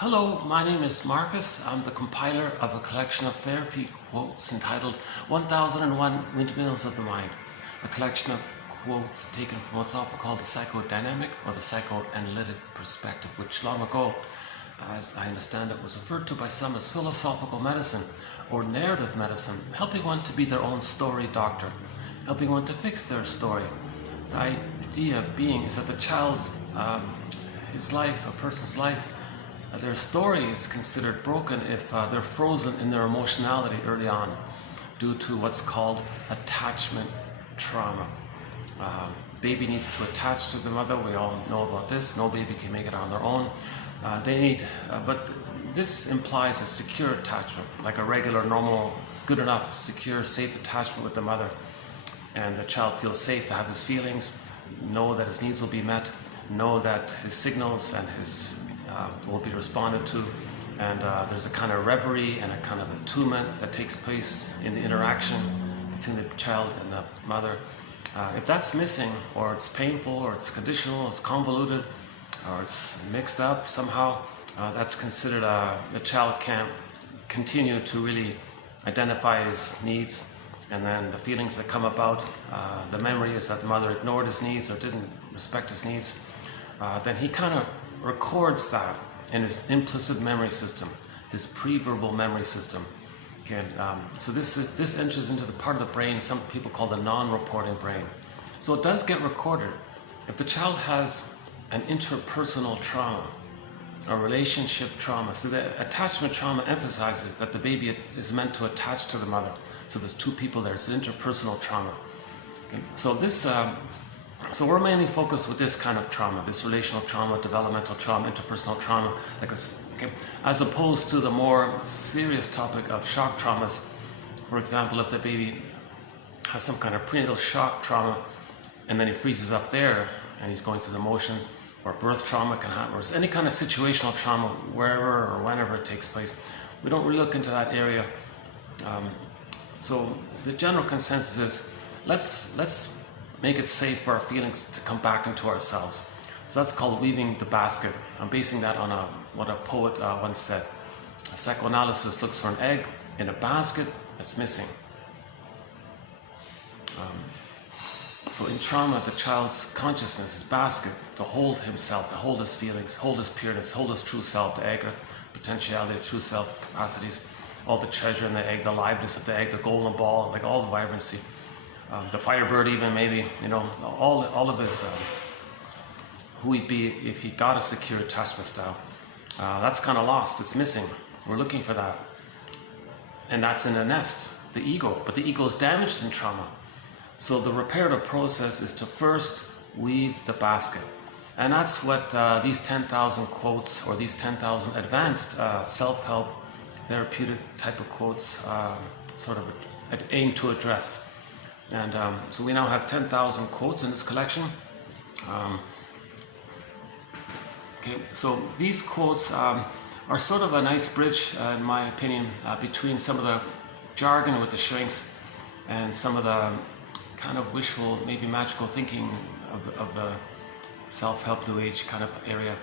Hello, my name is Marcus. I'm the compiler of a collection of therapy quotes entitled 1001 Windmills of the Mind, a collection of quotes taken from what's often called the psychodynamic or the psychoanalytic perspective, which long ago, as I understand it, was referred to by some as philosophical medicine or narrative medicine, helping one to be their own story doctor, helping one to fix their story. The idea being is that the child, his life, a person's life, their story is considered broken if they're frozen in their emotionality early on due to what's called attachment trauma. Baby needs to attach to the mother. We all know about this. No baby can make it on their own. But this implies a secure attachment, like a regular, normal, good enough, secure, safe attachment with the mother. And the child feels safe to have his feelings, know that his needs will be met, know that his signals and his will be responded to, and there's a kind of reverie and a kind of attunement that takes place in the interaction between the child and the mother. If that's missing, or it's painful, or it's conditional, it's convoluted, or it's mixed up somehow, that's considered the child can't continue to really identify his needs, and then the feelings that come about, the memory is that the mother ignored his needs or didn't respect his needs. Then he kind of records that in his implicit memory system, his pre-verbal memory system. Okay, so this enters into the part of the brain some people call the non-reporting brain. So it does get recorded. If the child has an interpersonal trauma, a relationship trauma, so the attachment trauma emphasizes that the baby is meant to attach to the mother. So there's two people there. It's an interpersonal trauma. Okay, so this. So we're mainly focused with this kind of trauma, this relational trauma, developmental trauma, interpersonal trauma, as opposed to the more serious topic of shock traumas. For example, if the baby has some kind of prenatal shock trauma and then he freezes up there and he's going through the motions, or birth trauma can happen, or any kind of situational trauma, wherever or whenever it takes place. We don't really look into that area. So the general consensus is let's make it safe for our feelings to come back into ourselves. So that's called weaving the basket. I'm basing that on what a poet once said. A psychoanalysis looks for an egg in a basket that's missing. So in trauma, the child's consciousness, his basket, to hold himself, to hold his feelings, hold his pureness, hold his true self, the egg, potentiality, true self capacities, all the treasure in the egg, the liveliness of the egg, the golden ball, like all the vibrancy. The firebird even, maybe, all of his, who he'd be if he got a secure attachment style. That's kind of lost, it's missing. We're looking for that. And that's in the nest, the ego. But the ego is damaged in trauma. So the reparative process is to first weave the basket. And that's what these 10,000 quotes, or these 10,000 advanced self-help therapeutic type of quotes sort of aim to address. And so we now have 10,000 quotes in this collection. So these quotes are sort of a nice bridge, in my opinion, between some of the jargon with the shrinks and some of the kind of wishful, maybe magical thinking of the self-help New Age kind of area.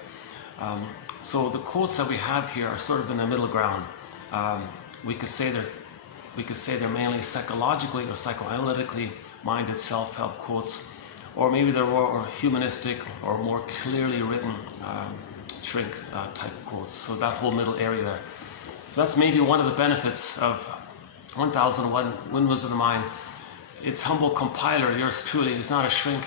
So the quotes that we have here are sort of in the middle ground. We could say they're mainly psychologically or psychoanalytically minded self-help quotes, or maybe they're more humanistic or more clearly written shrink type quotes. So that whole middle area there. So that's maybe one of the benefits of 1001 Windmills of the Mind. Its humble compiler, yours truly, is not a shrink.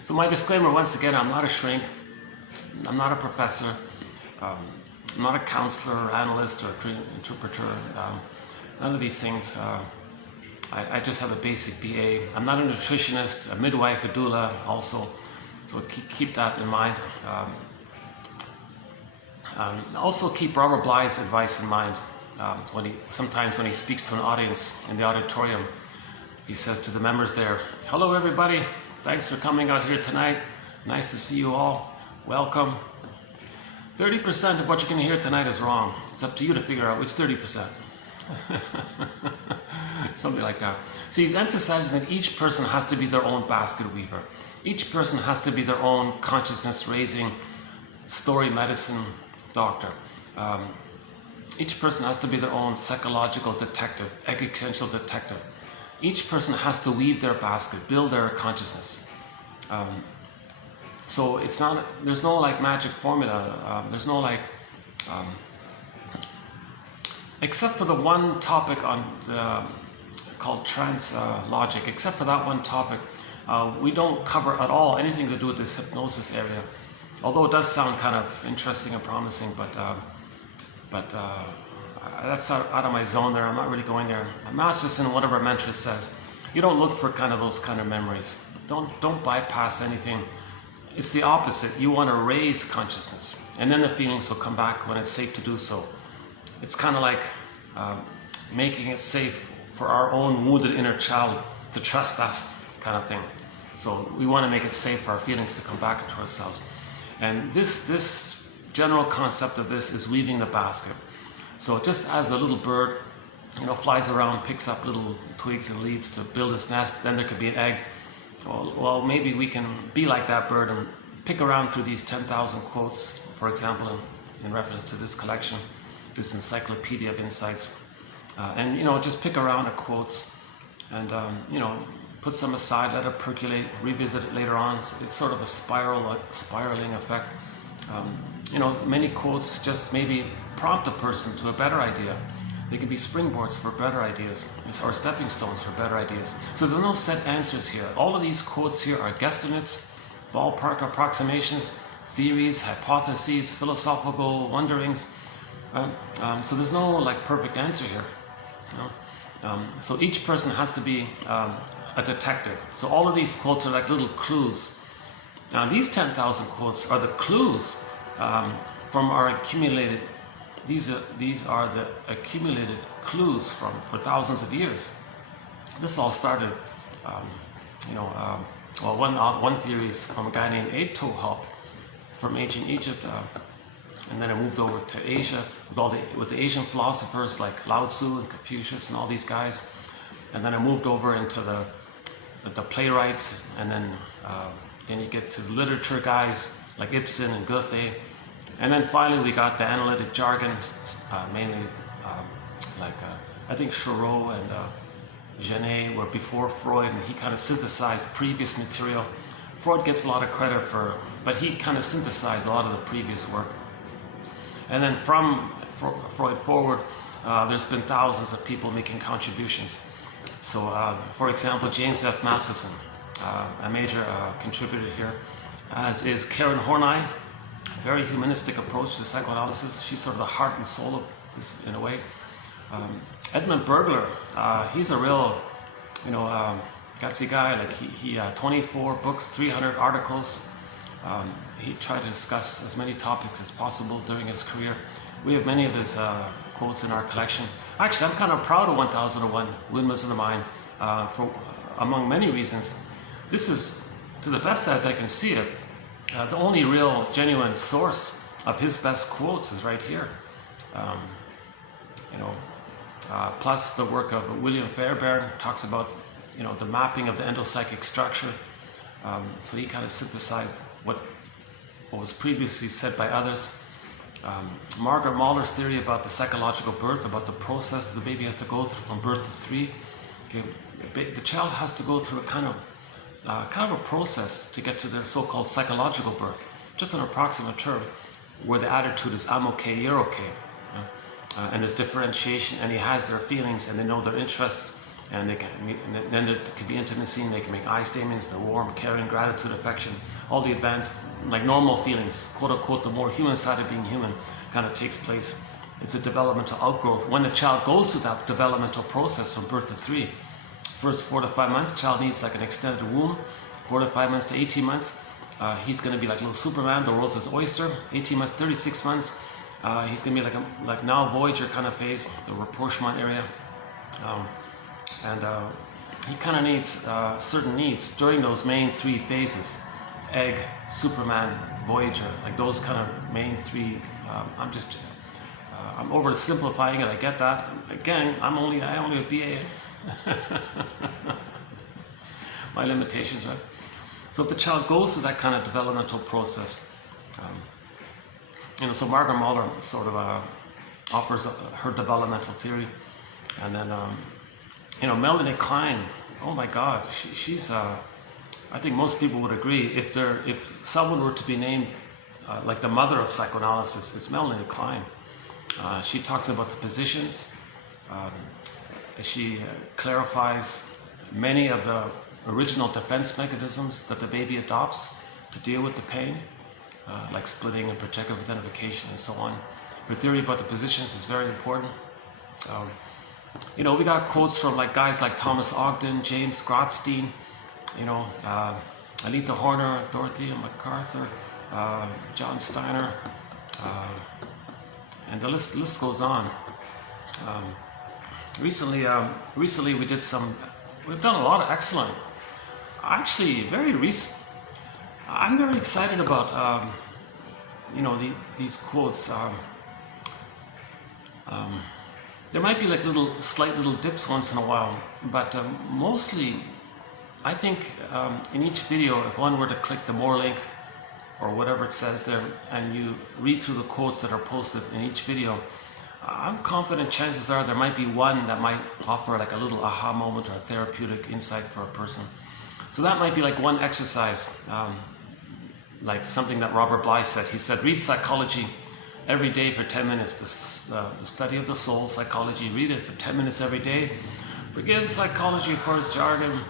So my disclaimer once again, I'm not a shrink. I'm not a professor. I'm not a counselor or analyst or interpreter, none of these things. I just have a basic BA. I'm not a nutritionist, a midwife, a doula also, so keep that in mind. Also keep Robert Bly's advice in mind. Sometimes when he speaks to an audience in the auditorium, he says to the members there, "Hello everybody, thanks for coming out here tonight. Nice to see you all. Welcome. 30% of what you're going to hear tonight is wrong. It's up to you to figure out which 30%. Something like that. So he's emphasizing that each person has to be their own basket weaver. Each person has to be their own consciousness raising story medicine doctor. Each person has to be their own psychological detective, existential detective. Each person has to weave their basket, build their consciousness. So it's not, there's no like magic formula, there's no like, except for the one topic on called trance logic, except for that one topic, we don't cover at all anything to do with this hypnosis area. Although it does sound kind of interesting and promising, but that's out of my zone there. I'm not really going there. Masterson, one of our mentors, says, you don't look for kind of those kind of memories. Don't bypass anything. It's the opposite. You want to raise consciousness, and then the feelings will come back when it's safe to do so. It's kind of like making it safe for our own wounded inner child to trust us, kind of thing. So we want to make it safe for our feelings to come back into ourselves. And this general concept of this is weaving the basket. So just as a little bird, flies around, picks up little twigs and leaves to build its nest, then there could be an egg. Well, maybe we can be like that bird and pick around through these 10,000 quotes, for example, in reference to this collection, this encyclopedia of insights, and just pick around at quotes, and put some aside, let it percolate, revisit it later on. It's sort of a spiraling effect. Many quotes just maybe prompt a person to a better idea. They can be springboards for better ideas, or stepping stones for better ideas. So there's no set answers here. All of these quotes here are guesstimates, ballpark approximations, theories, hypotheses, philosophical wonderings. So there's no like perfect answer here. So each person has to be a detective. So all of these quotes are like little clues. Now these 10,000 quotes are the clues from our accumulated. These are the accumulated clues for thousands of years. This all started, one theory is from a guy named Etohop from ancient Egypt, and then it moved over to Asia with the Asian philosophers like Lao Tzu and Confucius and all these guys, and then it moved over into the playwrights, and then you get to the literature guys like Ibsen and Goethe. And then finally we got the analytic jargon, mainly I think Shor and Genet were before Freud, and he kind of synthesized previous material. Freud gets a lot of credit but he kind of synthesized a lot of the previous work. And then from Freud forward, there's been thousands of people making contributions. So, for example, James F. Masterson, a major contributor here, as is Karen Horney. Very humanistic approach to psychoanalysis. She's sort of the heart and soul of this in a way. Edmund Burglar, he's a real, gutsy guy. Like he 24 books, 300 articles. He tried to discuss as many topics as possible during his career. We have many of his quotes in our collection. Actually, I'm kind of proud of 1001 Windmills of the Mind for among many reasons. This is, to the best as I can see it, the only real genuine source of his best quotes is right here. Plus the work of William Fairbairn talks about the mapping of the endopsychic structure. So he kind of synthesized what was previously said by others. Margaret Mahler's theory about the psychological birth, about the process that the baby has to go through from birth to 3. Okay, the child has to go through a kind of a process to get to their so-called psychological birth, just an approximate term, where the attitude is I'm okay, you're okay, and there's differentiation, and he has their feelings, and they know their interests, and then there could be intimacy, and they can make I statements, the warm, caring, gratitude, affection, all the advanced, like normal feelings, quote unquote, the more human side of being human kind of takes place. It's a developmental outgrowth. When the child goes through that developmental process from birth to 3, first 4 to 5 months, child needs like an extended womb. 4 to 5 months to 18 months, he's going to be like little Superman, the world's his oyster. 18 months, 36 months, he's going to be like now Voyager kind of phase, the rapprochement area. He kind of needs certain needs during those main 3 phases. Egg, Superman, Voyager, like those kind of main 3. I'm oversimplifying it, I get that. Again, I only a BA. My limitations, right? So if the child goes through that kind of developmental process, So Margaret Muller sort of offers her developmental theory, and then Melanie Klein. Oh my God, she's. I think most people would agree if someone were to be named like the mother of psychoanalysis, it's Melanie Klein. She talks about the positions. She clarifies many of the original defense mechanisms that the baby adopts to deal with the pain, like splitting and projective identification and so on. Her theory about the positions is very important. We got quotes from like guys like Thomas Ogden, James Grotstein, Alita Horner, Dorothea MacArthur, John Steiner, and the list goes on. Recently we've done a lot of excellent, actually very recent. I'm very excited about, these quotes. There might be like slight little dips once in a while, but mostly, I think in each video, if one were to click the more link or whatever it says there, and you read through the quotes that are posted in each video, I'm confident chances are there might be one that might offer like a little aha moment or a therapeutic insight for a person. So that might be like one exercise, like something that Robert Bly said. He said, read psychology every day for 10 minutes, the study of the soul, psychology. Read it for 10 minutes every day. Forgive psychology for its jargon.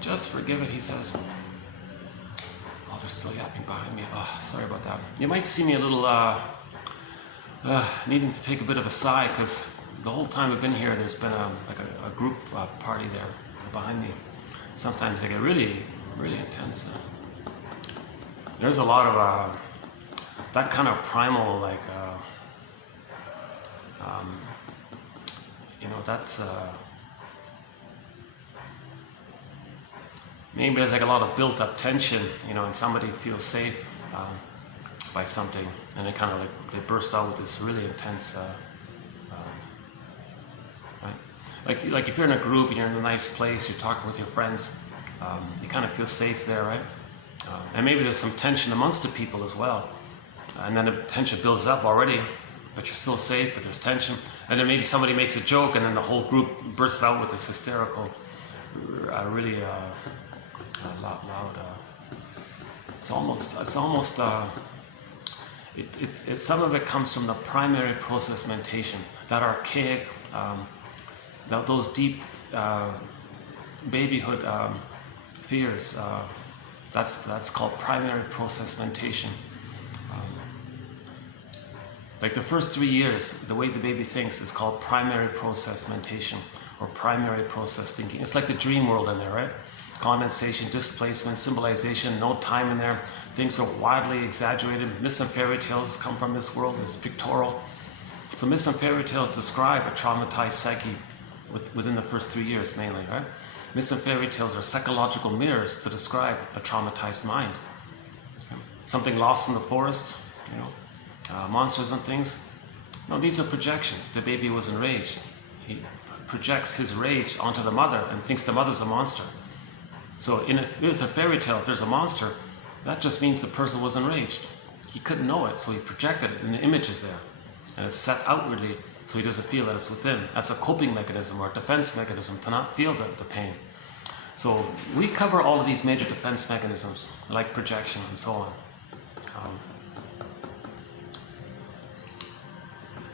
Just forgive it, he says. Oh, they're still yapping behind me. Oh, sorry about that. You might see me a little needing to take a bit of a sigh, because the whole time I've been here, there's been a group party there behind me. Sometimes they get really, really intense. There's a lot of that kind of primal, like, that's, maybe there's like a lot of built-up tension, and somebody feels safe by something, and they kind of they burst out with this really intense, right? Like if you're in a group and you're in a nice place, you're talking with your friends, you kind of feel safe there, right? And maybe there's some tension amongst the people as well. And then the tension builds up already, but you're still safe, but there's tension. And then maybe somebody makes a joke, and then the whole group bursts out with this hysterical, really loud. Some of it comes from the primary process mentation, that archaic, those deep babyhood fears. That's called primary process mentation. Like the first 3 years, the way the baby thinks is called primary process mentation, or primary process thinking. It's like the dream world in there, right? Condensation, displacement, symbolization, no time in there. Things are widely exaggerated. Myths and fairy tales come from this world. It's pictorial. So myths and fairy tales describe a traumatized psyche within the first 3 years mainly, right? Myths and fairy tales are psychological mirrors to describe a traumatized mind. Something lost in the forest, monsters and things. No, these are projections. The baby was enraged. He projects his rage onto the mother and thinks the mother's a monster. So with a fairy tale, if there's a monster, that just means the person was enraged. He couldn't know it, so he projected it, and the image is there. And it's set outwardly, so he doesn't feel that it's within. That's a coping mechanism or a defense mechanism to not feel the pain. So we cover all of these major defense mechanisms, like projection and so on.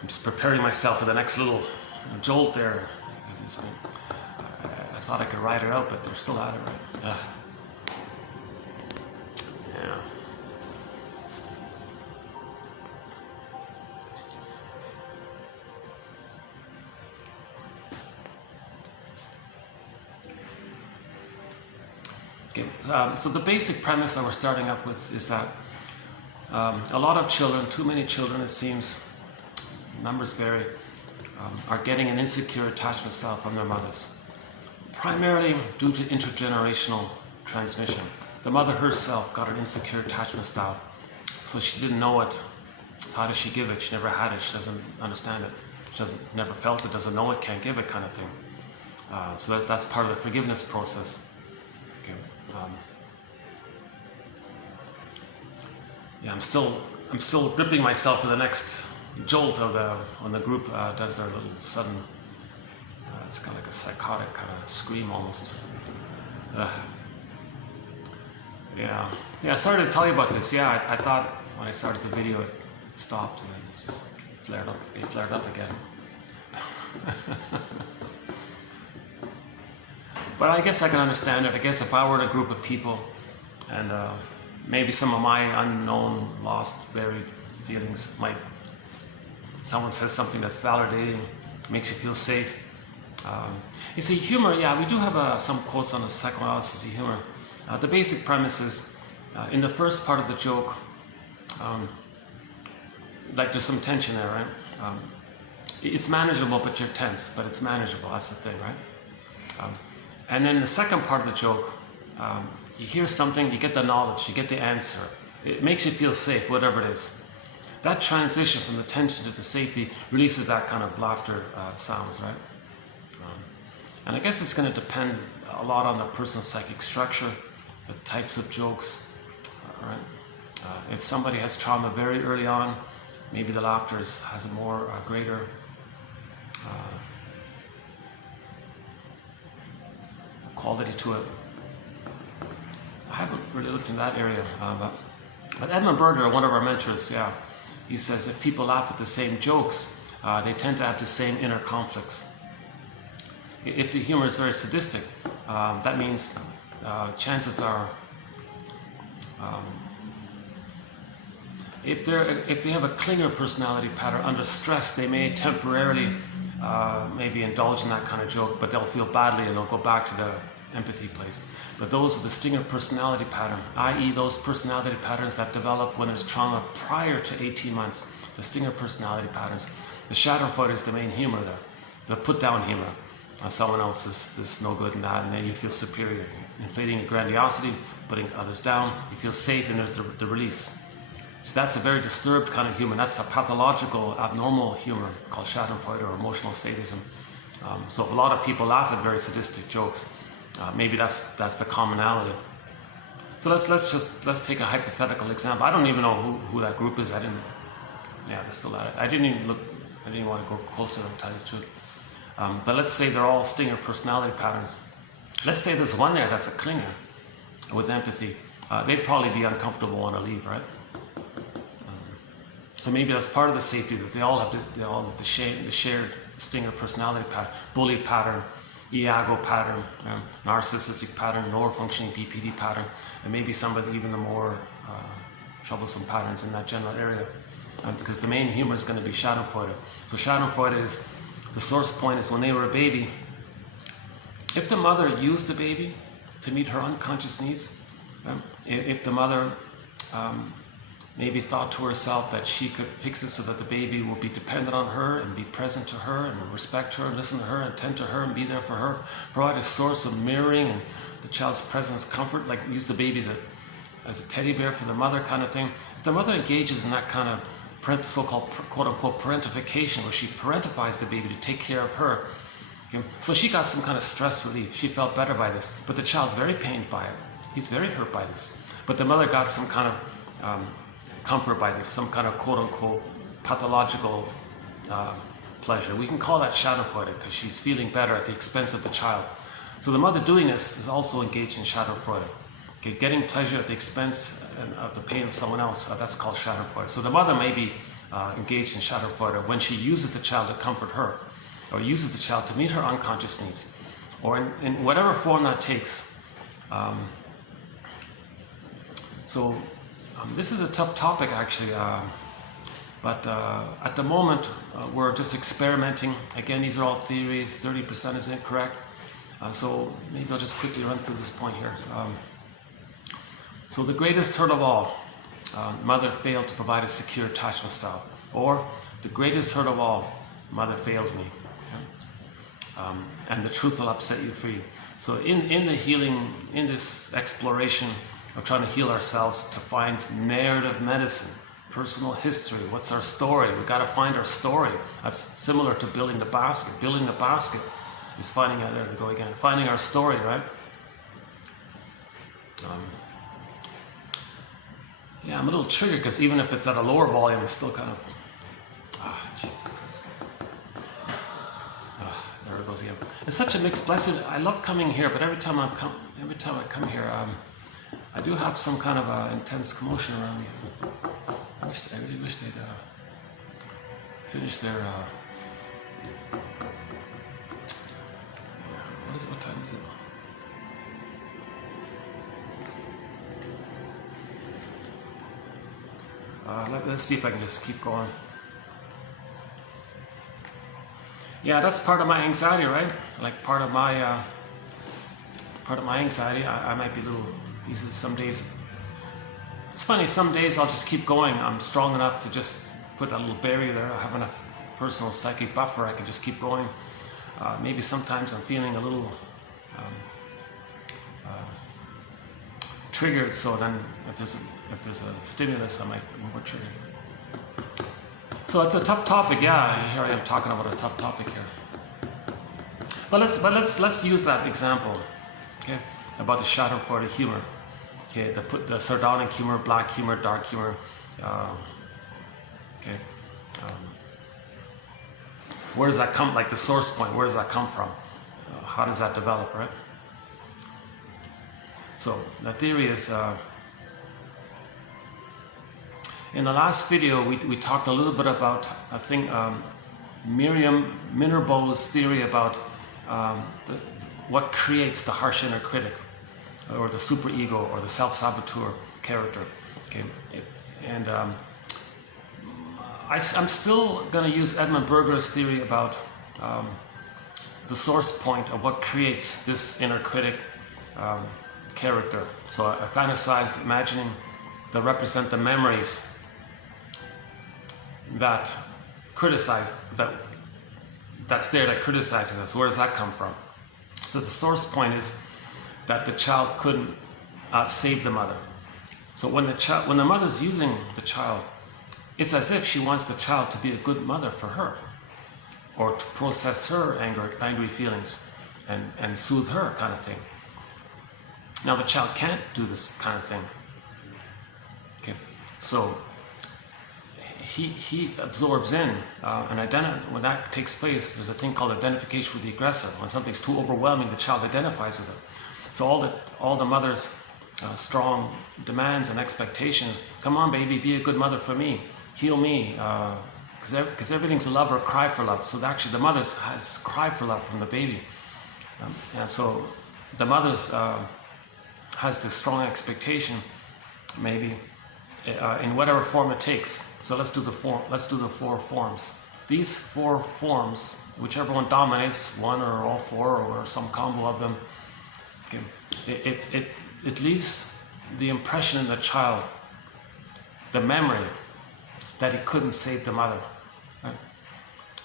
I'm just preparing myself for the next little jolt there. I thought I could ride it out, but they're still at it, right? Yeah. Okay, so the basic premise that we're starting up with is that a lot of children, too many children it seems, numbers vary, are getting an insecure attachment style from their mothers. Primarily due to intergenerational transmission. The mother herself got an insecure attachment style, so she didn't know it. So how does she give it? She never had it. She doesn't understand it. She never felt it, doesn't know it, can't give it, kind of thing. So that's part of the forgiveness process. Okay. Yeah, I'm still I'm still gripping myself for the next jolt of when the group does their little sudden, it's kind of like a psychotic kind of scream almost. Yeah, sorry to tell you about this. Yeah, I thought when I started the video it stopped and then it just flared up. They flared up again. But I guess I can understand it. I guess if I were in a group of people and maybe some of my unknown, lost, buried feelings might, someone says something that's validating, makes you feel safe. You see, humor, yeah, we do have some quotes on the psychoanalysis of humor. The basic premise is, in the first part of the joke, like there's some tension there, right? It's manageable, but you're tense, but it's manageable, that's the thing, right? And then the second part of the joke, you hear something, you get the knowledge, you get the answer. It makes you feel safe, whatever it is. That transition from the tension to the safety releases that kind of laughter sounds, right? And I guess it's going to depend a lot on the person's psychic structure, the types of jokes, right? If somebody has trauma very early on, maybe the laughter has a more greater quality to it. I haven't really looked in that area, but Edmund Berger, one of our mentors, yeah, he says if people laugh at the same jokes, they tend to have the same inner conflicts. If the humor is very sadistic, that means chances are, if they have a clinger personality pattern under stress, they may temporarily maybe indulge in that kind of joke, but they'll feel badly and they'll go back to the empathy place. But those are the stinger personality pattern, i.e. those personality patterns that develop when there's trauma prior to 18 months, the stinger personality patterns. The schadenfreude is the main humor there, the put down humor. Someone else is this no good and that, and then you feel superior, inflating your grandiosity, putting others down, you feel safe, and there's the release. So that's a very disturbed kind of humor. That's a pathological, abnormal humor called schadenfreude or emotional sadism. So a lot of people laugh at very sadistic jokes. Maybe that's the commonality. So let's take a hypothetical example. I don't even know who that group is. They're still at it. I didn't even want to go close to them, to tell you the truth. But let's say they're all stinger personality patterns. Let's say there's one there that's a clinger with empathy. They'd probably be uncomfortable, want to leave, right? So maybe that's part of the safety, that they all have the shared stinger personality pattern, bully pattern, iago pattern, narcissistic pattern, lower functioning BPD pattern, and maybe some of even the more troublesome patterns in that general area. Because the main humor is going to be schadenfreude. So schadenfreude is, the source point is when they were a baby. If the mother used the baby to meet her unconscious needs, if the mother maybe thought to herself that she could fix it so that the baby will be dependent on her and be present to her and respect her and listen to her and tend to her and be there for her, provide a source of mirroring and the child's presence, comfort, like use the baby as a teddy bear for the mother kind of thing. If the mother engages in that kind of so-called quote-unquote parentification, where she parentifies the baby to take care of her, okay? So she got some kind of stress relief. She felt better by this, but the child's very pained by it. He's very hurt by this. But the mother got some kind of comfort by this, some kind of quote-unquote pathological pleasure. We can call that schadenfreude because she's feeling better at the expense of the child. So the mother doing this is also engaged in schadenfreude. Okay, getting pleasure at the expense of the pain of someone else, that's called schadenfreude. So the mother may be engaged in schadenfreude when she uses the child to comfort her, or uses the child to meet her unconscious needs, or in whatever form that takes. This is a tough topic actually, but at the moment we're just experimenting. Again, these are all theories, 30% is incorrect. So maybe I'll just quickly run through this point here. So the greatest hurt of all, mother failed to provide a secure attachment style. Or the greatest hurt of all, mother failed me. Okay? And the truth will upset you free. So in the healing, in this exploration of trying to heal ourselves, to find narrative medicine, personal history, what's our story? We've got to find our story. That's similar to building the basket. Building the basket is finding out, there we go again, finding our story, right? Yeah, I'm a little triggered because even if it's at a lower volume, it's still kind of. Jesus Christ. There it goes again. It's such a mixed blessing. I love coming here, but every time I come here, I do have some kind of intense commotion around me. I really wish they'd finish their. What time is it? Let's see if I can just keep going. Yeah, that's part of my anxiety, right? Like part of my anxiety. I might be a little easy some days. It's funny. Some days I'll just keep going. I'm strong enough to just put that little barrier there. I have enough personal psychic buffer. I can just keep going. Maybe sometimes I'm feeling a little triggered. So then, if there's a stimulus, I might be more triggered. So it's a tough topic, yeah. Here I am talking about a tough topic here. But let's use that example, okay, about the shadow for the humor. Okay, the sardonic humor, black humor, dark humor. Okay, where does that come? Like the source point, where does that come from? How does that develop, right? So the theory is. In the last video, we talked a little bit about, I think, Miriam Minerbo's theory about what creates the harsh inner critic, or the superego, or the self-saboteur character. Okay, and I'm still going to use Edmund Berger's theory about the source point of what creates this inner critic character. So I fantasized imagining that represent the memories that that's there, that criticizes us. Where does that come from? So the source point is that the child couldn't save the mother. So when the mother's using the child, it's as if she wants the child to be a good mother for her, or to process her angry feelings and soothe her, kind of thing. Now the child can't do this kind of thing. Okay, so he absorbs in, when that takes place, there's a thing called identification with the aggressor. When something's too overwhelming, the child identifies with it. So all the mother's strong demands and expectations, come on baby, be a good mother for me, heal me, because everything's a love or cry for love. So actually the mother has cry for love from the baby. And so the mother's has this strong expectation, maybe, in whatever form it takes. So let's do the four forms. These four forms, whichever one dominates, one or all four, or some combo of them, okay, it leaves the impression in the child, the memory that he couldn't save the mother. Right?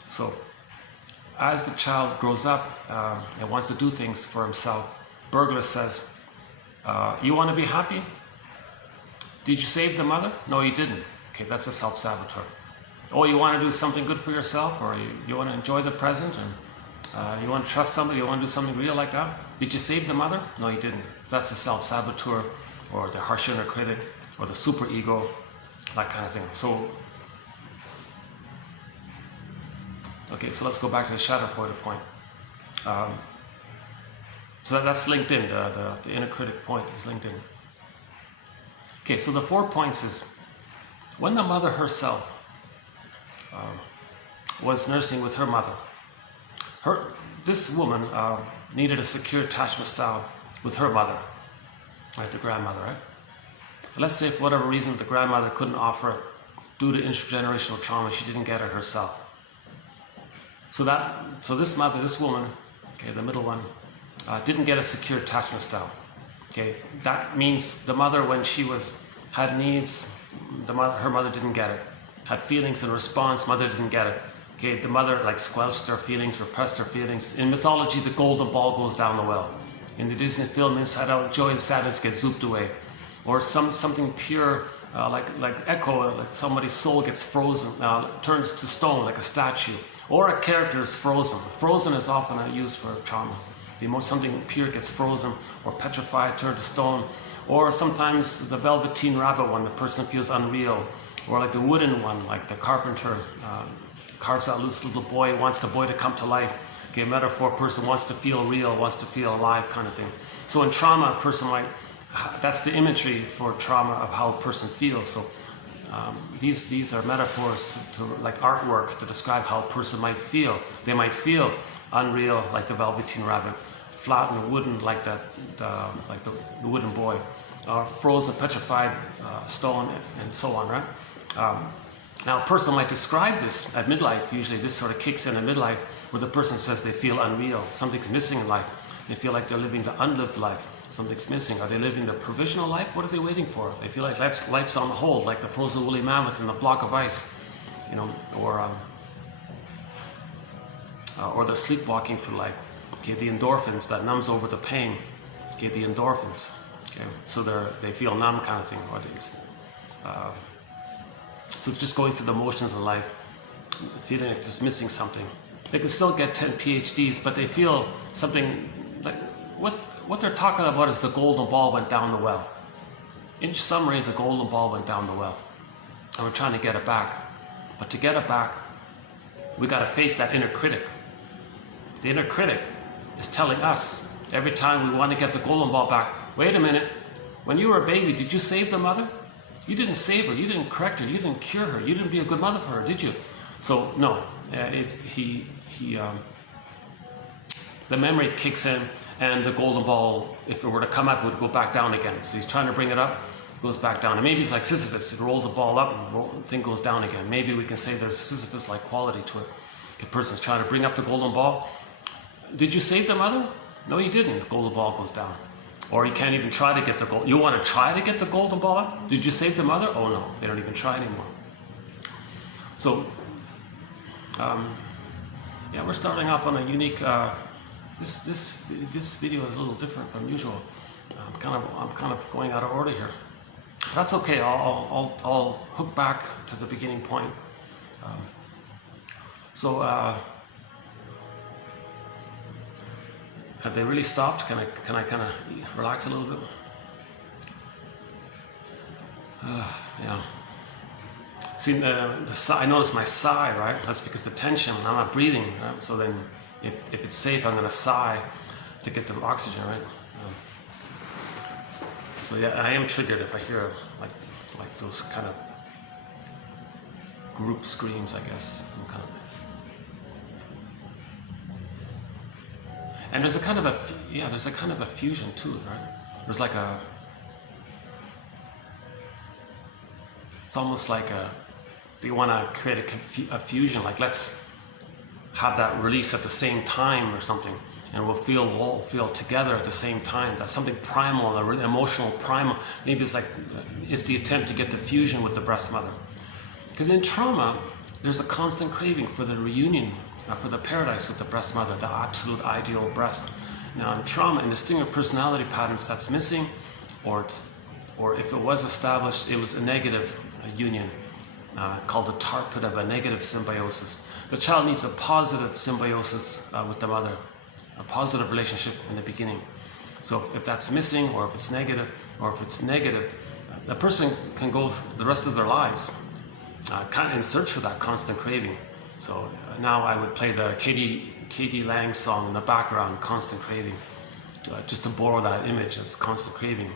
So as the child grows up and wants to do things for himself, Berger says, you want to be happy? Did you save the mother? No, you didn't. Okay, that's a self-saboteur. Oh, you want to do something good for yourself, or you want to enjoy the present, and you want to trust somebody, you want to do something real like that? Did you save the mother? No, you didn't. That's a self-saboteur, or the harsh inner critic, or the superego, that kind of thing. So, okay, so let's go back to the shadow for the point. So that's linked in, the inner critic point is linked in. Okay, so the 4 points is, when the mother herself was nursing with her mother, this woman needed a secure attachment style with her mother, right, the grandmother, right? Let's say for whatever reason the grandmother couldn't offer it due to intergenerational trauma, she didn't get it herself. So this woman, okay, the middle one, didn't get a secure attachment style. Okay, that means the mother, when she had needs, her mother didn't get it. Had feelings in response, mother didn't get it. Okay, the mother like squelched her feelings, repressed her feelings. In mythology, the golden ball goes down the well. In the Disney film Inside Out, joy and sadness get zooped away. Or something pure, like Echo, like somebody's soul gets frozen, turns to stone like a statue. Or a character is frozen. Frozen is often used for trauma. Something pure gets frozen or petrified, turned to stone. Or sometimes the velveteen rabbit one, the person feels unreal. Or like the wooden one, like the carpenter carves out this little boy, wants the boy to come to life. Okay, metaphor, person wants to feel real, wants to feel alive kind of thing. So in trauma, a person might, that's the imagery for trauma of how a person feels. So these are metaphors to like artwork to describe how a person might feel. They might feel unreal, like the velveteen rabbit, flat and wooden, like the wooden boy, or frozen, petrified stone, and so on, right? Now, a person might describe this at midlife. Usually, this sort of kicks in at midlife, where the person says they feel unreal. Something's missing in life. They feel like they're living the unlived life. Something's missing. Are they living the provisional life? What are they waiting for? They feel like life's on hold, like the frozen woolly mammoth in the block of ice, you know, or they're sleepwalking through life. Okay, the endorphins that numbs over the pain. Okay, the endorphins. Okay, so they feel numb kind of thing, or so just going through the motions of life, feeling like there's missing something. They can still get 10 PhDs, but they feel something like what they're talking about is the golden ball went down the well. In summary, the golden ball went down the well, and we're trying to get it back. But to get it back, we got to face that inner critic. The inner critic is telling us every time we want to get the golden ball back, wait a minute, when you were a baby, did you save the mother? You didn't save her, you didn't correct her, you didn't cure her, you didn't be a good mother for her, did you? So no, the memory kicks in, and the golden ball, if it were to come up, would go back down again. So he's trying to bring it up, it goes back down. And maybe it's like Sisyphus, it rolls the ball up and the thing goes down again. Maybe we can say there's a Sisyphus-like quality to it. The person's trying to bring up the golden ball. Did you save the mother? No, you didn't. The golden ball goes down. Or you can't even try to get the gold. You want to try to get the golden ball up? Did you save the mother? Oh no, they don't even try anymore. So, yeah, we're starting off on a unique. This video is a little different from usual. I'm kind of going out of order here. That's okay. I'll hook back to the beginning point. Have they really stopped? Can I kind of relax a little bit? Yeah. See, I notice my sigh, right? That's because the tension, I'm not breathing, right? So then, if it's safe, I'm going to sigh to get the oxygen, right? So yeah, I am triggered if I hear like those kind of group screams, I guess. And there's a kind of a fusion too, right? There's like it's almost like they want to create a fusion, like let's have that release at the same time or something, and we'll all feel together at the same time. That's something primal, a really emotional primal. Maybe it's the attempt to get the fusion with the breast mother. Because in trauma, there's a constant craving for the reunion, for the paradise with the breast mother, the absolute ideal breast. Now in trauma, in the stinger personality patterns, that's missing, or if it was established, it was a negative union, called the tar pit of a negative symbiosis. The child needs a positive symbiosis with the mother, a positive relationship in the beginning. So if that's missing, or if it's negative, the person can go the rest of their lives kind of in search for that constant craving. So now I would play the K.D. Lang song in the background, Constant Craving, just to borrow that image as constant craving.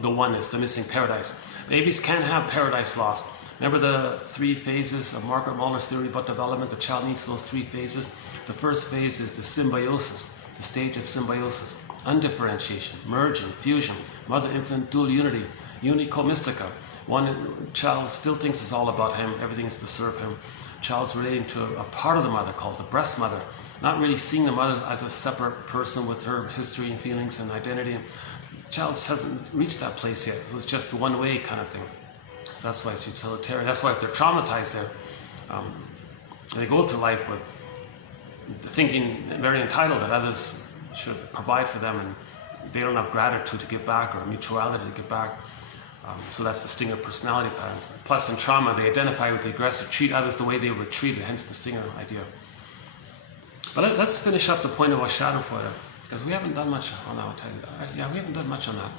The one is the missing paradise. Babies can have paradise lost. Remember the 3 phases of Margaret Muller's theory about development? The child needs those 3 phases. The first phase is the symbiosis, the stage of symbiosis, undifferentiation, merging, fusion, mother-infant dual unity, unico mystica. One child still thinks it's all about him, everything is to serve him. Child's relating to a part of the mother called the breast mother, not really seeing the mother as a separate person with her history and feelings and identity. The child hasn't reached that place yet. So it's just a one-way kind of thing. So that's why it's utilitarian. That's why if they're traumatized, they go through life with thinking very entitled that others should provide for them, and they don't have gratitude to give back or mutuality to give back. So that's the stinger personality patterns. Plus in trauma, they identify with the aggressor, treat others the way they were treated, hence the stinger idea. But let's finish up the point about Schadenfreude, because we haven't done much on that. Yeah, we haven't done much on that.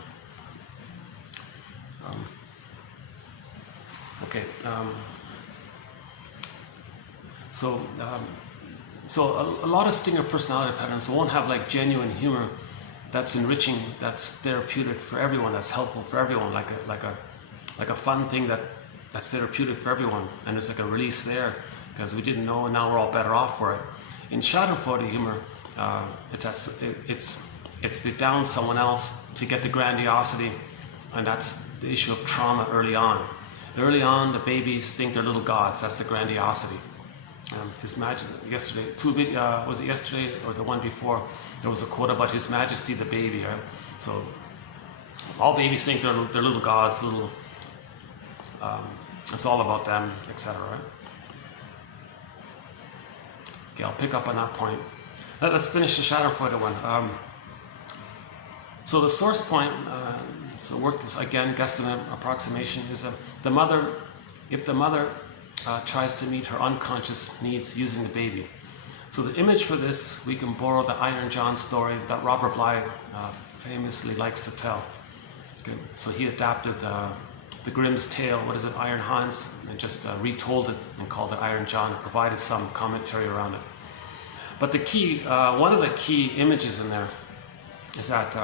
Okay. So a lot of stinger personality patterns won't have like genuine humor that's enriching, that's therapeutic for everyone, that's helpful for everyone, like a fun thing that's therapeutic for everyone, and there's like a release there because we didn't know and now we're all better off for it. In Schadenfreude humor, it's the down someone else to get the grandiosity, and that's the issue of trauma early on. Early on, the babies think they're little gods. That's the grandiosity. His Majesty, yesterday, was it yesterday or the one before? There was a quote about His Majesty the baby, right? So all babies think they're little gods, it's all about them, etc. Right? Okay, I'll pick up on that point. Let's finish the Schadenfreude one. So the source point, so work this again, guesstimate approximation, is the mother. If the mother tries to meet her unconscious needs using the baby. So the image for this, we can borrow the Iron John story that Robert Bly famously likes to tell. Okay. So he adapted the Grimm's tale, what is it, Iron Hans, and just retold it and called it Iron John and provided some commentary around it. But the key, one of the key images in there is that,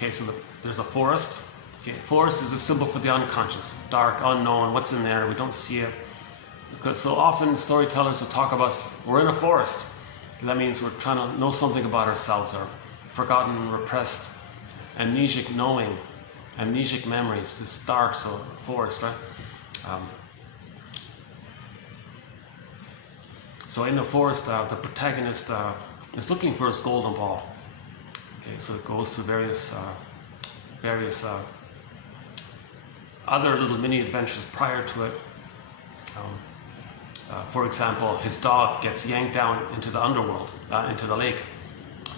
there's a forest. Okay, forest is a symbol for the unconscious, dark, unknown, what's in there, we don't see it. Because so often storytellers will talk about, we're in a forest. That means we're trying to know something about ourselves, or forgotten, repressed, amnesic knowing, amnesic memories, this dark forest, right? So in the forest, the protagonist is looking for his golden ball. Okay, so it goes through various other little mini adventures prior to it. For example, his dog gets yanked down into the underworld, into the lake.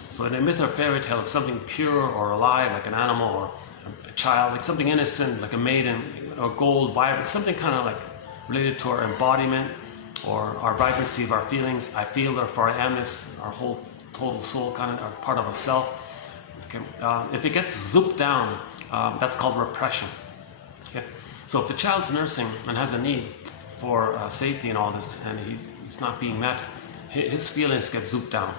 So in a myth or fairy tale of something pure or alive, like an animal or a child, like something innocent, like a maiden, or gold, vibrant, something kind of like related to our embodiment or our vibrancy of our feelings. I feel, therefore I amness, our whole total soul, kind of part of a self. Okay. If it gets zooped down, that's called repression. Okay. So if the child's nursing and has a need for safety and all this, and he's not being met, his feelings get zooped down.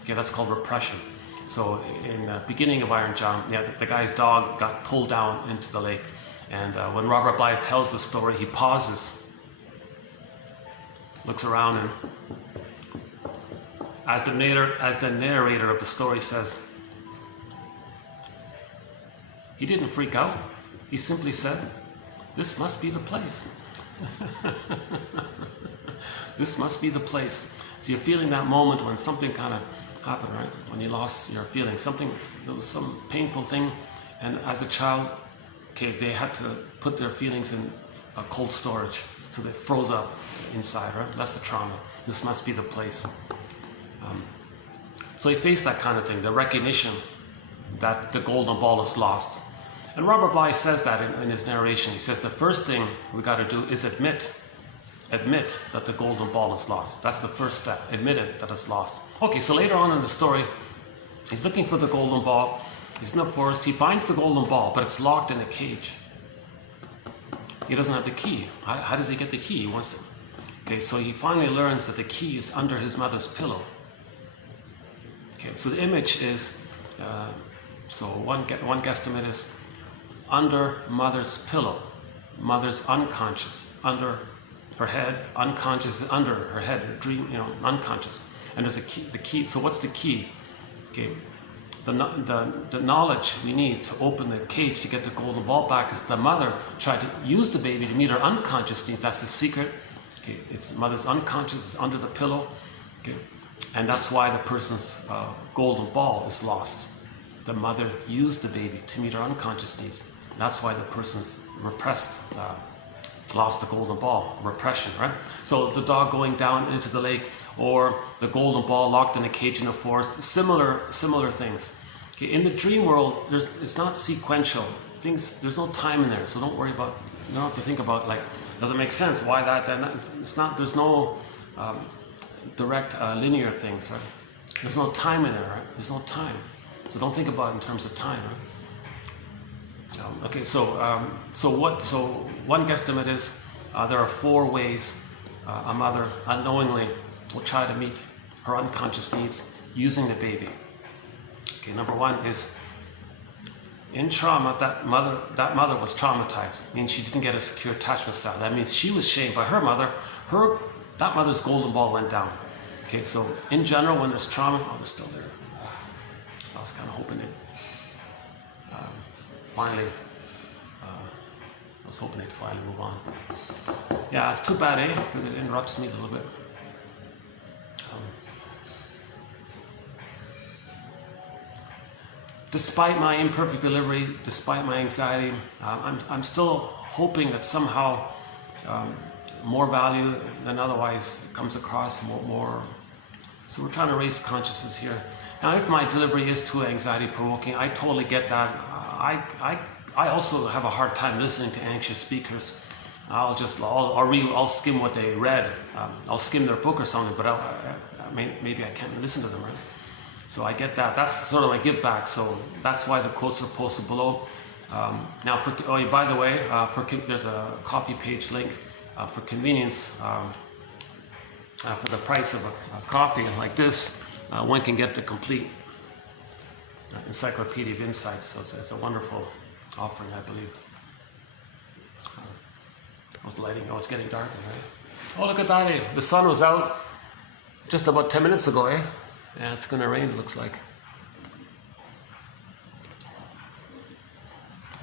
Okay, that's called repression. So in the beginning of Iron John, the guy's dog got pulled down into the lake, and when Robert Blythe tells the story, he pauses, looks around, and as the narrator of the story says, he didn't freak out. He simply said, "This must be the place." This must be the place. So you're feeling that moment when something kind of happened, right? When you lost your feeling, there was some painful thing, and as a child, okay, they had to put their feelings in a cold storage, so they froze up inside, right? That's the trauma. This must be the place. So he faced that kind of thing, the recognition that the golden ball is lost. And Robert Bly says that in his narration. He says the first thing we got to do is admit that the golden ball is lost. That's the first step. Admit it that it's lost. Okay, so later on in the story, he's looking for the golden ball. He's in the forest. He finds the golden ball, but it's locked in a cage. He doesn't have the key. How does he get the key? He wants to. Okay, so he finally learns that the key is under his mother's pillow. Okay, so the image is, so one guesstimate is under mother's pillow. Mother's unconscious, under her head. Unconscious is under her head, her dream, unconscious. And there's a key. The key. So what's the key? Okay, the knowledge we need to open the cage to get the golden ball back is the mother tried to use the baby to meet her unconscious needs. That's the secret. Okay, it's the mother's unconscious is under the pillow. Okay, and that's why the person's golden ball is lost. The mother used the baby to meet her unconscious needs. That's why the person's repressed, lost the golden ball, repression, right? So the dog going down into the lake, or the golden ball locked in a cage in a forest, similar things. Okay, in the dream world, it's not sequential. There's no time in there, so don't worry about, you don't have to think about, like, does it make sense? Why that? It's not, there's no direct linear things, right? There's no time in there, right? There's no time. So don't think about it in terms of time, right? Okay, so one guesstimate is there are 4 ways a mother unknowingly will try to meet her unconscious needs using the baby. Okay, number 1 is in trauma, that mother was traumatized, means she didn't get a secure attachment style. That means she was shamed by her mother. That mother's golden ball went down. Okay, so in general, when there's trauma, oh, they're still there. I was kind of hoping it. Finally, I was hoping they'd finally move on. Yeah, it's too bad, eh? Because it interrupts me a little bit. Despite my imperfect delivery, despite my anxiety, I'm still hoping that somehow more value than otherwise comes across, more. So we're trying to raise consciousness here. Now, if my delivery is too anxiety-provoking, I totally get that. I also have a hard time listening to anxious speakers. I'll skim what they read. I'll skim their book or something, but maybe I can't listen to them, right? So I get that. That's sort of my give back. So that's why the quotes are posted below. Now, by the way, there's a copy page link for convenience. For the price of a coffee like this, one can get the complete encyclopedia of insights. So it's a wonderful offering, I believe. How's the lighting? Oh, it's getting dark, right? Oh, look at that, eh? The sun was out just about 10 minutes ago, eh? Yeah, it's going to rain, it looks like.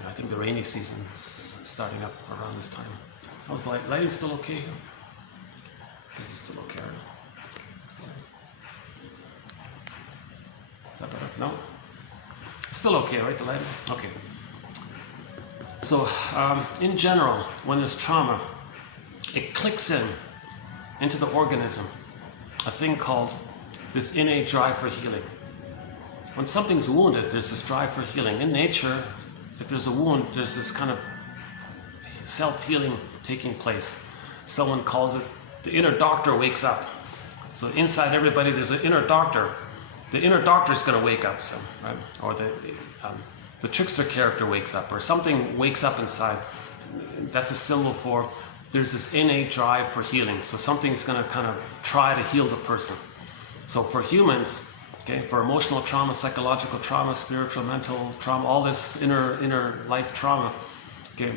Yeah, I think the rainy season is starting up around this time. How's the lighting still okay here? I guess it's still okay, right? Is that better? No? It's still okay, right, the lighting? Okay. So, in general, when there's trauma, it clicks into the organism a thing called this innate drive for healing. When something's wounded, there's this drive for healing. In nature, if there's a wound, there's this kind of self-healing taking place. Someone calls it the inner doctor wakes up. So inside everybody, there's an inner doctor. The inner doctor is going to wake up, right? Or the trickster character wakes up, or something wakes up inside. That's a symbol for there's this innate drive for healing. So something's going to kind of try to heal the person. So for humans, okay, for emotional trauma, psychological trauma, spiritual, mental trauma, all this inner life trauma, okay,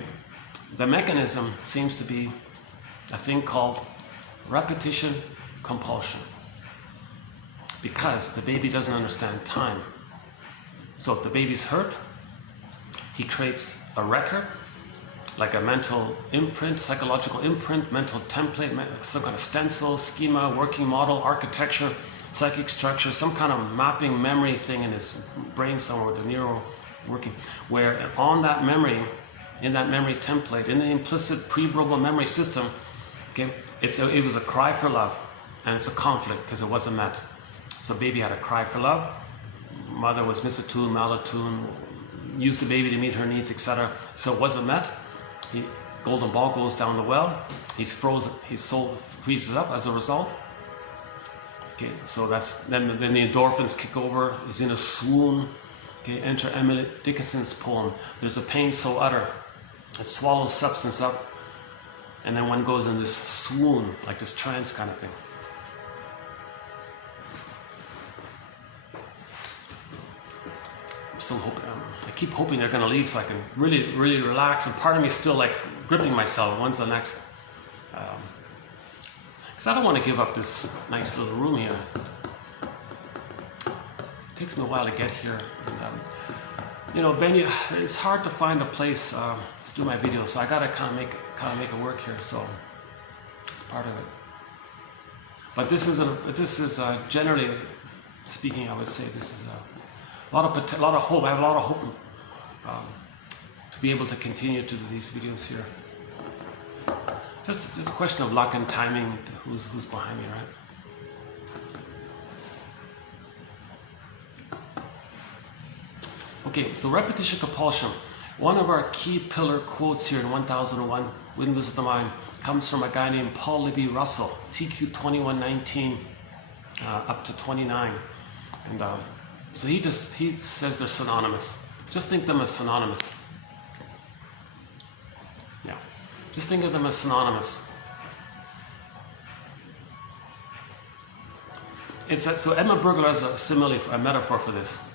the mechanism seems to be a thing called repetition compulsion, because the baby doesn't understand time. So if the baby's hurt, he creates a record, like a mental imprint, psychological imprint, mental template, some kind of stencil, schema, working model, architecture, psychic structure, some kind of mapping memory thing in his brain somewhere with the neural working, where on that memory, in that memory template, in the implicit pre-verbal memory system, okay, it was a cry for love, and it's a conflict because it wasn't met. So baby had a cry for love, mother was misattuned, malattuned, used the baby to meet her needs, etc. So it wasn't met. Golden ball goes down the well. He's frozen. His soul freezes up as a result. Okay, so then the endorphins kick over. He's in a swoon. Okay, enter Emily Dickinson's poem. There's a pain so utter it swallows substance up, and then one goes in this swoon, like this trance kind of thing. I'm still hoping. I keep hoping they're going to leave so I can really, really relax. And part of me is still like gripping myself. When's the next? Because I don't want to give up this nice little room here. It takes me a while to get here. And, venue. It's hard to find a place to do my videos, so I got to kind of make it work here. So it's part of it. But this is generally speaking, I would say this is a lot of hope. I have a lot of hope to be able to continue to do these videos here. Just a question of luck and timing. Who's behind me, right? Okay, so repetition compulsion. One of our key pillar quotes here in 1001, Windmills of the Mind, comes from a guy named Paul Libby Russell, TQ 2119 up to 29, and so he says they're synonymous. Just think them as synonymous. Just think of them as synonymous. So Emma Burglar has a simile, a metaphor for this.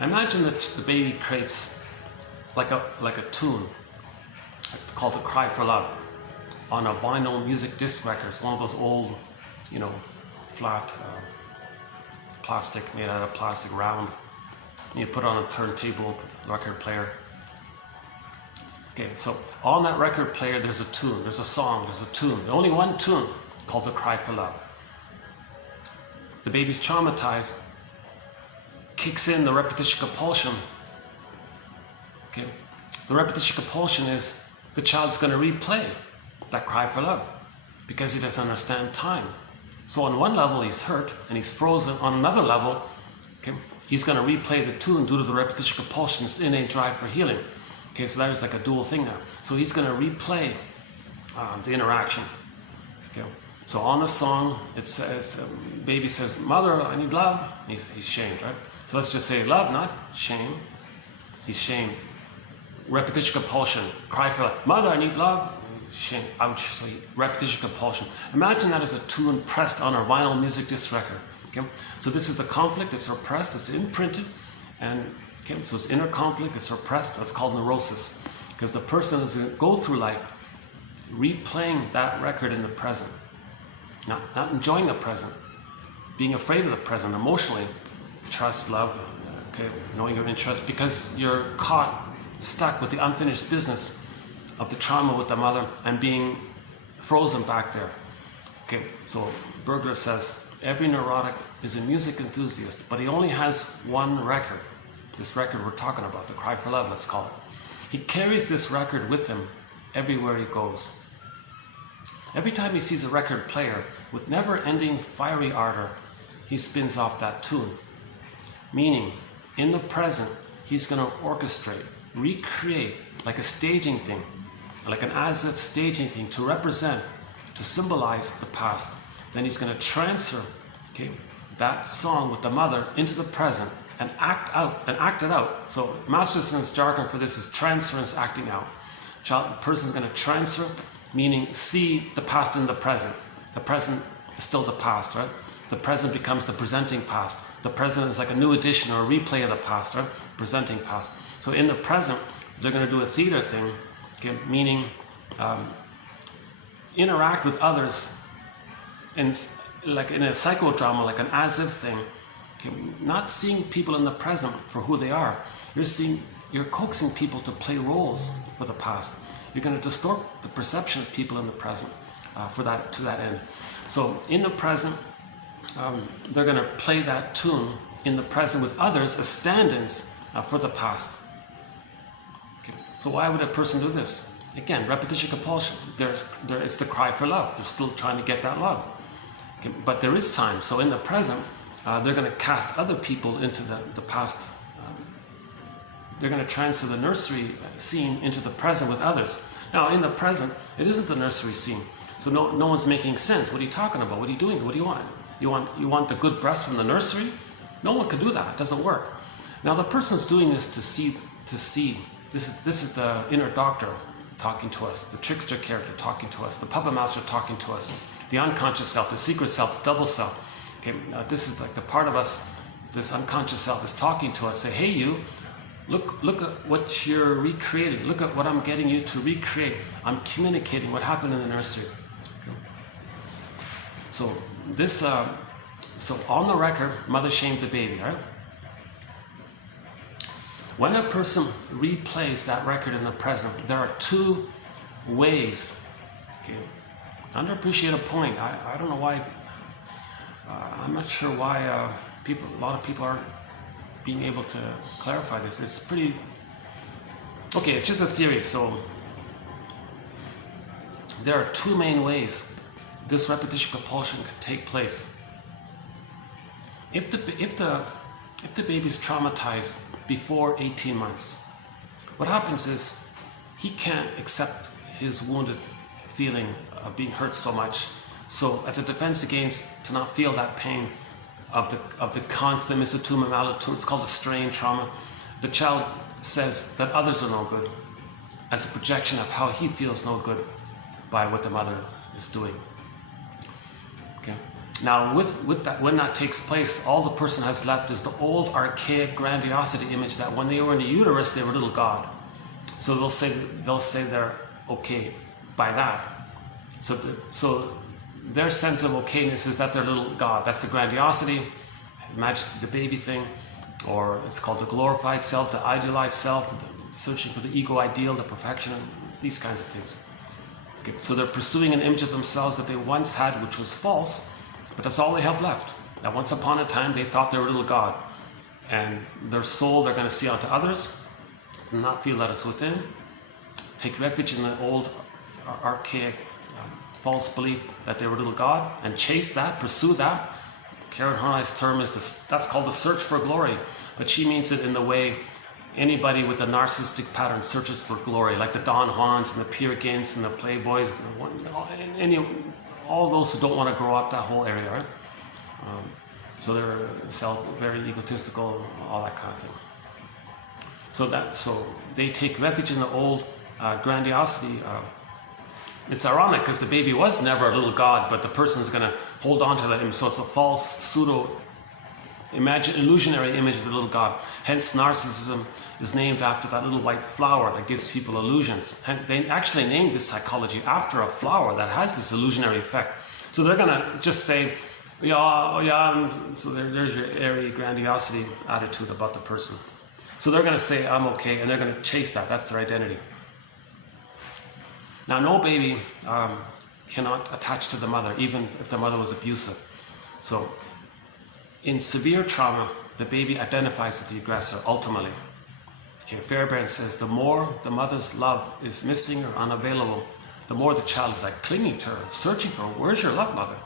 Imagine that the baby creates like a tune called The Cry for Love on a vinyl music disc record. It's one of those old, flat plastic, made out of plastic, round. And you put it on a turntable, record player. Okay, so on that record player there's a tune, there's a song, there's a tune. Only one tune called The Cry for Love. The baby's traumatized, kicks in the repetition compulsion. Okay, the repetition compulsion is the child's going to replay that cry for love because he doesn't understand time. So on one level he's hurt and he's frozen. On another level, okay, he's going to replay the tune due to the repetition compulsion, this innate drive for healing. Okay, so there's like a dual thing there. So he's going to replay the interaction. Okay. So on the song, it says, baby says, "Mother, I need love." He's shamed, right? So let's just say love, not shame. He's shamed. Repetition compulsion, cry for love. "Mother, I need love." Shame, ouch. So repetition compulsion. Imagine that as a tune pressed on a vinyl music disc record. Okay? So this is the conflict, it's repressed, it's imprinted. And okay, so it's inner conflict, it's repressed, that's called neurosis. Because the person is going to go through life replaying that record in the present. Not enjoying the present, being afraid of the present emotionally, trust, love, okay, knowing your interest, because you're caught, stuck with the unfinished business of the trauma with the mother and being frozen back there. Okay, so Burglar says, every neurotic is a music enthusiast, but he only has one record. This record we're talking about, The Cry for Love, let's call it. He carries this record with him everywhere he goes. Every time he sees a record player with never-ending fiery ardor, he spins off that tune. Meaning, in the present, he's going to orchestrate, recreate, like a staging thing, like an as-if staging thing to represent, to symbolize the past. Then he's going to transfer, okay, that song with the mother into the present and act it out. So Masterson's jargon for this is transference, acting out. The person's going to transfer, meaning see the past in the present. The present is still the past, right? The present becomes the presenting past. The present is like a new edition or a replay of the past, right? Presenting past. So in the present, they're going to do a theater thing, okay? Meaning interact with others like in a psychodrama, like an as-if thing. Okay? Not seeing people in the present for who they are. You're coaxing people to play roles for the past. You're going to distort the perception of people in the present to that end. So in the present, they're going to play that tune in the present with others as stand-ins for the past. Okay. So why would a person do this? Again, repetition compulsion. It's the cry for love. They're still trying to get that love. Okay. But there is time. So in the present, they're going to cast other people into the past. They're going to transfer the nursery scene into the present with others. Now, in the present, it isn't the nursery scene. So no one's making sense. What are you talking about? What are you doing? What do you want? You want the good breast from the nursery? No one could do that. It doesn't work. Now, the person's doing this to see. This is the inner doctor talking to us, the trickster character talking to us, the puppet master talking to us, the unconscious self, the secret self, the double self. Okay, this is like the part of us, this unconscious self is talking to us. Say, hey, you. Look at what you're recreating. Look at what I'm getting you to recreate. I'm communicating what happened in the nursery. Okay. So this, so on the record, mother shamed the baby, right? When a person replays that record in the present, there are two ways. Okay. Underappreciated point. I don't know why. I'm not sure why a lot of people aren't being able to clarify this. It's pretty, okay, it's just a theory. So there are two main ways this repetition compulsion could take place. If the baby's traumatized before 18 months, what happens is he can't accept his wounded feeling of being hurt so much. So as a defense against to not feel that pain of the constant misattunement, malattunement, it's called a strain trauma. The child says that others are no good. as a projection of how he feels no good by what the mother is doing. Okay. Now, with that, when that takes place, all the person has left is the old archaic grandiosity image that when they were in the uterus, they were little God. So they'll say they're okay by that. So their sense of okayness is that they're little God. That's the grandiosity, majesty, the baby thing, or it's called the glorified self, the idealized self, searching for the ego ideal, the perfection, these kinds of things. Okay. So they're pursuing an image of themselves that they once had, which was false, but that's all they have left. That once upon a time they thought they were little God, and their soul they're going to see onto others, and not feel that it's within. Take refuge in the old archaic false belief that they were little God, and chase that, pursue that. Karen Horney's term is this, that's called the search for glory, but she means it in the way anybody with a narcissistic pattern searches for glory, like the Don Juans and the Peer Gynt's and the Playboys, all those who don't want to grow up, that whole area, right? So they're very egotistical, all that kind of thing. So they take refuge in the old grandiosity. It's ironic because the baby was never a little God, but the person is going to hold on to that image. So it's a false, pseudo, illusionary image of the little God. Hence, narcissism is named after that little white flower that gives people illusions. And they actually named this psychology after a flower that has this illusionary effect. So they're going to just say, so there's your airy grandiosity attitude about the person. So they're going to say, I'm okay, and they're going to chase that. That's their identity. Now, no baby cannot attach to the mother, even if the mother was abusive. So in severe trauma, the baby identifies with the aggressor, ultimately. Okay, Fairbairn says, the more the mother's love is missing or unavailable, the more the child is like clinging to her, searching for her. Where's your love, mother?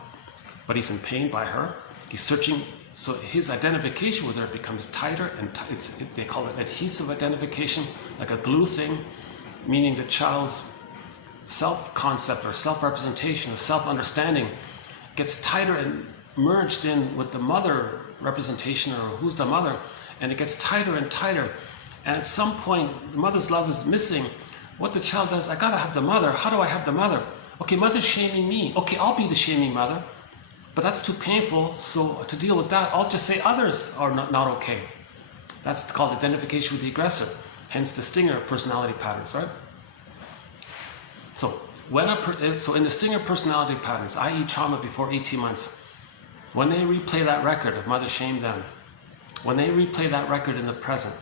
But he's in pain by her. He's searching, so his identification with her becomes tighter, and they call it adhesive identification, like a glue thing, meaning the child's self-concept or self-representation or self-understanding gets tighter and merged in with the mother representation, or who's the mother, and it gets tighter and tighter. And at some point, the mother's love is missing. What the child does, I gotta have the mother. How do I have the mother? Okay, mother's shaming me. Okay, I'll be the shaming mother. But that's too painful, so to deal with that, I'll just say others are not okay. That's called identification with the aggressor, hence the stinger personality patterns, right? So, in the stinger personality patterns, i.e. trauma before 18 months, when they replay that record of mother shamed them, when they replay that record in the present,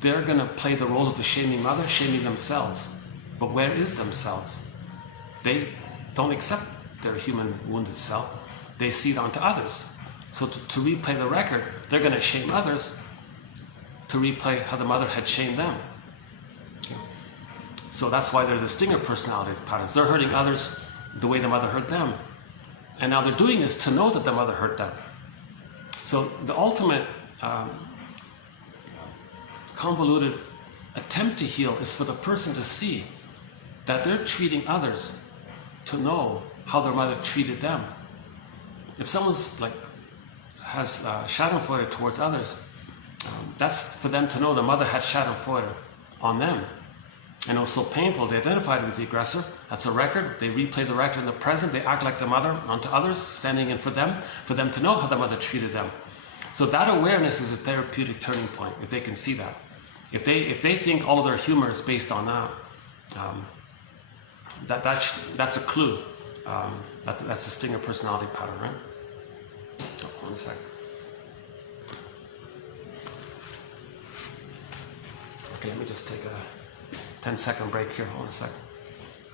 they're going to play the role of the shaming mother, shaming themselves. But where is themselves? They don't accept their human wounded self. They see it onto others. So to replay the record, they're going to shame others to replay how the mother had shamed them. Okay. So that's why they're the stinger personality patterns. They're hurting others the way the mother hurt them. And now they're doing this to know that the mother hurt them. So the ultimate convoluted attempt to heal is for the person to see that they're treating others to know how their mother treated them. If someone's has schadenfreude towards others, that's for them to know the mother had schadenfreude on them. And it was so painful, they identified with the aggressor. That's a record. They replay the record in the present. They act like the mother onto others, standing in for them to know how the mother treated them. So that awareness is a therapeutic turning point, if they can see that. If they think all of their humor is based on that, that's a clue. That's the stinger personality pattern, right? Oh, 1 second. Okay, let me just take a 10-second break here. Hold on a second.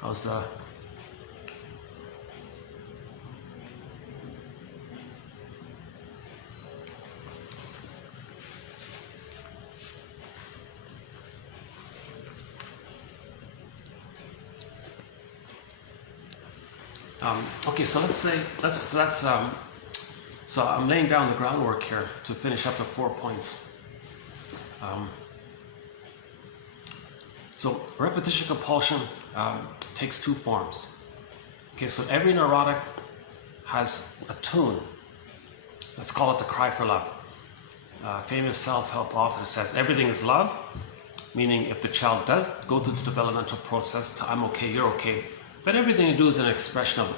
How's the... okay, so let's say, so I'm laying down the groundwork here to finish up the 4 points. So repetition compulsion takes 2 forms. Okay, so every neurotic has a tune. Let's call it the cry for love. famous self-help author says, everything is love, meaning if the child does go through the developmental process to I'm okay, you're okay, then everything you do is an expression of it.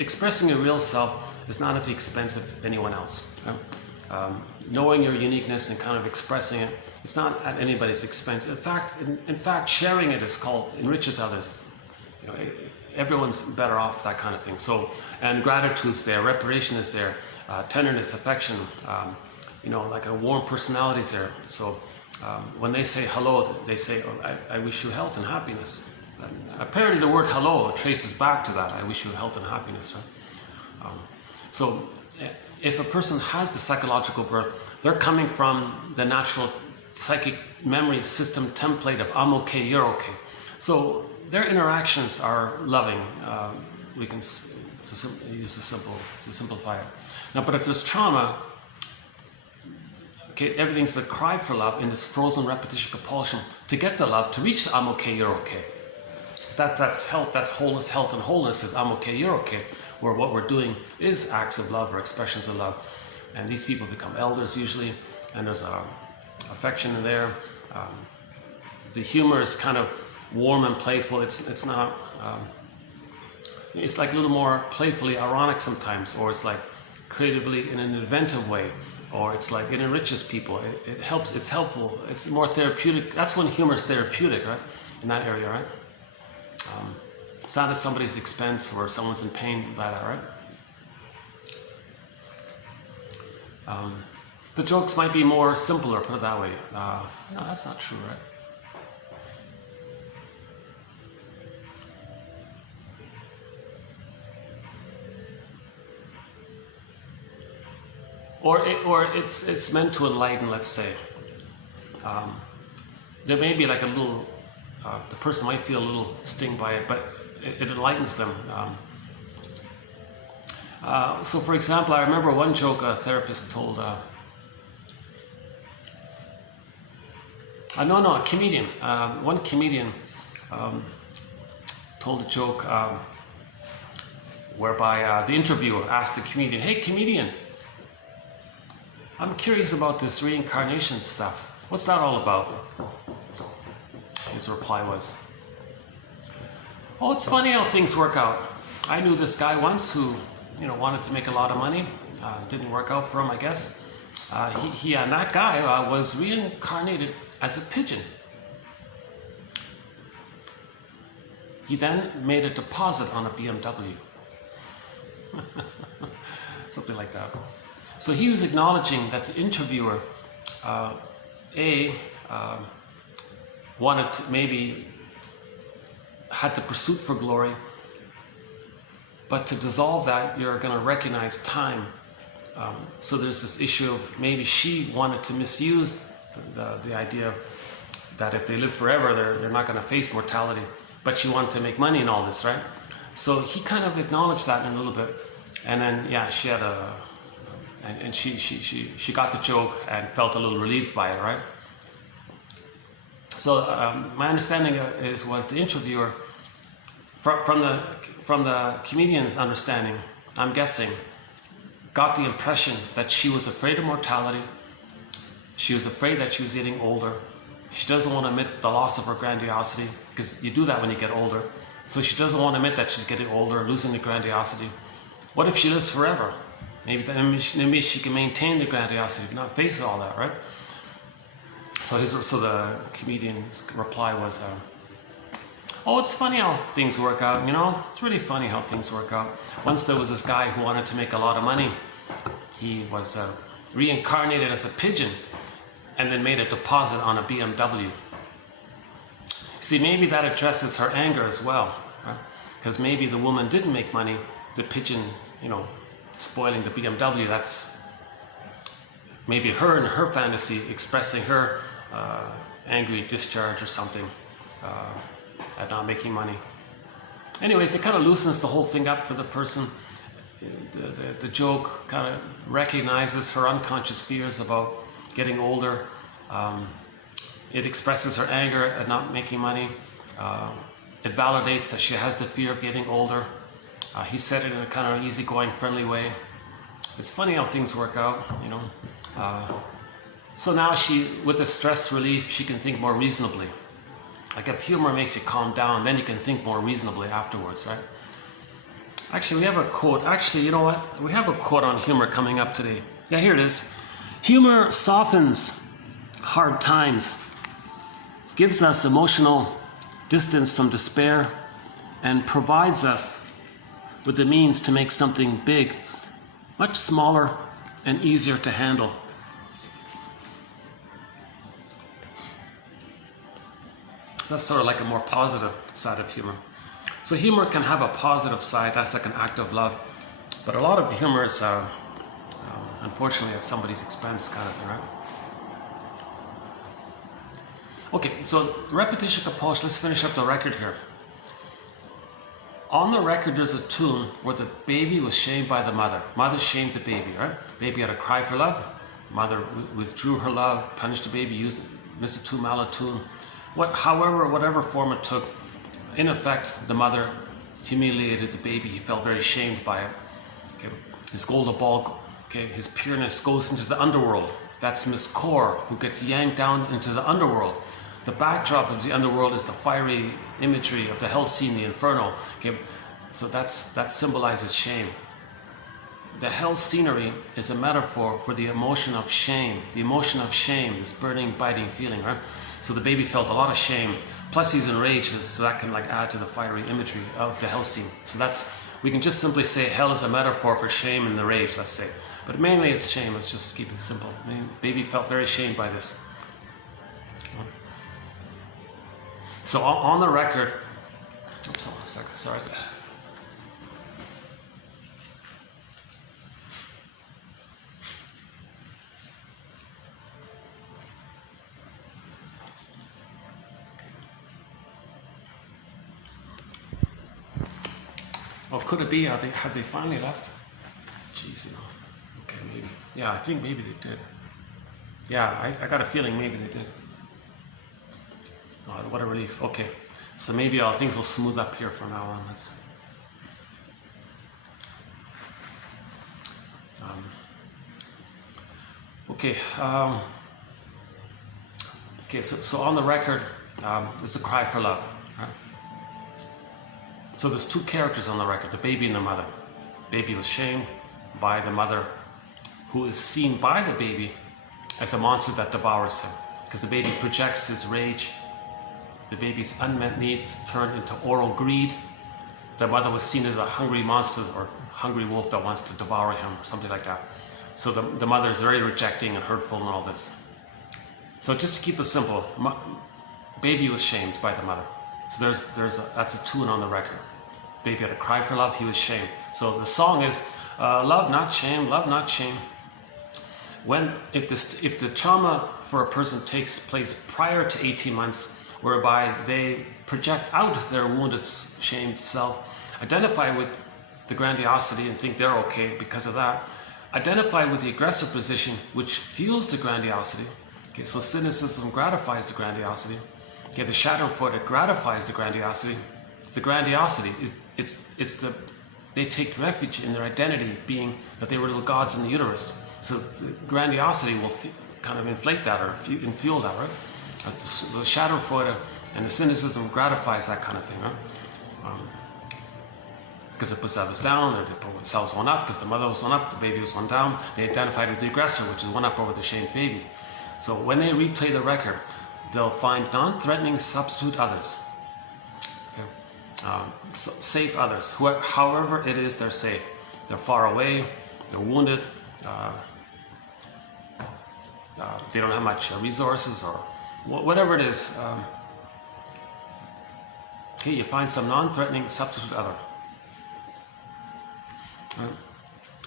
Expressing your real self is not at the expense of anyone else. Right? Knowing your uniqueness and kind of expressing it, it's not at anybody's expense. In fact, sharing it is called enriches others. You know, everyone's better off, that kind of thing. So, and gratitude's there, reparation is there, tenderness, affection, you know, like a warm personality is there. So when they say hello, they say, oh, I wish you health and happiness. And apparently the word hello traces back to that. I wish you health and happiness. Right? So if a person has the psychological birth, they're coming from the natural psychic memory system template of I'm okay, you're okay. So their interactions are loving. We can use to simplify it. Now, but if there's trauma, okay, everything's a cry for love in this frozen repetition compulsion to get the love, to reach I'm okay, you're okay. That's health, that's wholeness. Health and wholeness is I'm okay, you're okay, where what we're doing is acts of love or expressions of love. And these people become elders usually, and there's affection in there. The humor is kind of warm and playful. It's not, it's like a little more playfully ironic sometimes, or it's like creatively in an inventive way, or it's like it enriches people. It helps, it's helpful, it's more therapeutic. That's when humor is therapeutic, right? In that area, right? It's not at somebody's expense or someone's in pain by that, right? The jokes might be more simpler, put it that way. No, that's not true, right? Or it's meant to enlighten, let's say. There may be like a little, the person might feel a little sting by it, but it enlightens them. So for example, I remember one joke a therapist told, a comedian. One comedian told a joke whereby the interviewer asked the comedian, "Hey comedian, I'm curious about this reincarnation stuff. What's that all about?" His reply was, "Oh, it's funny how things work out. I knew this guy once who, wanted to make a lot of money. Didn't work out for him, I guess. And that guy was reincarnated as a pigeon. He then made a deposit on a BMW." Something like that. So he was acknowledging that the interviewer, wanted to, maybe had the pursuit for glory, but to dissolve that, you're going to recognize time. So there's this issue of maybe she wanted to misuse the idea that if they live forever, they're not going to face mortality, but she wanted to make money and all this, right? So he kind of acknowledged that in a little bit, and then she had and she got the joke and felt a little relieved by it, right? So my understanding was the interviewer, from the comedian's understanding, I'm guessing, got the impression that she was afraid of mortality. She was afraid that she was getting older. She doesn't want to admit the loss of her grandiosity, because you do that when you get older. So she doesn't want to admit that she's getting older, losing the grandiosity. What if she lives forever? Maybe she can maintain the grandiosity, not face all that, right? So the comedian's reply was, "Oh, it's funny how things work out, It's really funny how things work out. Once there was this guy who wanted to make a lot of money. He was reincarnated as a pigeon and then made a deposit on a BMW." See, maybe that addresses her anger as well, right? Because maybe the woman didn't make money, the pigeon, spoiling the BMW, that's maybe her and her fantasy expressing her angry discharge or something at not making money. Anyways, it kind of loosens the whole thing up for the person. The joke kind of recognizes her unconscious fears about getting older. It expresses her anger at not making money. It validates that she has the fear of getting older. He said it in a kind of easygoing, friendly way. It's funny how things work out, So now with the stress relief, she can think more reasonably. Like if humor makes you calm down, then you can think more reasonably afterwards, right? Actually, we have a quote. Actually, you know what? We have a quote on humor coming up today. Yeah, here it is. Humor softens hard times, gives us emotional distance from despair, and provides us with the means to make something big much smaller and easier to handle. So that's sort of like a more positive side of humor. So humor can have a positive side, that's like an act of love. But a lot of humor is, unfortunately, at somebody's expense kind of thing, right? Okay, so repetition compulsion, let's finish up the record here. On the record, there's a tune where the baby was shamed by the mother. Mother shamed the baby, right? Baby had a cry for love. Mother withdrew her love, punished the baby, used Mr. Tumala tune. Whatever form it took, in effect, the mother humiliated the baby. He felt very shamed by it. Okay. His golden ball, okay, his pureness goes into the underworld. That's Miss Core, who gets yanked down into the underworld. The backdrop of the underworld is the fiery imagery of the hell scene, the inferno. Okay, so that symbolizes shame. The hell scenery is a metaphor for the emotion of shame. The emotion of shame, this burning, biting feeling, right? So the baby felt a lot of shame. Plus he's enraged, so that can like add to the fiery imagery of the hell scene. So we can just simply say hell is a metaphor for shame and the rage, let's say. But mainly it's shame. Let's just keep it simple. I mean, baby felt very shamed by this. So on the record, oops, hold on a second, sorry. Oh, could it be? Have they finally left? Jeez, you know. Okay, maybe. Yeah, I think maybe they did. Yeah, I got a feeling maybe they did. Oh, what a relief. Okay, so maybe things will smooth up here from now on. Okay, so on the record, it's a cry for love. Right? So there's two characters on the record, the baby and the mother. Baby was shamed by the mother, who is seen by the baby as a monster that devours him, because the baby projects his rage. The baby's unmet need turned into oral greed. The mother was seen as a hungry monster or hungry wolf that wants to devour him, or something like that. So the mother is very rejecting and hurtful and all this. So just to keep it simple, baby was shamed by the mother. So that's a tune on the record. Baby had a cry for love, he was shamed. So the song is love not shame, love not shame. If the trauma for a person takes place prior to 18 months, whereby they project out their wounded, shamed self, identify with the grandiosity and think they're okay because of that, identify with the aggressive position which fuels the grandiosity. Okay, so cynicism gratifies the grandiosity. Okay, the schadenfreude gratifies the grandiosity. The grandiosity they take refuge in their identity, being that they were little gods in the uterus. So the grandiosity will kind of inflate that or fuel that, right? The schadenfreude and the cynicism gratifies that kind of thing, right? Because it puts others down, they put themselves one up, because the mother was one up, the baby was one down. They identified with the aggressor, which is one up over the shamed baby. So when they replay the record, they'll find non-threatening substitute others. Okay? Safe others. However it is they're safe. They're far away, they're wounded, they don't have much resources or whatever it is. Okay, you find some non-threatening substitute other.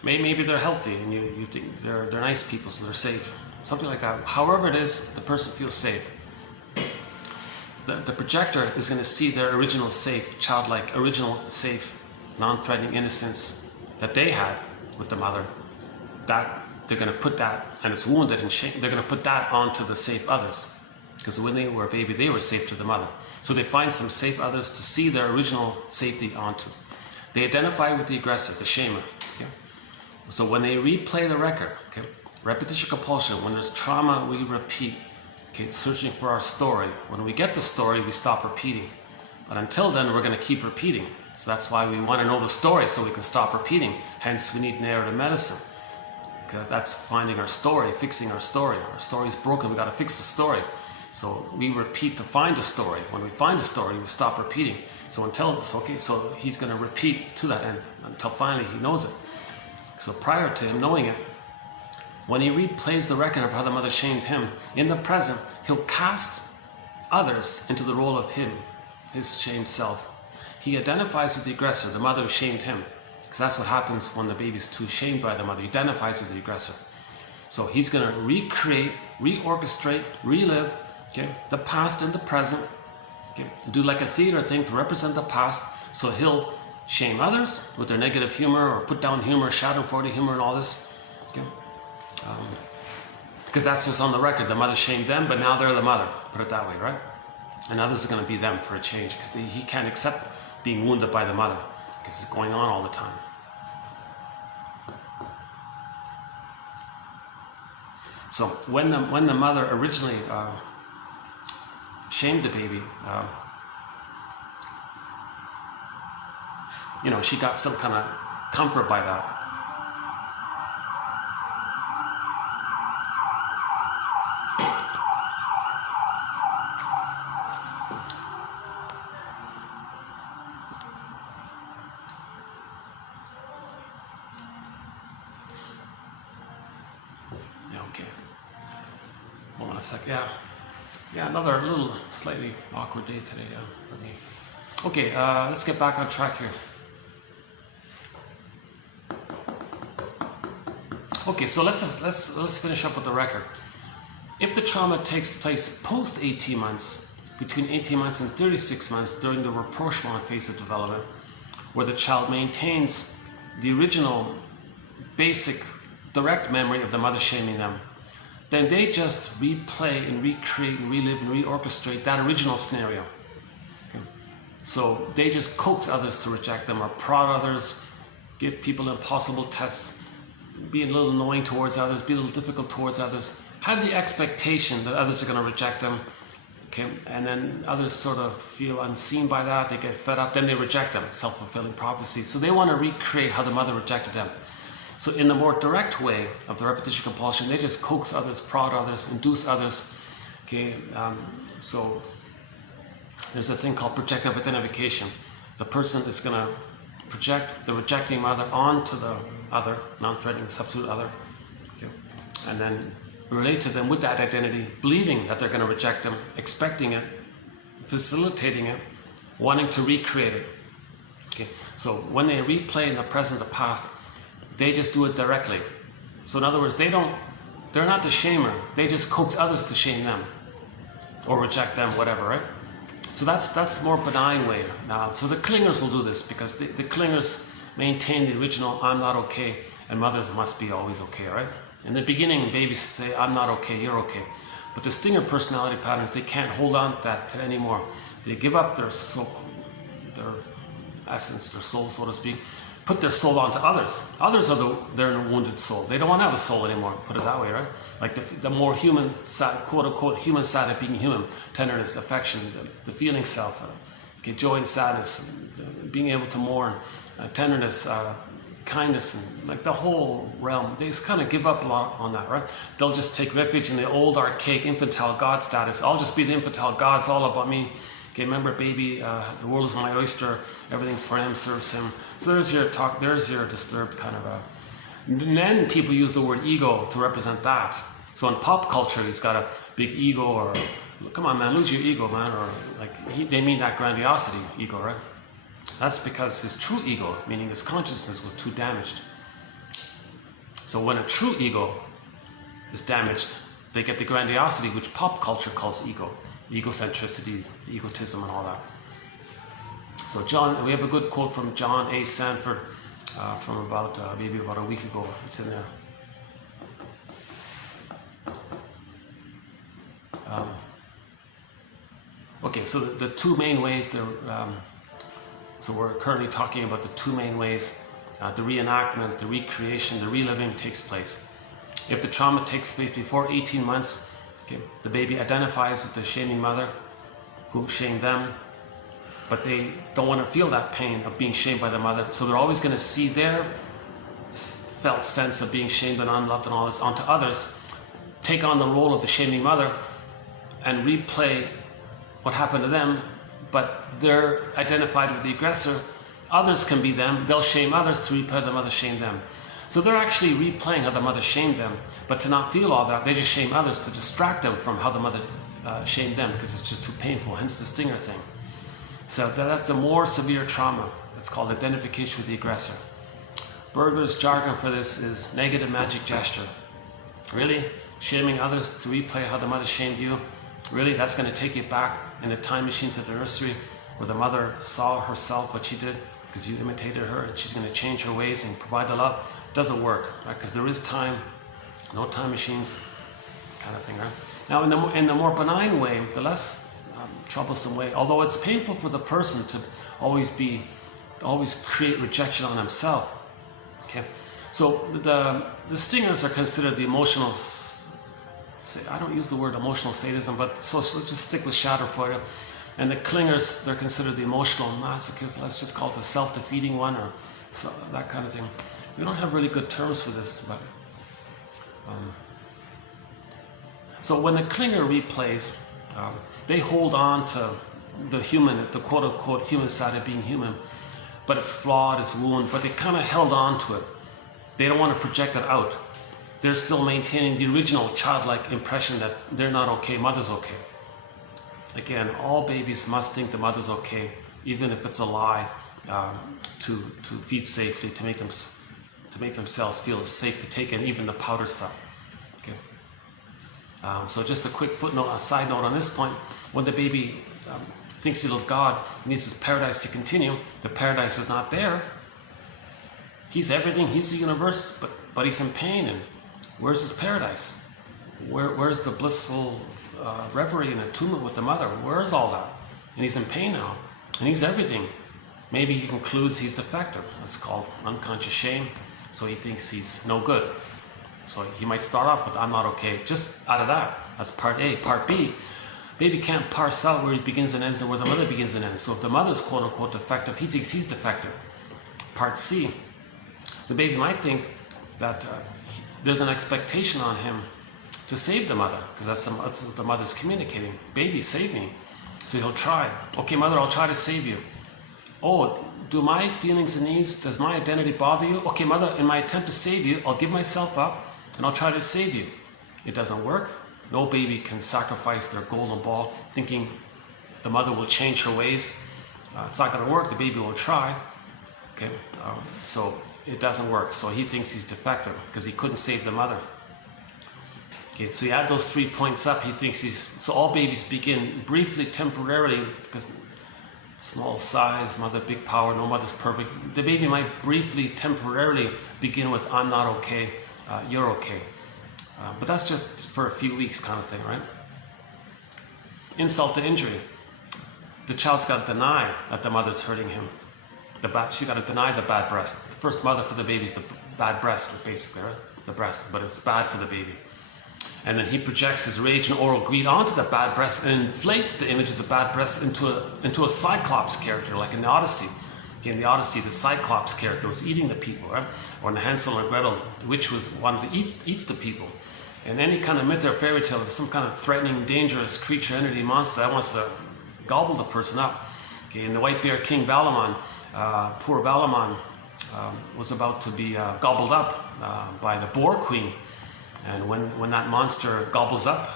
Maybe they're healthy and you think they're nice people, so they're safe. Something like that. However it is, the person feels safe. The projector is going to see their original safe, childlike, original safe, non-threatening innocence that they had with the mother. That they're going to put that, and it's wounded and shame, they're going to put that onto the safe others. Because when they were a baby, they were safe to the mother. So they find some safe others to see their original safety onto. They identify with the aggressor, the shamer. Okay? So when they replay the record, okay, Repetition compulsion, when there's trauma, we repeat, okay, searching for our story. When we get the story, we stop repeating. But until then, we're going to keep repeating. So that's why we want to know the story so we can stop repeating. Hence, we need narrative medicine. Okay, that's finding our story, fixing our story. Our story's broken, we got to fix the story. So we repeat to find the story. When we find the story, we stop repeating. So until this, okay, so he's going to repeat to that end until finally he knows it. So prior to him knowing it, when he replays the record of how the mother shamed him, in the present, he'll cast others into the role of him, his shamed self. He identifies with the aggressor, the mother who shamed him, because that's what happens when the baby's too shamed by the mother. He identifies with the aggressor. So he's going to recreate, reorchestrate, relive, okay, the past and the present, okay, do like a theater thing to represent the past. So he'll shame others with their negative humor or put down humor, Schadenfreude humor and all this, okay. Because that's what's on the record. The mother shamed them, but now they're the mother. Put it that way, right? And others are going to be them for a change because he can't accept being wounded by the mother because it's going on all the time. So when the mother originally shamed the baby, you know, she got some kind of comfort by that. Okay. Hold on a sec. Yeah, another little slightly awkward day today, for me. Okay, let's get back on track here. Okay, so let's finish up with the record. If the trauma takes place post 18 months, between 18 months and 36 months during the rapprochement phase of development, where the child maintains the original basic direct memory of the mother shaming them, then they just replay and recreate and relive and reorchestrate that original scenario. Okay. So they just coax others to reject them or prod others, give people impossible tests, be a little annoying towards others, be a little difficult towards others, have the expectation that others are going to reject them, okay, and then others sort of feel unseen by that, they get fed up, then they reject them, self-fulfilling prophecy. So they want to recreate how the mother rejected them. So in the more direct way of the repetition compulsion, they just coax others, prod others, induce others. Okay, so there's a thing called projective identification. The person is going to project the rejecting mother onto the other, non-threatening substitute other, okay, and then relate to them with that identity, believing that they're going to reject them, expecting it, facilitating it, wanting to recreate it. Okay, so when they replay in the present, the past, they just do it directly. So in other words, they're not the shamer, they just coax others to shame them or reject them, whatever, right? So that's more benign way. So the clingers will do this because the clingers maintain the original I'm not okay and mothers must be always okay, right? In the beginning, babies say I'm not okay, you're okay. But the stinger personality patterns, they can't hold on to that anymore. They give up their soul, their essence, their soul, so to speak, put their soul onto others. Others are they're a wounded soul. They don't want to have a soul anymore, put it that way, right? Like the more human side, quote unquote, human side of being human, tenderness, affection, the feeling self, okay, joy and sadness, being able to mourn, tenderness, kindness, and like the whole realm. They just kind of give up a lot on that, right? They'll just take refuge in the old archaic infantile god status. I'll just be the infantile god, it's all about me. Okay, remember, baby, the world is my oyster, everything's for him, serves him. So there's your talk, there's your disturbed kind of and then people use the word ego to represent that. So in pop culture, he's got a big ego, or come on, man, lose your ego, man, or like they mean that grandiosity ego, right? That's because his true ego, meaning his consciousness, was too damaged. So when a true ego is damaged, they get the grandiosity, which pop culture calls ego. The egocentricity, the egotism, and all that. So we have a good quote from John A. Sanford from maybe about a week ago. It's in there. Okay, so the two main ways. So we're currently talking about the two main ways the reenactment, the recreation, the reliving takes place. If the trauma takes place before 18 months, okay, the baby identifies with the shaming mother who shamed them, but they don't want to feel that pain of being shamed by the mother, so they're always going to see their felt sense of being shamed and unloved and all this onto others, take on the role of the shaming mother and replay what happened to them, but they're identified with the aggressor. Others can be them, they'll shame others to replay the mother shamed them. So they're actually replaying how the mother shamed them, but to not feel all that, they just shame others to distract them from how the mother shamed them, because it's just too painful, hence the stinger thing. So that's a more severe trauma. It's called identification with the aggressor. Berger's jargon for this is negative magic gesture. Really? Shaming others to replay how the mother shamed you? Really? That's going to take you back in a time machine to the nursery where the mother saw herself, what she did, because you imitated her, and she's going to change her ways and provide the love? Doesn't work, right? Because there is time, no time machines, kind of thing, right? Now, in the more benign way, the less troublesome way, although it's painful for the person to always create rejection on himself. Okay, so the stingers are considered the emotional. I don't use the word emotional sadism, but so let's just stick with Schadenfreude. And the clingers, they're considered the emotional masochist. Let's just call it the self-defeating one, or so, that kind of thing. We don't have really good terms for this, but so when the clinger replays, they hold on to the human, the quote-unquote human side of being human, but it's flawed, it's wounded, but they kind of held on to it. They don't want to project it out. They're still maintaining the original childlike impression that they're not okay, mother's okay. Again, all babies must think the mother's okay, even if it's a lie, to feed safely, to make themselves feel safe to take in even the powder stuff. Okay. So just a quick footnote, a side note on this point: when the baby thinks he loves God, needs his paradise to continue, the paradise is not there. He's everything, he's the universe, but he's in pain, and where's his paradise? Where's the blissful reverie and attunement with the mother? Where's all that? And he's in pain now, and he's everything. Maybe he concludes he's defective. That's called unconscious shame. So he thinks he's no good. So he might start off with, I'm not okay, just out of that. That's part A. Part B, baby can't parse out where he begins and ends and where the mother begins and ends. So if the mother's quote unquote defective, he thinks he's defective. Part C, the baby might think that there's an expectation on him to save the mother, because that's what the mother's communicating. Baby, save me. So he'll try. Okay, mother, I'll try to save you. Oh, do my feelings and needs, does my identity bother you? Okay, mother, in my attempt to save you, I'll give myself up and I'll try to save you. It doesn't work. No baby can sacrifice their golden ball thinking the mother will change her ways. It's not going to work. The baby will try. Okay, so it doesn't work. So he thinks he's defective because he couldn't save the mother. Okay, so you add those 3 points up, he thinks so all babies begin briefly, temporarily, because small size, mother, big power, no mother's perfect. The baby might briefly, temporarily begin with, I'm not okay, you're okay. But that's just for a few weeks kind of thing, right? Insult to injury. The child's got to deny that the mother's hurting him. She's got to deny the bad breast. The first mother for the baby is the bad breast, basically, right? The breast, but it's bad for the baby. And then he projects his rage and oral greed onto the bad breast and inflates the image of the bad breast into a Cyclops character, like in the Odyssey. In the Odyssey, the Cyclops character was eating the people, right? Or in Hansel and Gretel, the witch was one that eats the people. And any kind of myth or fairy tale of some kind of threatening, dangerous creature, entity, monster that wants to gobble the person up. Okay, in the White Bear King Valamon, poor Valamon was about to be gobbled up by the Boar Queen. And when that monster gobbles up,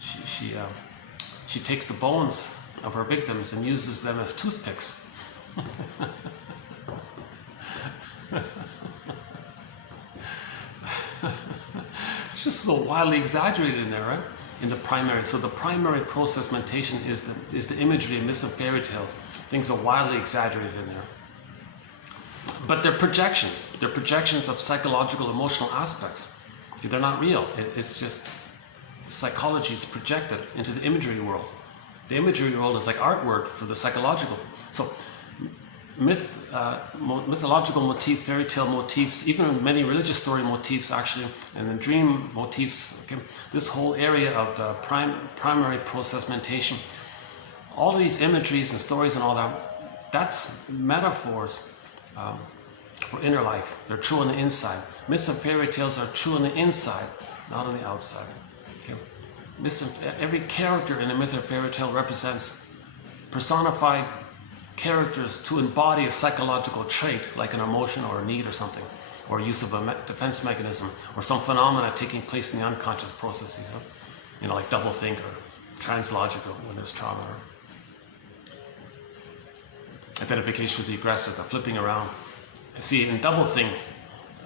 she takes the bones of her victims and uses them as toothpicks. It's just so wildly exaggerated in there, right? In the primary. So the primary process mentation is the imagery of myths and fairy tales. Things are wildly exaggerated in there. But they're projections. They're projections of psychological, emotional aspects. They're not real. It's just the psychology is projected into the imagery world. The imagery world is like artwork for the psychological. So mythological motifs, fairy tale motifs, even many religious story motifs actually, and then dream motifs. Okay? This whole area of the primary process mentation, all these imageries and stories and all that, that's metaphors for inner life. They're true on the inside. Myths and fairy tales are true on the inside, not on the outside. Okay? Every character in a myth or fairy tale represents personified characters to embody a psychological trait, like an emotion or a need or something, or use of a defense mechanism, or some phenomena taking place in the unconscious processes. You know, like doublethink or translogical when there's trauma, or identification with the aggressor, the flipping around. See, in doublethink,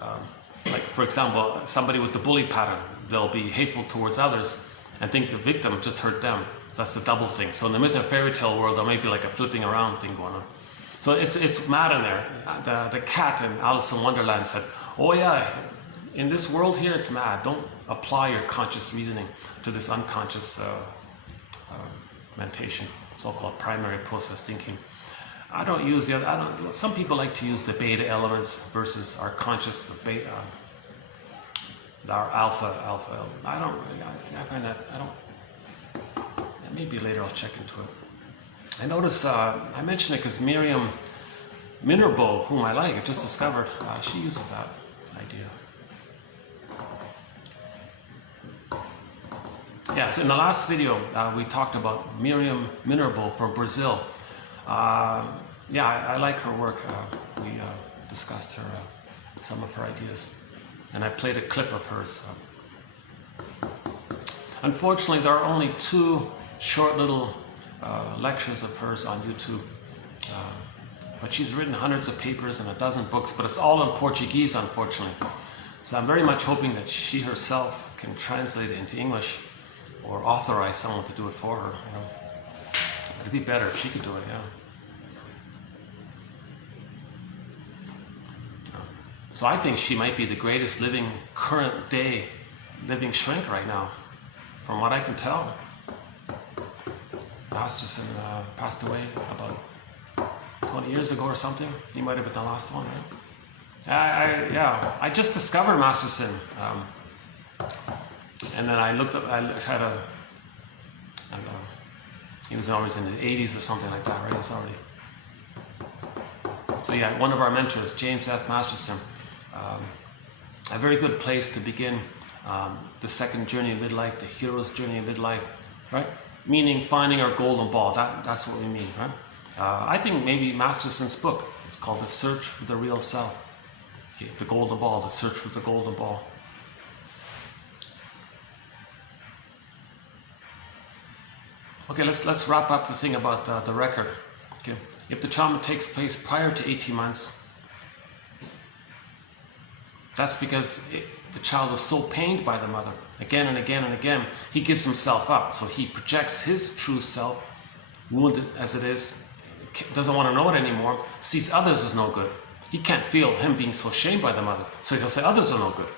like for example, somebody with the bully pattern, they'll be hateful towards others and think the victim just hurt them. That's the doublethink. So in the myth and fairy tale world, there might be like a flipping around thing going on. So it's mad in there. The cat in Alice in Wonderland said, "Oh yeah, in this world here, it's mad. Don't apply your conscious reasoning to this unconscious mentation, so-called primary process thinking." I don't use the other. Some people like to use the beta elements versus our conscious, the beta, our alpha. I don't. I find that I don't. Maybe later I'll check into it. I notice I mentioned it because Miriam Minerbo, whom I like, I just discovered, she uses that idea. Yeah, so in the last video we talked about Miriam Minerbo from Brazil. Yeah, I like her work. We discussed her some of her ideas, and I played a clip of hers. Unfortunately, there are only 2 short little lectures of hers on YouTube, but she's written hundreds of papers and a dozen books, but it's all in Portuguese, unfortunately. So I'm very much hoping that she herself can translate it into English or authorize someone to do it for her. You know, it'd be better if she could do it. Yeah. So I think she might be the greatest living, current day living shrink right now, from what I can tell. Masterson passed away about 20 years ago or something. He might have been the last one, right? Yeah, I just discovered Masterson. And then I looked up, I tried to, he was always in the 80s or something like that, right? He was already. So yeah, one of our mentors, James F. Masterson, a very good place to begin the second journey of midlife, the hero's journey of midlife, right? Meaning finding our golden ball. That's what we mean, right? I think maybe Masterson's book, it's called The Search for the Real Self. Okay, the golden ball, the search for the golden ball. Okay, let's wrap up the thing about the record. Okay, if the trauma takes place prior to 18 months, that's because the child was so pained by the mother again and again and again, he gives himself up. So he projects his true self, wounded as it is, doesn't want to know it anymore, sees others as no good. He can't feel him being so shamed by the mother, so he'll say others are no good.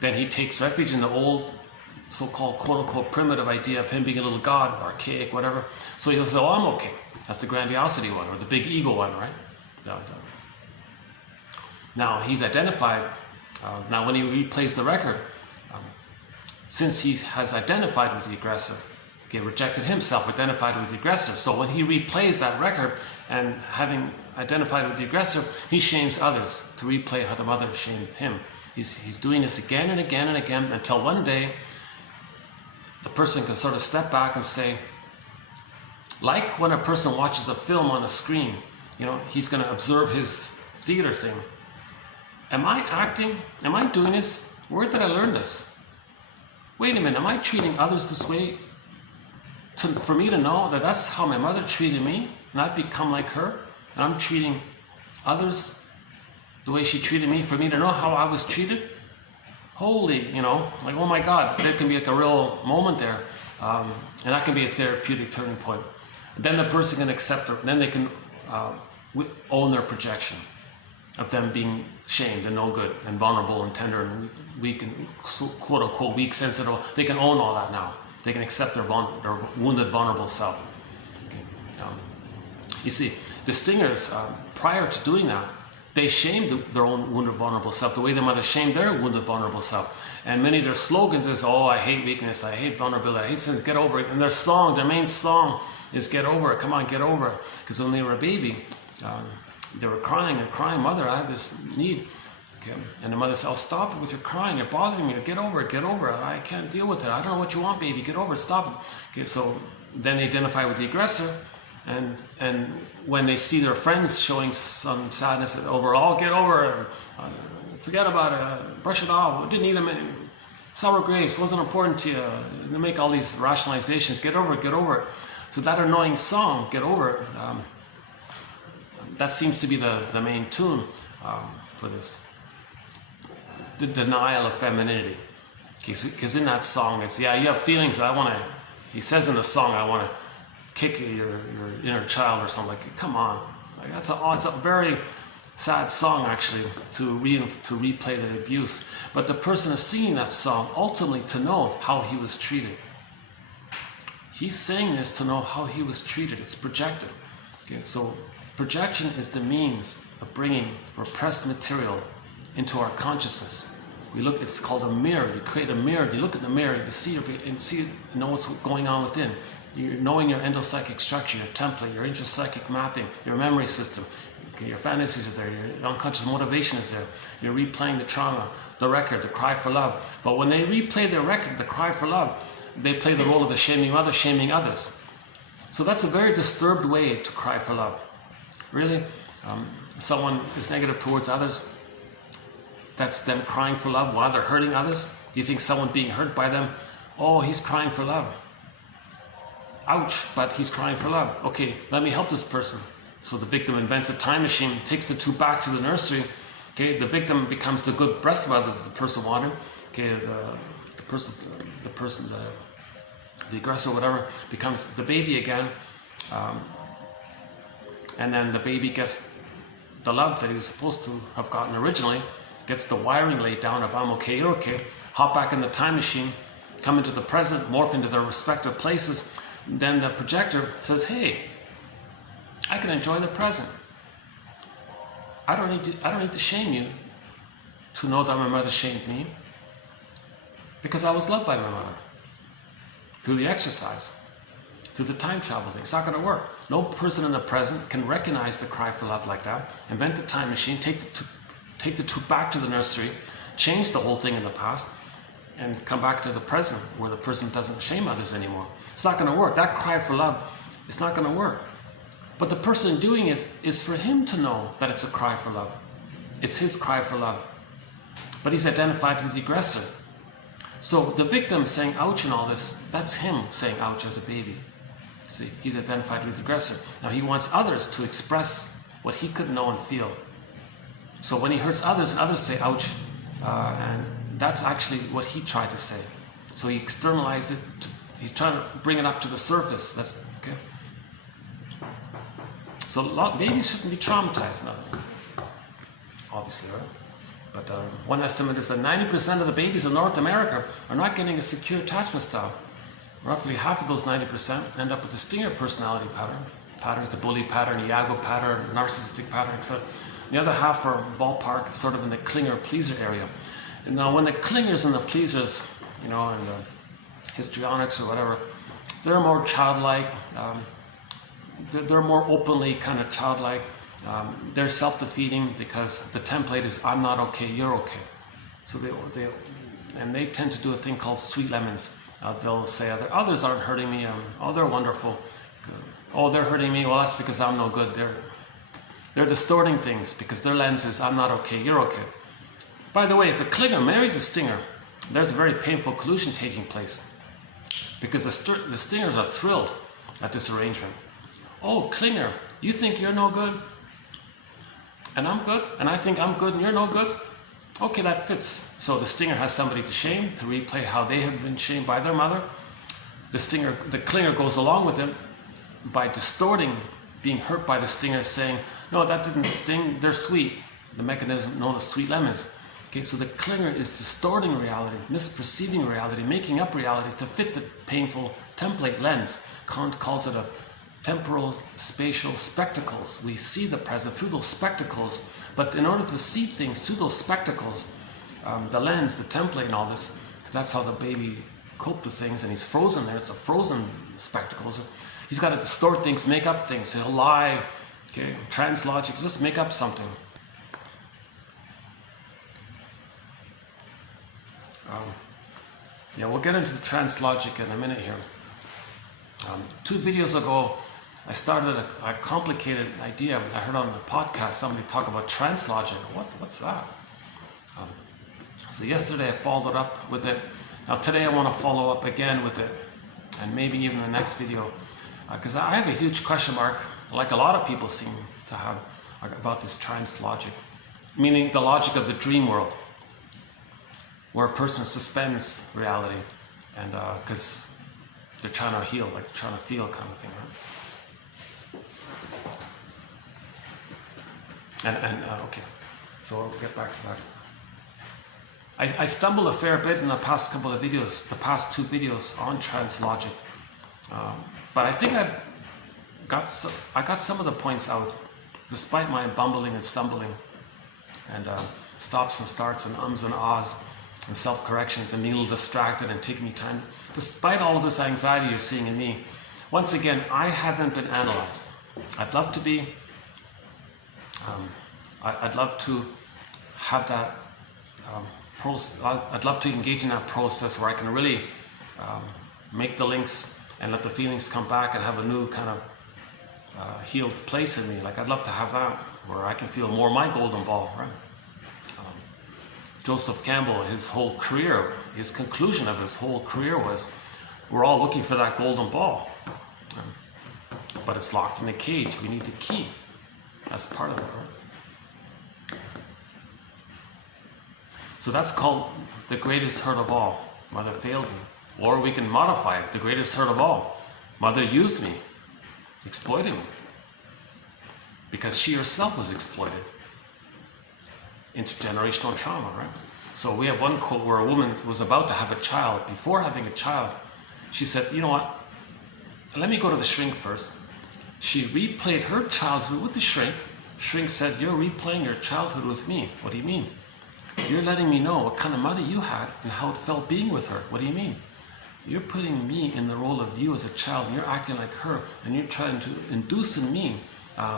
Then he takes refuge in the old so-called quote-unquote primitive idea of him being a little god, archaic, whatever. So he'll say, oh, I'm okay. That's the grandiosity one, or the big ego one, right? Now he's identified. Now when he replays the record, since he has identified with the aggressor, he rejected himself, identified with the aggressor. So when he replays that record and having identified with the aggressor, he shames others to replay how the mother shamed him. He's doing this again and again and again until one day the person can sort of step back and say, like when a person watches a film on a screen, you know, he's going to observe his theater thing. Am I acting? Am I doing this? Where did I learn this? Wait a minute, am I treating others this way for me to know that that's how my mother treated me and I've become like her and I'm treating others the way she treated me for me to know how I was treated? Holy, you know, like, oh my God, there can be like a real moment there, and that can be a therapeutic turning point. Then the person can accept it, and then they can own their projection of them being shamed and no good and vulnerable and tender and weak and quote unquote weak, sensitive. They can own all that now. They can accept their wounded, vulnerable self. Okay. You see, The stingers, prior to doing that, they shamed their own wounded, vulnerable self, the way their mother shamed their wounded, vulnerable self. And many of their slogans is, oh, I hate weakness, I hate vulnerability, I hate sins, get over it. And their song, their main song is get over it, come on, get over it. Because when they were a baby, they were crying and crying, mother, I have this need. Okay. And the mother said, oh, stop it with your crying, you're bothering me, get over it, I can't deal with it, I don't know what you want, baby, get over it, stop it. Okay, so then they identify with the aggressor, and when they see their friends showing some sadness over, oh, get over it, forget about it, brush it off, didn't need them, sour grapes, wasn't important to you, they make all these rationalizations, get over it. So that annoying song, get over it, that seems to be the main tune for this. The denial of femininity. Because in that song, it's, yeah, you have feelings, he says in the song, I want to kick your inner child or something. Like, come on. Like, it's a very sad song, actually, to replay the abuse. But the person is singing that song ultimately to know how he was treated. He's saying this to know how he was treated. It's projected. Okay, so projection is the means of bringing repressed material into our consciousness. It's called a mirror. You create a mirror, you look at the mirror, you see know what's going on within. You're knowing your endopsychic structure, your template, your intrapsychic mapping, your memory system. Okay, your fantasies are there, your unconscious motivation is there. You're replaying the trauma, the record, the cry for love. But when they replay their record, the cry for love, they play the role of the shaming mother, shaming others. So that's a very disturbed way to cry for love. Really, someone is negative towards others, that's them crying for love while they're hurting others. Do you think someone being hurt by them, oh, he's crying for love. Ouch, but he's crying for love. Okay, let me help this person. So the victim invents a time machine, takes the two back to the nursery. Okay, the victim becomes the good breast mother that the person wanted. Okay, the aggressor, whatever, becomes the baby again. And then the baby gets the love that he was supposed to have gotten originally, gets the wiring laid down of I'm okay, you're okay, hop back in the time machine, come into the present, morph into their respective places. Then the projector says, hey, I can enjoy the present. I don't need to shame you to know that my mother shamed me, because I was loved by my mother through the exercise, through the time travel thing. It's not going to work. No person in the present can recognize the cry for love like that, invent the time machine, take the two back to the nursery, change the whole thing in the past, and come back to the present where the person doesn't shame others anymore. It's not going to work. That cry for love, it's not going to work. But the person doing it is for him to know that it's a cry for love. It's his cry for love. But he's identified with the aggressor. So the victim saying ouch and all this, that's him saying ouch as a baby. See, he's identified with the aggressor. Now he wants others to express what he could know and feel. So when he hurts others and others say ouch, and that's actually what he tried to say. So he externalized it, he's trying to bring it up to the surface. That's okay. So babies shouldn't be traumatized, no. Obviously, right? But one estimate is that 90% of the babies in North America are not getting a secure attachment style. Roughly half of those 90% end up with the stinger personality patterns, the bully pattern, Iago pattern, narcissistic pattern, etc. The other half are ballpark, sort of in the clinger-pleaser area. And now when the clingers and the pleasers, and the histrionics or whatever, they're more childlike, they're more openly kind of childlike. They're self-defeating because the template is I'm not okay, you're okay. So they tend to do a thing called sweet lemons. They'll say others aren't hurting me. Oh, they're wonderful. Oh, they're hurting me. Well, that's because I'm no good. They're distorting things because their lens is I'm not okay, you're okay. By the way, if a clinger marries a stinger, there's a very painful collusion taking place because the stingers are thrilled at this arrangement. Oh, clinger, you think you're no good? And I'm good? And I think I'm good and you're no good? Okay, that fits. So the stinger has somebody to shame, to replay how they have been shamed by their mother. The clinger goes along with it by distorting being hurt by the stinger, saying, no, that didn't sting, they're sweet. The mechanism known as sweet lemons. Okay, so the clinger is distorting reality, misperceiving reality, making up reality to fit the painful template lens. Kant calls it temporal, spatial spectacles. We see the present through those spectacles, but in order to see things through those spectacles, the lens, the template and all this, that's how the baby coped with things, and he's frozen there. It's a frozen spectacle. So he's got to distort things, make up things. So he'll lie, okay, trance logic, just make up something. Yeah, we'll get into the trance logic in a minute here. 2 videos ago, I started a complicated idea. I heard on a podcast somebody talk about trance logic. What's that? So yesterday I followed up with it. Now today I want to follow up again with it, and maybe even the next video, because I have a huge question mark, like a lot of people seem to have, about this trance logic, meaning the logic of the dream world, where a person suspends reality, and because they're trying to heal, like trying to feel kind of thing, right? Okay, so I'll get back to that. I stumbled a fair bit in the past couple of videos, the past 2 videos on trance logic, but I think I got some of the points out, despite my bumbling and stumbling, and stops and starts and ums and ahs, and self-corrections, and being a little distracted and taking me time. Despite all of this anxiety you're seeing in me, once again, I haven't been analyzed. I'd love to be. I'd love to have that process. I'd love to engage in that process where I can really make the links and let the feelings come back and have a new kind of healed place in me. Like, I'd love to have that where I can feel more my golden ball, right? Joseph Campbell, his whole career, his conclusion of his whole career was, we're all looking for that golden ball, but it's locked in a cage. We need the key. That's part of it, right? So that's called the greatest hurt of all. Mother failed me. Or we can modify it, the greatest hurt of all. Mother used me, exploited me, because she herself was exploited. Intergenerational trauma, right? So we have one quote where a woman was about to have a child. Before having a child, she said, you know what, let me go to the shrink first. She replayed her childhood with the shrink. Shrink said, you're replaying your childhood with me. What do you mean? You're letting me know what kind of mother you had and how it felt being with her. What do you mean? You're putting me in the role of you as a child, and you're acting like her, and you're trying to induce in me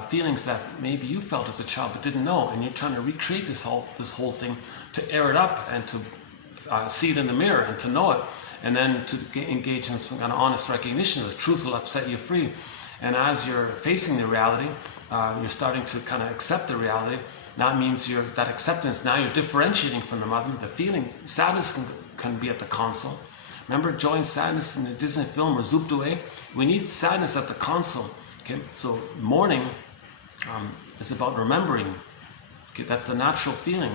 feelings that maybe you felt as a child but didn't know, and you're trying to recreate this whole thing to air it up and to see it in the mirror and to know it, and then to engage in some kind of honest recognition. The truth will upset you free, and as you're facing the reality, you're starting to kind of accept the reality. That means that acceptance, now you're differentiating from the mother. The feeling, sadness can be at the console. Remember joy and sadness in the Disney film were zooped away? We need sadness at the console. Okay, so mourning is about remembering. Okay, that's the natural feeling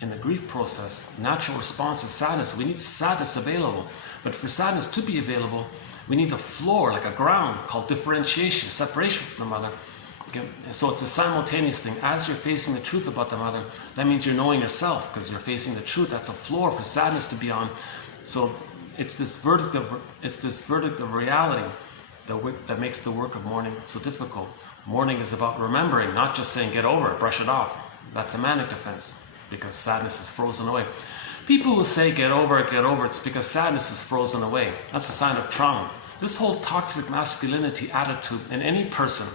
in the grief process. Natural response is sadness. We need sadness available. But for sadness to be available, we need a floor, like a ground, called differentiation, separation from the mother. Okay, so it's a simultaneous thing. As you're facing the truth about the mother, that means you're knowing yourself, because you're facing the truth. That's a floor for sadness to be on. So it's this verdict of reality that makes the work of mourning so difficult. Mourning is about remembering, not just saying get over it, brush it off. That's a manic defense, because sadness is frozen away. People who say get over it, it's because sadness is frozen away. That's a sign of trauma. This whole toxic masculinity attitude in any person,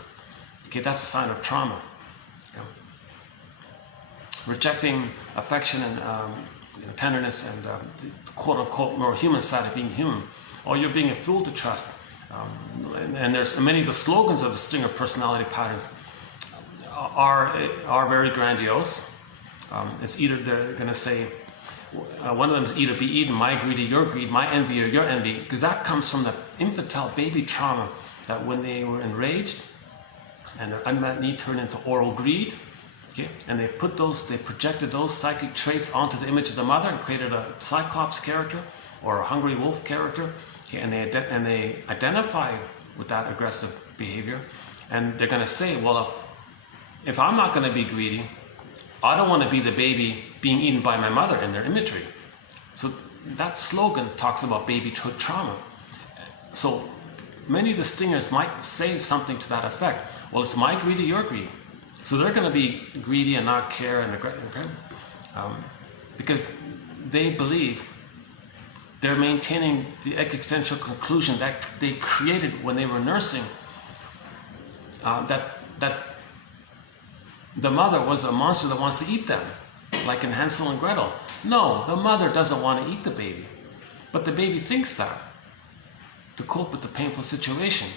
okay, that's a sign of trauma. Okay. Rejecting affection and tenderness and the quote-unquote more human side of being human. Or you're being a fool to trust. And there's many of the slogans of the Stringer personality patterns are very grandiose. It's either they're going to say, one of them is either be eaten, my greed or your greed, my envy or your envy, because that comes from the infantile baby trauma, that when they were enraged and their unmet need turned into oral greed, okay, and they projected those psychic traits onto the image of the mother and created a Cyclops character or a hungry wolf character. Okay, and they identify with that aggressive behavior, and they're going to say, well, if I'm not going to be greedy, I don't want to be the baby being eaten by my mother in their imagery. So that slogan talks about babyhood trauma. So many of the stingers might say something to that effect. Well, it's my greed or your greed. So they're going to be greedy and not care and regret, because they believe they're maintaining the existential conclusion that they created when they were nursing, that the mother was a monster that wants to eat them, like in Hansel and Gretel. No, the mother doesn't want to eat the baby, but the baby thinks that to cope with the painful situation,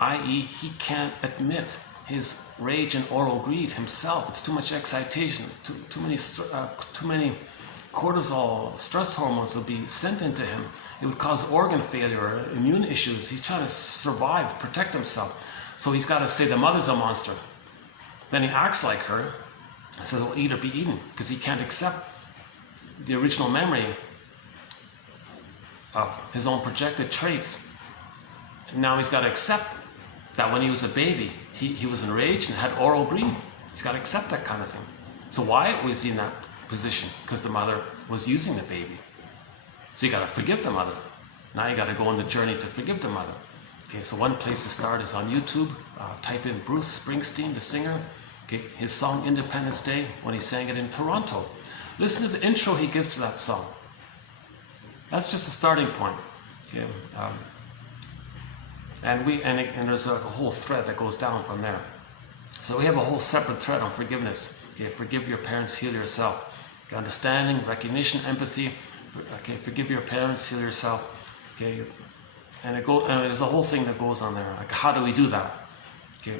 i.e. he can't admit his rage and oral greed himself. It's too much excitation, too many cortisol, stress hormones will be sent into him. It would cause organ failure, immune issues. He's trying to survive, protect himself. So he's got to say the mother's a monster. Then he acts like her and says, well, eat or be eaten, because he can't accept the original memory of his own projected traits. And now he's got to accept that when he was a baby, he was enraged and had oral greed. He's got to accept that kind of thing. So why was he in that position? Because the mother was using the baby. So you got to forgive the mother. Now you got to go on the journey to forgive the mother. Okay, so one place to start is on YouTube. Type in Bruce Springsteen, the singer. Okay, his song Independence Day, when he sang it in Toronto. Listen to the intro he gives to that song. That's just a starting point. Okay, and there's a whole thread that goes down from there. So we have a whole separate thread on forgiveness. Okay, forgive your parents, heal yourself. Okay, understanding, recognition, empathy. Okay, forgive your parents, heal yourself. Okay, and there's a whole thing that goes on there. Like, how do we do that? Okay,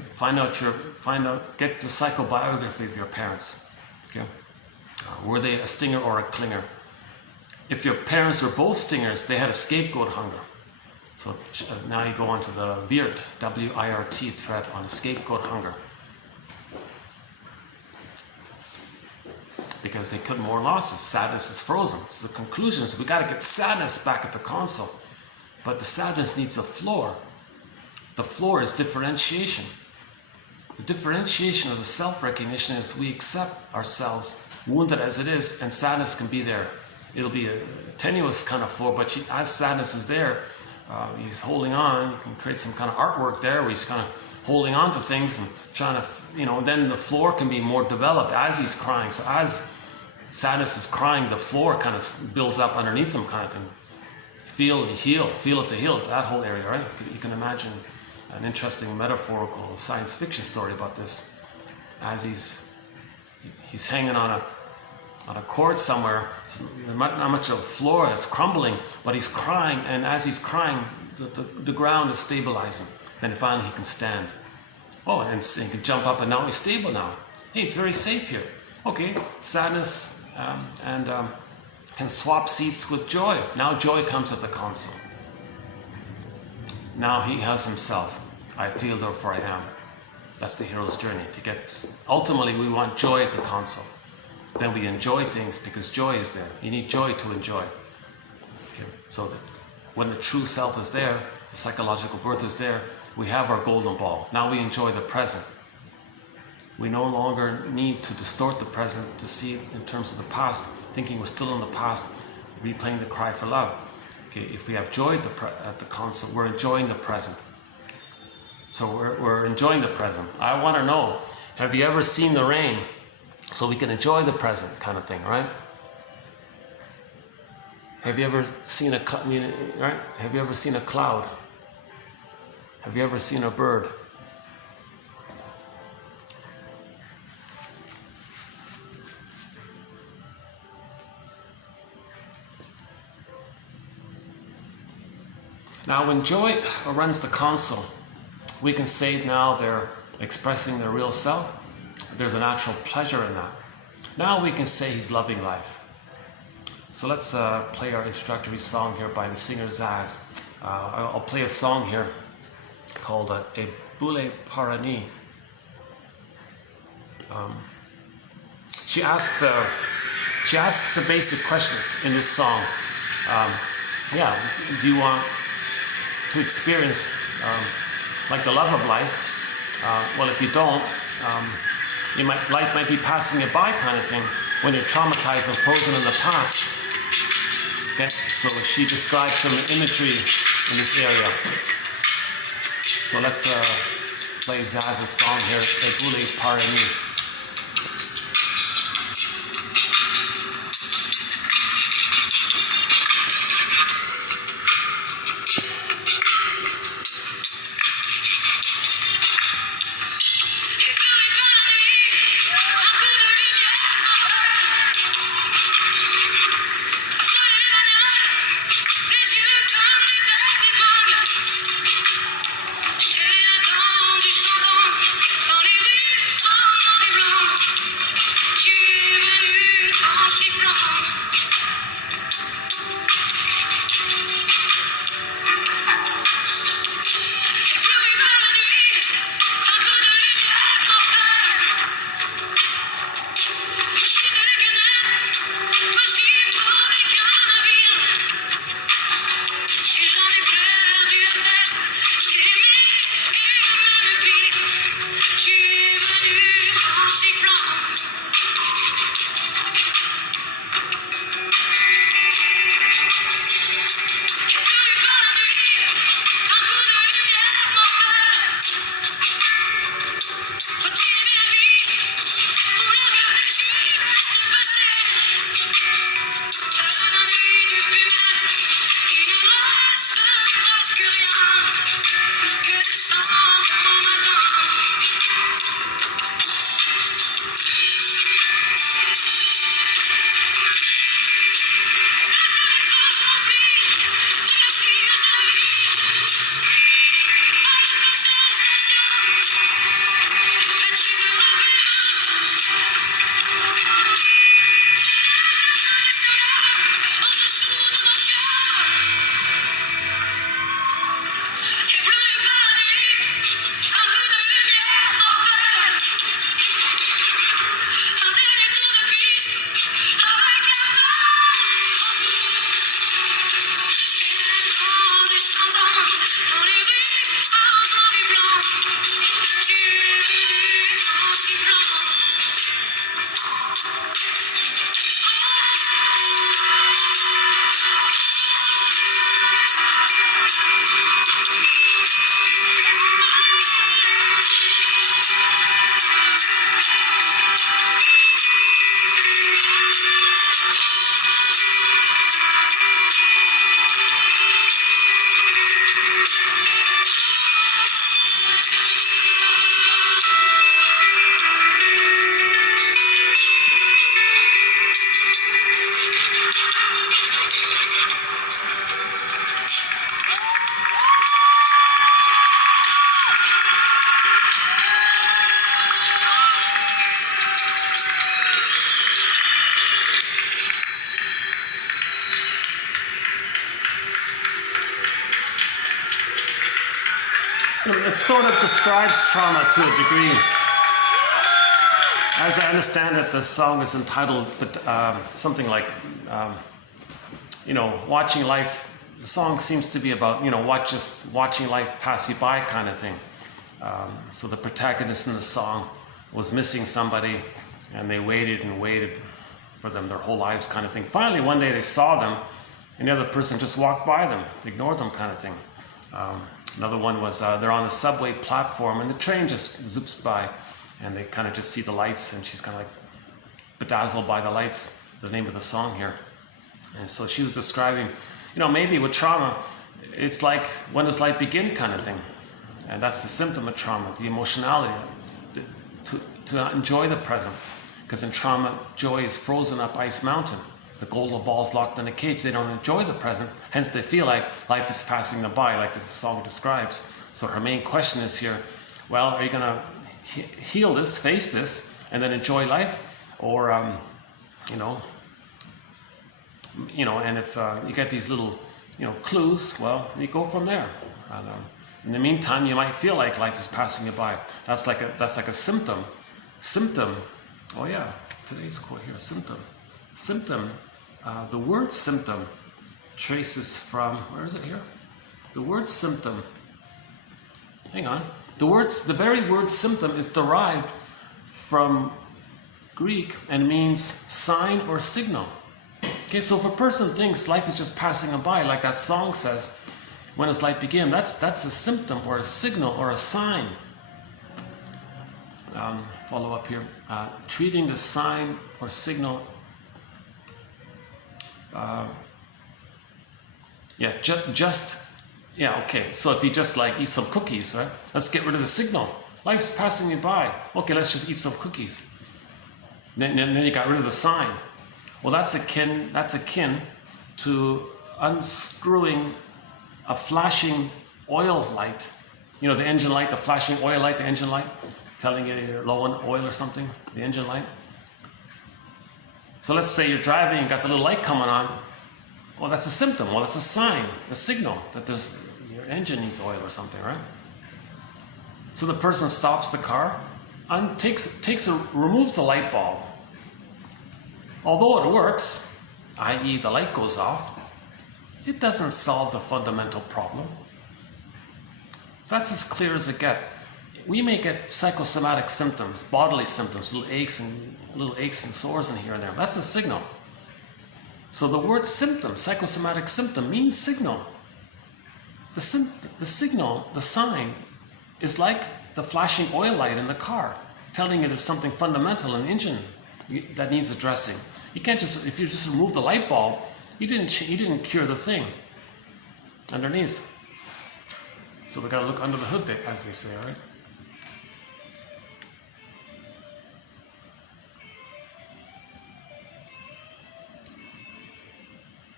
get the psychobiography of your parents. Okay, were they a stinger or a clinger? If your parents were both stingers, they had a scapegoat hunger. So now you go on to the WIRT, W-I-R-T thread on the scapegoat hunger. Because they cut more losses, sadness is frozen. So the conclusion is we got to get sadness back at the console. But the sadness needs a floor. The floor is differentiation. The differentiation of the self-recognition is we accept ourselves, wounded as it is, and sadness can be there. It'll be a tenuous kind of floor, but as sadness is there, he's holding on. You can create some kind of artwork there where he's kind of holding on to things and trying to, then the floor can be more developed as he's crying. So as sadness is crying, the floor kind of builds up underneath him, kind of thing. Feel it to heal, that whole area, right? You can imagine an interesting metaphorical science fiction story about this. As he's hanging on a cord somewhere, not much of a floor that's crumbling, but he's crying, and as he's crying, the ground is stabilizing. Then finally he can stand. Oh, and he can jump up, and now he's stable now. Hey, it's very safe here. Okay, sadness can swap seats with joy. Now joy comes at the console. Now he has himself. I feel, therefore I am. That's the hero's journey. Ultimately, we want joy at the console. Then we enjoy things because joy is there. You need joy to enjoy. Okay. So that when the true self is there, the psychological birth is there, we have our golden ball. Now we enjoy the present. We no longer need to distort the present to see it in terms of the past, thinking we're still in the past, replaying the cry for love. Okay, if we have joy at the console, we're enjoying the present. So we're enjoying the present. I want to know, have you ever seen the rain? So we can enjoy the present, kind of thing, right? Have you ever seen right? Have you ever seen a cloud? Have you ever seen a bird? Now, when joy runs the console, we can say now they're expressing their real self. There's a natural pleasure in that. Now we can say he's loving life. So let's play our introductory song here by the singer Zaz. I'll play a song here called E Boule Parani. She asks the basic questions in this song. Do you want to experience like the love of life? Well, if you don't, life might be passing you by, kind of thing, when you're traumatized and frozen in the past. Okay, so she describes some imagery in this area. So let's play Zaz's song here, Brown and E. It sort of describes trauma to a degree. As I understand it, the song is entitled something like, watching life. The song seems to be about, just watching life pass you by kind of thing. So the protagonist in the song was missing somebody, and they waited and waited for them their whole lives kind of thing. Finally, one day they saw them, and the other person just walked by them, ignored them kind of thing. Another one was they're on a subway platform and the train just zips by and they kind of just see the lights and she's kind of like bedazzled by the lights, the name of the song here. And so she was describing, maybe with trauma, it's like when does life begin kind of thing. And that's the symptom of trauma, the emotionality, to not enjoy the present. Because in trauma, joy is frozen up ice mountain. The golden ball's locked in a cage. They don't enjoy the present, hence they feel like life is passing them by, like the song describes. So her main question is here, well, are you going to heal this, face this, and then enjoy life? Or, and if you get these little, clues, well, you go from there. And, in the meantime, you might feel like life is passing you by. That's like a symptom. Symptom, oh yeah, today's quote here, symptom. Symptom, the word symptom traces from, where is it here? The word symptom, hang on. The very word symptom is derived from Greek and means sign or signal. Okay, so if a person thinks life is just passing them by, like that song says, When does light begin? That's a symptom or a signal or a sign. Follow up here. Treating the sign or signal. Okay. So if you just like eat some cookies, right? Let's get rid of the signal. Life's passing me by. Okay, let's just eat some cookies. Then you got rid of the sign. Well, that's akin to unscrewing a flashing oil light. You know, the engine light, the flashing oil light, the engine light, telling you you're low on oil or something, the engine light. So let's say you're driving and got the little light coming on. Well, that's a symptom. Well, that's a sign, a signal that your engine needs oil or something, right? So the person stops the car and removes the light bulb. Although it works, i.e. the light goes off, it doesn't solve the fundamental problem. That's as clear as it gets. We may get psychosomatic symptoms, bodily symptoms, little aches and sores in here and there. That's a signal. So the word symptom, psychosomatic symptom, means signal. The signal, the sign, is like the flashing oil light in the car, telling you there's something fundamental in the engine that needs addressing. You can't if you just remove the light bulb, you didn't cure the thing underneath. So we got to look under the hood, as they say, right?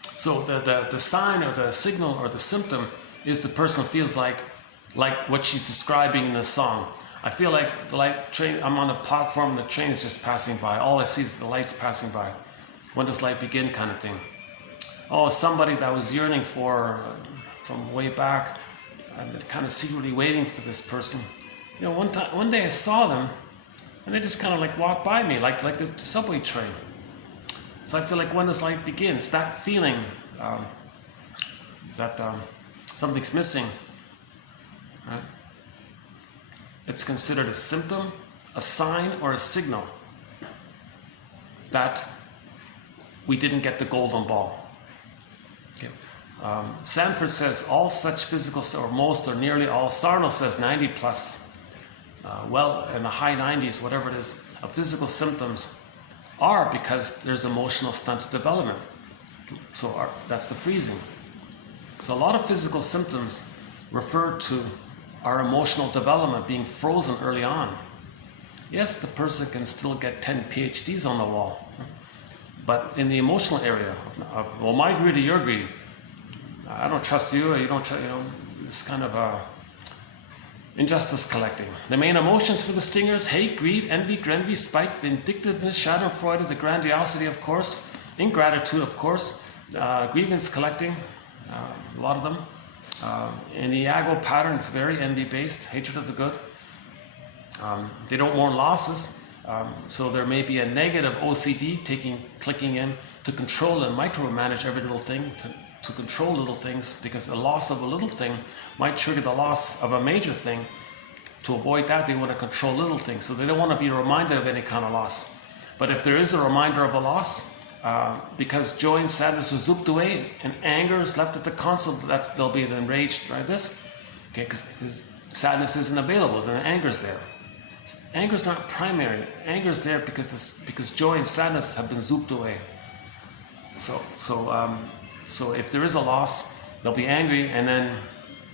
So the sign or the signal or the symptom is the person feels like what she's describing in the song. I feel like the light train, I'm on a platform and the train is just passing by. All I see is the lights passing by. When does light begin, kind of thing. Oh, somebody that I was yearning for from way back. I've been kind of secretly waiting for this person. You know, one day I saw them and they just kind of like walked by me like the subway train. So I feel like when does light begin? It's that feeling that something's missing. Right? It's considered a symptom, a sign, or a signal that we didn't get the golden ball. Okay. Sanford says all such physical, or most or nearly all, Sarno says 90 plus, well in the high 90s, whatever it is, of physical symptoms are because there's emotional stunted development. So that's the freezing. So a lot of physical symptoms refer to our emotional development being frozen early on. Yes, the person can still get 10 PhDs on the wall, but in the emotional area, well, my greed or your greed, I don't trust you, or you don't trust, this kind of injustice collecting. The main emotions for the stingers: hate, grief, envy, spite, vindictiveness, schadenfreude, the grandiosity, of course, ingratitude, of course, grievance collecting, a lot of them. In the Iago pattern, it's very envy-based, hatred of the good. They don't mourn losses, so there may be a negative OCD clicking in to control and micromanage every little thing, to control little things, because the loss of a little thing might trigger the loss of a major thing. To avoid that, they want to control little things, so they don't want to be reminded of any kind of loss. But if there is a reminder of a loss, because joy and sadness is zooped away and anger is left at the console, they'll be enraged by this. Okay, because sadness isn't available, then anger is there. Anger is not primary. Anger is there because joy and sadness have been zooped away. So if there is a loss, they'll be angry and then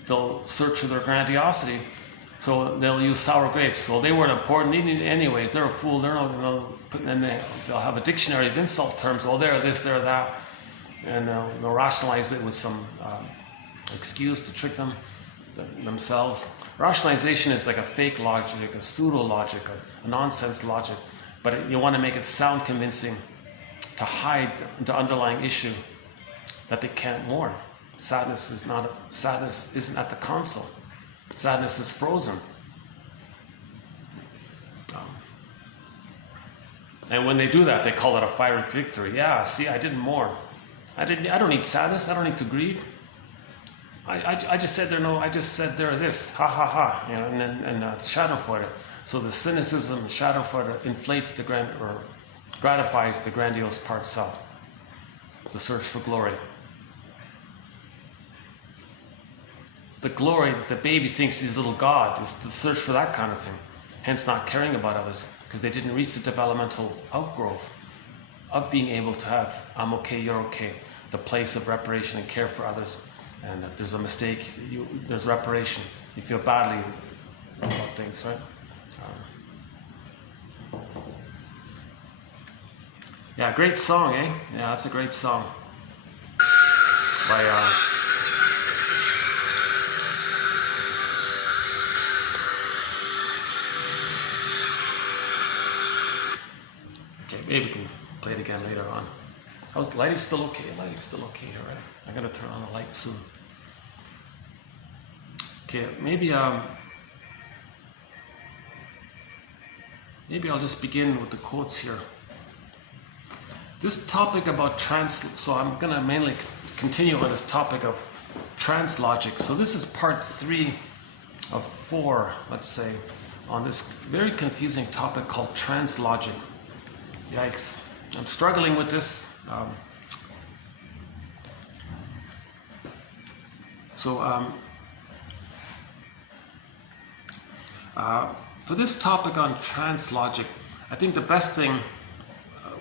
they'll search for their grandiosity. So they'll use sour grapes. So they weren't important anyways. They're a fool. They're not. And they'll have a dictionary of insult terms. Oh, they're this, they're that, and they'll rationalize it with some excuse to trick themselves. Rationalization is like a fake logic, a pseudo logic, a nonsense logic. But you want to make it sound convincing to hide the underlying issue that they can't mourn. Sadness isn't at the console. Sadness is frozen. And when they do that, they call it a fiery victory. Yeah, see, I didn't mourn. I don't need sadness. I don't need to grieve. I just said I just said they're this. Ha ha ha. And schadenfreude. So the cynicism, schadenfreude, inflates or gratifies the grandiose part self. The search for glory. the glory that the baby thinks he's a little god, is the search for that kind of thing. Hence not caring about others, because they didn't reach the developmental outgrowth of being able to have, I'm okay, you're okay, the place of reparation and care for others. And if there's a mistake, there's reparation. You feel badly about things, right? Yeah, great song, eh? Yeah, that's a great song. By, okay, maybe we can play it again later on. How's lighting still okay? Lighting's still okay here, right? I'm gonna turn on the light soon. Okay, maybe I'll just begin with the quotes here. This topic about trance, so I'm going to mainly continue on this topic of trance logic. So this is part 3 of 4, let's say, on this very confusing topic called trance logic. Yikes. I'm struggling with this. For this topic on trance logic, I think the best thing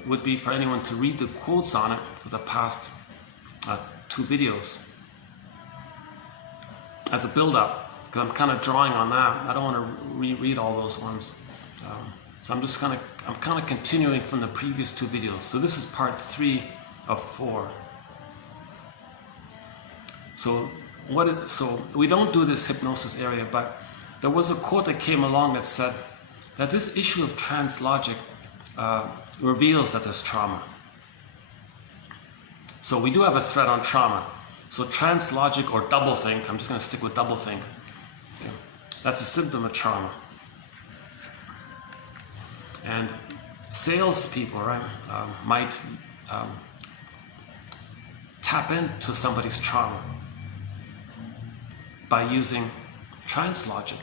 would be for anyone to read the quotes on it for the past 2 videos as a build-up, because I'm kind of drawing on that. I don't want to reread all those ones. So I'm kind of continuing from the previous 2 videos. So this is part 3 of 4. So we don't do this hypnosis area, but there was a quote that came along that said that this issue of trance logic reveals that there's trauma. So we do have a thread on trauma. So trance logic or doublethink, I'm just going to stick with doublethink. Okay. That's a symptom of trauma. And salespeople, right, might tap into somebody's trauma by using trance logic.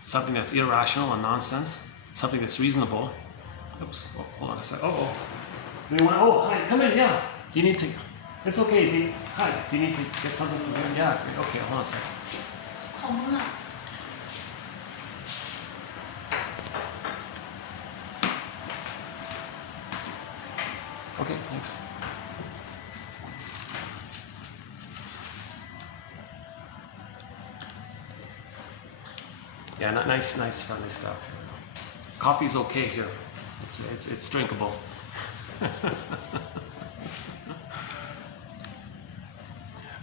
Something that's irrational and nonsense, something that's reasonable. Oops, oh, hold on a sec. Oh, hi, come in, yeah. Do you need to, it's okay, hi, do you need to get something from here? Yeah, okay, hold on a sec. Okay, thanks. Yeah, nice, friendly stuff. Coffee's okay here. It's drinkable.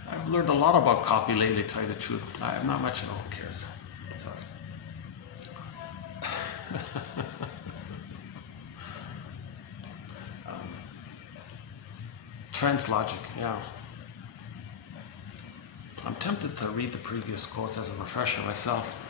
I've learned a lot about coffee lately, to tell you the truth. I'm not much at all. Who cares? Sorry. Trance logic, yeah. I'm tempted to read the previous quotes as a refresher myself.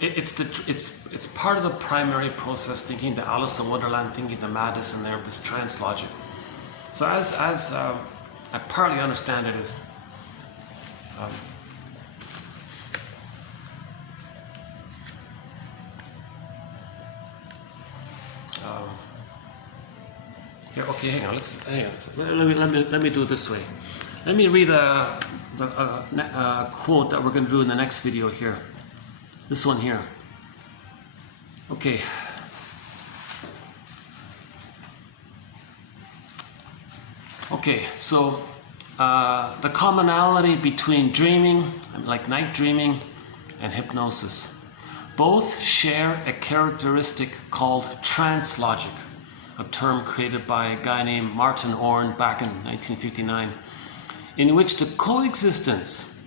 It's part of the primary process thinking, the Alice in Wonderland thinking, the madness in there of this trance logic. So as I partly understand it is here. Okay, hang on. Let me do it this way. Let me read a quote that we're going to do in the next video here. This one here. Okay. Okay, so the commonality between dreaming, like night dreaming, and hypnosis, both share a characteristic called trance logic, a term created by a guy named Martin Orne back in 1959, in which the coexistence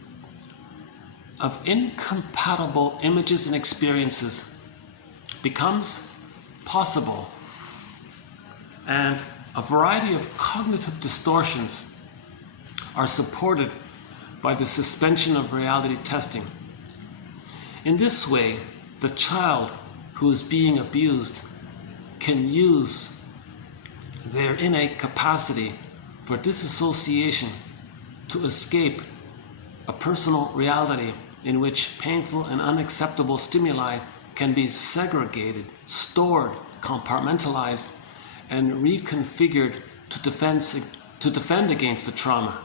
of incompatible images and experiences becomes possible, and a variety of cognitive distortions are supported by the suspension of reality testing. In this way, the child who is being abused can use their innate capacity for disassociation to escape a personal reality in which painful and unacceptable stimuli can be segregated, stored, compartmentalized, and reconfigured to defend against the trauma.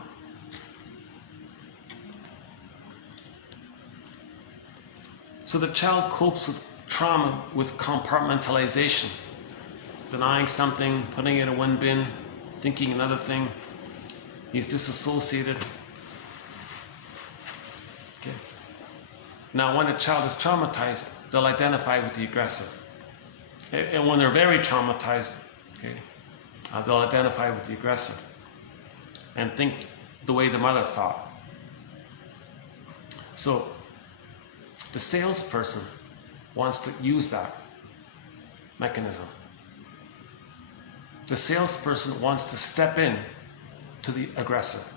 So the child copes with trauma with compartmentalization, denying something, putting it in a one bin, thinking another thing. He's disassociated. Okay. Now, when a child is traumatized, they'll identify with the aggressor. And when they're very traumatized, okay, they'll identify with the aggressor and think the way the mother thought. So the salesperson wants to use that mechanism. The salesperson wants to step in to the aggressor.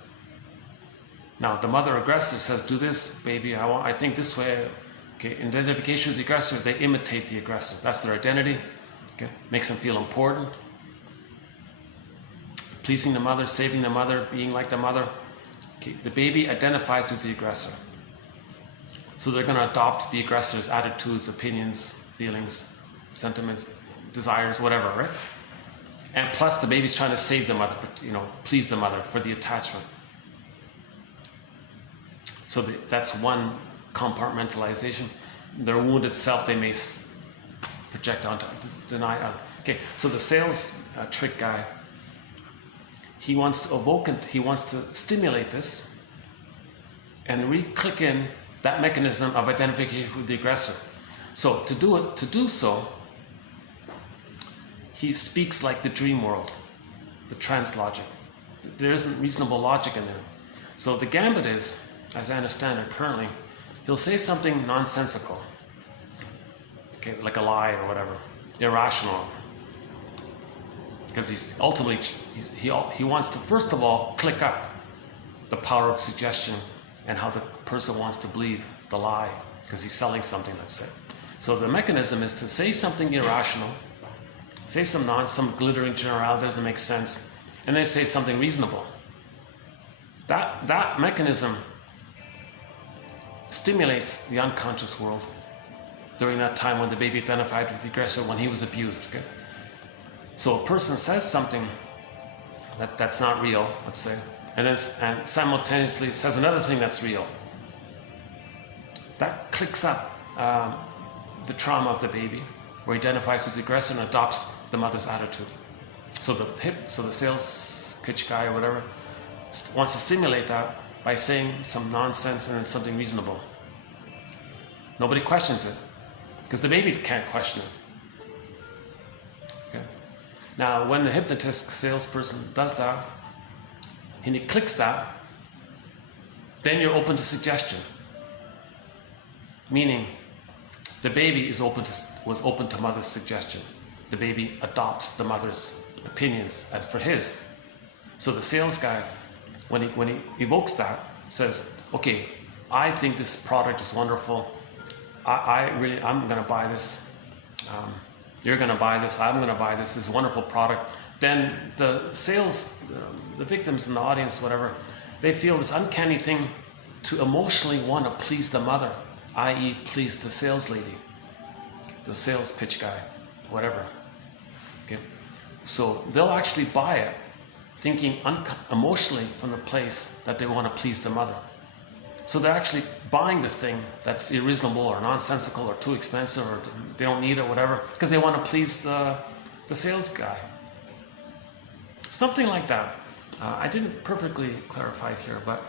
Now, the mother aggressor says, do this, baby, I think this way. Okay, in identification with the aggressor, they imitate the aggressor. That's their identity. Okay, makes them feel important. Pleasing the mother, saving the mother, being like the mother. Okay, the baby identifies with the aggressor. So they're going to adopt the aggressor's attitudes, opinions, feelings, sentiments, desires, whatever, right? And plus the baby's trying to save the mother, please the mother for the attachment. So that's one compartmentalization. Their wounded self they may project onto, deny. Okay, so the sales trick guy, he wants to evoke and he wants to stimulate this and re-click in that mechanism of identification with the aggressor. So to do so, he speaks like the dream world, the trance logic. There isn't reasonable logic in there. So the gambit is, as I understand it currently, he'll say something nonsensical, okay, like a lie or whatever, irrational, because he wants to first of all click up the power of suggestion and how the person wants to believe the lie, because he's selling something, let's say. So the mechanism is to say something irrational, say some glittering generality doesn't make sense, and then say something reasonable. That mechanism stimulates the unconscious world during that time when the baby identified with the aggressor when he was abused. Okay? So a person says something that's not real, let's say, and simultaneously says another thing that's real. That clicks up the trauma of the baby, where he identifies with the aggressor and adopts the mother's attitude. So the sales pitch guy or whatever wants to stimulate that by saying some nonsense and then something reasonable. Nobody questions it, because the baby can't question it. Okay? Now, when the hypnotist salesperson does that, and he clicks that, then you're open to suggestion. Meaning, the baby was open to mother's suggestion. The baby adopts the mother's opinions as for his. So the sales guy, when he evokes that, says, okay, I think this product is wonderful. I'm going to buy this. You're going to buy this. I'm going to buy this. This is a wonderful product. Then the victims in the audience, whatever, they feel this uncanny thing to emotionally want to please the mother, i.e. please the sales lady, the sales pitch guy, whatever. Okay, so they'll actually buy it, thinking emotionally from the place that they want to please the mother. So they're actually buying the thing that's unreasonable or nonsensical or too expensive or they don't need it, whatever, because they want to please the sales guy. Something like that. I didn't perfectly clarify it here, but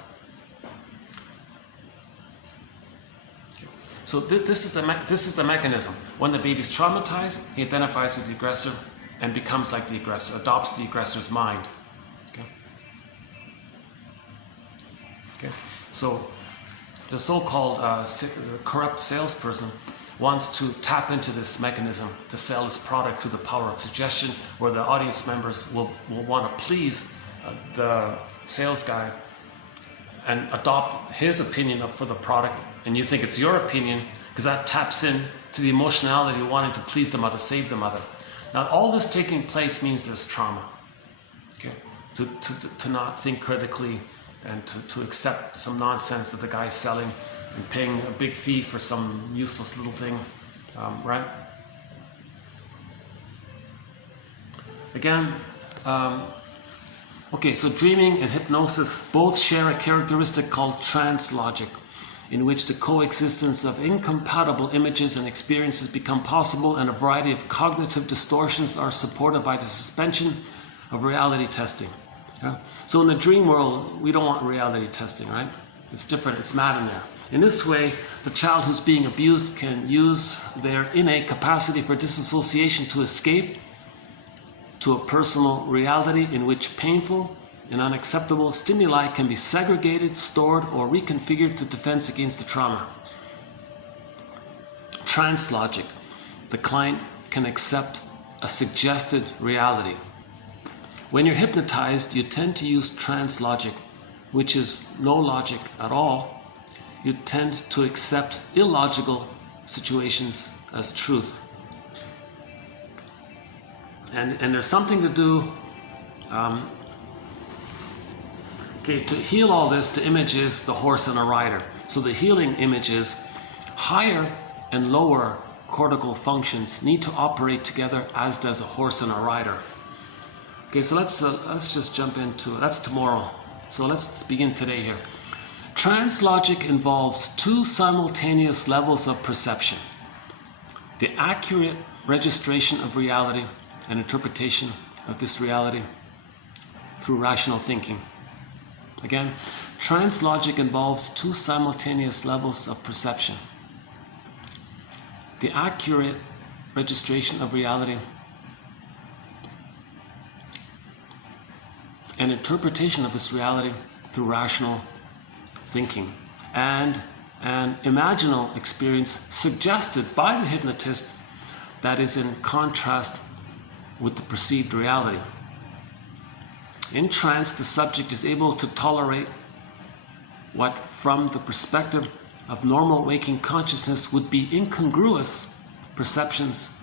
okay. So this is the mechanism. When the baby's traumatized, he identifies with the aggressor and becomes like the aggressor, adopts the aggressor's mind. Okay. Okay. So the so-called corrupt salesperson wants to tap into this mechanism to sell his product through the power of suggestion, where the audience members will want to please the sales guy and adopt his opinion for the product, and you think it's your opinion because that taps in to the emotionality of wanting to please the mother, save the mother. Now, all this taking place means there's trauma. Okay, to not think critically and to accept some nonsense that the guy's selling and paying a big fee for some useless little thing. right? Again, okay, so dreaming and hypnosis both share a characteristic called trance logic, in which the coexistence of incompatible images and experiences become possible, and a variety of cognitive distortions are supported by the suspension of reality testing. Yeah? So in the dream world, we don't want reality testing, right? It's different, it's mad in there. In this way, the child who's being abused can use their innate capacity for disassociation to escape to a personal reality in which painful and unacceptable stimuli can be segregated, stored, or reconfigured to defense against the trauma. Trance logic. The client can accept a suggested reality. When you're hypnotized, you tend to use trance logic, which is no logic at all. You tend to accept illogical situations as truth. And there's something to do, okay, to heal all this, the image is the horse and a rider. So the healing image is higher and lower cortical functions need to operate together, as does a horse and a rider. Okay, so let's just jump into, that's tomorrow. So let's begin today here. Trance logic involves two simultaneous levels of perception: the accurate registration of reality and interpretation of this reality through rational thinking. Again, trance logic involves two simultaneous levels of perception: the accurate registration of reality and interpretation of this reality through rational thinking, and an imaginal experience suggested by the hypnotist that is in contrast with the perceived reality. In trance, the subject is able to tolerate what, from the perspective of normal waking consciousness, would be incongruous perceptions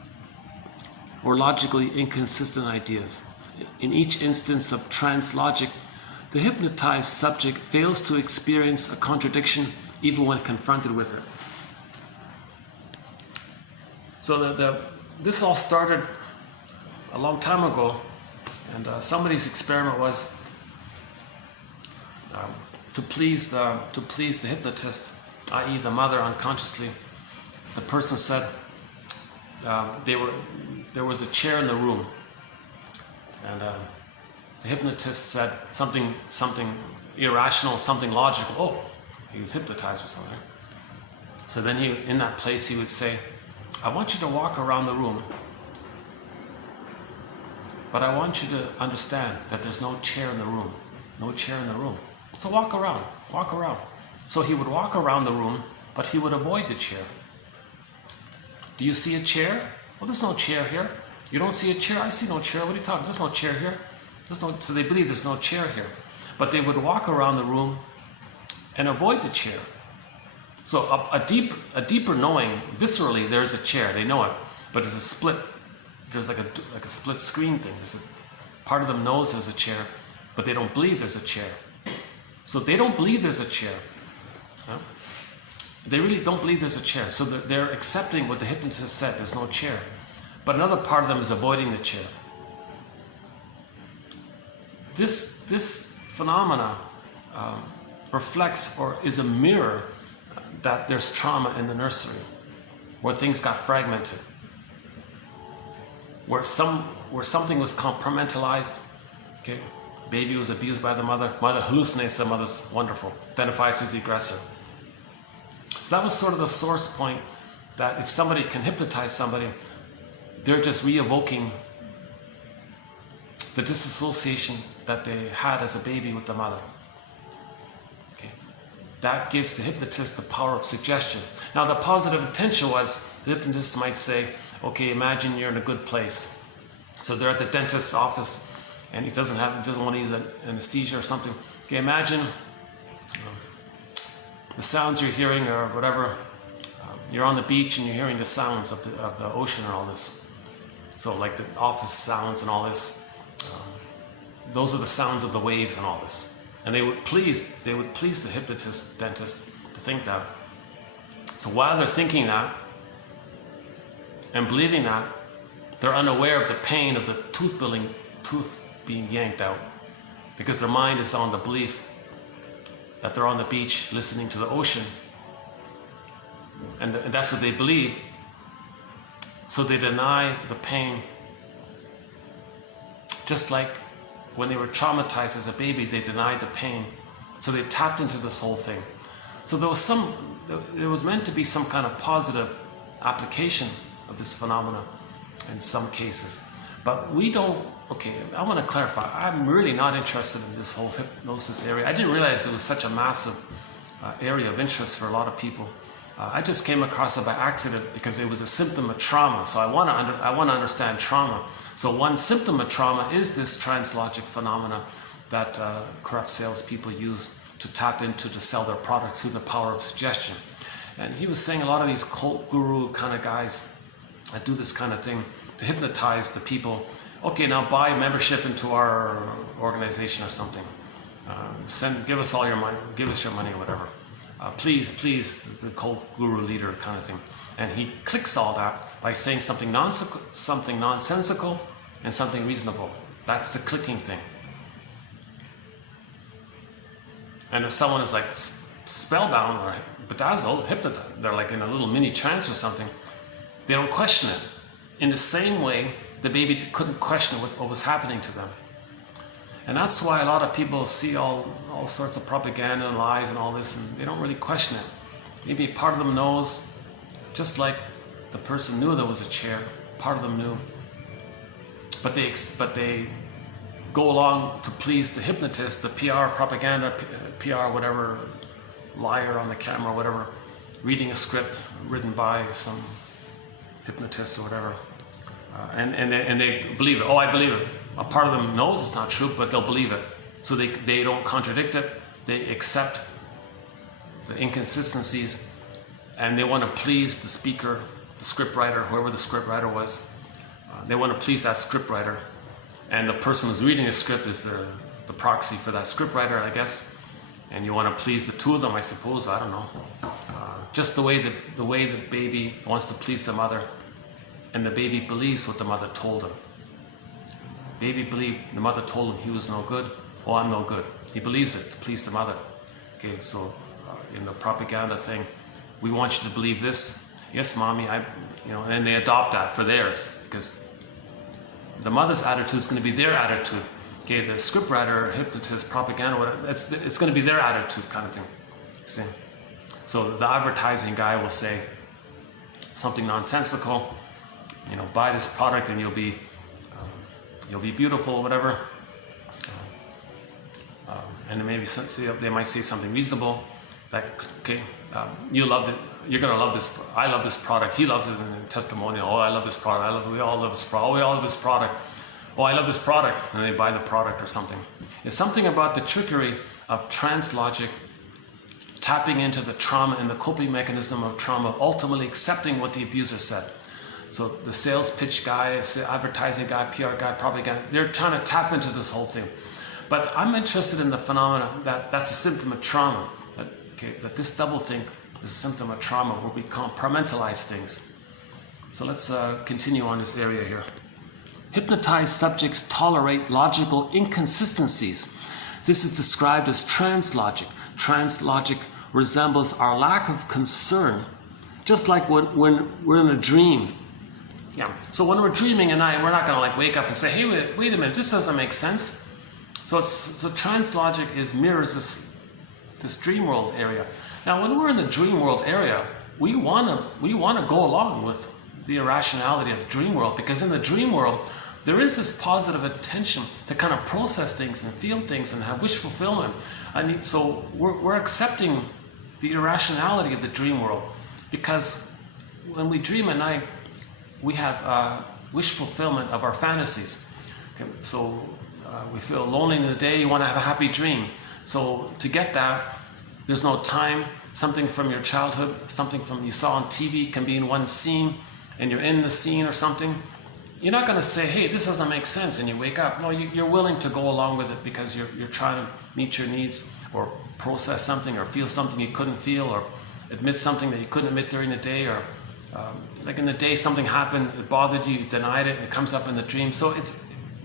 or logically inconsistent ideas. In each instance of trance logic, the hypnotized subject fails to experience a contradiction even when confronted with it. So this all started a long time ago, and somebody's experiment was to please the hypnotist, i.e. the mother unconsciously. The person said there was a chair in the room, and the hypnotist said something irrational, something logical. Oh, he was hypnotized or something. So then in that place, he would say, I want you to walk around the room, but I want you to understand that there's no chair in the room. No chair in the room. So walk around, walk around. So he would walk around the room, but he would avoid the chair. Do you see a chair? Well, there's no chair here. You don't see a chair? I see no chair. What are you talking? There's no chair here. So they believe there's no chair here. But they would walk around the room and avoid the chair. So a deeper knowing, viscerally, there's a chair. They know it. But it's a split. There's like a split screen thing. Part of them knows there's a chair, but they don't believe there's a chair. So they don't believe there's a chair. Huh? They really don't believe there's a chair. So they're accepting what the hypnotist said, there's no chair. But another part of them is avoiding the chair. This phenomena reflects or is a mirror that there's trauma in the nursery, where things got fragmented, where something was compartmentalized. Okay, baby was abused by the mother. Mother hallucinates the mother's wonderful, identifies with the aggressor. So that was sort of the source point, that if somebody can hypnotize somebody, they're just re-evoking the disassociation that they had as a baby with the mother. Okay. That gives the hypnotist the power of suggestion. Now the positive potential was, the hypnotist might say, okay, imagine you're in a good place. So they're at the dentist's office, and he doesn't want to use an anesthesia or something. Okay, imagine the sounds you're hearing or whatever. You're on the beach and you're hearing the sounds of the ocean and all this. So like the office sounds and all this. Those are the sounds of the waves and all this. And they would please the hypnotist, dentist, to think that. So while they're thinking that, And believing that, they're unaware of the pain of the tooth being yanked out, because their mind is on the belief that they're on the beach listening to the ocean, and that's what they believe. So they deny the pain. Just like when they were traumatized as a baby, they denied the pain. So they tapped into this whole thing. So there was meant to be some kind of positive application of this phenomena in some cases. But we don't, okay, I want to clarify, I'm really not interested in this whole hypnosis area. I didn't realize it was such a massive area of interest for a lot of people. I just came across it by accident because it was a symptom of trauma. So I want to understand trauma. So one symptom of trauma is this trance-logic phenomena that corrupt salespeople use to tap into to sell their products through the power of suggestion. And he was saying a lot of these cult guru kind of guys that do this kind of thing to hypnotize the people. Okay, now buy membership into our organization or something. Give us all your money, give us your money or whatever. Please, the cult guru leader kind of thing. And he clicks all that by saying something nonsensical and something reasonable. That's the clicking thing. And if someone is like spellbound or bedazzled, hypnotized, they're like in a little mini trance or something, they don't question it. In the same way, the baby couldn't question what was happening to them. And that's why a lot of people see all sorts of propaganda and lies and all this, and they don't really question it. Maybe part of them knows, just like the person knew there was a chair, part of them knew. But they go along to please the hypnotist, the PR, propaganda, PR, whatever, liar on the camera, whatever, reading a script written by some hypnotist or whatever. And they believe it. Oh, I believe it. A part of them knows it's not true, but they'll believe it. So they don't contradict it. They accept the inconsistencies, and they want to please the speaker, the script writer, whoever the script writer was. They want to please that script writer, and the person who's reading the script is the proxy for that script writer, I guess. And you want to please the two of them, I suppose. I don't know. Just the way the baby wants to please the mother, and the baby believes what the mother told him. Baby believed the mother told him he was no good. Oh, I'm no good. He believes it to please the mother. Okay, so in the propaganda thing, we want you to believe this. Yes, mommy, and they adopt that for theirs, because the mother's attitude is going to be their attitude. Okay, the scriptwriter, hypnotist, propaganda, whatever, it's going to be their attitude kind of thing. See? So the advertising guy will say something nonsensical, buy this product and you'll be beautiful, whatever. And maybe they might say something reasonable, like, okay, you loved it, you're gonna love this. I love this product. He loves it in the testimonial. Oh, I love this product. We all love this product. Oh, we all love this product. Oh, I love this product, and they buy the product or something. It's something about the trickery of trance logic, tapping into the trauma and the coping mechanism of trauma, ultimately accepting what the abuser said. So the sales pitch guy, advertising guy, PR guy, propaganda, they're trying to tap into this whole thing. But I'm interested in the phenomena that's a symptom of trauma. That this double think is a symptom of trauma where we compartmentalize things. So let's continue on this area here. Hypnotized subjects tolerate logical inconsistencies. This is described as trance logic. Trance logic resembles our lack of concern, just like when we're in a dream. Yeah. So when we're dreaming at night, we're not going to wake up and say, hey, wait a minute, this doesn't make sense. So trance logic mirrors this dream world area. Now, when we're in the dream world area, we want to go along with the irrationality of the dream world, because in the dream world, there is this positive attention to kind of process things and feel things and have wish fulfillment. So we're accepting the irrationality of the dream world, because when we dream at night, we have wish fulfillment of our fantasies. Okay, so we feel lonely in the day, you want to have a happy dream. So to get that, there's no time. Something from your childhood, something from you saw on TV can be in one scene, and you're in the scene or something. You're not going to say, hey, this doesn't make sense, and you wake up. No, you're willing to go along with it because you're trying to meet your needs, or process something, or feel something you couldn't feel, or admit something that you couldn't admit during the day, or like in the day something happened, it bothered you, you denied it, and it comes up in the dream. So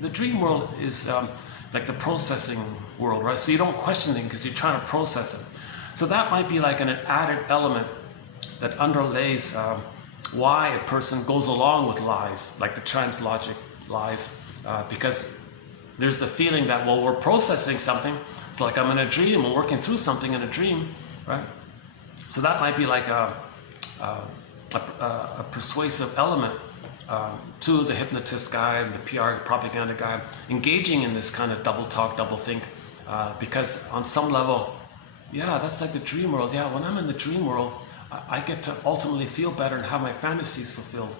the dream world is like the processing world, right? So you don't question things because you're trying to process it. So that might be like an added element that underlays why a person goes along with lies, like the trance logic lies, because there's the feeling that, well, we're processing something. It's like I'm in a dream, we're working through something in a dream, right? So that might be like a persuasive element to the hypnotist guy and the PR propaganda guy engaging in this kind of double talk, double think, because on some level, yeah, that's like the dream world. Yeah, when I'm in the dream world, I get to ultimately feel better and have my fantasies fulfilled.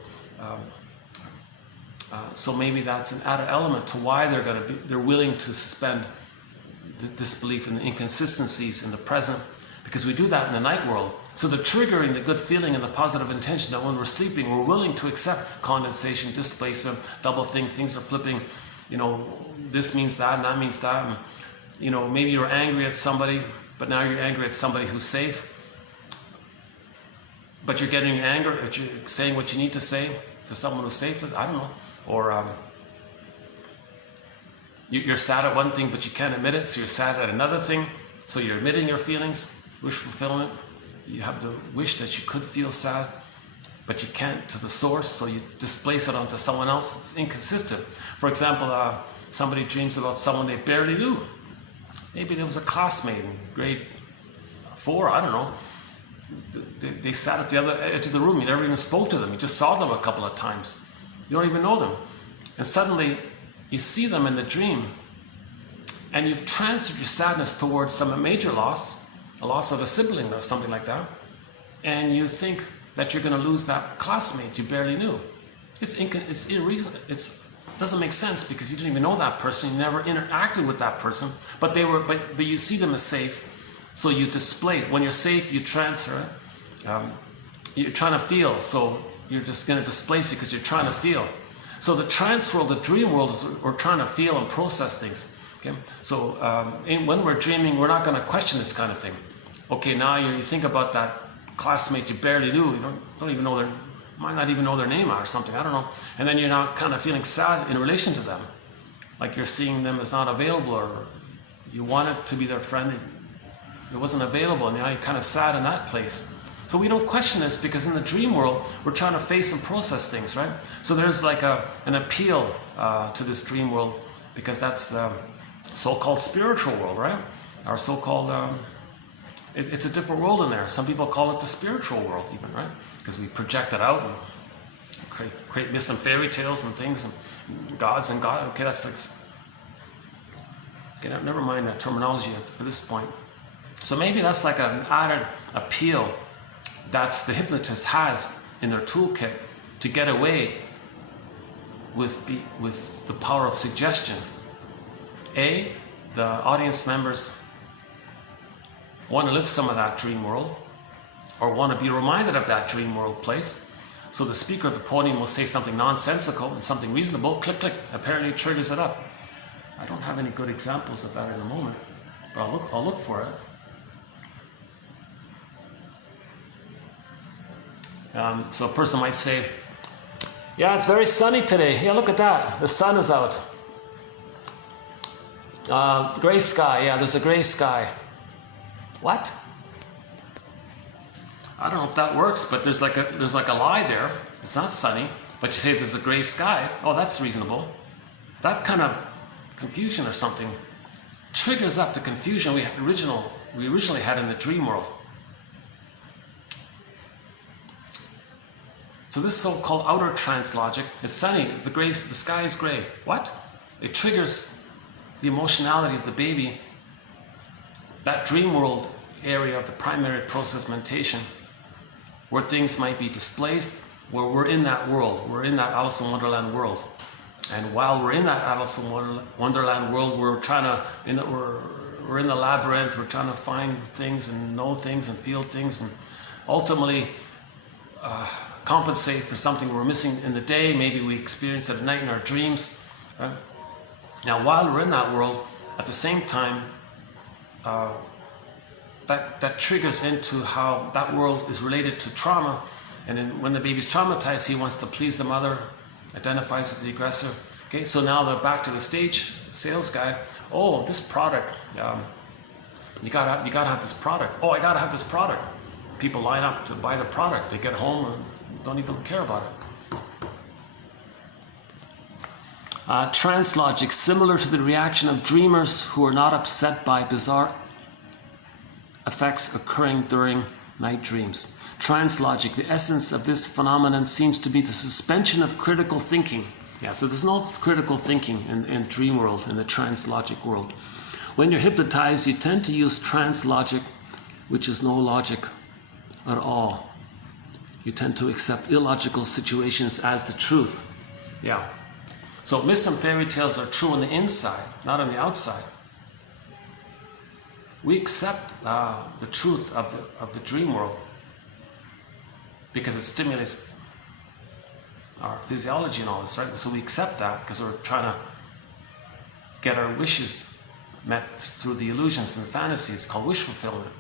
So maybe that's an added element to why they're willing to suspend the disbelief in the inconsistencies in the present, because we do that in the night world. So they're triggering the good feeling and the positive intention that when we're sleeping, we're willing to accept condensation, displacement, double think, things are flipping, you know, this means that and that means that. And, you know, maybe you're angry at somebody, but now you're angry at somebody who's safe. But you're getting anger, but you're saying what you need to say to someone who's safe. I don't know. Or you're sad at one thing, but you can't admit it, so you're sad at another thing. So you're admitting your feelings, wish fulfillment. You have the wish that you could feel sad, but you can't to the source, so you displace it onto someone else. It's inconsistent. For example, somebody dreams about someone they barely knew. Maybe there was a classmate in grade 4, I don't know. They sat at the other edge of the room. You never even spoke to them. You just saw them a couple of times. You don't even know them. And suddenly, you see them in the dream, and you've transferred your sadness towards some major loss, a loss of a sibling or something like that, and you think that you're going to lose that classmate you barely knew. It's irreasonable. It doesn't make sense because you didn't even know that person. You never interacted with that person, but you see them as safe. So you displace. When you're safe, you transfer it. You're trying to feel, so you're just going to displace it because you're trying to feel. So the trance world, the dream world, is we're trying to feel and process things. Okay? So when we're dreaming, we're not going to question this kind of thing. Okay, now you think about that classmate you barely knew. You don't even know might not even know their name or something. I don't know. And then you're now kind of feeling sad in relation to them, like you're seeing them as not available, or you wanted to be their friend. It wasn't available, and now you're kind of sad in that place. So we don't question this because in the dream world, we're trying to face and process things, right? So there's like an appeal to this dream world because that's the so-called spiritual world, right? Our so-called, it's a different world in there. Some people call it the spiritual world even, right? Because we project it out and create myths and fairy tales and things and gods and God. Okay, that's like, okay, never mind that terminology for this point. So maybe that's like an added appeal that the hypnotist has in their toolkit to get away with the power of suggestion. The audience members want to live some of that dream world or want to be reminded of that dream world place. So the speaker at the podium will say something nonsensical and something reasonable, click, click, apparently it triggers it up. I don't have any good examples of that in the moment, but I'll look for it. So a person might say, yeah, it's very sunny today. Yeah, look at that. The sun is out. Gray sky. Yeah, there's a gray sky. What? I don't know if that works, but there's like a lie there. It's not sunny, but you say there's a gray sky. Oh, that's reasonable. That kind of confusion or something triggers up the confusion we originally had in the dream world. So this so-called outer trance logic is sunny, the sky is gray. What? It triggers the emotionality of the baby, that dream world area of the primary process mentation, where things might be displaced, where we're in that world, we're in that Alice in Wonderland world. And while we're in that Alice in Wonderland world, we're in the labyrinth, we're trying to find things and know things and feel things and ultimately compensate for something we're missing in the day. Maybe we experience it at night in our dreams. Right? Now, while we're in that world, at the same time, that triggers into how that world is related to trauma And then when the baby's traumatized, he wants to please the mother, identifies with the aggressor. Okay, so now they're back to the stage, sales guy. Oh, this product, you gotta have this product. Oh, I gotta have this product. People line up to buy the product. They get home and don't even care about it. Trance logic, similar to the reaction of dreamers who are not upset by bizarre effects occurring during night dreams. Trance logic, the essence of this phenomenon seems to be the suspension of critical thinking. Yeah, so there's no critical thinking in dream world, in the trance logic world. When you're hypnotized, you tend to use trance logic, which is no logic at all. You tend to accept illogical situations as the truth. Yeah. So myths and fairy tales are true on the inside, not on the outside. We accept the truth of the dream world because it stimulates our physiology and all this, right? So we accept that because we're trying to get our wishes met through the illusions and the fantasies called wish fulfillment.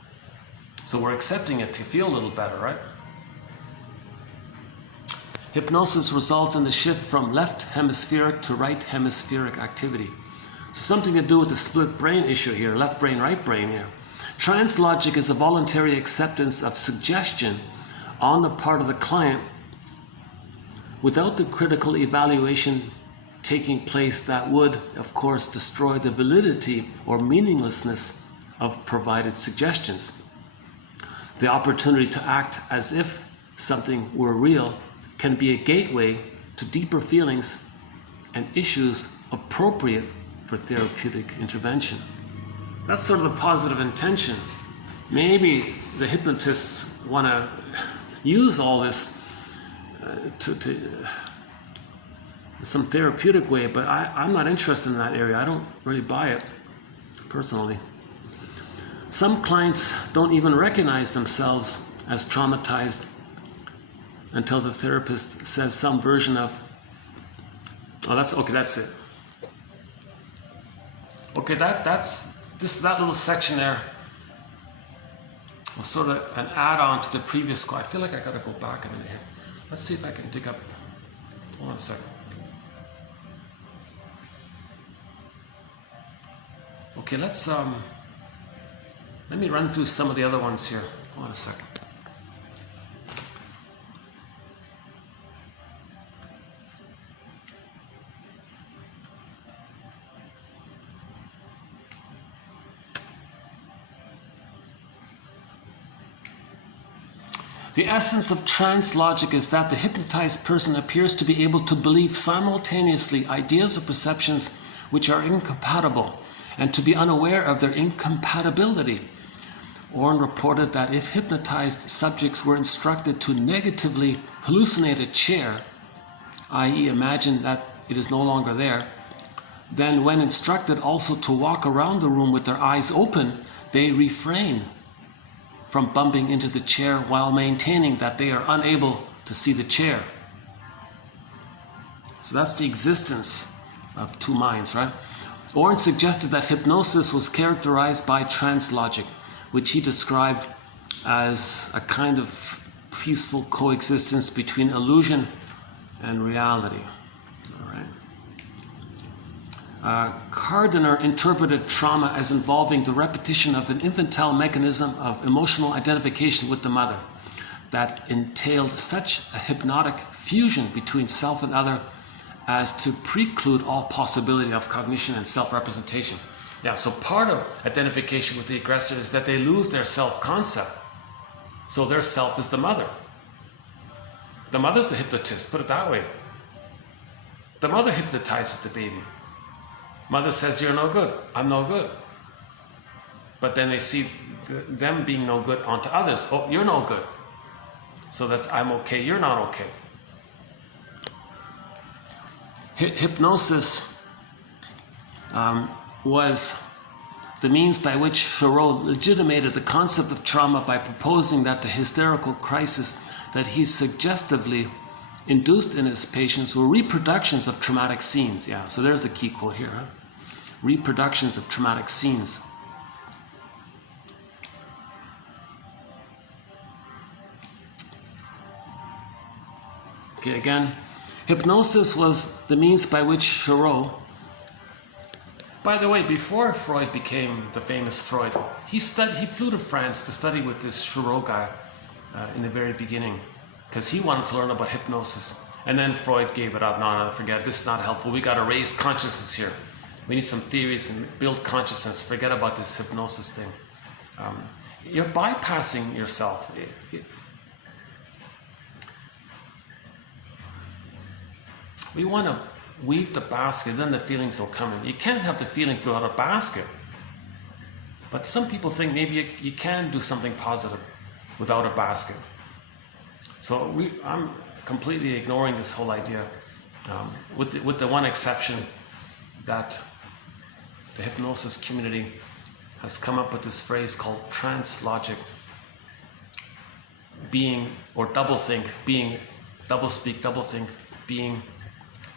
So we're accepting it to feel a little better, right? Hypnosis results in the shift from left hemispheric to right hemispheric activity. So something to do with the split brain issue here, left brain, right brain here. Trance logic is a voluntary acceptance of suggestion on the part of the client without the critical evaluation taking place that would, of course, destroy the validity or meaninglessness of provided suggestions. The opportunity to act as if something were real can be a gateway to deeper feelings and issues appropriate for therapeutic intervention. That's sort of the positive intention. Maybe the hypnotists want to use all this to some therapeutic way, but I'm not interested in that area. I don't really buy it, personally. Some clients don't even recognize themselves as traumatized until the therapist says some version of, oh, that's okay, that's it. Okay, that little section there was sort of an add-on to the previous quote. I feel like I gotta go back a minute here. Let's see if I can dig up, hold on a second. Okay, let me run through some of the other ones here. Hold on a second. The essence of trance logic is that the hypnotized person appears to be able to believe simultaneously ideas or perceptions which are incompatible and to be unaware of their incompatibility. Orrin reported that if hypnotized subjects were instructed to negatively hallucinate a chair, i.e. imagine that it is no longer there, then when instructed also to walk around the room with their eyes open, they refrain from bumping into the chair while maintaining that they are unable to see the chair. So that's the existence of two minds, right? Orrin suggested that hypnosis was characterized by trance logic, which he described as a kind of peaceful coexistence between illusion and reality. All right. Gardner interpreted trauma as involving the repetition of an infantile mechanism of emotional identification with the mother that entailed such a hypnotic fusion between self and other as to preclude all possibility of cognition and self-representation. Yeah, so part of identification with the aggressor is that they lose their self-concept. So their self is the mother. The mother's the hypnotist, put it that way. The mother hypnotizes the baby. Mother says, you're no good, I'm no good. But then they see them being no good onto others. Oh, you're no good. So that's, I'm okay, you're not okay. Hypnosis was the means by which Shor legitimated the concept of trauma by proposing that the hysterical crisis that he suggestively induced in his patients were reproductions of traumatic scenes. Yeah, so there's the key quote here. Huh? Reproductions of traumatic scenes. Okay, again, hypnosis was the means by which Shor. By the way, before Freud became the famous Freud, he flew to France to study with this Shor guy in the very beginning, because he wanted to learn about hypnosis. And then Freud gave it up. No, forget it. This is not helpful. We got to raise consciousness here. We need some theories and build consciousness. Forget about this hypnosis thing. You're bypassing yourself. We want to weave the basket, then the feelings will come in. You can't have the feelings without a basket. But some people think maybe you can do something positive without a basket. So I'm completely ignoring this whole idea, with the one exception that the hypnosis community has come up with this phrase called trance logic. Being, or doublethink, being, doublespeak, doublethink, being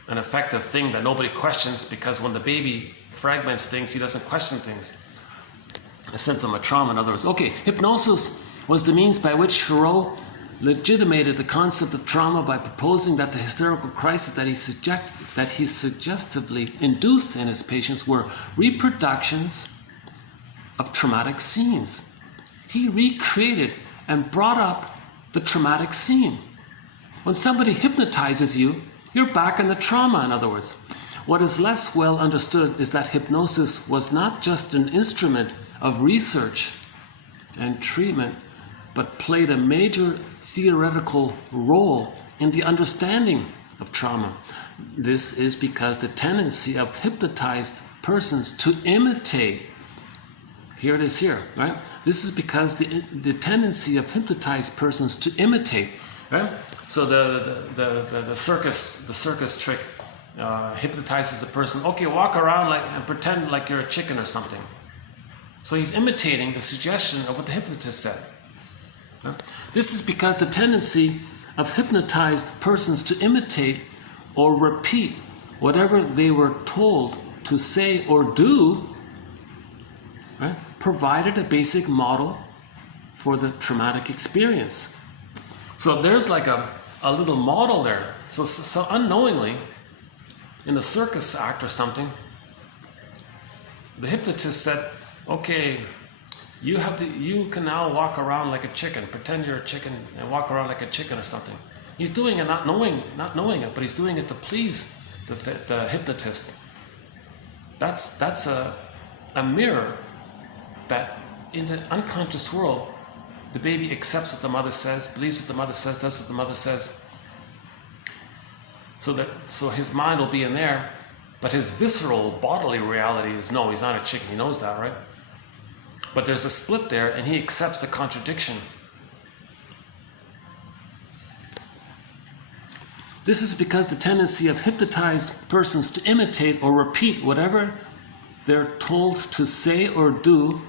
an effective thing that nobody questions, because when the baby fragments things, he doesn't question things. A symptom of trauma, in other words. Okay, hypnosis was the means by which Shor legitimated the concept of trauma by proposing that the hysterical crisis that he suggestively induced in his patients were reproductions of traumatic scenes. He recreated and brought up the traumatic scene. When somebody hypnotizes you, you're back in the trauma, in other words. What is less well understood is that hypnosis was not just an instrument of research and treatment, but played a major theoretical role in the understanding of trauma. This is because the tendency of hypnotized persons to imitate, here it is here, right? This is because the tendency of hypnotized persons to imitate, right? So the circus trick hypnotizes a person. Okay, walk around and pretend like you're a chicken or something. So he's imitating the suggestion of what the hypnotist said. This is because the tendency of hypnotized persons to imitate or repeat whatever they were told to say or do, right, provided a basic model for the traumatic experience. So there's like a little model there. So unknowingly, in a circus act or something, the hypnotist said, okay, you can now walk around like a chicken. Pretend you're a chicken and walk around like a chicken or something. He's doing it not knowing it, but he's doing it to please the hypnotist. That's a mirror that in the unconscious world, the baby accepts what the mother says, believes what the mother says, does what the mother says. So his mind will be in there, but his visceral bodily reality is no, he's not a chicken. He knows that, right? But there's a split there, and he accepts the contradiction. This is because the tendency of hypnotized persons to imitate or repeat whatever they're told to say or do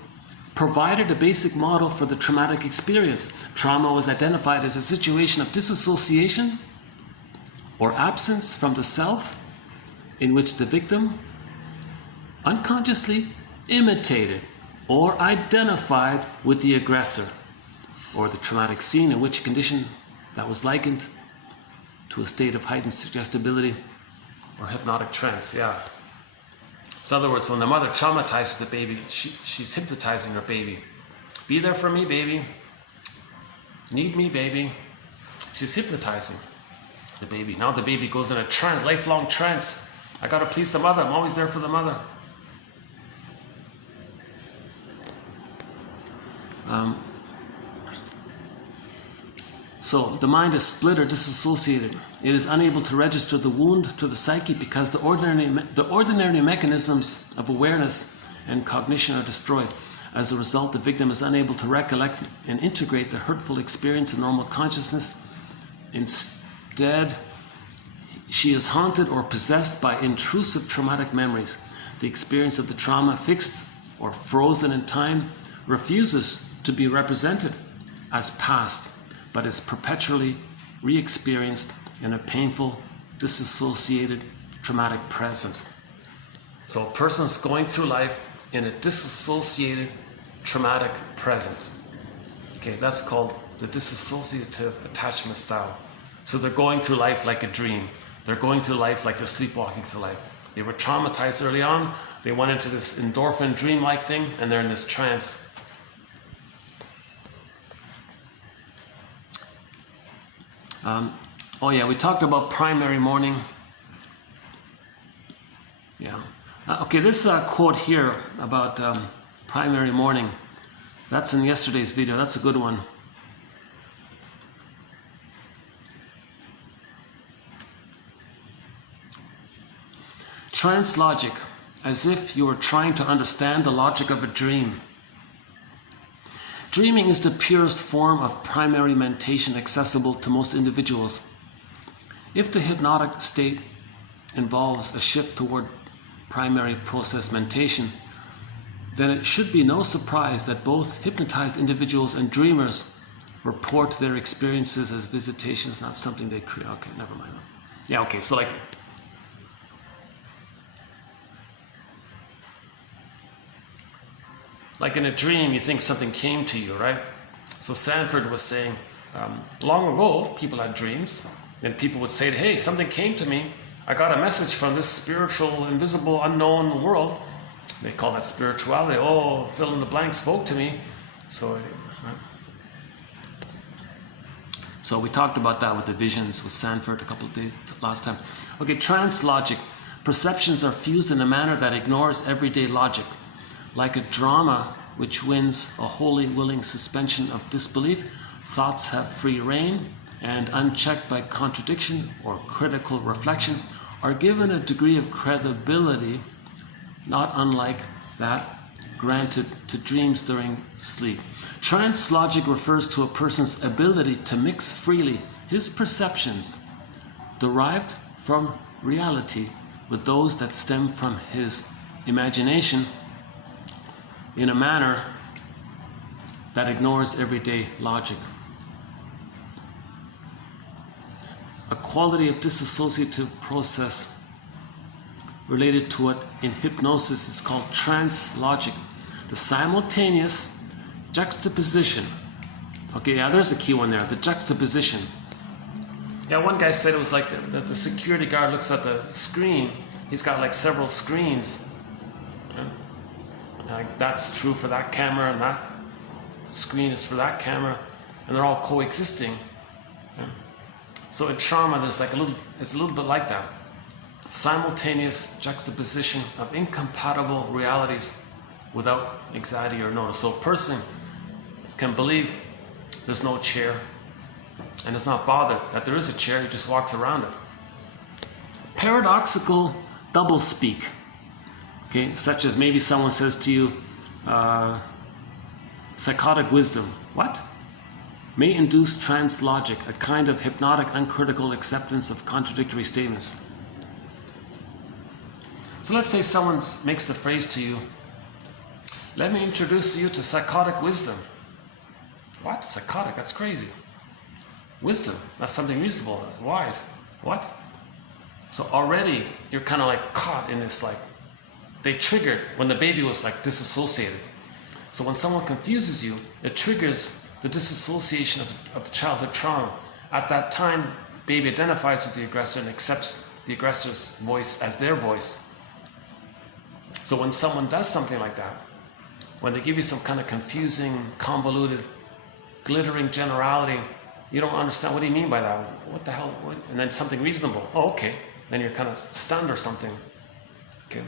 provided a basic model for the traumatic experience. Trauma was identified as a situation of disassociation or absence from the self in which the victim unconsciously imitated or identified with the aggressor, or the traumatic scene in which a condition that was likened to a state of heightened suggestibility or hypnotic trance. Yeah. So in other words, when the mother traumatizes the baby, she's hypnotizing her baby. Be there for me, baby. Need me, baby. She's hypnotizing the baby. Now the baby goes in a trance, lifelong trance. I gotta please the mother. I'm always there for the mother. So the mind is split or disassociated. It is unable to register the wound to the psyche because the ordinary mechanisms of awareness and cognition are destroyed. As a result, the victim is unable to recollect and integrate the hurtful experience in normal consciousness. Instead, she is haunted or possessed by intrusive traumatic memories. The experience of the trauma, fixed or frozen in time, refuses to be represented as past, but is perpetually re-experienced in a painful, disassociated, traumatic present. So a person's going through life in a disassociated, traumatic present. Okay, that's called the dissociative attachment style. So they're going through life like a dream. They're going through life like they're sleepwalking through life. They were traumatized early on. They went into this endorphin dreamlike thing, and they're in this trance. Oh yeah, we talked about primary morning. Yeah. Okay, this quote here about primary morning, that's in yesterday's video. That's a good one. Trance logic, as if you were trying to understand the logic of a dream. Dreaming is the purest form of primary mentation accessible to most individuals. If the hypnotic state involves a shift toward primary process mentation, then it should be no surprise that both hypnotized individuals and dreamers report their experiences as visitations, not something they create. Okay, never mind. Yeah, okay, so like in a dream, you think something came to you, right? So Sanford was saying, long ago, people had dreams, and people would say, hey, something came to me. I got a message from this spiritual, invisible, unknown world. They call that spirituality. Oh, fill in the blank spoke to me. So we talked about that with the visions with Sanford a couple of days last time. Okay, trance logic. Perceptions are fused in a manner that ignores everyday logic. Like a drama which wins a wholly willing suspension of disbelief, thoughts have free rein and, unchecked by contradiction or critical reflection, are given a degree of credibility not unlike that granted to dreams during sleep. Trance logic refers to a person's ability to mix freely his perceptions derived from reality with those that stem from his imagination in a manner that ignores everyday logic. A quality of dissociative process related to what in hypnosis is called trance logic, the simultaneous juxtaposition. Okay, yeah, there's a key one there, the juxtaposition. Yeah, one guy said it was like the security guard looks at the screen, he's got like several screens. Like that's true for that camera, and that screen is for that camera, and they're all coexisting. So in trauma, there's like it's a little bit like that. Simultaneous juxtaposition of incompatible realities without anxiety or notice. So a person can believe there's no chair and is not bothered that there is a chair, he just walks around it. Paradoxical doublespeak. Okay, such as maybe someone says to you, psychotic wisdom. What? May induce trance logic, a kind of hypnotic, uncritical acceptance of contradictory statements. So let's say someone makes the phrase to you, let me introduce you to psychotic wisdom. What? Psychotic? That's crazy. Wisdom? That's something reasonable, wise. What? So already you're kind of like caught in this like, they triggered when the baby was like disassociated. So when someone confuses you, it triggers the disassociation of the childhood trauma. At that time, baby identifies with the aggressor and accepts the aggressor's voice as their voice. So when someone does something like that, when they give you some kind of confusing, convoluted, glittering generality, you don't understand, what do you mean by that? What the hell? What? And then something reasonable. Oh, okay. Then you're kind of stunned or something. Okay.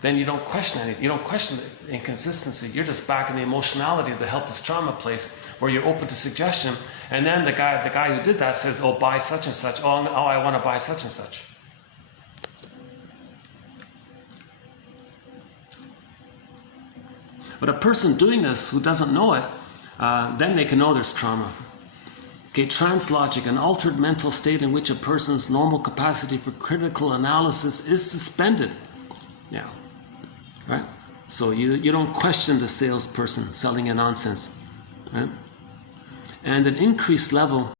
Then you don't question anything. You don't question the inconsistency. You're just back in the emotionality of the helpless trauma place where you're open to suggestion. And then the guy who did that says, oh, buy such and such. Oh, I want to buy such and such. But a person doing this who doesn't know it, then they can know there's trauma. Okay, trance logic, an altered mental state in which a person's normal capacity for critical analysis is suspended. Yeah, right? So you don't question the salesperson selling you nonsense, right? And an increased level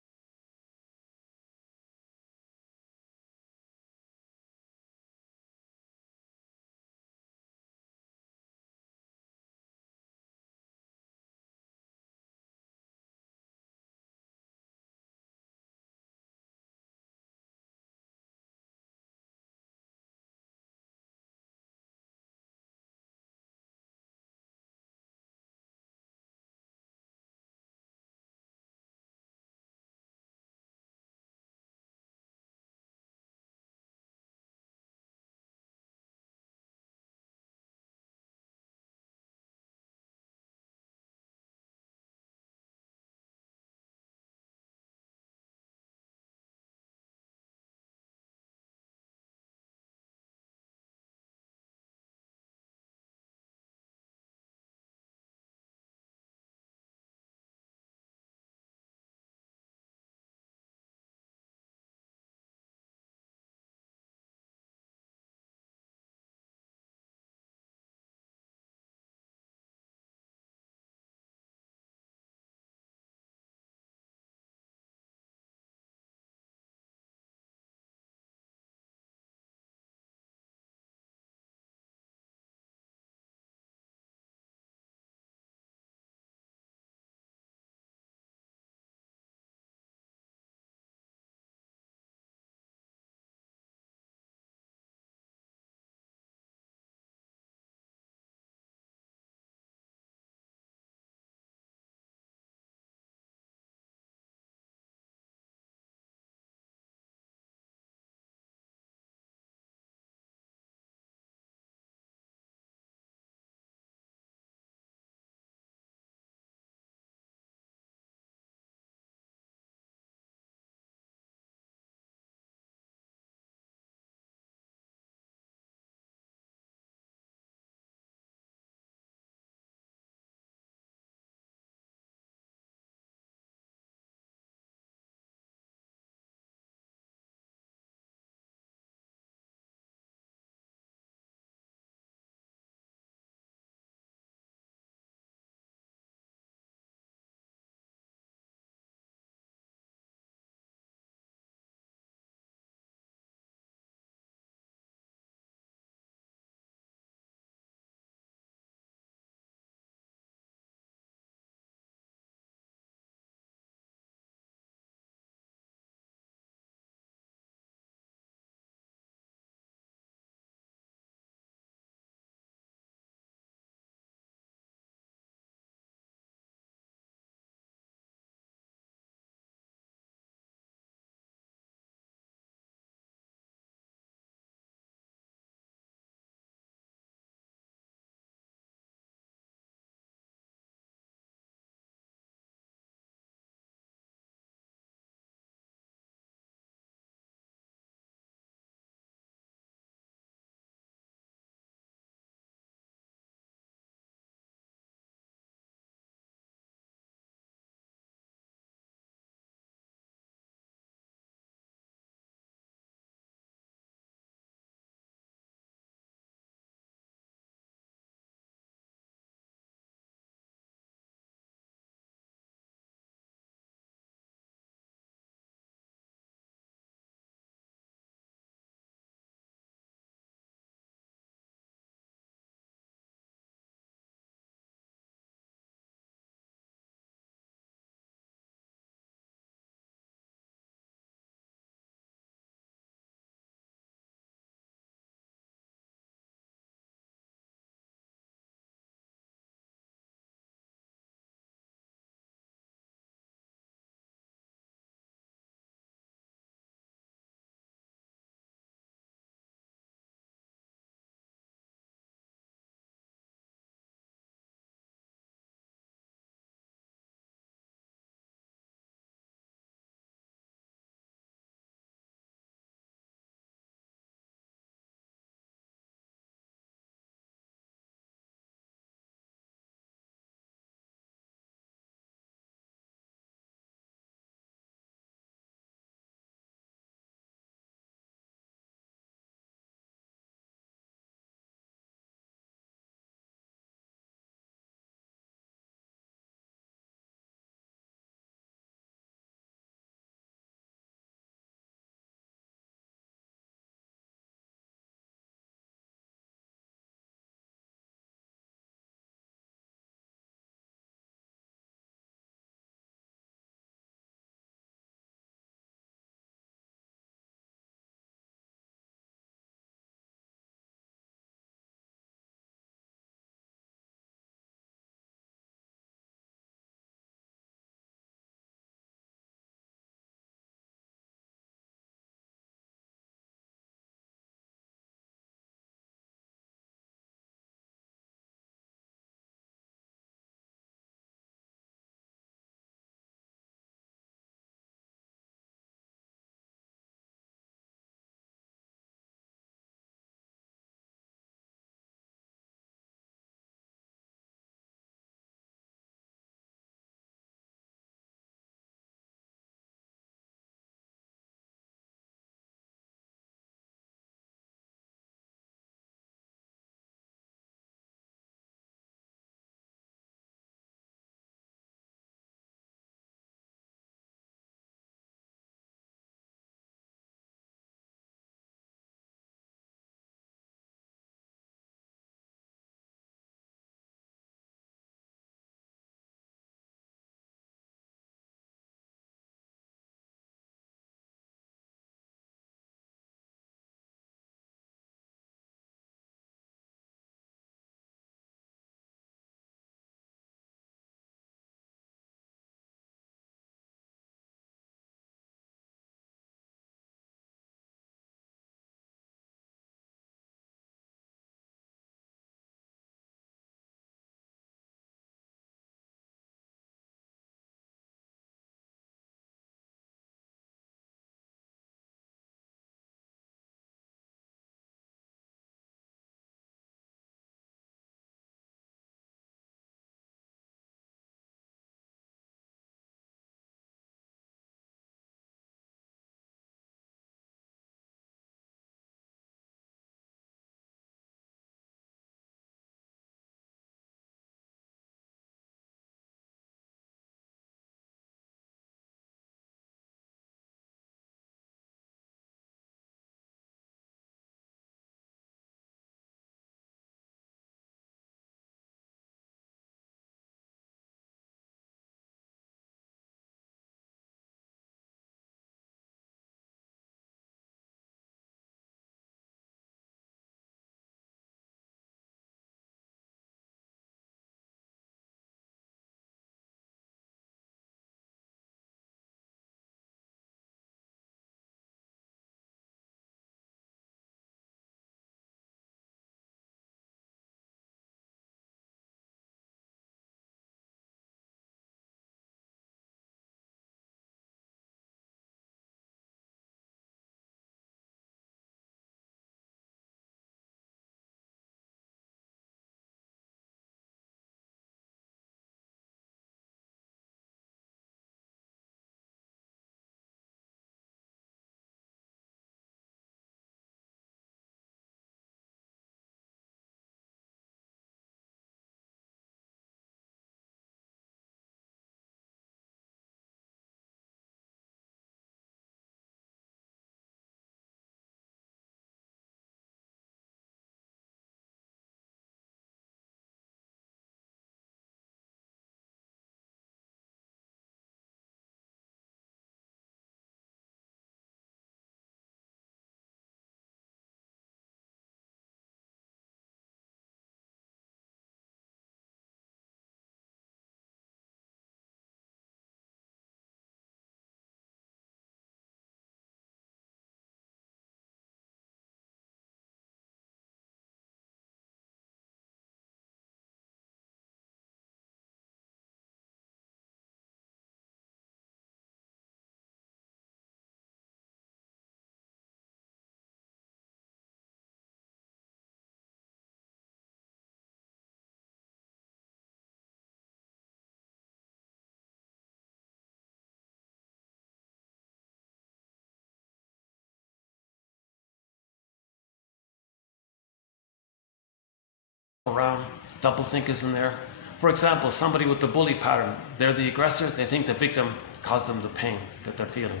around. Doublethink is in there. For example, somebody with the bully pattern, they're the aggressor, they think the victim caused them the pain that they're feeling.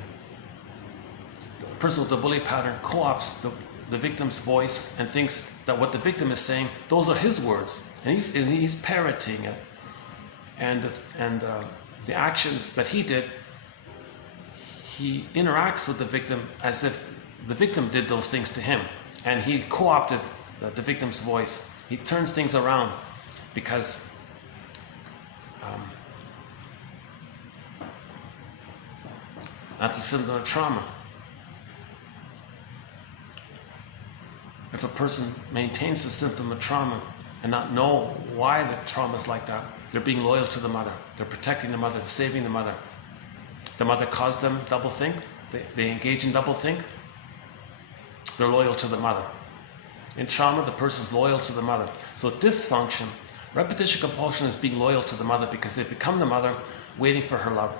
The person with the bully pattern co-opts the victim's voice and thinks that what the victim is saying, those are his words, and he's parroting it. And the actions that he did, he interacts with the victim as if the victim did those things to him, and he co-opted the victim's voice. He turns things around because that's a symptom of trauma. If a person maintains the symptom of trauma and not know why the trauma is like that, they're being loyal to the mother. They're protecting the mother, saving the mother. The mother caused them doublethink. They engage in doublethink. They're loyal to the mother. In trauma, the person's loyal to the mother. So dysfunction, repetition compulsion is being loyal to the mother because they become the mother waiting for her love.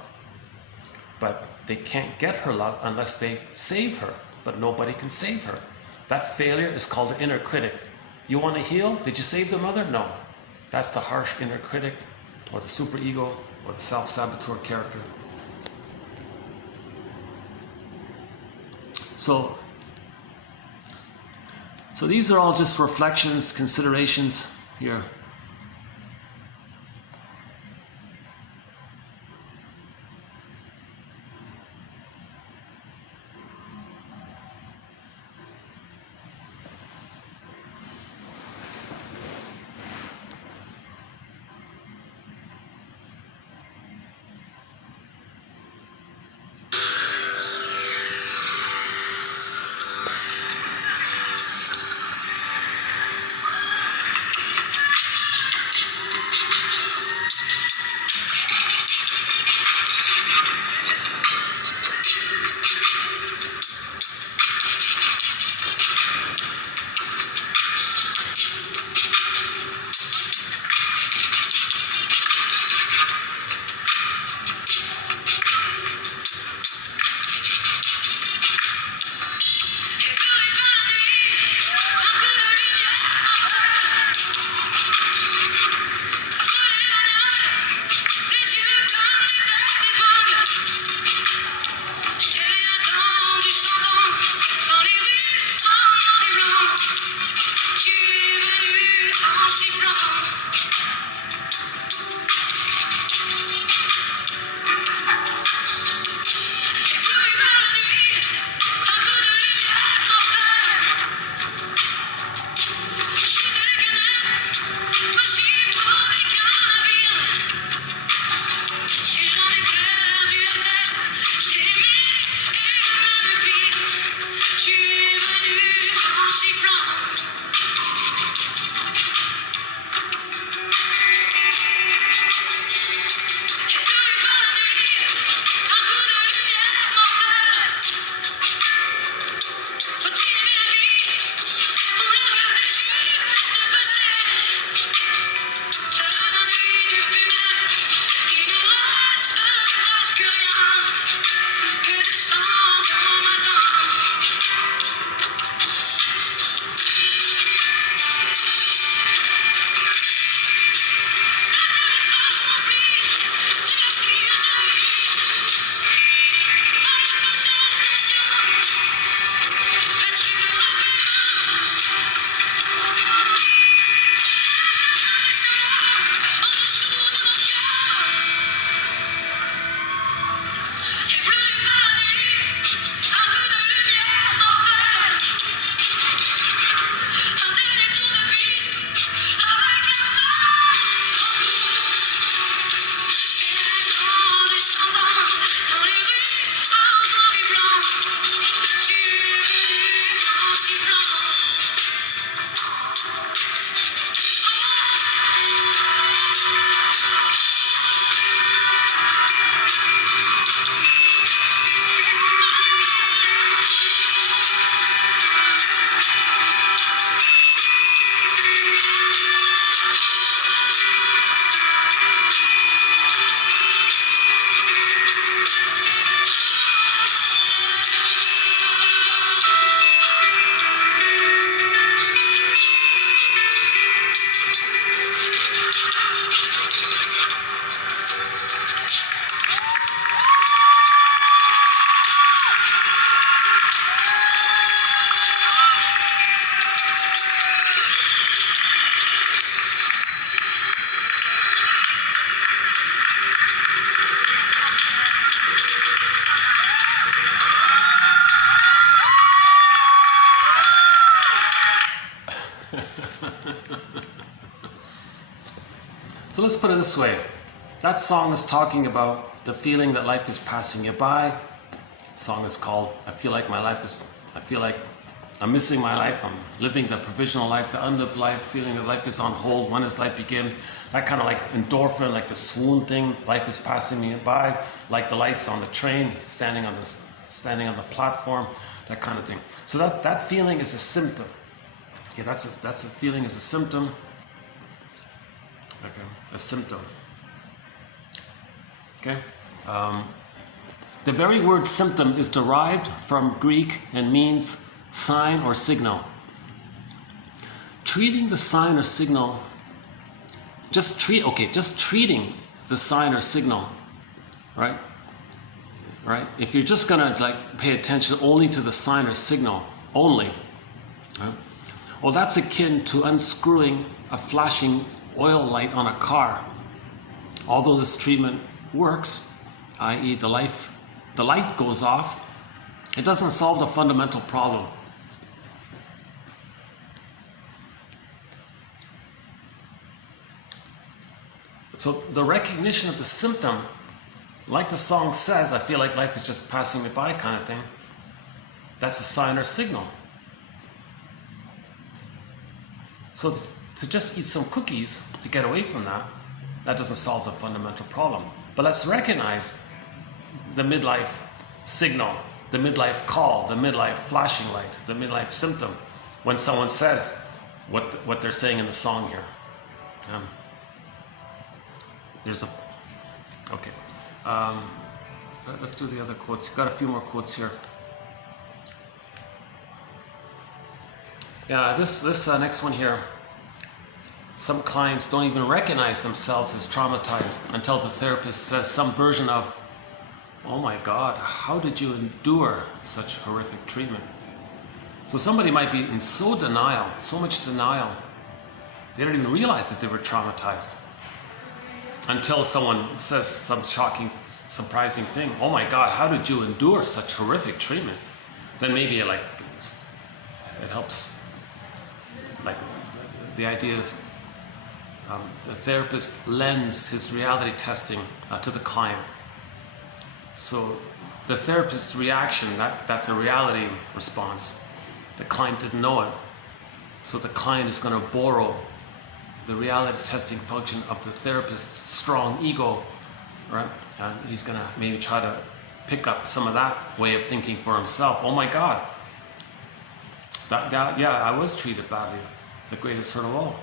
But they can't get her love unless they save her. But nobody can save her. That failure is called the inner critic. You want to heal? Did you save the mother? No. That's the harsh inner critic, or the superego, or the self-saboteur character. So these are all just reflections, considerations here. So let's put it this way. That song is talking about the feeling that life is passing you by. The song is called I feel like I'm missing my life. I'm living the provisional life, the unlived life, feeling that life is on hold. When does life begin? That kind of like endorphin, like the swoon thing. Life is passing me by, like the lights on the train, standing on the platform, that kind of thing. So that feeling is a symptom. Okay, that's a feeling is a symptom. Okay, a symptom. Okay. The very word symptom is derived from Greek and means sign or signal. Treating the sign or signal, just treating the sign or signal, right? Right? If you're just gonna like pay attention only to the sign or signal, only, right? Well, that's akin to unscrewing a flashing oil light on a car. Although this treatment works, i.e. the light goes off, it doesn't solve the fundamental problem. So the recognition of the symptom, like the song says, I feel like life is just passing me by kind of thing, that's a sign or signal. So to just eat some cookies to get away from that doesn't solve the fundamental problem. But let's recognize the midlife signal, the midlife call, the midlife flashing light, the midlife symptom when someone says what they're saying in the song here. Let's do the other quotes. You've got a few more quotes here. Yeah, this next one here. Some clients don't even recognize themselves as traumatized until the therapist says some version of, "Oh my God, how did you endure such horrific treatment?" So somebody might be in so much denial, they don't even realize that they were traumatized until someone says some shocking, surprising thing. "Oh my God, how did you endure such horrific treatment?" Then maybe it helps. Like the idea is the therapist lends his reality testing to the client. So the therapist's reaction, that's a reality response. The client didn't know it. So the client is going to borrow the reality testing function of the therapist's strong ego, right? And he's going to maybe try to pick up some of that way of thinking for himself. "Oh my God, yeah, I was treated badly, the greatest hurt of all."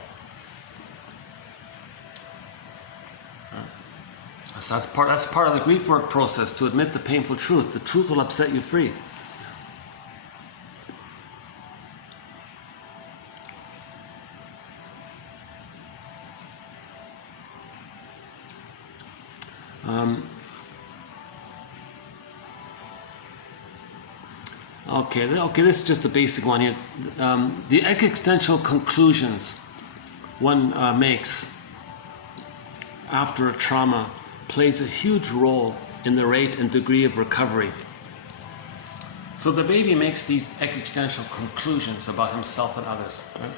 So that's part of the grief work process, to admit the painful truth. The truth will upset you free. Okay, this is just a basic one here. The existential conclusions one makes after a trauma plays a huge role in the rate and degree of recovery. So the baby makes these existential conclusions about himself and others, right?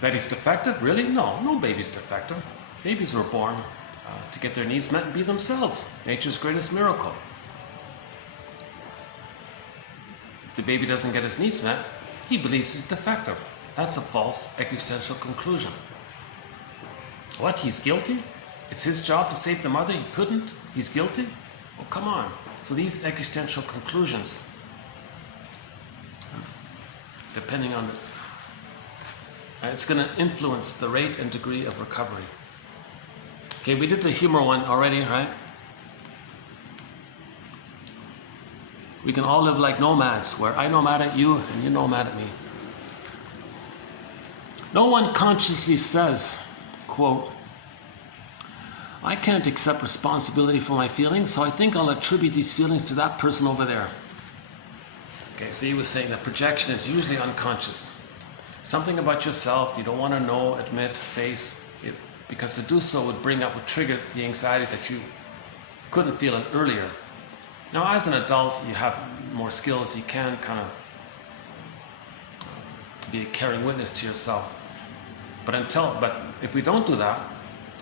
That he's defective? Really? No baby's defective. Babies were born to get their needs met and be themselves. Nature's greatest miracle. If the baby doesn't get his needs met, he believes he's defective. That's a false existential conclusion. What? He's guilty? It's his job to save the mother. He couldn't? He's guilty? Oh, come on. So these existential conclusions, depending on it's going to influence the rate and degree of recovery. Okay, we did the humor one already, right? We can all live like nomads, where I nomad at you and you nomad at me. No one consciously says, quote, "I can't accept responsibility for my feelings, so I think I'll attribute these feelings to that person over there." Okay, so he was saying that projection is usually unconscious. Something about yourself you don't want to know, admit, face, because to do so would trigger the anxiety that you couldn't feel it earlier. Now, as an adult, you have more skills. You can kind of be a caring witness to yourself. But if we don't do that,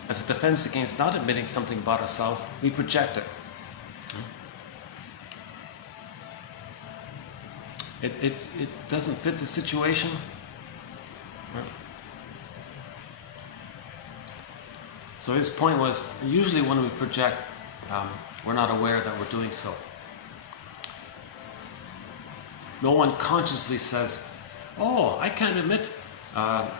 as a defense against not admitting something about ourselves, we project it. It doesn't fit the situation. So his point was, usually when we project, we're not aware that we're doing so. No one consciously says, oh, I can't admit that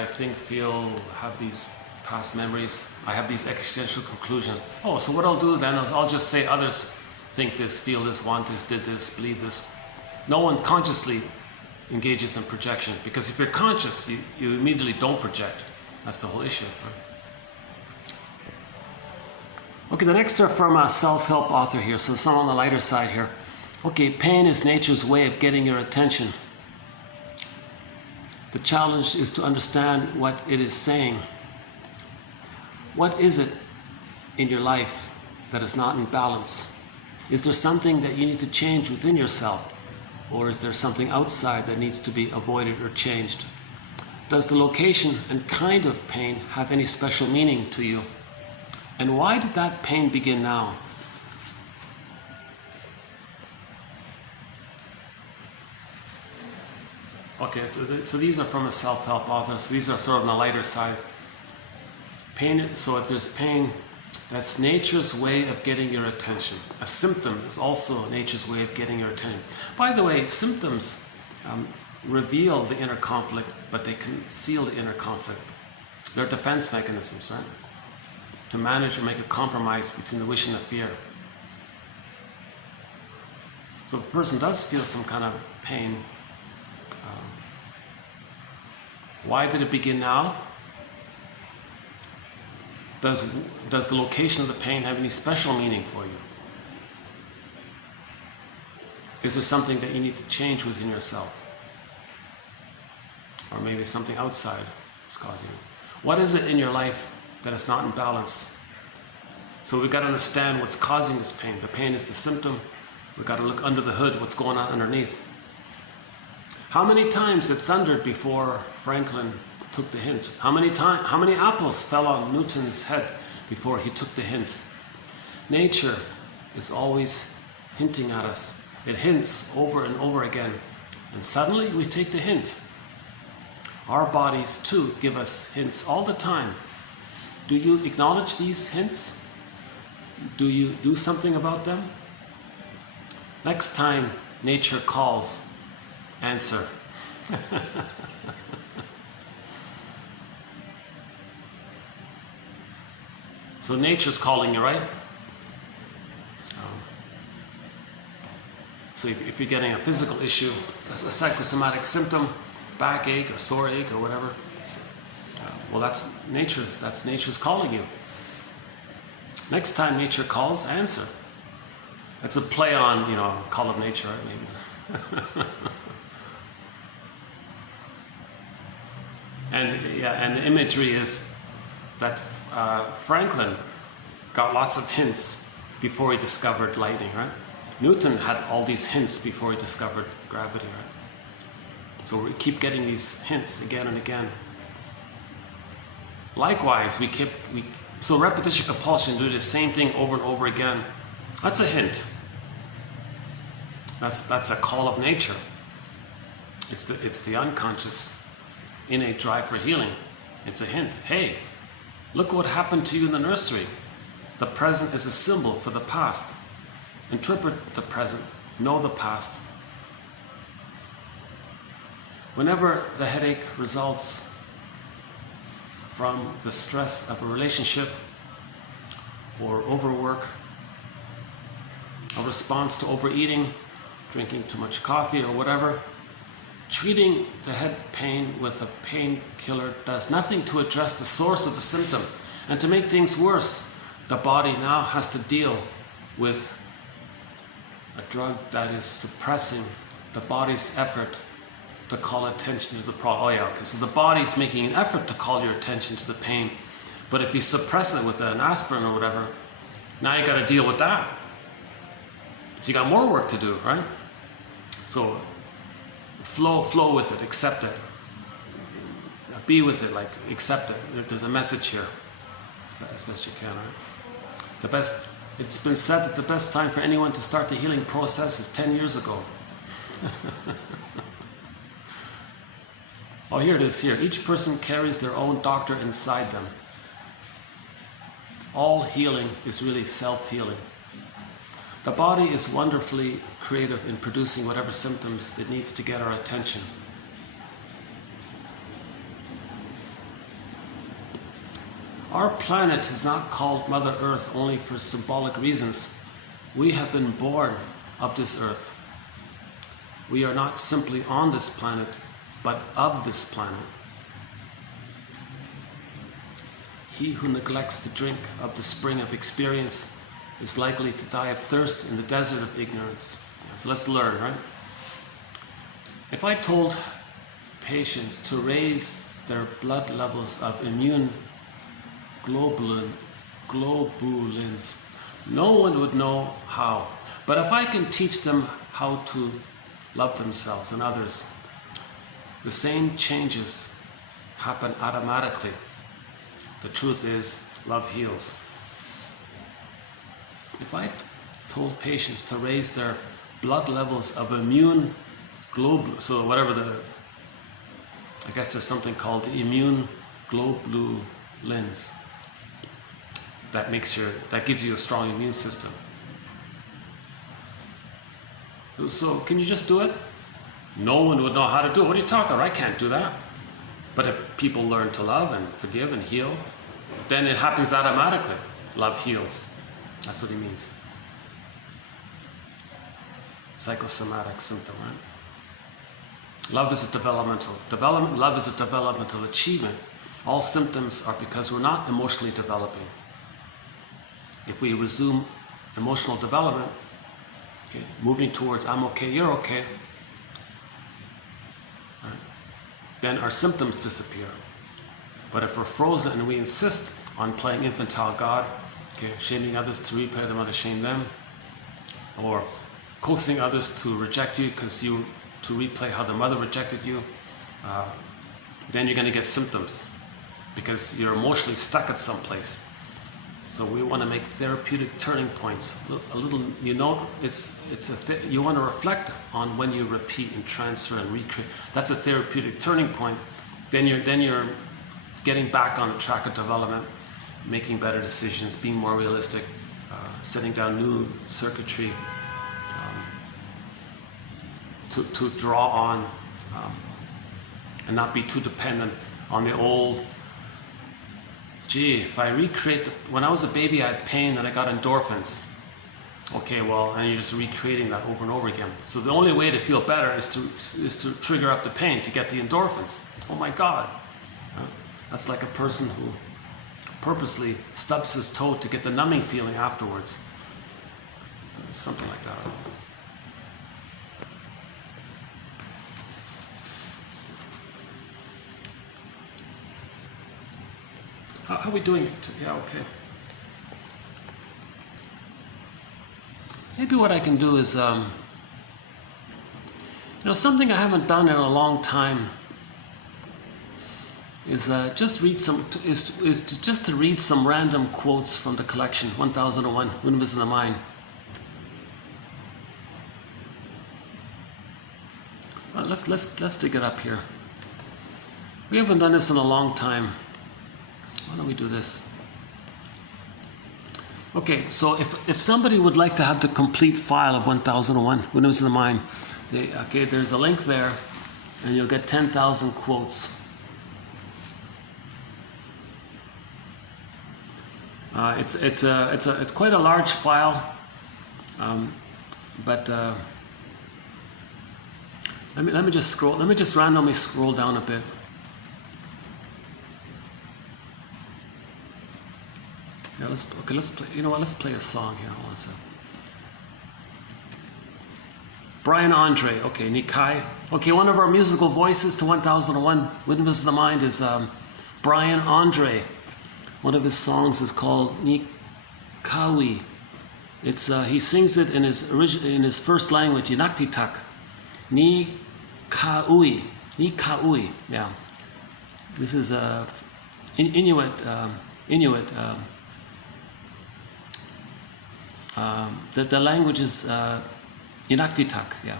I think, feel, have these past memories. I have these existential conclusions. Oh, so what I'll do then is I'll just say others think this, feel this, want this, did this, believe this. No one consciously engages in projection, because if you're conscious, you immediately don't project. That's the whole issue. Okay, the next are from a self-help author here, so some on the lighter side here. Okay, pain is nature's way of getting your attention. The challenge is to understand what it is saying. What is it in your life that is not in balance? Is there something that you need to change within yourself? Or is there something outside that needs to be avoided or changed? Does the location and kind of pain have any special meaning to you? And why did that pain begin now? Okay, so these are from a self-help author, so these are sort of on the lighter side. Pain, so if there's pain, that's nature's way of getting your attention. A symptom is also nature's way of getting your attention. By the way, symptoms reveal the inner conflict, but they conceal the inner conflict. They're defense mechanisms, right? To manage or make a compromise between the wish and the fear. So if a person does feel some kind of pain, why did it begin now? Does the location of the pain have any special meaning for you? Is there something that you need to change within yourself? Or maybe something outside is causing it. What is it in your life that is not in balance? So we've got to understand what's causing this pain. The pain is the symptom. We've got to look under the hood, what's going on underneath. How many times it thundered before Franklin took the hint? How many apples fell on Newton's head before he took the hint? Nature is always hinting at us. It hints over and over again. And suddenly we take the hint. Our bodies too give us hints all the time. Do you acknowledge these hints? Do you do something about them? Next time nature calls, answer. So nature's calling you, right? So if you're getting a physical issue, a psychosomatic symptom, backache or sore ache or whatever, well, that's nature's calling you. Next time nature calls, answer. That's a play on, call of nature, right? Maybe. And the imagery is that Franklin got lots of hints before he discovered lightning, right? Newton had all these hints before he discovered gravity, right? So we keep getting these hints again and again. Likewise, so repetition compulsion, do the same thing over and over again. That's a hint. That's a call of nature. It's the unconscious innate drive for healing. It's a hint. Hey, look what happened to you in the nursery. The present is a symbol for the past. Interpret the present. Know the past. Whenever the headache results from the stress of a relationship or overwork, a response to overeating, drinking too much coffee or whatever, treating the head pain with a painkiller does nothing to address the source of the symptom. And to make things worse, the body now has to deal with a drug that is suppressing the body's effort to call attention to the problem. Oh yeah, okay, so the body's making an effort to call your attention to the pain. But if you suppress it with an aspirin or whatever, now you got to deal with that. So you got more work to do, right? So flow with it, accept it. be with it, like accept it. There's a message here, as best you can, right? It's been said that the best time for anyone to start the healing process is 10 years ago. Oh, here it is here. Each person carries their own doctor inside them. All healing is really self-healing. The body is wonderfully creative in producing whatever symptoms it needs to get our attention. Our planet is not called Mother Earth only for symbolic reasons. We have been born of this earth. We are not simply on this planet, but of this planet. He who neglects to drink of the spring of experience is likely to die of thirst in the desert of ignorance. So let's learn, right? If I told patients to raise their blood levels of immune globulins, no one would know how. But if I can teach them how to love themselves and others, the same changes happen automatically. The truth is, love heals. If I told patients to raise their blood levels of immune globulins, so whatever I guess there's something called the immune globulins, that gives you a strong immune system. So can you just do it? No one would know how to do it. What are you talking about? I can't do that. But if people learn to love and forgive and heal, then it happens automatically. Love heals. That's what he means. Psychosomatic symptom, right? Love is a developmental achievement. All symptoms are because we're not emotionally developing. If we resume emotional development, okay, moving towards I'm okay, you're okay, right, then our symptoms disappear. But if we're frozen and we insist on playing infantile God, okay, shaming others to repay them, others shame them, or coaxing others to reject you to replay how their mother rejected you, then you're going to get symptoms because you're emotionally stuck at some place. So we want to make therapeutic turning points. A little, you know, you want to reflect on when you repeat and transfer and recreate. That's a therapeutic turning point. Then you're getting back on the track of development, making better decisions, being more realistic, setting down new circuitry to draw on, and not be too dependent on the old. Gee, if I recreate when I was a baby, I had pain and I got endorphins. Okay, well, and you're just recreating that over and over again. So the only way to feel better is to trigger up the pain to get the endorphins. Oh my God, that's like a person who purposely stubs his toe to get the numbing feeling afterwards. Something like that. How are we doing it? Yeah, okay. Maybe what I can do is, something I haven't done in a long time is just read to read some random quotes from the collection 1001 Windmills in the Mind. Let's dig it up here. We haven't done this in a long time. Why don't we do this? Okay, so if somebody would like to have the complete file of 1001 Windmills in the Mind, there's a link there, and you'll get 10,000 quotes. It's quite a large file, but let me just randomly scroll down a bit. Yeah, let's play. You know what? Let's play a song here. Hold on a second. Brian Andre. Okay, Nikai. Okay, one of our musical voices to 1001 Windmills in the Mind is Brian Andre. One of his songs is called Nikawi. It's he sings it in his first language, Inuktitut. Nikaui. Yeah. This is Inuit. The language is Inuktitut, yeah.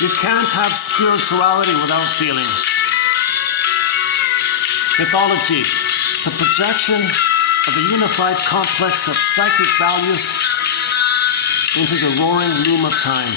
You can't have spirituality without feeling. Mythology, the projection of a unified complex of psychic values into the roaring loom of time.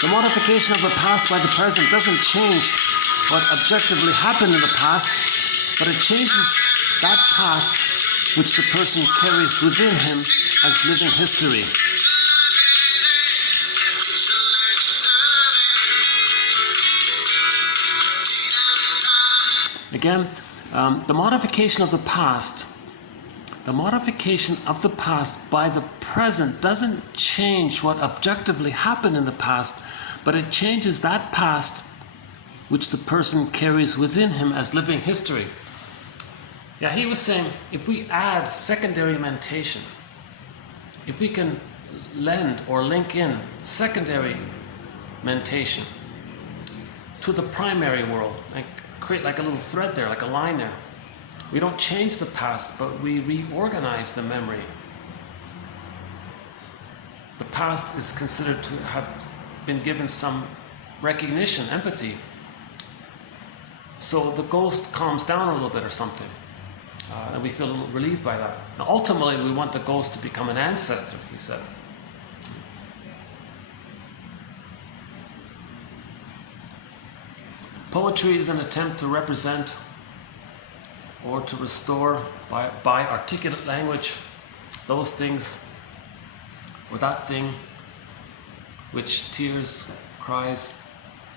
The modification of the past by the present doesn't change what objectively happened in the past, but it changes that past which the person carries within him as living history. Again, the modification of the past by the present doesn't change what objectively happened in the past, but it changes that past which the person carries within him as living history. Yeah, he was saying, if we add secondary mentation, if we can lend or link in secondary mentation to the primary world, like create like a little thread there, like a line there. We don't change the past, but we reorganize the memory. The past is considered to have been given some recognition, empathy. So the ghost calms down a little bit or something. And we feel a little relieved by that. Now, ultimately, we want the ghost to become an ancestor, he said. Poetry is an attempt to represent or to restore by articulate language those things or that thing which tears, cries,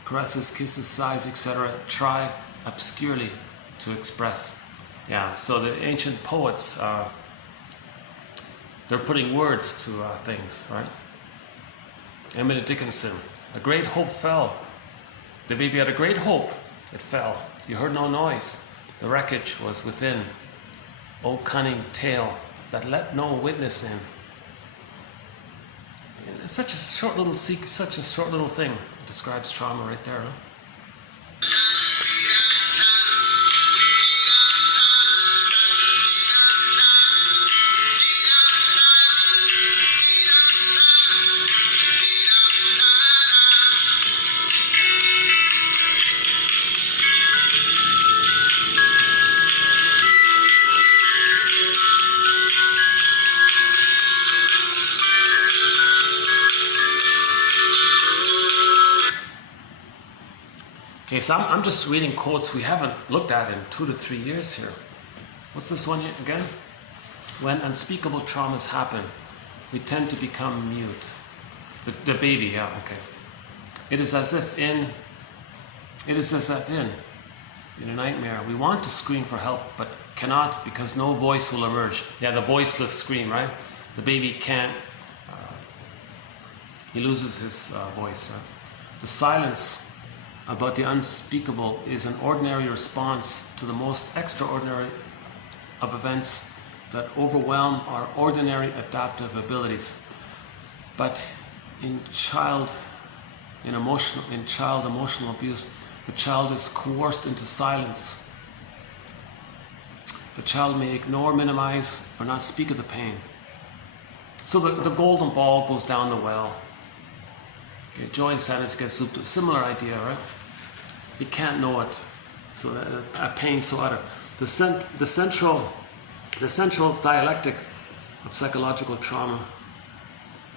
caresses, kisses, sighs, etc. try obscurely to express. Yeah, so the ancient poets, they're putting words to things, right? Emily Dickinson, a great hope fell. The baby had a great hope, it fell. You heard no noise, the wreckage was within. O cunning tale that let no witness in. It's such a short little thing. It describes trauma right there, huh? Okay, so I'm just reading quotes we haven't looked at in 2 to 3 years here. What's this one again? When unspeakable traumas happen, we tend to become mute. The baby, yeah, okay. It is as if in a nightmare, we want to scream for help, but cannot because no voice will emerge. Yeah, the voiceless scream, right? The baby can't, he loses his voice, right? The silence about the unspeakable is an ordinary response to the most extraordinary of events that overwhelm our ordinary adaptive abilities. But in child emotional abuse, the child is coerced into silence. The child may ignore, minimize, or not speak of the pain. So the golden ball goes down the well. Okay, joy and sadness get souped up. Similar idea, right? You can't know it. So a pain so utter. The central dialectic of psychological trauma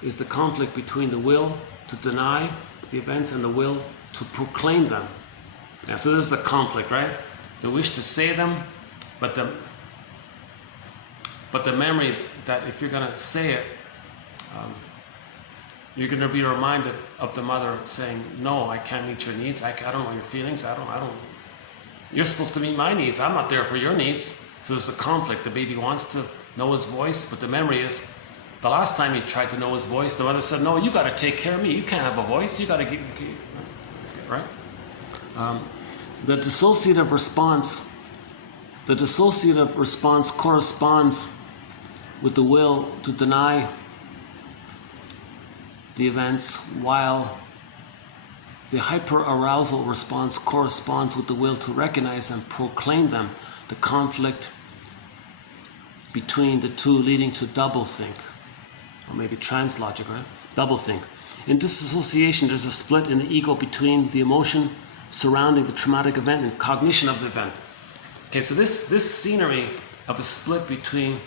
is the conflict between the will to deny the events and the will to proclaim them. Yeah, so there's the conflict, right? The wish to say them, but the memory that if you're going to say it, you're going to be reminded of the mother saying, no, I can't meet your needs. I don't know your feelings. I don't. You're supposed to meet my needs. I'm not there for your needs. So there's a conflict. The baby wants to know his voice, but the memory is, the last time he tried to know his voice, the mother said, no, you got to take care of me. You can't have a voice. You got to get, right? The dissociative response corresponds with the will to deny the events, while the hyperarousal response corresponds with the will to recognize and proclaim them. The conflict between the two leading to doublethink, or maybe trance logic, right? Doublethink. In dissociation, there's a split in the ego between the emotion surrounding the traumatic event and cognition of the event. Okay, so this scenery of a split between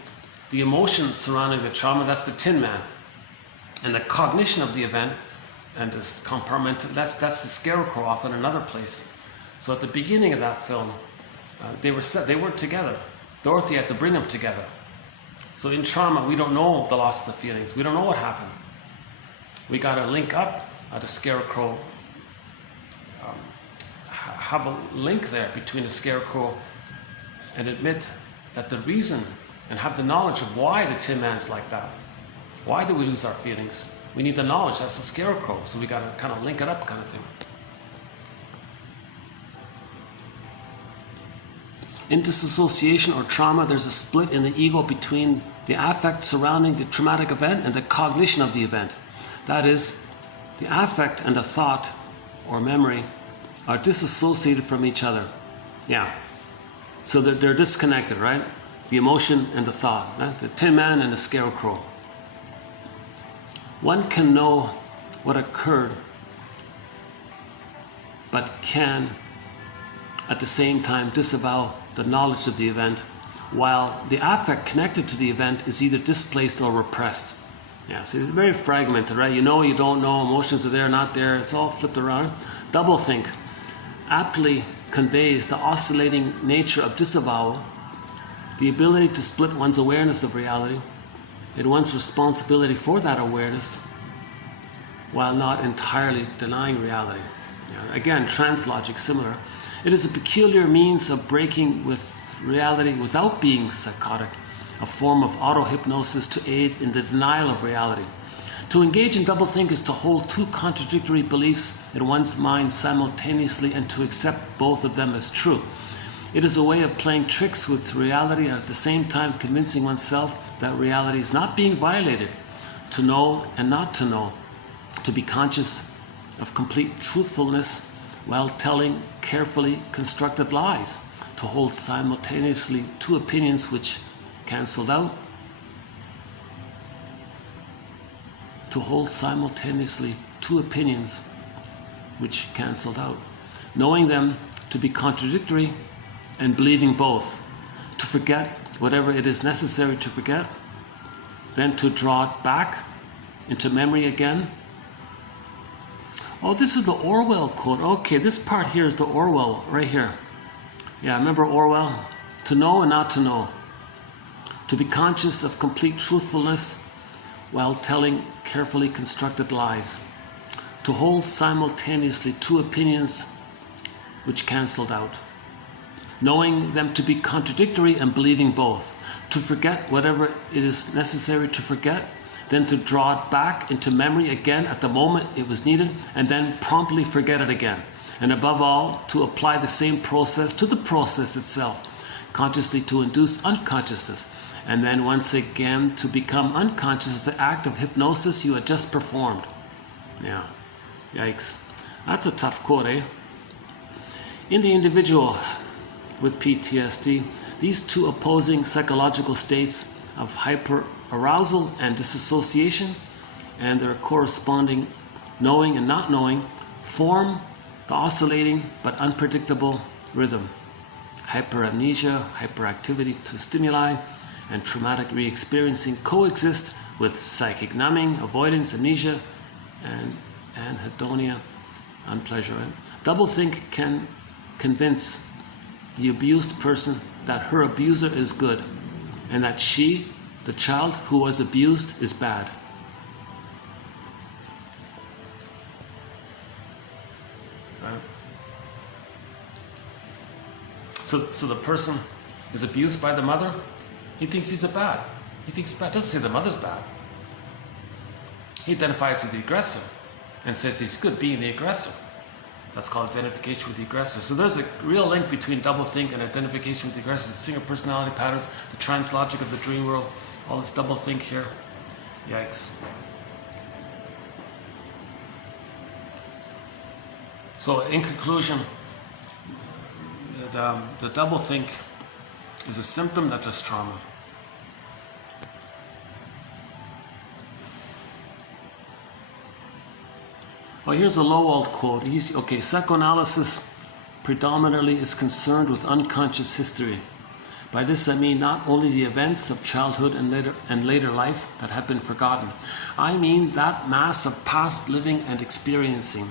the emotion surrounding the trauma, that's the Tin Man, and the cognition of the event and this compartment, that's the Scarecrow off in another place. So at the beginning of that film, they weren't together. Dorothy had to bring them together. So in trauma, we don't know the loss of the feelings. We don't know what happened. We got to link up the Scarecrow, have a link there between the Scarecrow and admit that the reason, and have the knowledge of why the Tin Man's like that. Why do we lose our feelings? We need the knowledge. That's the Scarecrow. So we got to kind of link it up, kind of thing. In dissociation or trauma, there's a split in the ego between the affect surrounding the traumatic event and the cognition of the event. That is, the affect and the thought or memory are disassociated from each other. Yeah. So they're disconnected, right? The emotion and the thought, right? The Tin Man and the Scarecrow. One can know what occurred, but can at the same time disavow the knowledge of the event, while the affect connected to the event is either displaced or repressed. Yeah, so it's very fragmented, right? You know, you don't know, emotions are there, not there, it's all flipped around. Doublethink aptly conveys the oscillating nature of disavowal, the ability to split one's awareness of reality, and one's responsibility for that awareness, while not entirely denying reality. Yeah, again, trance logic, similar. It is a peculiar means of breaking with reality without being psychotic, a form of auto-hypnosis to aid in the denial of reality. To engage in doublethink is to hold two contradictory beliefs in one's mind simultaneously and to accept both of them as true. It is a way of playing tricks with reality and at the same time convincing oneself that reality is not being violated, to know and not to know, to be conscious of complete truthfulness while telling carefully constructed lies, to hold simultaneously two opinions which cancelled out, to hold simultaneously two opinions which cancelled out, knowing them to be contradictory and believing both, to forget whatever it is necessary to forget, then to draw it back into memory again. Oh, this is the Orwell quote. Okay, this part here is the Orwell right here. Yeah, remember Orwell? To know and not to know. To be conscious of complete truthfulness while telling carefully constructed lies. to hold simultaneously two opinions which cancelled out, knowing them to be contradictory and believing both, to forget whatever it is necessary to forget, then to draw it back into memory again at the moment it was needed, and then promptly forget it again. And above all, to apply the same process to the process itself, consciously to induce unconsciousness, and then once again to become unconscious of the act of hypnosis you had just performed. Yeah, yikes. That's a tough quote, eh? In the individual with PTSD, these two opposing psychological states of hyperarousal and disassociation and their corresponding knowing and not knowing form the oscillating but unpredictable rhythm. Hyperamnesia, hyperactivity to stimuli, and traumatic re-experiencing coexist with psychic numbing, avoidance, amnesia, and anhedonia, unpleasure. Doublethink can convince the abused person that her abuser is good and that she, the child who was abused, is bad. Right? So the person is abused by the mother. He thinks he's bad. He thinks bad. Doesn't say the mother's bad. He identifies with the aggressor and says he's good being the aggressor. That's called identification with the aggressor. So there's a real link between doublethink and identification with the aggressor. The single personality patterns, the trance logic of the dream world, all this doublethink here. Yikes. So in conclusion, the doublethink is a symptom that there's trauma. Well, here's a Lowald quote. Okay, psychoanalysis predominantly is concerned with unconscious history. By this I mean not only the events of childhood and later life that have been forgotten. I mean that mass of past living and experiencing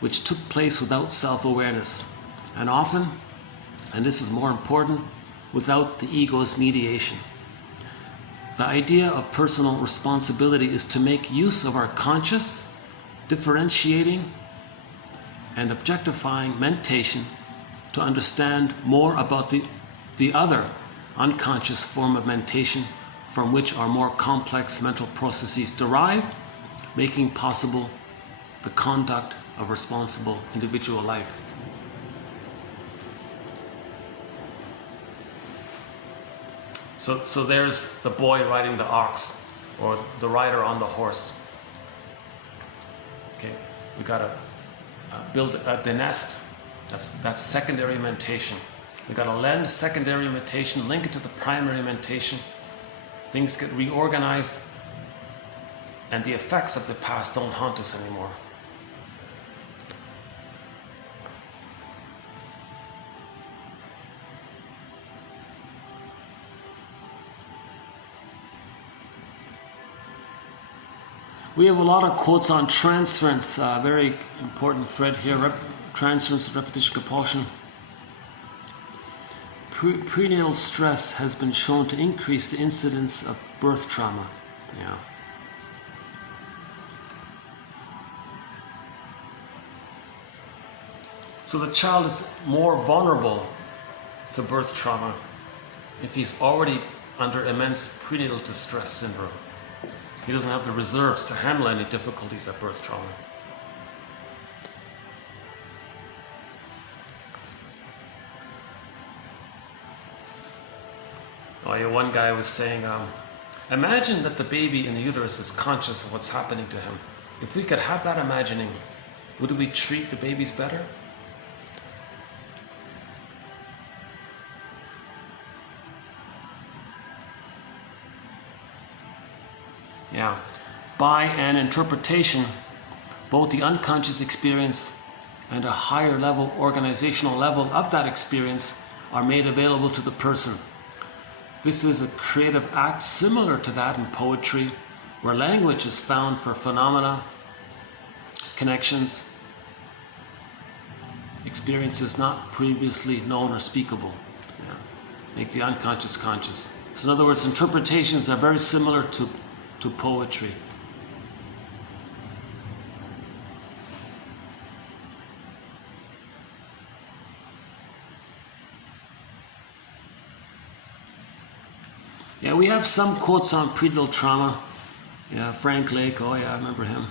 which took place without self-awareness, and often, and this is more important, without the ego's mediation. The idea of personal responsibility is to make use of our conscious, differentiating and objectifying mentation to understand more about the other unconscious form of mentation from which our more complex mental processes derive, making possible the conduct of responsible individual life. So there's the boy riding the ox, or the rider on the horse. Okay, we got to build the nest. That's secondary mentation. We got to lend secondary mentation, link it to the primary mentation. Things get reorganized, and the effects of the past don't haunt us anymore. We have a lot of quotes on transference, very important thread here, transference, repetition, compulsion. Prenatal stress has been shown to increase the incidence of birth trauma. Yeah. So the child is more vulnerable to birth trauma if he's already under immense prenatal distress syndrome. He doesn't have the reserves to handle any difficulties at birth trauma. Oh yeah, one guy was saying, imagine that the baby in the uterus is conscious of what's happening to him. If we could have that imagining, would we treat the babies better? Yeah. By an interpretation, both the unconscious experience and a higher level, organizational level of that experience are made available to the person. This is a creative act similar to that in poetry, where language is found for phenomena, connections, experiences not previously known or speakable. Yeah. Make the unconscious conscious. So in other words, interpretations are very similar to poetry. Yeah, we have some quotes on prenatal trauma. Yeah, Frank Lake, oh yeah, I remember him.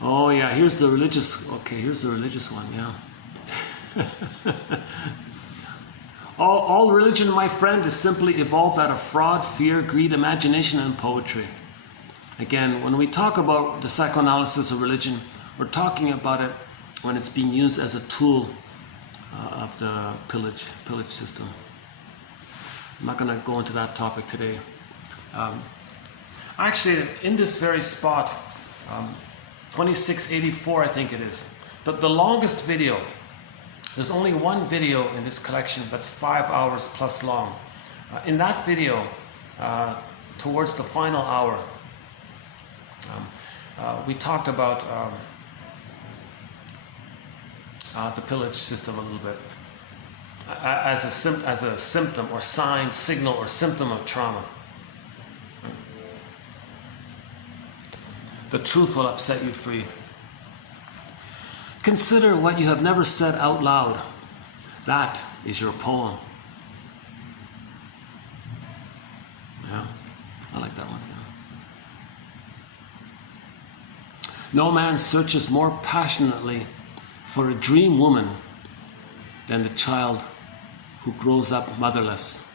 Oh yeah, here's the religious, okay, here's the religious one, yeah. All religion, my friend, is simply evolved out of fraud, fear, greed, imagination, and poetry. Again, when we talk about the psychoanalysis of religion, we're talking about it when it's being used as a tool of the pillage system. I'm not going to go into that topic today. Actually, in this very spot, 2684 I think it is, the longest video, there's only one video in this collection that's 5 hours plus long. In that video, towards the final hour, we talked about the pillage system a little bit as a symptom or sign, signal, or symptom of trauma. The truth will set you free. Consider what you have never said out loud. That is your poem. Yeah, I like that one. Yeah. No man searches more passionately for a dream woman than the child who grows up motherless.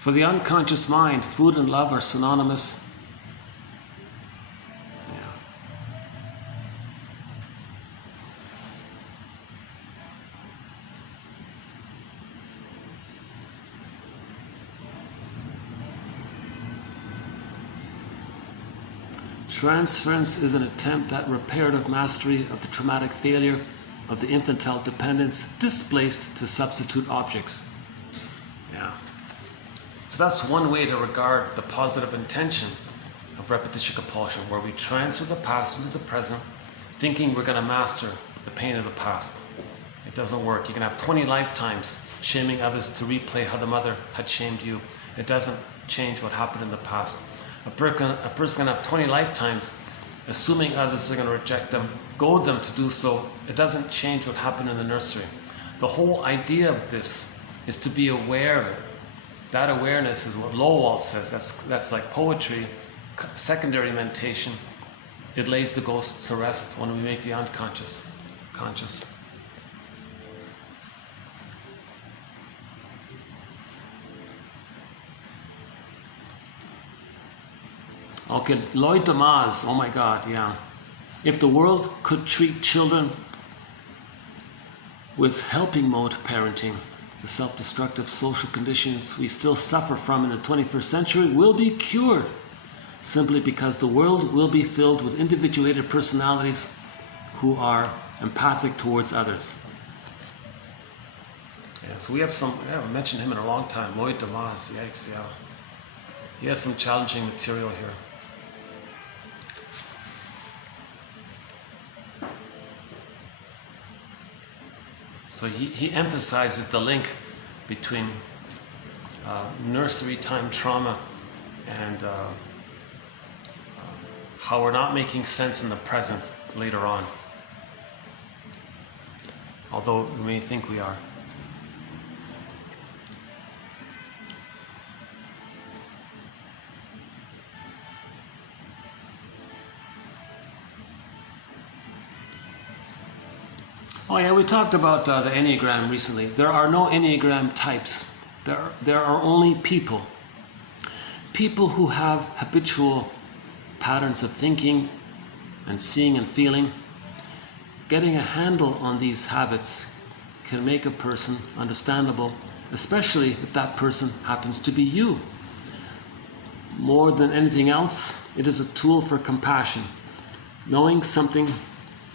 For the unconscious mind, food and love are synonymous. Transference is an attempt at reparative mastery of the traumatic failure of the infantile dependence displaced to substitute objects. Yeah. So that's one way to regard the positive intention of repetition compulsion, where we transfer the past into the present, thinking we're going to master the pain of the past. It doesn't work. You can have 20 lifetimes shaming others to replay how the mother had shamed you. It doesn't change what happened in the past. A person can have 20 lifetimes assuming others are going to reject them, goad them to do so. It doesn't change what happened in the nursery. The whole idea of this is to be aware of it. That awareness is what Lowell says. That's like poetry, secondary mentation. It lays the ghosts to rest when we make the unconscious conscious. Okay, Lloyd Damas, oh my God, yeah. If the world could treat children with helping mode parenting, the self-destructive social conditions we still suffer from in the 21st century will be cured, simply because the world will be filled with individuated personalities who are empathic towards others. Yeah, so we haven't mentioned him in a long time, Lloyd Damas, yikes, yeah. He has some challenging material here. So he emphasizes the link between nursery time trauma and how we're not making sense in the present later on, although we may think we are. Oh yeah, we talked about the Enneagram recently. There are no Enneagram types. There are only people. People who have habitual patterns of thinking and seeing and feeling. Getting a handle on these habits can make a person understandable, especially if that person happens to be you. More than anything else, it is a tool for compassion. Knowing something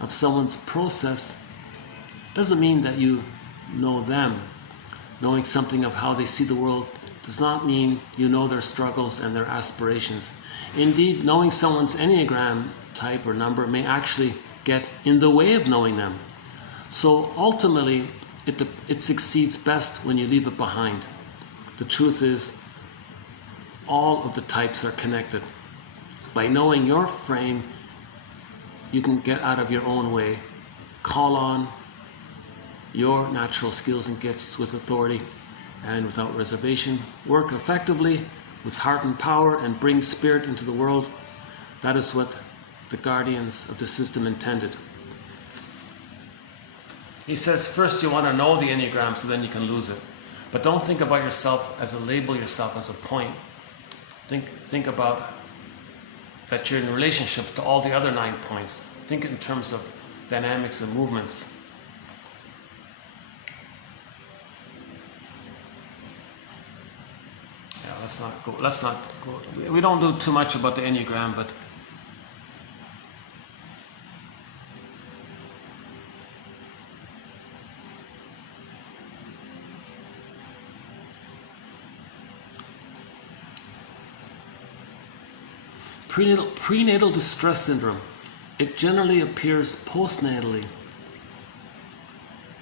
of someone's process doesn't mean that you know them. Knowing something of how they see the world does not mean you know their struggles and their aspirations. Indeed, knowing someone's Enneagram type or number may actually get in the way of knowing them. So ultimately, it succeeds best when you leave it behind. The truth is, all of the types are connected. By knowing your frame, you can get out of your own way, call on your natural skills and gifts with authority and without reservation. Work effectively with heart and power and bring spirit into the world. That is what the guardians of the system intended. He says first you want to know the Enneagram so then you can lose it. But don't think about yourself as a label, yourself as a point. Think about that you're in relationship to all the other 9 points. Think in terms of dynamics and movements. Yeah, let's not go. We don't do too much about the Enneagram, but prenatal distress syndrome. It generally appears postnatally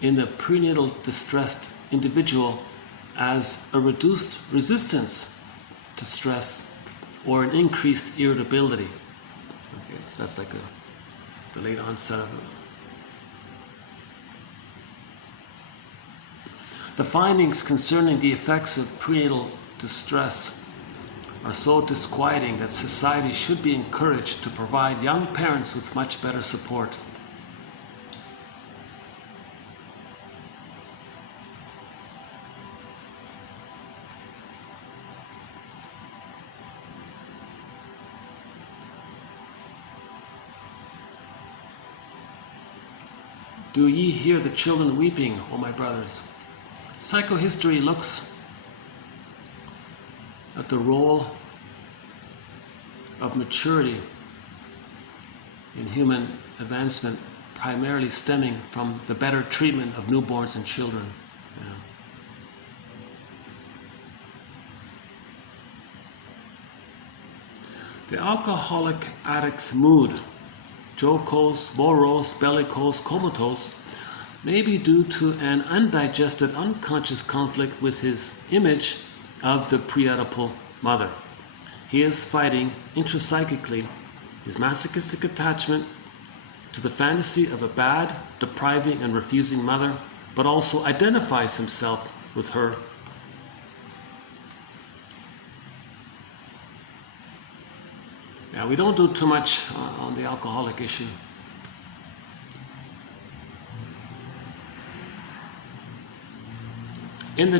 in the prenatal distressed individual as a reduced resistance to stress or an increased irritability. Okay, so that's like the late onset of it. The findings concerning the effects of prenatal distress are so disquieting that society should be encouraged to provide young parents with much better support. Do ye hear the children weeping, O my brothers? Psychohistory looks at the role of maturity in human advancement primarily stemming from the better treatment of newborns and children. Yeah. The alcoholic addict's mood, jocose, morose, bellicose, comatose, may be due to an undigested unconscious conflict with his image of the pre-Oedipal mother. He is fighting intrapsychically his masochistic attachment to the fantasy of a bad, depriving, and refusing mother, but also identifies himself with her. Yeah, we don't do too much on the alcoholic issue. In the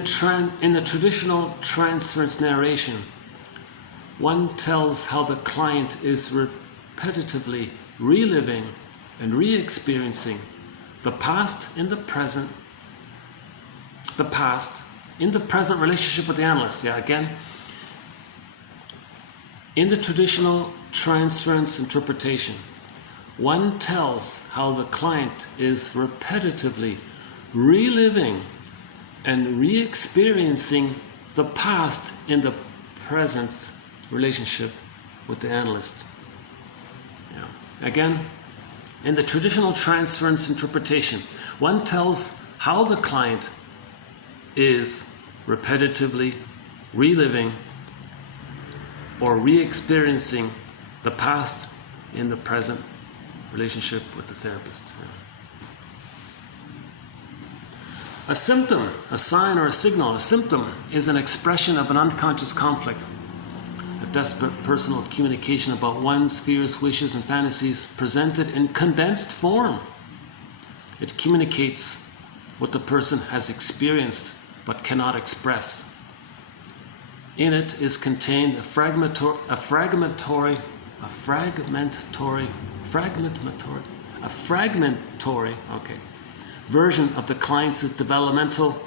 traditional transference narration, one tells how the client is repetitively reliving and re-experiencing the past in the present relationship with the analyst. Yeah, again, in the traditional transference interpretation, one tells how the client is repetitively reliving and re-experiencing the past in the present relationship with the analyst. Yeah. Again, in the traditional transference interpretation, one tells how the client is repetitively reliving or re-experiencing the past in the present relationship with the therapist. Yeah. A symptom, a sign or a signal, a symptom is an expression of an unconscious conflict, a desperate personal communication about one's fears, wishes, and fantasies presented in condensed form. It communicates what the person has experienced but cannot express. In it is contained a fragmentary version of the client's developmental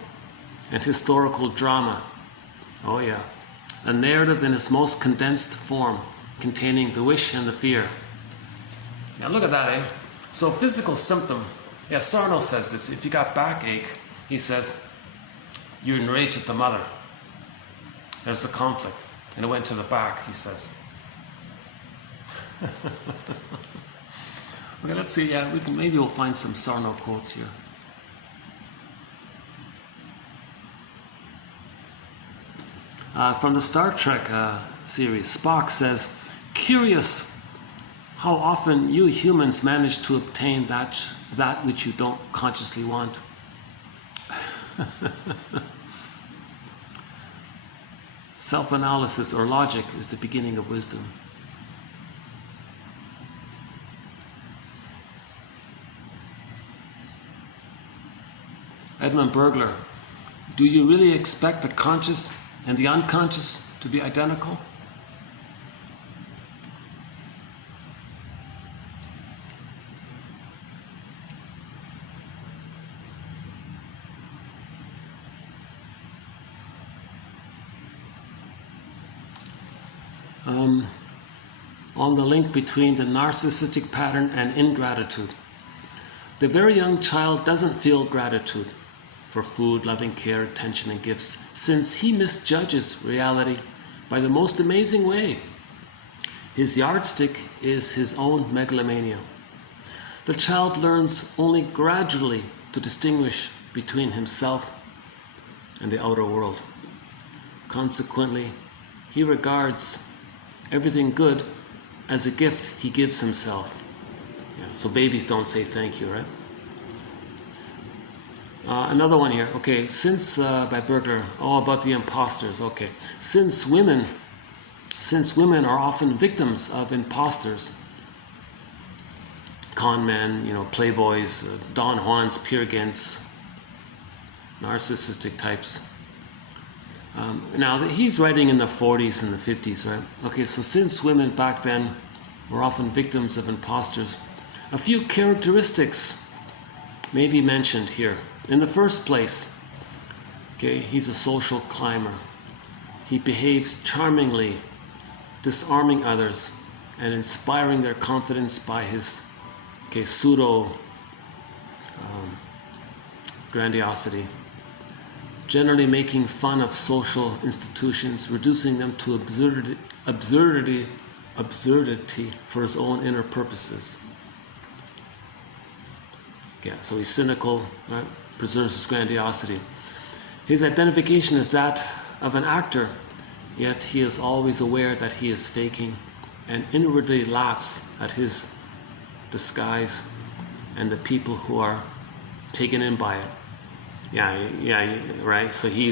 and historical drama. Oh yeah, a narrative in its most condensed form, containing the wish and the fear. Now look at that, eh? So physical symptom, yeah, Sarno says this, if you got backache, he says, you're enraged at the mother. There's the conflict, and it went to the back, he says. Okay, let's see, yeah, maybe we'll find some Sarno quotes here. From the Star Trek series, Spock says, curious how often you humans manage to obtain that which you don't consciously want. Self-analysis or logic is the beginning of wisdom. Edmund Burglar, do you really expect the conscious and the unconscious to be identical? On the link between the narcissistic pattern and ingratitude. The very young child doesn't feel gratitude for food, loving care, attention, and gifts, since he misjudges reality by the most amazing way. His yardstick is his own megalomania. The child learns only gradually to distinguish between himself and the outer world. Consequently, he regards everything good as a gift he gives himself. Yeah, so babies don't say thank you, right? Another one here. Okay, since by Burglar, about the imposters. Okay, since women are often victims of imposters, con men, playboys, Don Juans, Peer Gynt's, narcissistic types. Now, he's writing in the 40s and the 50s, right? Okay, so since women back then were often victims of imposters, a few characteristics may be mentioned here. In the first place, okay, he's a social climber. He behaves charmingly, disarming others and inspiring their confidence by his pseudo grandiosity. Generally making fun of social institutions, reducing them to absurdity for his own inner purposes. Yeah, so he's cynical, right? Preserves his grandiosity. His identification is that of an actor, yet he is always aware that he is faking and inwardly laughs at his disguise and the people who are taken in by it. Yeah, right. So he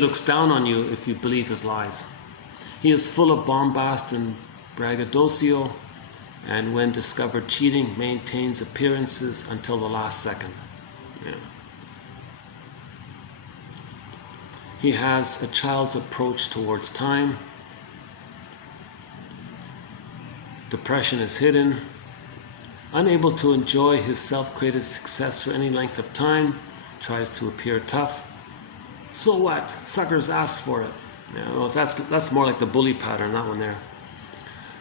looks down on you if you believe his lies. He is full of bombast and braggadocio, and when discovered cheating, maintains appearances until the last second. Yeah. He has a child's approach towards time. Depression is hidden. Unable to enjoy his self-created success for any length of time, tries to appear tough. So what? Suckers ask for it. Yeah, well, that's more like the bully pattern, that one there.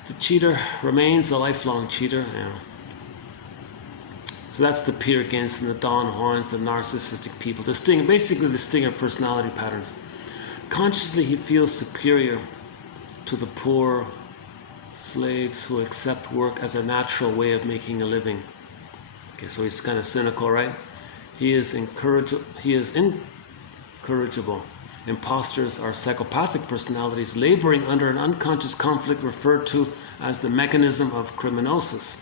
The cheater remains a lifelong cheater. Yeah. So that's the Peer Gynt's and the Don Juans, the narcissistic people. Basically the stinger personality patterns. Consciously he feels superior to the poor slaves who accept work as a natural way of making a living. Okay, so he's kind of cynical, right? He is incorrigible. Imposters are psychopathic personalities laboring under an unconscious conflict referred to as the mechanism of criminosis.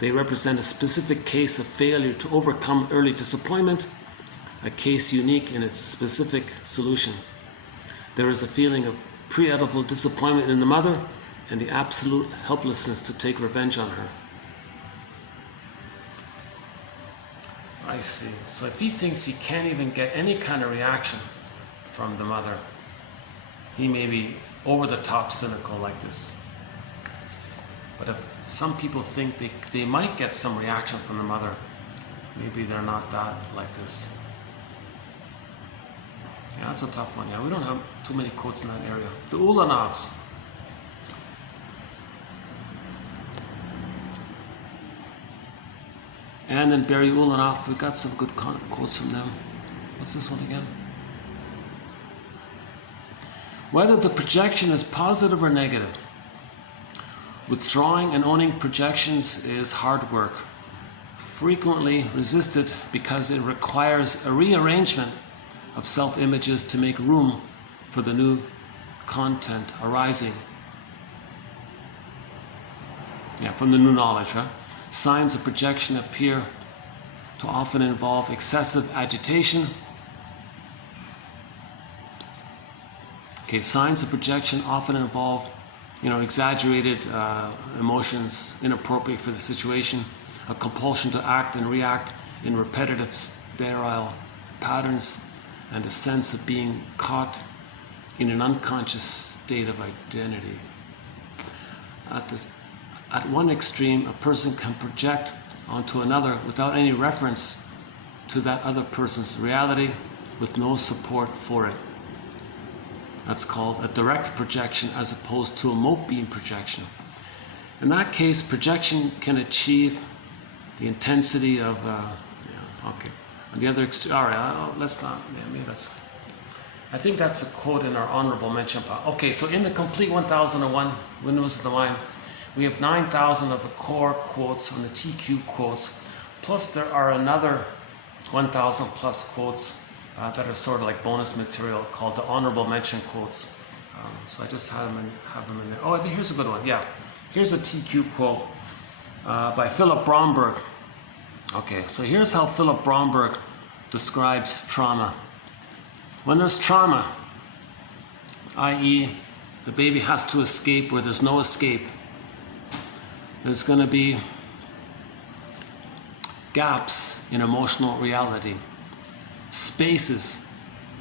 They represent a specific case of failure to overcome early disappointment, a case unique in its specific solution. There is a feeling of pre-edible disappointment in the mother and the absolute helplessness to take revenge on her. I see. So if he thinks he can't even get any kind of reaction from the mother, he may be over the top cynical like this. But if some people think they might get some reaction from the mother, maybe they're not that like this. Yeah, that's a tough one. Yeah, we don't have too many quotes in that area. The Ulanovs. And then Barry Ulanov, we got some good quotes from them. What's this one again? Whether the projection is positive or negative, withdrawing and owning projections is hard work, frequently resisted because it requires a rearrangement of self-images to make room for the new content arising. Yeah, from the new knowledge, right? Signs of projection appear to often involve excessive agitation. Okay, signs of projection often involve, exaggerated emotions inappropriate for the situation, a compulsion to act and react in repetitive, sterile patterns, and a sense of being caught in an unconscious state of identity. At one extreme, a person can project onto another without any reference to that other person's reality, with no support for it. That's called a direct projection as opposed to a mote beam projection. In that case, projection can achieve the intensity of, okay. On the other extreme, all right, let's not, maybe that's, I think that's a quote in our honorable mention. Okay, so in the complete 1001 Windmills of the Mind, we have 9,000 of the core quotes on the TQ quotes, plus there are another 1,000 plus quotes that are sort of like bonus material called the honorable mention quotes. So I just have them in there. Oh, I think here's a good one. Yeah, here's a TQ quote by Philip Bromberg. Okay, so here's how Philip Bromberg describes trauma. When there's trauma, i.e. the baby has to escape where there's no escape, there's going to be gaps in emotional reality, spaces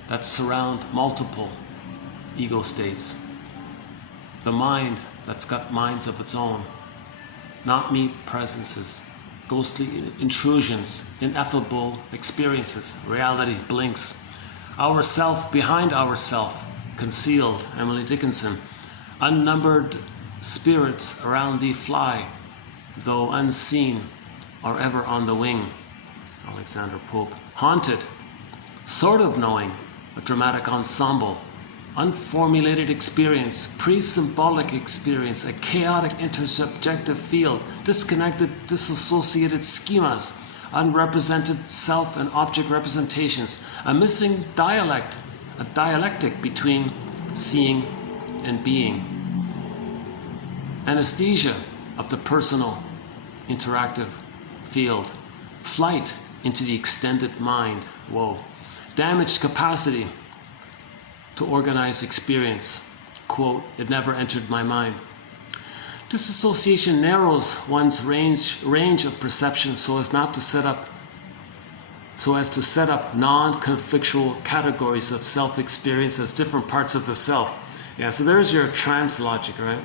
that surround multiple ego states, the mind that's got minds of its own, not me presences, ghostly intrusions, ineffable experiences, reality blinks, ourself behind ourself, concealed, Emily Dickinson, unnumbered spirits around thee fly, though unseen or ever on the wing, Alexander Pope, haunted, sort of knowing, a dramatic ensemble, unformulated experience, pre-symbolic experience, a chaotic intersubjective field, disconnected, disassociated schemas, unrepresented self and object representations, a missing dialect, a dialectic between seeing and being, anesthesia of the personal interactive field, flight into the extended mind, whoa, damaged capacity to organize experience, quote, it never entered my mind. Disassociation narrows one's range of perception so as to set up non-conflictual categories of self-experience as different parts of the self. Yeah, so there's your trance logic, right?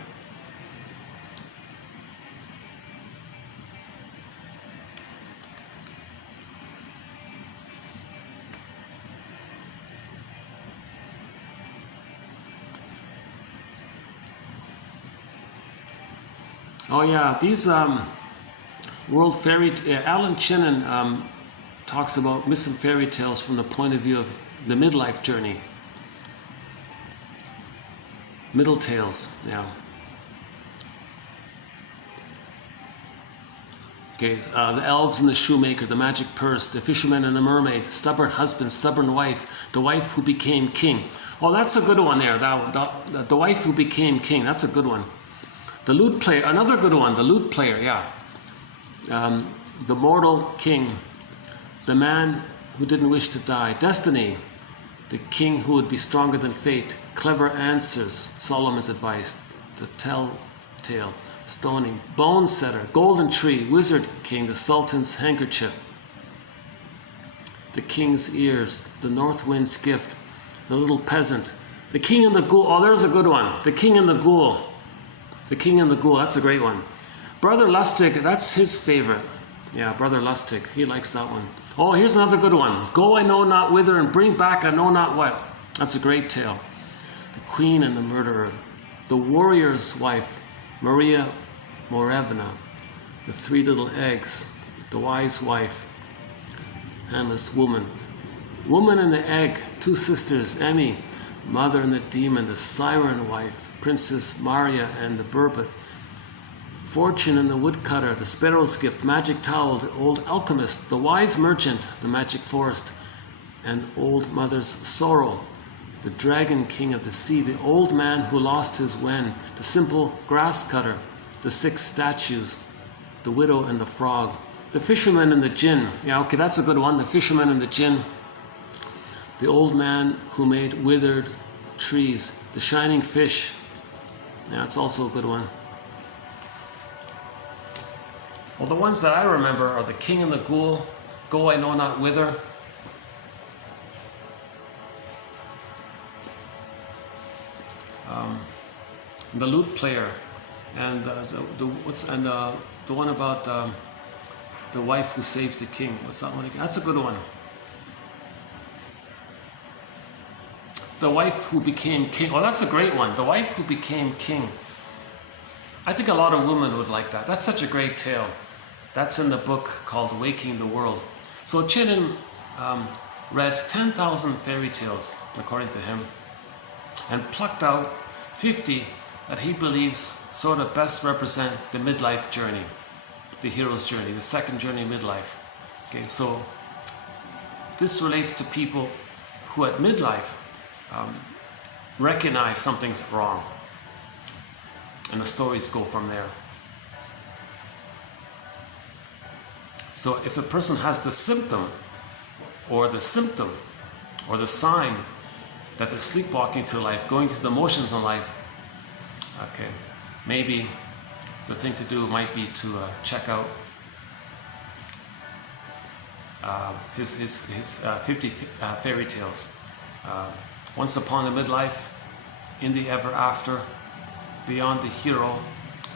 Oh yeah, these world fairy, Alan Chinnan talks about missing fairy tales from the point of view of the midlife journey. Middle tales, yeah. Okay, the elves and the shoemaker, the magic purse, the fisherman and the mermaid, stubborn husband, stubborn wife, the wife who became king. Oh, that's a good one there. The wife who became king, that's a good one. The lute player, another good one, the lute player, yeah. The mortal king, the man who didn't wish to die, destiny, the king who would be stronger than fate, clever answers, Solomon's advice, the telltale, stoning, bone setter, golden tree, wizard king, the sultan's handkerchief, the king's ears, the north wind's gift, the little peasant, the king and the ghoul. Oh, there's a good one, the king and the ghoul. The King and the Ghoul, that's a great one. Brother Lustig, that's his favorite. Yeah, Brother Lustig, he likes that one. Oh, here's another good one. Go I know not whither and bring back I know not what. That's a great tale. The Queen and the Murderer. The Warrior's Wife, Maria Morevna. The Three Little Eggs. The Wise Wife, Handless Woman. Woman and the Egg, two sisters, Emmy. Mother and the Demon, the Siren Wife. Princess Maria and the Burbot, Fortune and the Woodcutter, the Sparrow's Gift, Magic Towel, the Old Alchemist, the Wise Merchant, the Magic Forest, and Old Mother's Sorrow, the Dragon King of the Sea, the Old Man who lost his wen, the Simple Grass Cutter, the Six Statues, the Widow and the Frog, The fisherman and the jinn. Yeah, okay, that's a good one. The fisherman and the jinn. The old man who made withered trees. The shining fish. Yeah, that's also a good one. Well, the ones that I remember are the king and the ghoul. Go I know not whither. The lute player, and the one about the wife who saves the king. What's that one again? That's a good one. The wife who became king. Oh, that's a great one. The wife who became king. I think a lot of women would like that. That's such a great tale. That's in the book called Waking the World. So Chinnen read 10,000 fairy tales, according to him, and plucked out 50 that he believes sort of best represent the midlife journey, the hero's journey, the second journey midlife. Okay, so this relates to people who at midlife recognize something's wrong, and the stories go from there. So if a person has the symptom or the sign that they're sleepwalking through life, going through the motions in life, okay, maybe the thing to do might be to check out his 50 fairy tales. Once upon a midlife, in the ever after, beyond the hero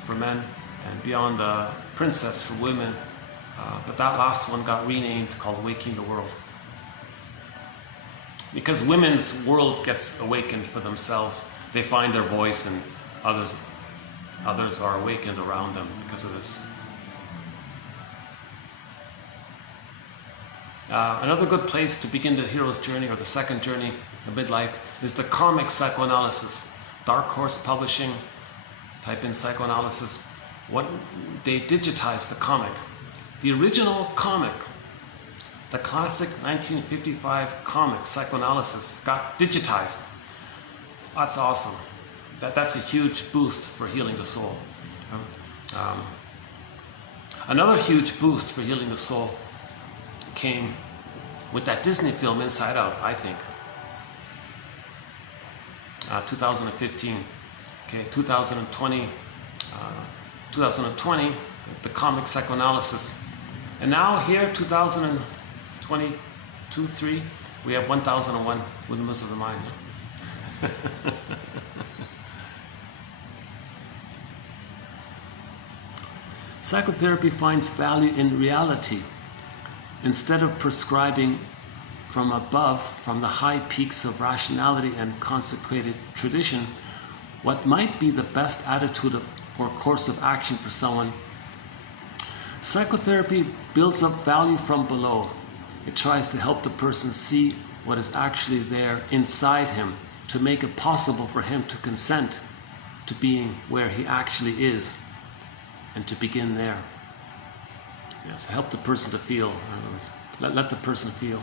for men, and beyond the princess for women. But that last one got renamed, called Waking the World. Because women's world gets awakened for themselves. They find their voice, and others are awakened around them because of this. Another good place to begin the hero's journey, or the second journey of midlife, is the comic psychoanalysis. Dark Horse Publishing, type in psychoanalysis. They digitized the comic. The original comic, the classic 1955 comic Psychoanalysis, got digitized. That's awesome. That's a huge boost for healing the soul. Another huge boost for healing the soul came with that Disney film Inside Out, I think. 2015. Okay, 2020, the comic Psychoanalysis. And now here, 2022-3, we have 1001 Windmills of the Mind. Psychotherapy finds value in reality. Instead of prescribing from above, from the high peaks of rationality and consecrated tradition, what might be the best attitude or course of action for someone, psychotherapy builds up value from below. It tries to help the person see what is actually there inside him, to make it possible for him to consent to being where he actually is, and to begin there. Yes, help the person to feel. Let the person feel.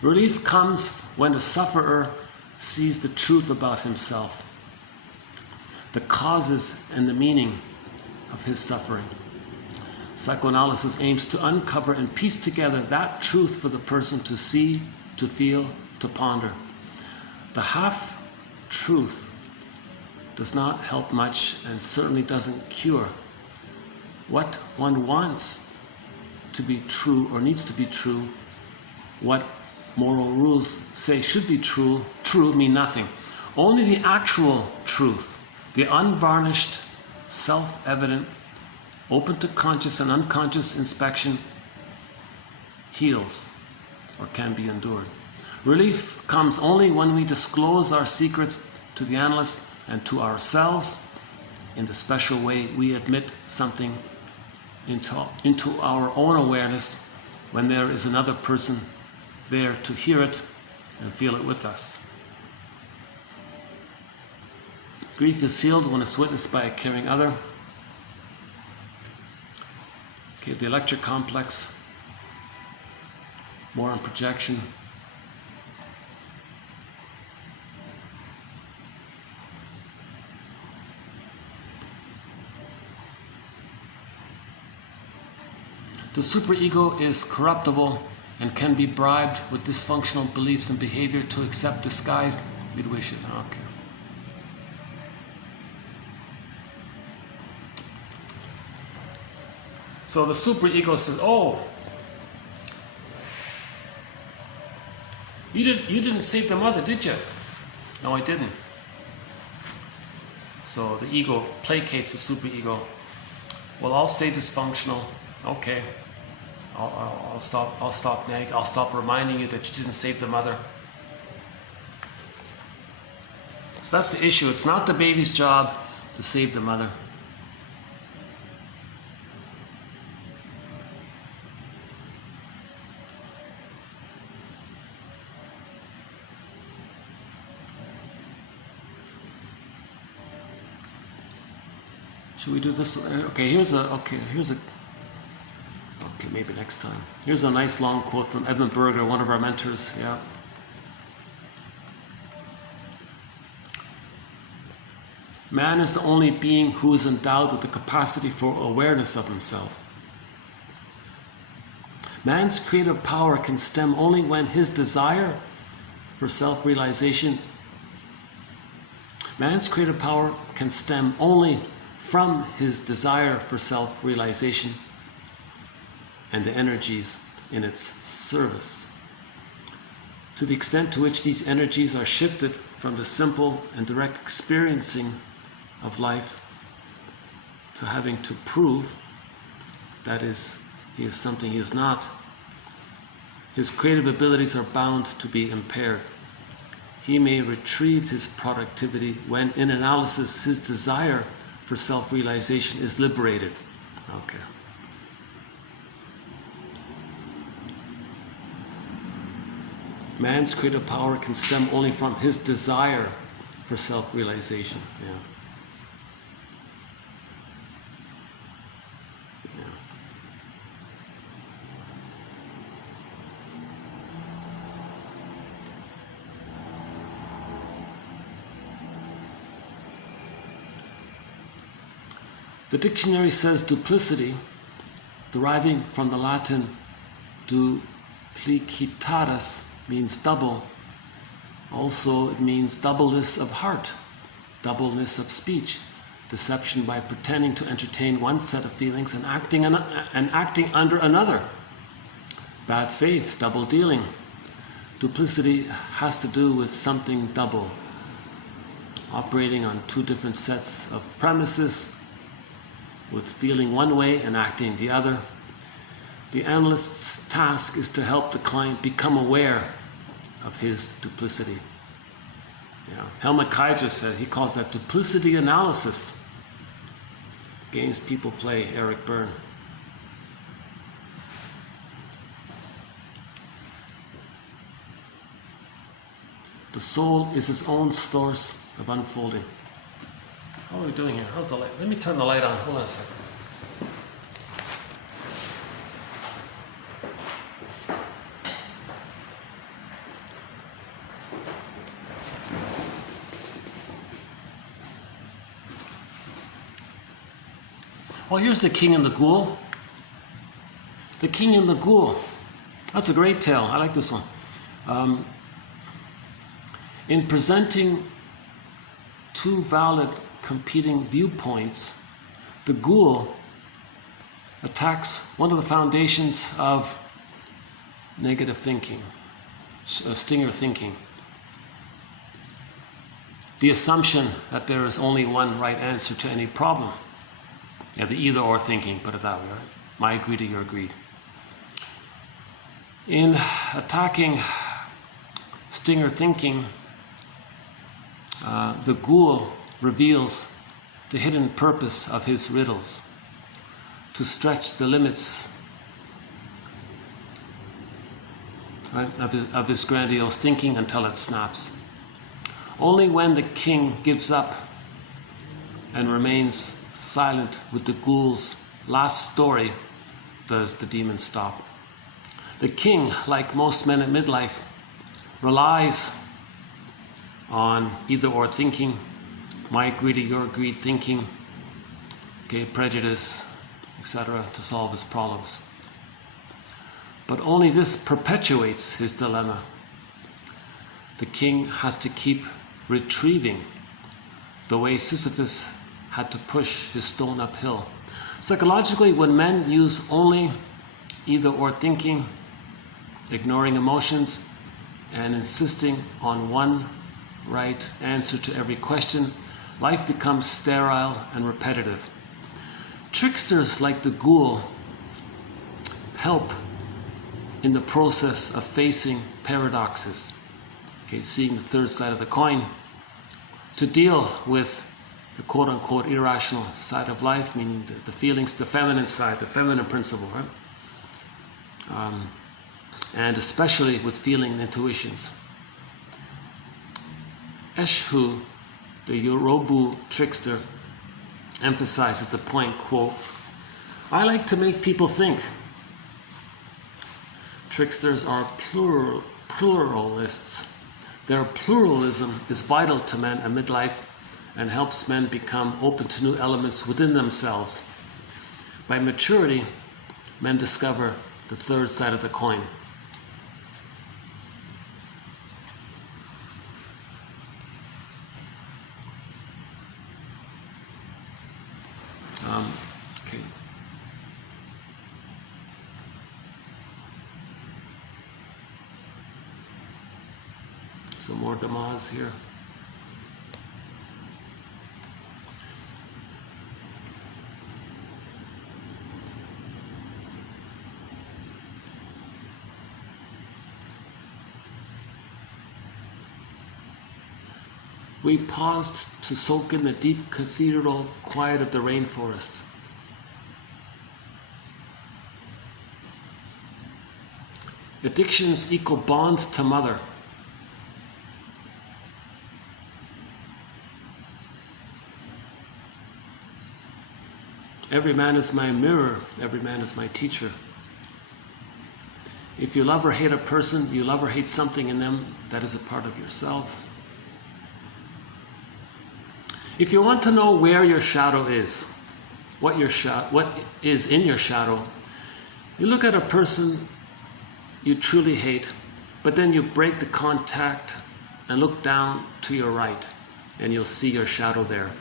Relief comes when the sufferer sees the truth about himself, the causes and the meaning of his suffering. Psychoanalysis aims to uncover and piece together that truth for the person to see, to feel, to ponder. The half-truth does not help much, and certainly doesn't cure. What one wants to be true or needs to be true, what moral rules say should be true mean nothing. Only the actual truth, the unvarnished, self-evident, open to conscious and unconscious inspection, heals or can be endured. Relief comes only when we disclose our secrets to the analyst and to ourselves in the special way we admit something into our own awareness, when there is another person there to hear it and feel it with us. Grief is healed when it's witnessed by a caring other. Okay, the electric complex, more on projection. The superego is corruptible and can be bribed with dysfunctional beliefs and behavior to accept disguised good wishes. Okay. So the superego says, "Oh, you didn't save the mother, did you?" "No, I didn't." So the ego placates the superego. "Well, I'll stay dysfunctional. Okay. I'll stop nagging. I'll stop reminding you that you didn't save the mother." So that's the issue. It's not the baby's job to save the mother. Should we do this? Okay, maybe next time. Here's a nice long quote from Edmund Berger, one of our mentors. Yeah. "Man is the only being who is endowed with the capacity for awareness of himself. Man's creative power can stem only when his desire for self-realization. Man's creative power can stem only from his desire for self-realization and the energies in its service. To the extent to which these energies are shifted from the simple and direct experiencing of life to having to prove, that is, he is something he is not, his creative abilities are bound to be impaired. He may retrieve his productivity when, in analysis, his desire for self-realization is liberated." Okay. Man's creative power can stem only from his desire for self-realization. Yeah. The dictionary says duplicity, deriving from the Latin duplicitatis, means double. Also, it means doubleness of heart, doubleness of speech, deception by pretending to entertain one set of feelings and acting under another. Bad faith, double dealing. Duplicity has to do with something double, operating on two different sets of premises, with feeling one way and acting the other. The analyst's task is to help the client become aware of his duplicity. Yeah. Helmut Kaiser said he calls that duplicity analysis. Games people play, Eric Byrne. The soul is his own source of unfolding. How are we doing here? How's the light? Let me turn the light on. Hold on a second. Oh, here's the king and the ghoul. The king and the ghoul. That's a great tale. I like this one. In presenting two valid competing viewpoints, the ghoul attacks one of the foundations of negative thinking, stinger thinking. The assumption that there is only one right answer to any problem. Yeah, the either or thinking, put it that way, right? My greed or your greed. In attacking stinger thinking, the ghoul reveals the hidden purpose of his riddles, to stretch the limits, right, of his grandiose thinking until it snaps. Only when the king gives up and remains silent with the ghoul's last story does the demon stop. The king, like most men at midlife, relies on either or thinking, my greed or your greed thinking, okay, prejudice, etc., to solve his problems. But only this perpetuates his dilemma. The king has to keep retrieving, the way Sisyphus had to push his stone uphill. Psychologically, when men use only either or thinking, ignoring emotions, and insisting on one right answer to every question, life becomes sterile and repetitive. Tricksters like the ghoul help in the process of facing paradoxes, seeing the third side of the coin, to deal with the quote-unquote irrational side of life, meaning the feelings, the feminine side, the feminine principle, right? And especially with feeling and intuitions. Eshu, the Yoruba trickster, emphasizes the point, quote, "I like to make people think." Tricksters are pluralists. Their pluralism is vital to men at midlife and helps men become open to new elements within themselves. By maturity, men discover the third side of the coin. Okay. Some more Damas here. We paused to soak in the deep cathedral quiet of the rainforest. Addictions equal bond to mother. Every man is my mirror, every man is my teacher. If you love or hate a person, you love or hate something in them that is a part of yourself. If you want to know where your shadow is, what is in your shadow, you look at a person you truly hate, but then you break the contact and look down to your right, and you'll see your shadow there.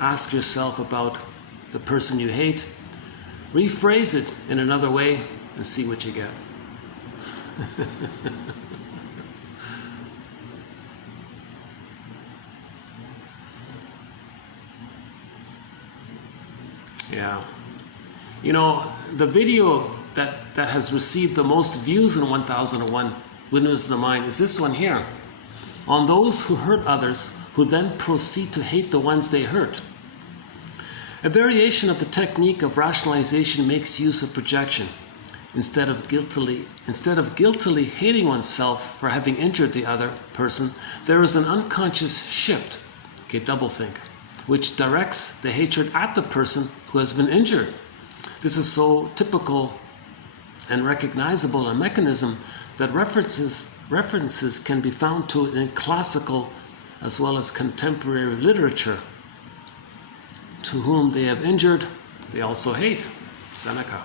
Ask yourself about the person you hate, rephrase it in another way, and see what you get. Yeah. You know, the video that has received the most views in 1001 Windmills of the Mind is this one here. On those who hurt others, who then proceed to hate the ones they hurt. A variation of the technique of rationalization makes use of projection. Instead of guiltily hating oneself for having injured the other person, there is an unconscious shift, doublethink, which directs the hatred at the person who has been injured. This is so typical and recognizable a mechanism that references can be found to it in classical as well as contemporary literature. To whom they have injured, they also hate. Seneca.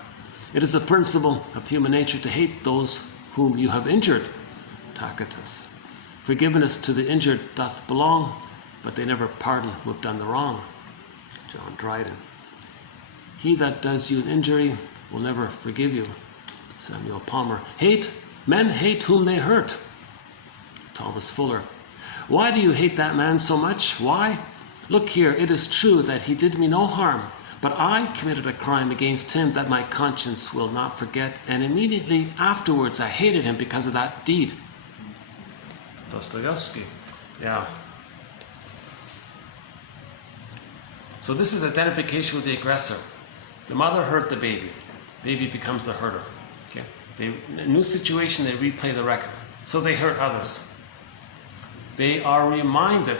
It is a principle of human nature to hate those whom you have injured. Tacitus. Forgiveness to the injured doth belong, but they never pardon who have done the wrong. John Dryden. He that does you an injury will never forgive you. Samuel Palmer. Men hate whom they hurt. Thomas Fuller. Why do you hate that man so much? Why? Look here, it is true that he did me no harm, but I committed a crime against him that my conscience will not forget, and immediately afterwards I hated him because of that deed. Dostoevsky. Yeah. So this is identification with the aggressor. The mother hurt the baby. Baby becomes the hurter. Okay? In a new situation, they replay the record. So they hurt others. They are reminded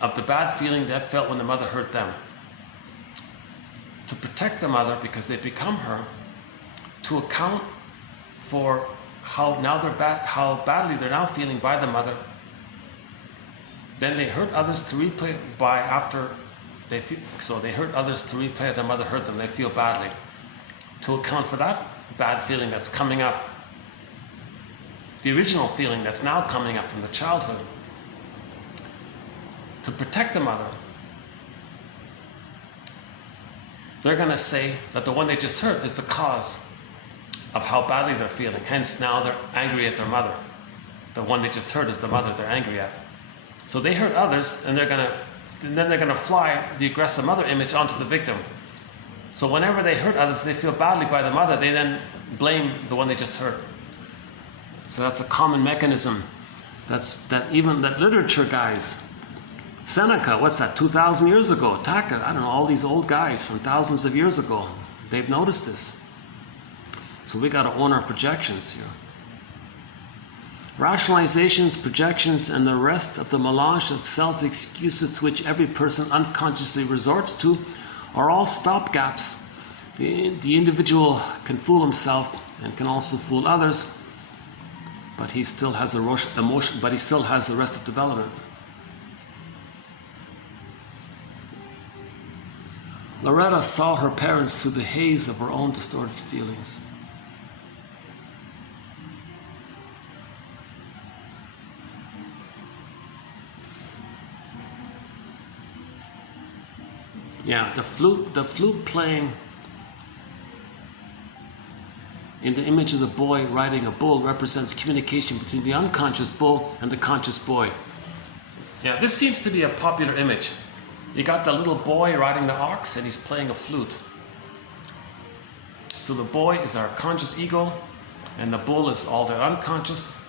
of the bad feeling they felt when the mother hurt them. To protect the mother, because they become her, to account for how badly they're now feeling by the mother, then they hurt others to replay by after so they hurt others to replay their mother hurt them. They feel badly. To account for that bad feeling that's coming up, the original feeling that's now coming up from the childhood, to protect the mother, they're going to say that the one they just hurt is the cause of how badly they're feeling. Hence now they're angry at their mother. The one they just hurt is the mother they're angry at. So they hurt others, and then they're going to fly the aggressive mother image onto the victim. So whenever they hurt others, they feel badly by the mother, they then blame the one they just hurt. So that's a common mechanism. That literature guys, Seneca, what's that, 2,000 years ago, Taka, I don't know, all these old guys from thousands of years ago, they've noticed this. So we got to own our projections here. Rationalizations, projections, and the rest of the melange of self-excuses to which every person unconsciously resorts to are all stopgaps. The individual can fool himself and can also fool others, but he still has emotion, but he still has arrested development. Loretta saw her parents through the haze of her own distorted feelings. Yeah, the flute playing in the image of the boy riding a bull represents communication between the unconscious bull and the conscious boy. Yeah, this seems to be a popular image. You got the little boy riding the ox and he's playing a flute. So the boy is our conscious ego and the bull is all their unconscious.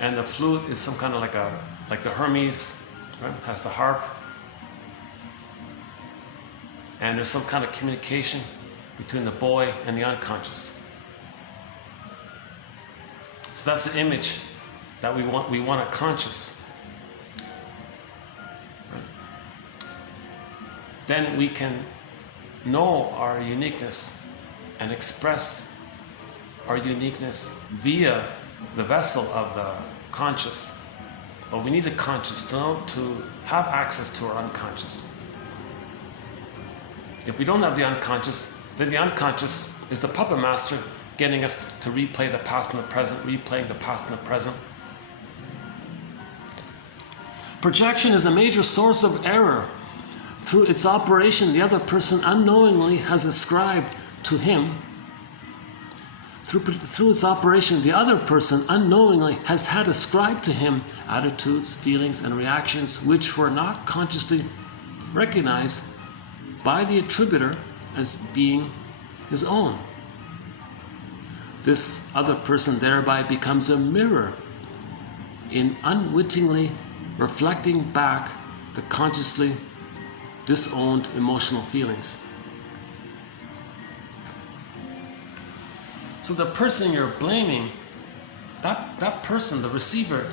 And the flute is some kind of like the Hermes, right? Has the harp. And there's some kind of communication between the boy and the unconscious. So that's an image that we want it conscious. Right? Then we can know our uniqueness and express our uniqueness via the vessel of the conscious. But we need a conscious to have access to our unconscious. If we don't have the unconscious, then the unconscious is the puppet master getting us to replay the past and the present, replaying the past and the present. Projection is a major source of error. Through its operation, the other person unknowingly has ascribed to him. Through its operation, the other person unknowingly has had ascribed to him attitudes, feelings, and reactions which were not consciously recognized by the attributor as being his own. This other person thereby becomes a mirror in unwittingly reflecting back the consciously disowned emotional feelings. So the person you're blaming, that person, the receiver,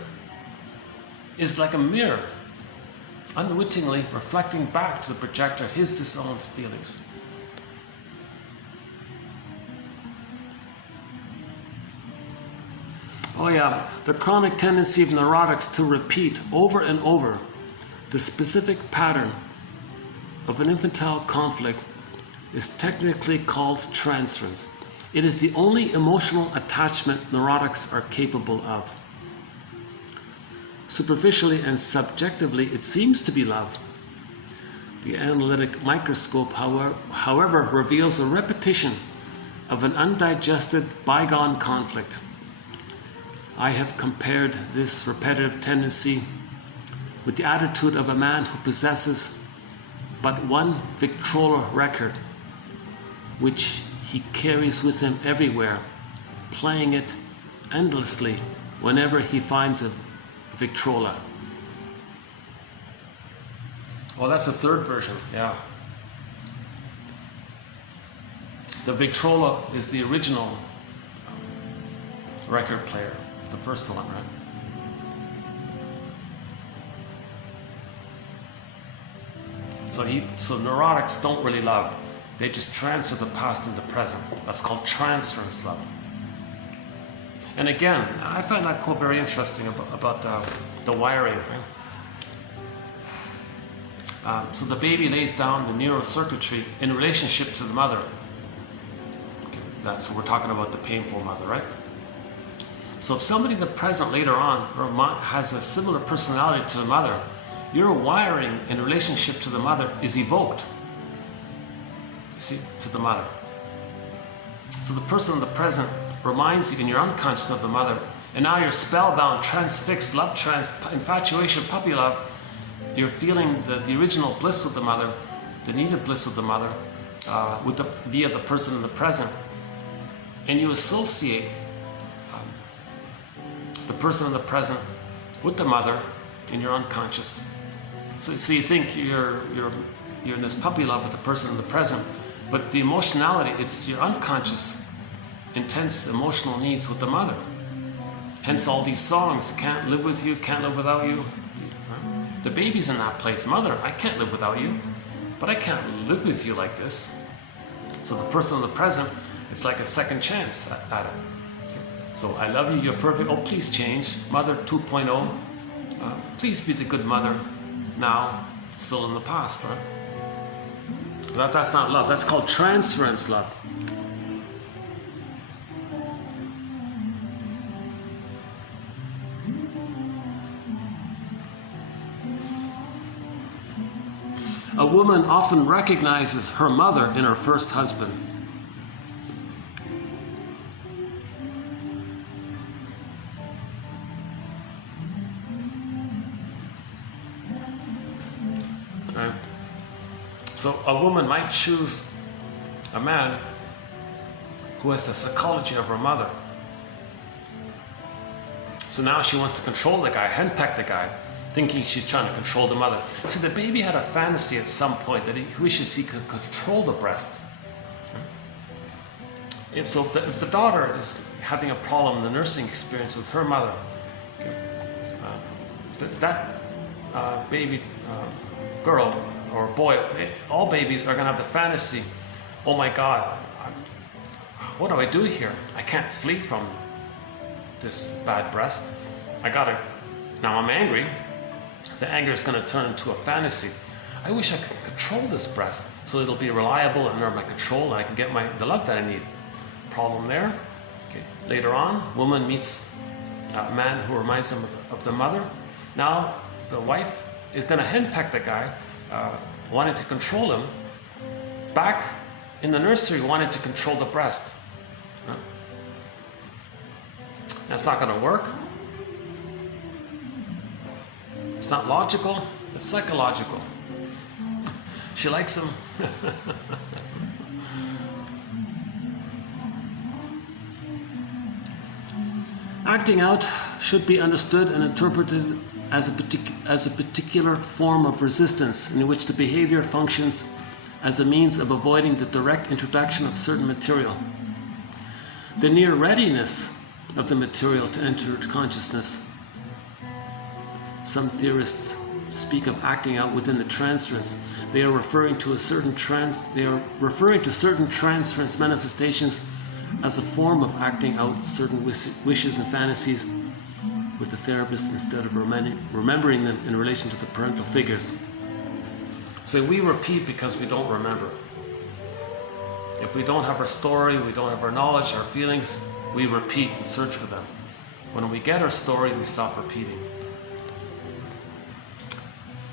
is like a mirror, unwittingly reflecting back to the projector his disowned feelings. Oh yeah, the chronic tendency of neurotics to repeat over and over the specific pattern of an infantile conflict is technically called transference. It is the only emotional attachment neurotics are capable of. Superficially and subjectively, it seems to be love. The analytic microscope, however, reveals a repetition of an undigested bygone conflict. I have compared this repetitive tendency with the attitude of a man who possesses but one Victrola record, which he carries with him everywhere, playing it endlessly whenever he finds a Victrola. Oh, that's the third version, yeah. The Victrola is the original record player, the first one, right? So neurotics don't really love. They just transfer the past into the present. That's called transference love. And again, I find that quote very interesting about the wiring. Right? So the baby lays down the neural circuitry in relationship to the mother. Okay. So we're talking about the painful mother, right? So if somebody in the present later on has a similar personality to the mother, your wiring in relationship to the mother is evoked. See, to the mother. So the person in the present reminds you in your unconscious of the mother, and now you're spellbound, transfixed, love trance, infatuation, puppy love. You're feeling the original bliss with the mother, the needed bliss with the mother, via the person in the present, and you associate the person in the present with the mother in your unconscious. So you think you're in this puppy love with the person in the present, but the emotionality, it's your unconscious, intense emotional needs with the mother. Hence all these songs, can't live with you, can't live without you. The baby's in that place. Mother, I can't live without you, but I can't live with you like this. So the person in the present, it's like a second chance at it. So I love you, you're perfect, oh please change. Mother 2.0, please be the good mother now, still in the past, right? That's not love, that's called transference love. A woman often recognizes her mother in her first husband. Right? So a woman might choose a man who has the psychology of her mother. So now she wants to control the guy, henpeck the guy, thinking she's trying to control the mother. See, the baby had a fantasy at some point that he wishes he could control the breast. And so if the daughter is having a problem in the nursing experience with her mother, baby girl or boy, all babies are going to have the fantasy, oh my God, what do I do here? I can't flee from this bad breast. Now I'm angry. The anger is going to turn into a fantasy. I wish I could control this breast so it'll be reliable and under my control and I can get the love that I need. Problem there. Okay. Later on, woman meets a man who reminds him of the mother. Now the wife is going to henpeck the guy, wanting to control him. Back in the nursery, wanting to control the breast. That's not going to work. It's not logical, it's psychological. She likes him. Acting out should be understood and interpreted as a particular form of resistance in which the behavior functions as a means of avoiding the direct introduction of certain material. The near readiness of the material to enter consciousness. Some theorists speak of acting out within the transference. They are referring to certain transference manifestations as a form of acting out certain wishes and fantasies with the therapist instead of remembering them in relation to the parental figures. So we repeat because we don't remember. If we don't have our story, we don't have our knowledge, our feelings, we repeat and search for them. When we get our story, we stop repeating.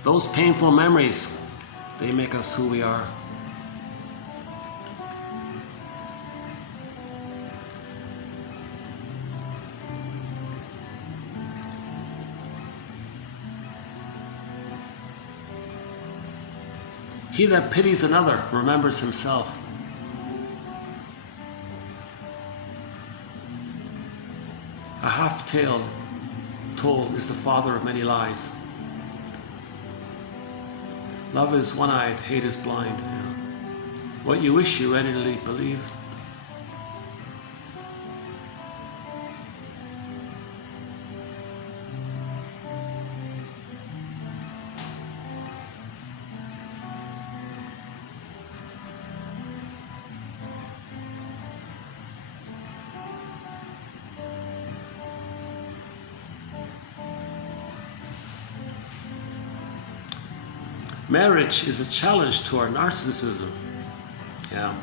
Those painful memories, they make us who we are. He that pities another remembers himself. A half-tale told is the father of many lies. Love is one-eyed, hate is blind. What you wish you readily believe. Marriage is a challenge to our narcissism. Yeah,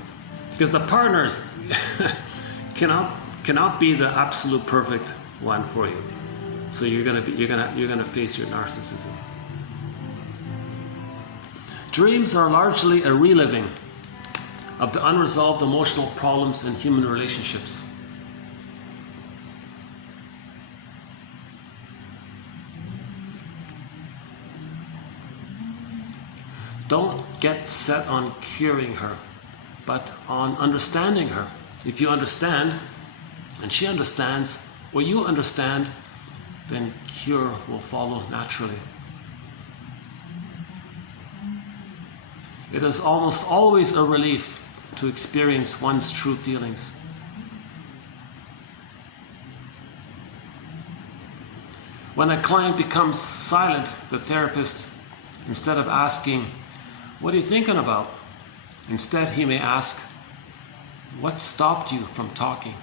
because the partners cannot be the absolute perfect one for you. So you're gonna face your narcissism. Dreams are largely a reliving of the unresolved emotional problems in human relationships. Don't get set on curing her, but on understanding her. If you understand, and she understands, or you understand, then cure will follow naturally. It is almost always a relief to experience one's true feelings. When a client becomes silent, the therapist, instead of asking, "What are you thinking about?" instead he may ask, "What stopped you from talking?"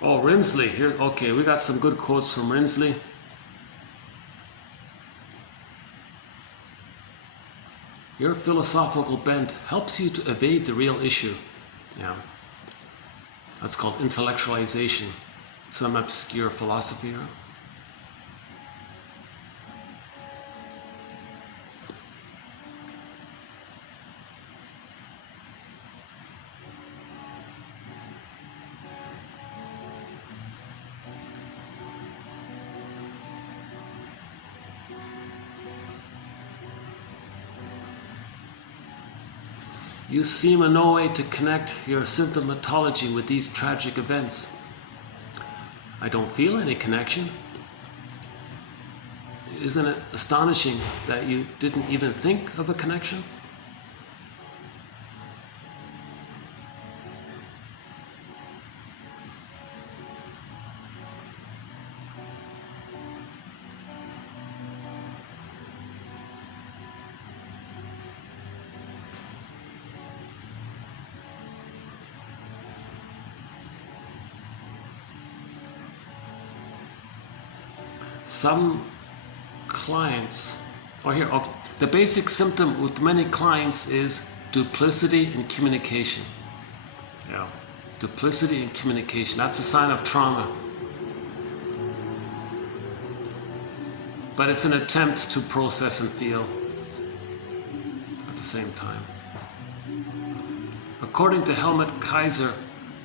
Oh, Rinsley, here's, okay, we got some good quotes from Rinsley. Your philosophical bent helps you to evade the real issue. Yeah. That's called intellectualization. Some obscure philosophy. Huh? You seem in no way to connect your symptomatology with these tragic events. I don't feel any connection. Isn't it astonishing that you didn't even think of a connection? Some clients, the basic symptom with many clients is duplicity in communication. Yeah, duplicity in communication. That's a sign of trauma. But it's an attempt to process and feel at the same time. According to Helmut Kaiser,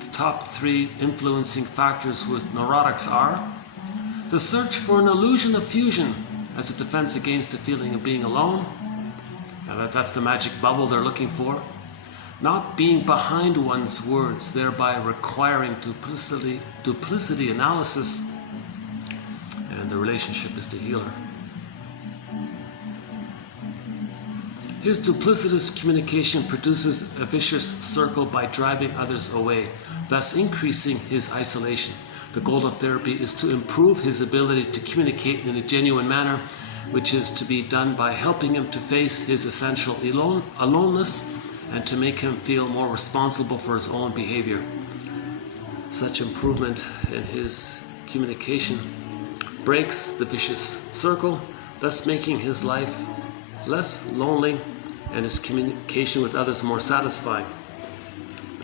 the top 3 influencing factors with neurotics are the search for an illusion of fusion as a defense against the feeling of being alone. Now that's the magic bubble they're looking for. Not being behind one's words, thereby requiring duplicity analysis, and the relationship is the healer. His duplicitous communication produces a vicious circle by driving others away, thus increasing his isolation. The goal of therapy is to improve his ability to communicate in a genuine manner, which is to be done by helping him to face his essential aloneness and to make him feel more responsible for his own behavior. Such improvement in his communication breaks the vicious circle, thus making his life less lonely and his communication with others more satisfying.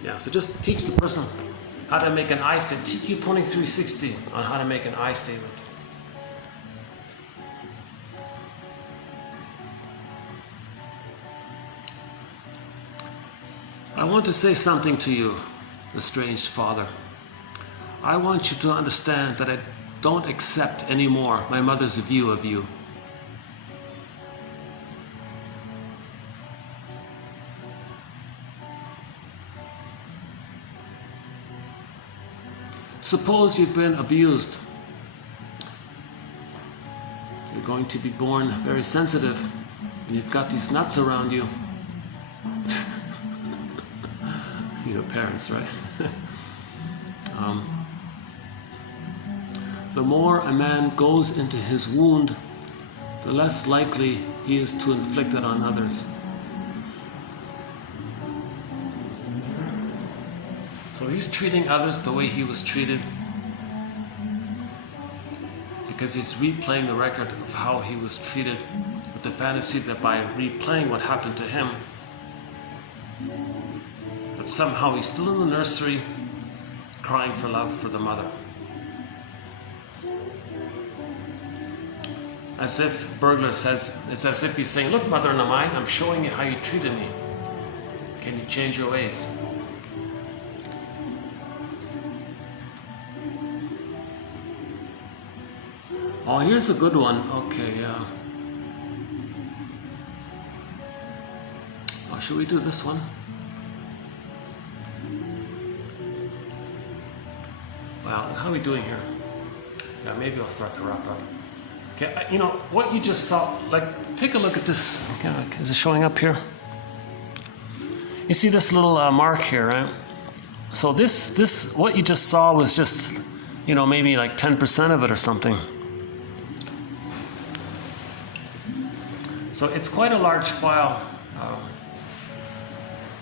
Yeah, so just teach the person how to make an I statement. TQ 2360 on how to make an I statement. I want to say something to you, estranged father. I want you to understand that I don't accept anymore my mother's view of you. Suppose you've been abused. You're going to be born very sensitive, and you've got these nuts around you. Your parents, right? The more a man goes into his wound, the less likely he is to inflict it on others. So he's treating others the way he was treated because he's replaying the record of how he was treated with the fantasy that by replaying what happened to him, that somehow he's still in the nursery crying for love for the mother. As if Burglar says, it's as if he's saying, look, mother in the mind, I'm showing you how you treated me. Can you change your ways? Oh, here's a good one. Okay, yeah. Oh, should we do this one? Well, how are we doing here? Yeah, maybe I'll start to wrap up. Okay, you know, what you just saw, like, take a look at this. Okay, is it showing up here? You see this little mark here, right? So this, what you just saw was just, you know, maybe like 10% of it or something. So it's quite a large file,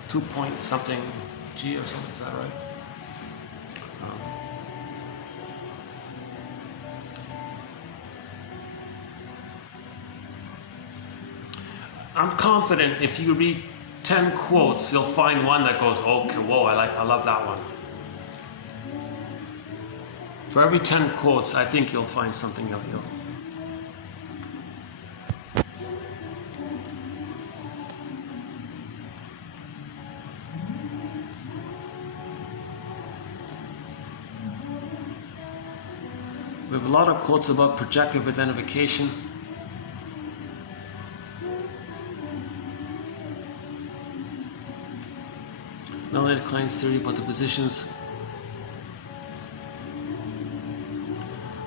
2 point something G or something, is that right? I'm confident if you read 10 quotes, you'll find one that goes, okay, whoa, I love that one. For every 10 quotes, I think you'll find something you'll We have a lot of quotes about projective identification. Melanie Klein's theory about the positions.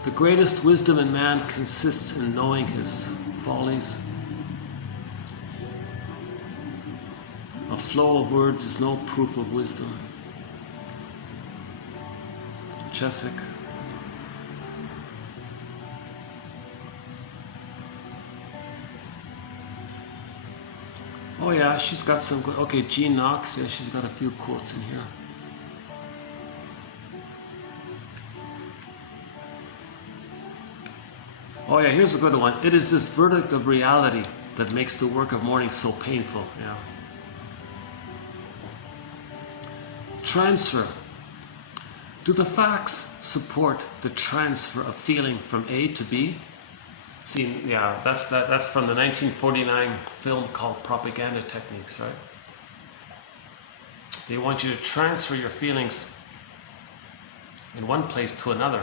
The greatest wisdom in man consists in knowing his follies. A flow of words is no proof of wisdom. Chesick. Oh yeah, she's got some good, okay, Jean Knox, yeah, she's got a few quotes in here. Oh yeah, here's a good one. It is this verdict of reality that makes the work of mourning so painful, yeah. Transfer. Do the facts support the transfer of feeling from A to B? See, yeah, that's from the 1949 film called Propaganda Techniques, right? They want you to transfer your feelings in one place to another.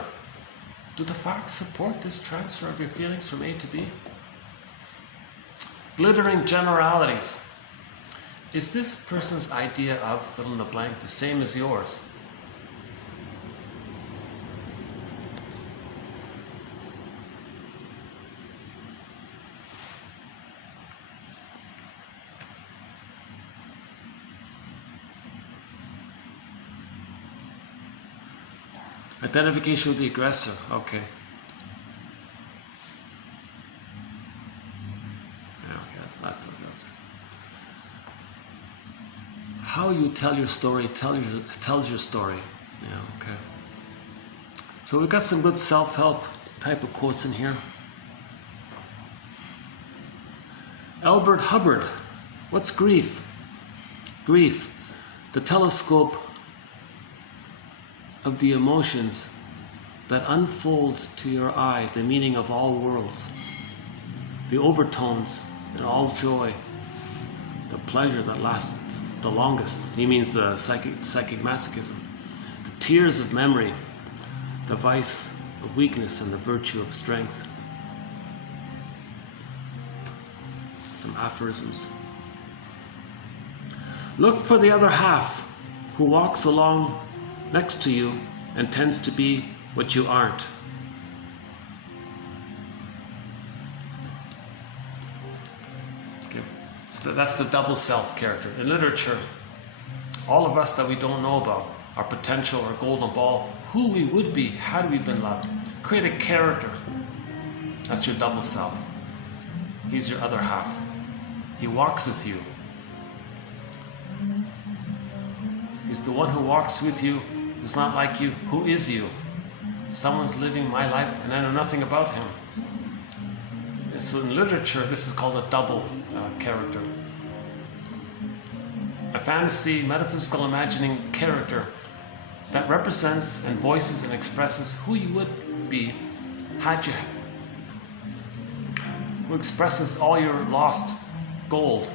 Do the facts support this transfer of your feelings from A to B? Glittering generalities. Is this person's idea of fill in the blank the same as yours? Identification with the aggressor, okay. Yeah, okay, that's how you tell your story tells your story. Yeah, okay. So we've got some good self-help type of quotes in here. Albert Hubbard, what's grief? Grief, the telescope of the emotions that unfolds to your eye the meaning of all worlds, the overtones and all joy, the pleasure that lasts the longest. He means the psychic masochism, the tears of memory, the vice of weakness and the virtue of strength. Some aphorisms. Look for the other half who walks along next to you and tends to be what you aren't. Okay. So that's the double self character. In literature, all of us that we don't know about, our potential, our golden ball, who we would be had we been loved. Create a character. That's your double self. He's your other half. He walks with you. is the one who walks with you, who's not like you. Who is you? Someone's living my life and I know nothing about him. And so in literature, this is called a double character. A fantasy, metaphysical imagining character that represents and voices and expresses who you would be had you, who expresses all your lost gold.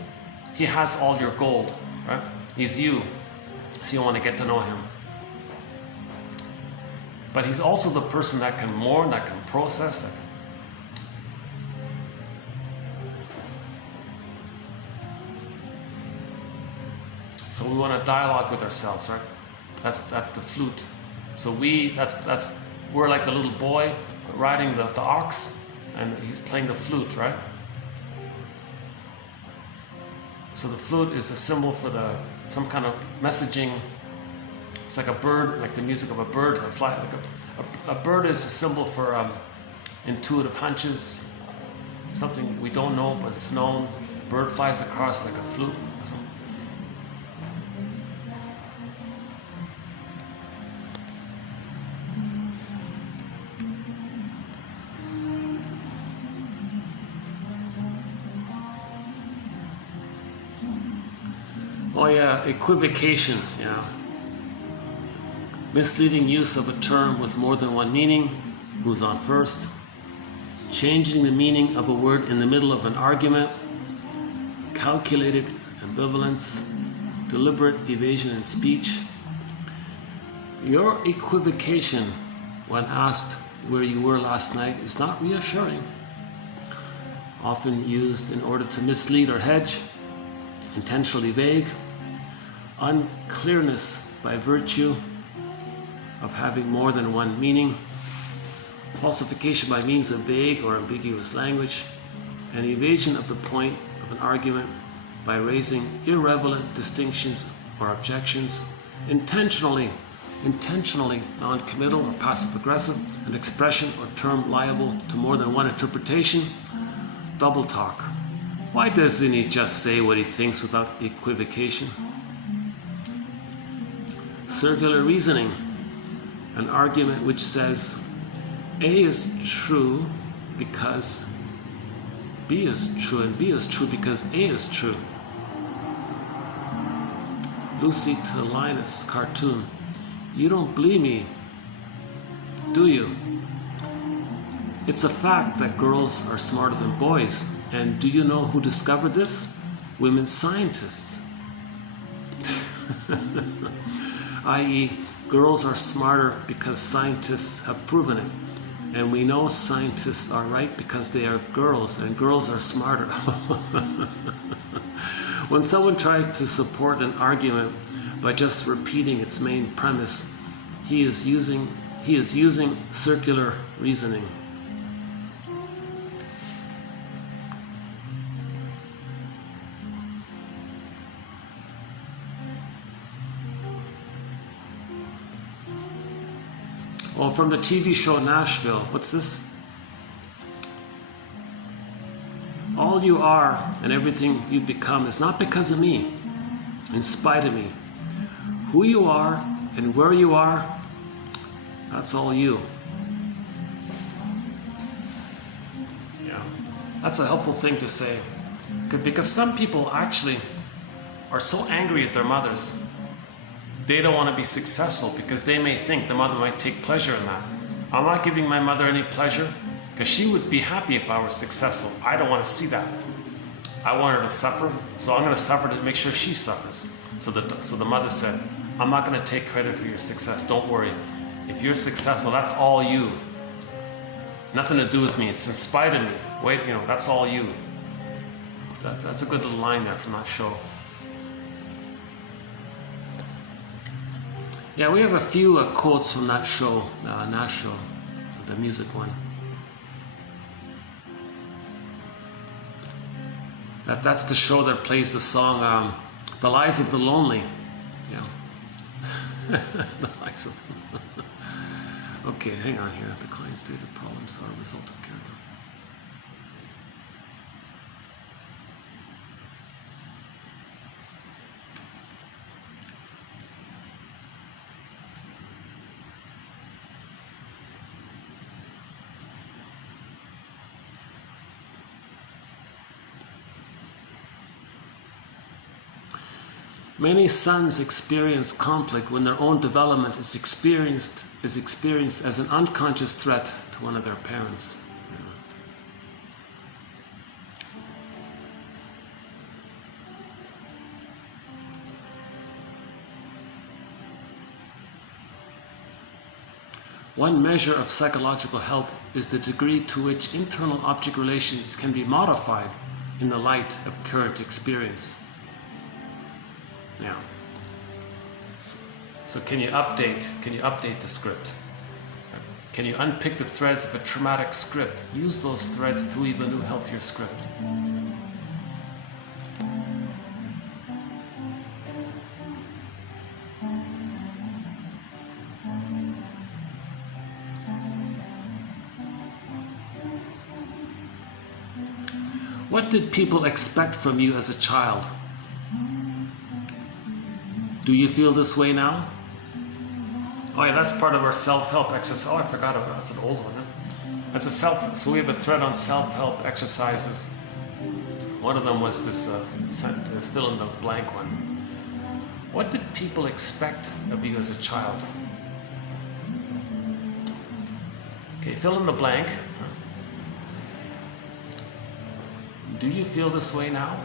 He has all your gold, right? He's you, so you want to get to know him. But he's also the person that can mourn, that can process, that can... So we want to dialogue with ourselves, right? That's the flute. So we're like the little boy riding the ox, and he's playing the flute, right? So the flute is a symbol for some kind of messaging. It's like a bird, like the music of a bird. A bird is a symbol for intuitive hunches, something we don't know but it's known. A bird flies across like a flute. Oh yeah, equivocation, yeah. Misleading use of a term with more than one meaning. Who's on first? Changing the meaning of a word in the middle of an argument. Calculated ambivalence. Deliberate evasion in speech. Your equivocation when asked where you were last night is not reassuring. Often used in order to mislead or hedge. Intentionally vague. Unclearness by virtue of having more than one meaning. Falsification by means of vague or ambiguous language. And evasion of the point of an argument by raising irrelevant distinctions or objections. Intentionally non-committal or passive-aggressive, an expression or term liable to more than one interpretation. Double talk. Why doesn't he just say what he thinks without equivocation? Circular reasoning. An argument which says A is true because B is true and B is true because A is true. Lucy to Linus cartoon. You don't believe me, do you? It's a fact that girls are smarter than boys. And do you know who discovered this? Women scientists. I.e., girls are smarter because scientists have proven it. And we know scientists are right because they are girls, and girls are smarter. When someone tries to support an argument by just repeating its main premise, he is using circular reasoning. Well, from the TV show Nashville, what's this? All you are and everything you become is not because of me, in spite of me. Who you are and where you are, that's all you. Yeah, that's a helpful thing to say. Because some people actually are so angry at their mothers. They don't want to be successful because they may think the mother might take pleasure in that. I'm not giving my mother any pleasure because she would be happy if I were successful. I don't want to see that. I want her to suffer, so I'm going to suffer to make sure she suffers. So the mother said, I'm not going to take credit for your success. Don't worry. If you're successful, that's all you. Nothing to do with me. It's in spite of me. Wait, that's all you. That's a good little line there from that show. Yeah, we have a few quotes from that show, Nashville, the music one. That's the show that plays the song The Lies of the Lonely. Yeah. The Lies of the... Okay, hang on here. The client stated problems are a result of character. Many sons experience conflict when their own development is experienced as an unconscious threat to one of their parents. One measure of psychological health is the degree to which internal object relations can be modified in the light of current experience. Yeah. So can you update the script? Can you unpick the threads of a traumatic script? Use those threads to weave a new, healthier script. What did people expect from you as a child? Do you feel this way now? Oh yeah, that's part of our self-help exercise. Oh, I forgot about that. That's an old one. Huh? So we have a thread on self-help exercises. One of them was this fill in the blank one. What did people expect of you as a child? Okay, fill in the blank. Do you feel this way now?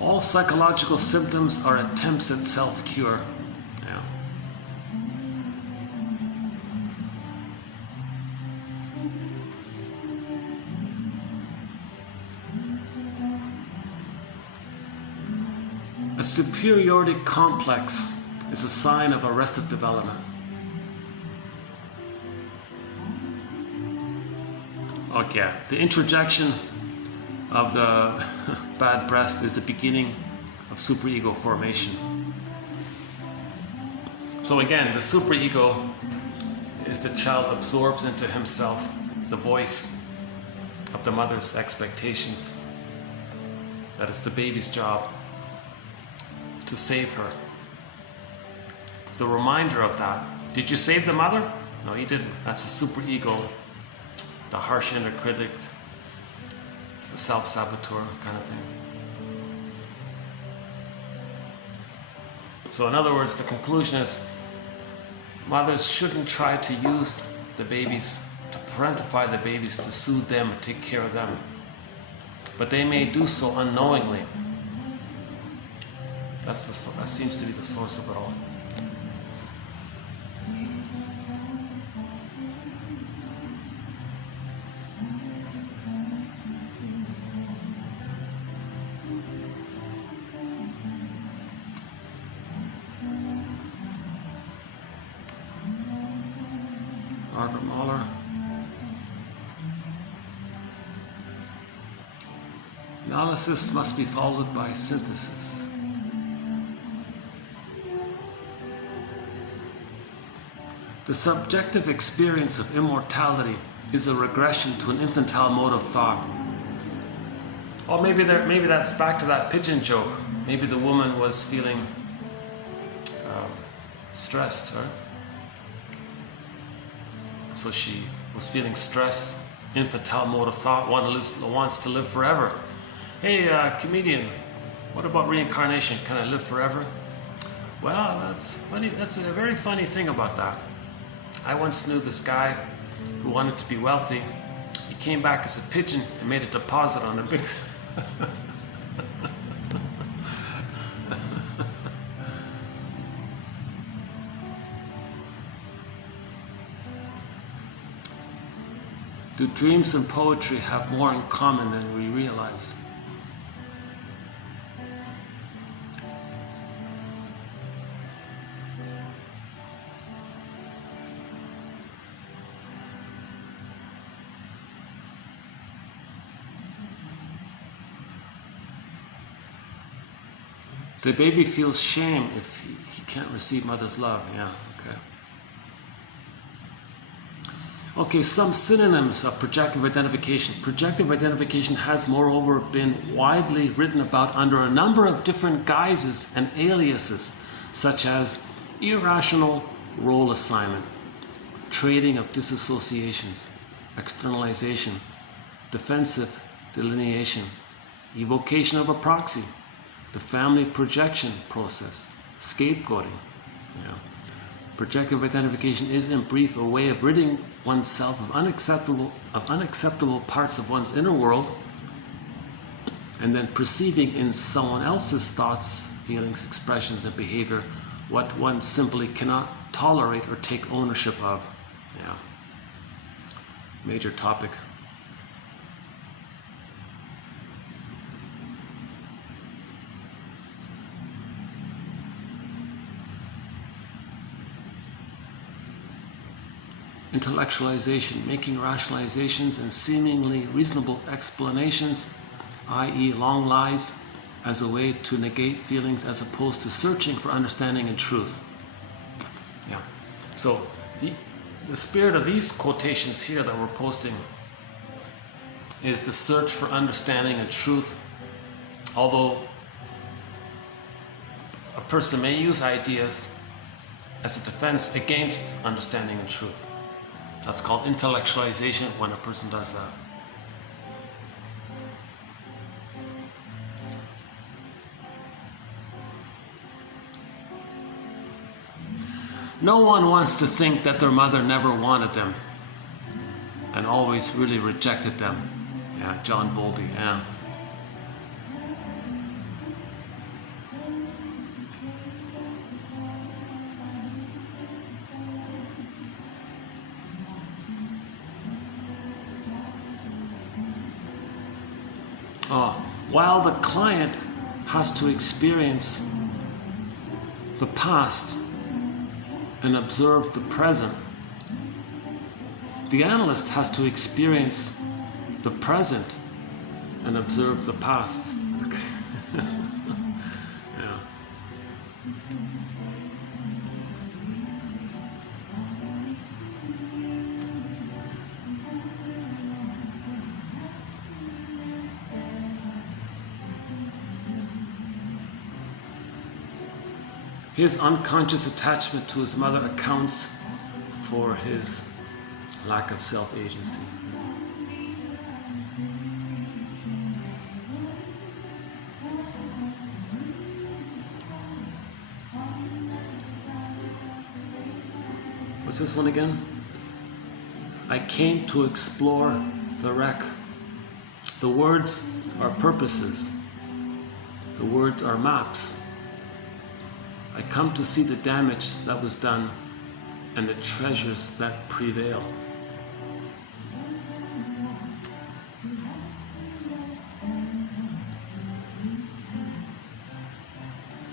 All psychological symptoms are attempts at self-cure. Yeah. A superiority complex is a sign of arrested development. Okay, the introjection of the bad breast is the beginning of superego formation. So again, the superego is the child absorbs into himself the voice of the mother's expectations. That it's the baby's job to save her. The reminder of that. Did you save the mother? No, you didn't. That's the superego, the harsh inner critic, the self-saboteur kind of thing. So in other words, the conclusion is mothers shouldn't try to use the babies, to parentify the babies, to soothe them and take care of them. But they may do so unknowingly. That seems to be the source of it all. Analysis must be followed by synthesis. The subjective experience of immortality is a regression to an infantile mode of thought. Or maybe that's back to that pigeon joke. Maybe the woman was feeling stressed, right? So she was feeling stressed, infantile mode of thought, wants to live forever. Hey, comedian, what about reincarnation? Can I live forever? Well, that's funny. That's a very funny thing about that. I once knew this guy who wanted to be wealthy. He came back as a pigeon and made a deposit on a big... Do dreams and poetry have more in common than we realize? The baby feels shame if he can't receive mother's love. Yeah, okay. Okay, some synonyms of projective identification. Projective identification has moreover been widely written about under a number of different guises and aliases, such as irrational role assignment, trading of disassociations, externalization, defensive delineation, evocation of a proxy, the family projection process, scapegoating. Yeah. Projective identification is, in brief, a way of ridding oneself of unacceptable parts of one's inner world, and then perceiving in someone else's thoughts, feelings, expressions, and behavior what one simply cannot tolerate or take ownership of. Yeah. Major topic. Intellectualization, making rationalizations and seemingly reasonable explanations, i.e. long lies, as a way to negate feelings as opposed to searching for understanding and truth. Yeah. So the spirit of these quotations here that we're posting is the search for understanding and truth, although a person may use ideas as a defense against understanding and truth. That's called intellectualization when a person does that. No one wants to think that their mother never wanted them and always really rejected them. Yeah, John Bowlby. Yeah. While the client has to experience the past and observe the present, the analyst has to experience the present and observe the past. Yeah. His unconscious attachment to his mother accounts for his lack of self-agency. What's this one again? I came to explore the wreck. The words are purposes. The words are maps. I come to see the damage that was done and the treasures that prevail.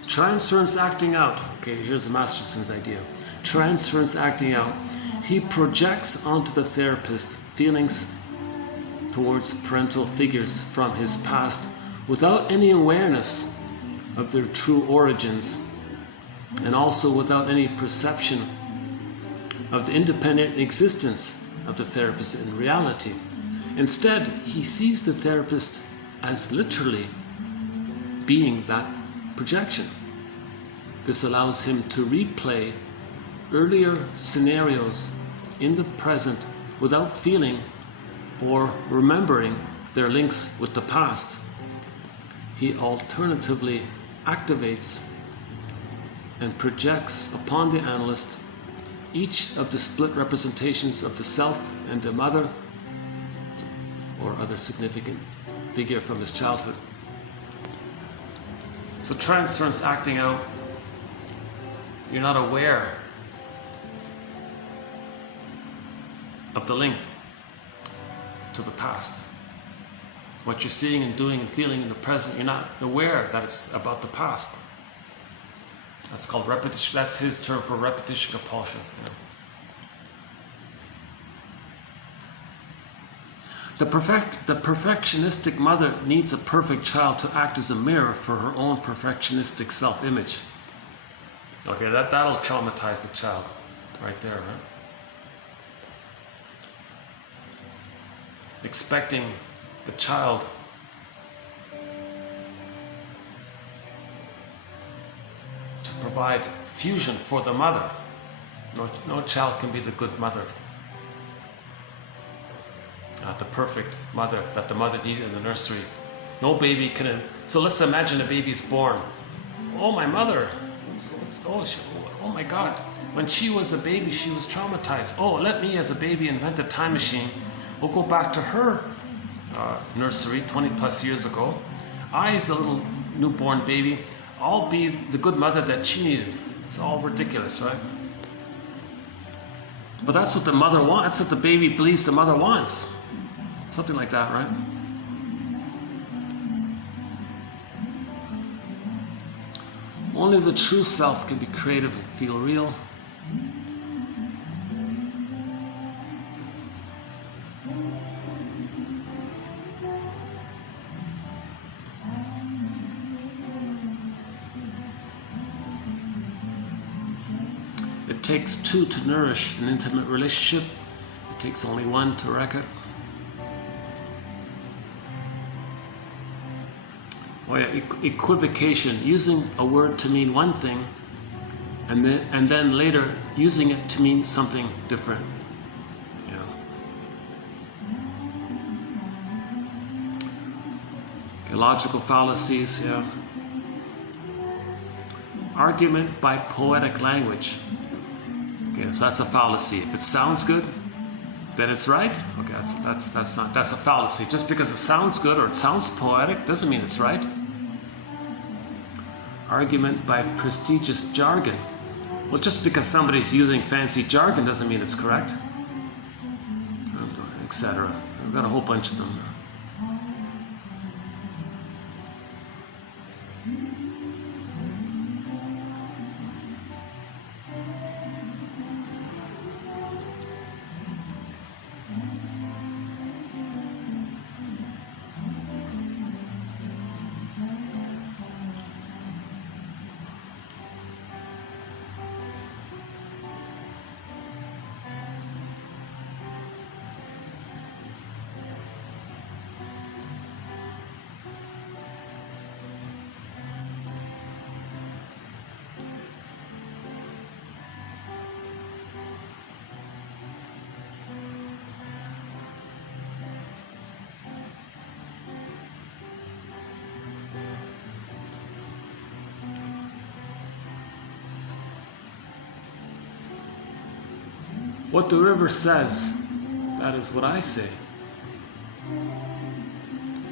Transference acting out. Okay, here's Masterson's idea. Transference acting out. He projects onto the therapist feelings towards parental figures from his past without any awareness of their true origins, and also without any perception of the independent existence of the therapist in reality. Instead, he sees the therapist as literally being that projection. This allows him to replay earlier scenarios in the present without feeling or remembering their links with the past. He alternatively activates and projects upon the analyst each of the split representations of the self and the mother or other significant figure from his childhood. So transference acting out, you're not aware of the link to the past. What you're seeing and doing and feeling in the present, you're not aware that it's about the past. That's called repetition. That's his term for repetition compulsion. You know. The perfectionistic mother needs a perfect child to act as a mirror for her own perfectionistic self-image. Okay, that'll traumatize the child right there, right? expecting the child to provide fusion for the mother. No child can be the good mother, the perfect mother that the mother needed in the nursery. No baby can. So let's imagine a baby's born. Oh, my mother. Oh my God. When she was a baby, she was traumatized. Oh, let me as a baby invent a time machine. We'll go back to her nursery 20 plus years ago. I, as the little newborn baby, I'll be the good mother that she needed. It's all ridiculous, right? But that's what the mother wants. That's what the baby believes the mother wants. Something like that, right? Only the true self can be creative and feel real. It takes two to nourish an intimate relationship. It takes only one to wreck it. Oh yeah, equivocation, using a word to mean one thing and then later using it to mean something different. Yeah. Okay, logical fallacies, yeah. Argument by poetic language. Okay, so that's a fallacy. If it sounds good, then it's right. Okay, that's a fallacy. Just because it sounds good or it sounds poetic doesn't mean it's right. Argument by prestigious jargon. Well, just because somebody's using fancy jargon doesn't mean it's correct, etc. I've got a whole bunch of them. What the river says, that is what I say.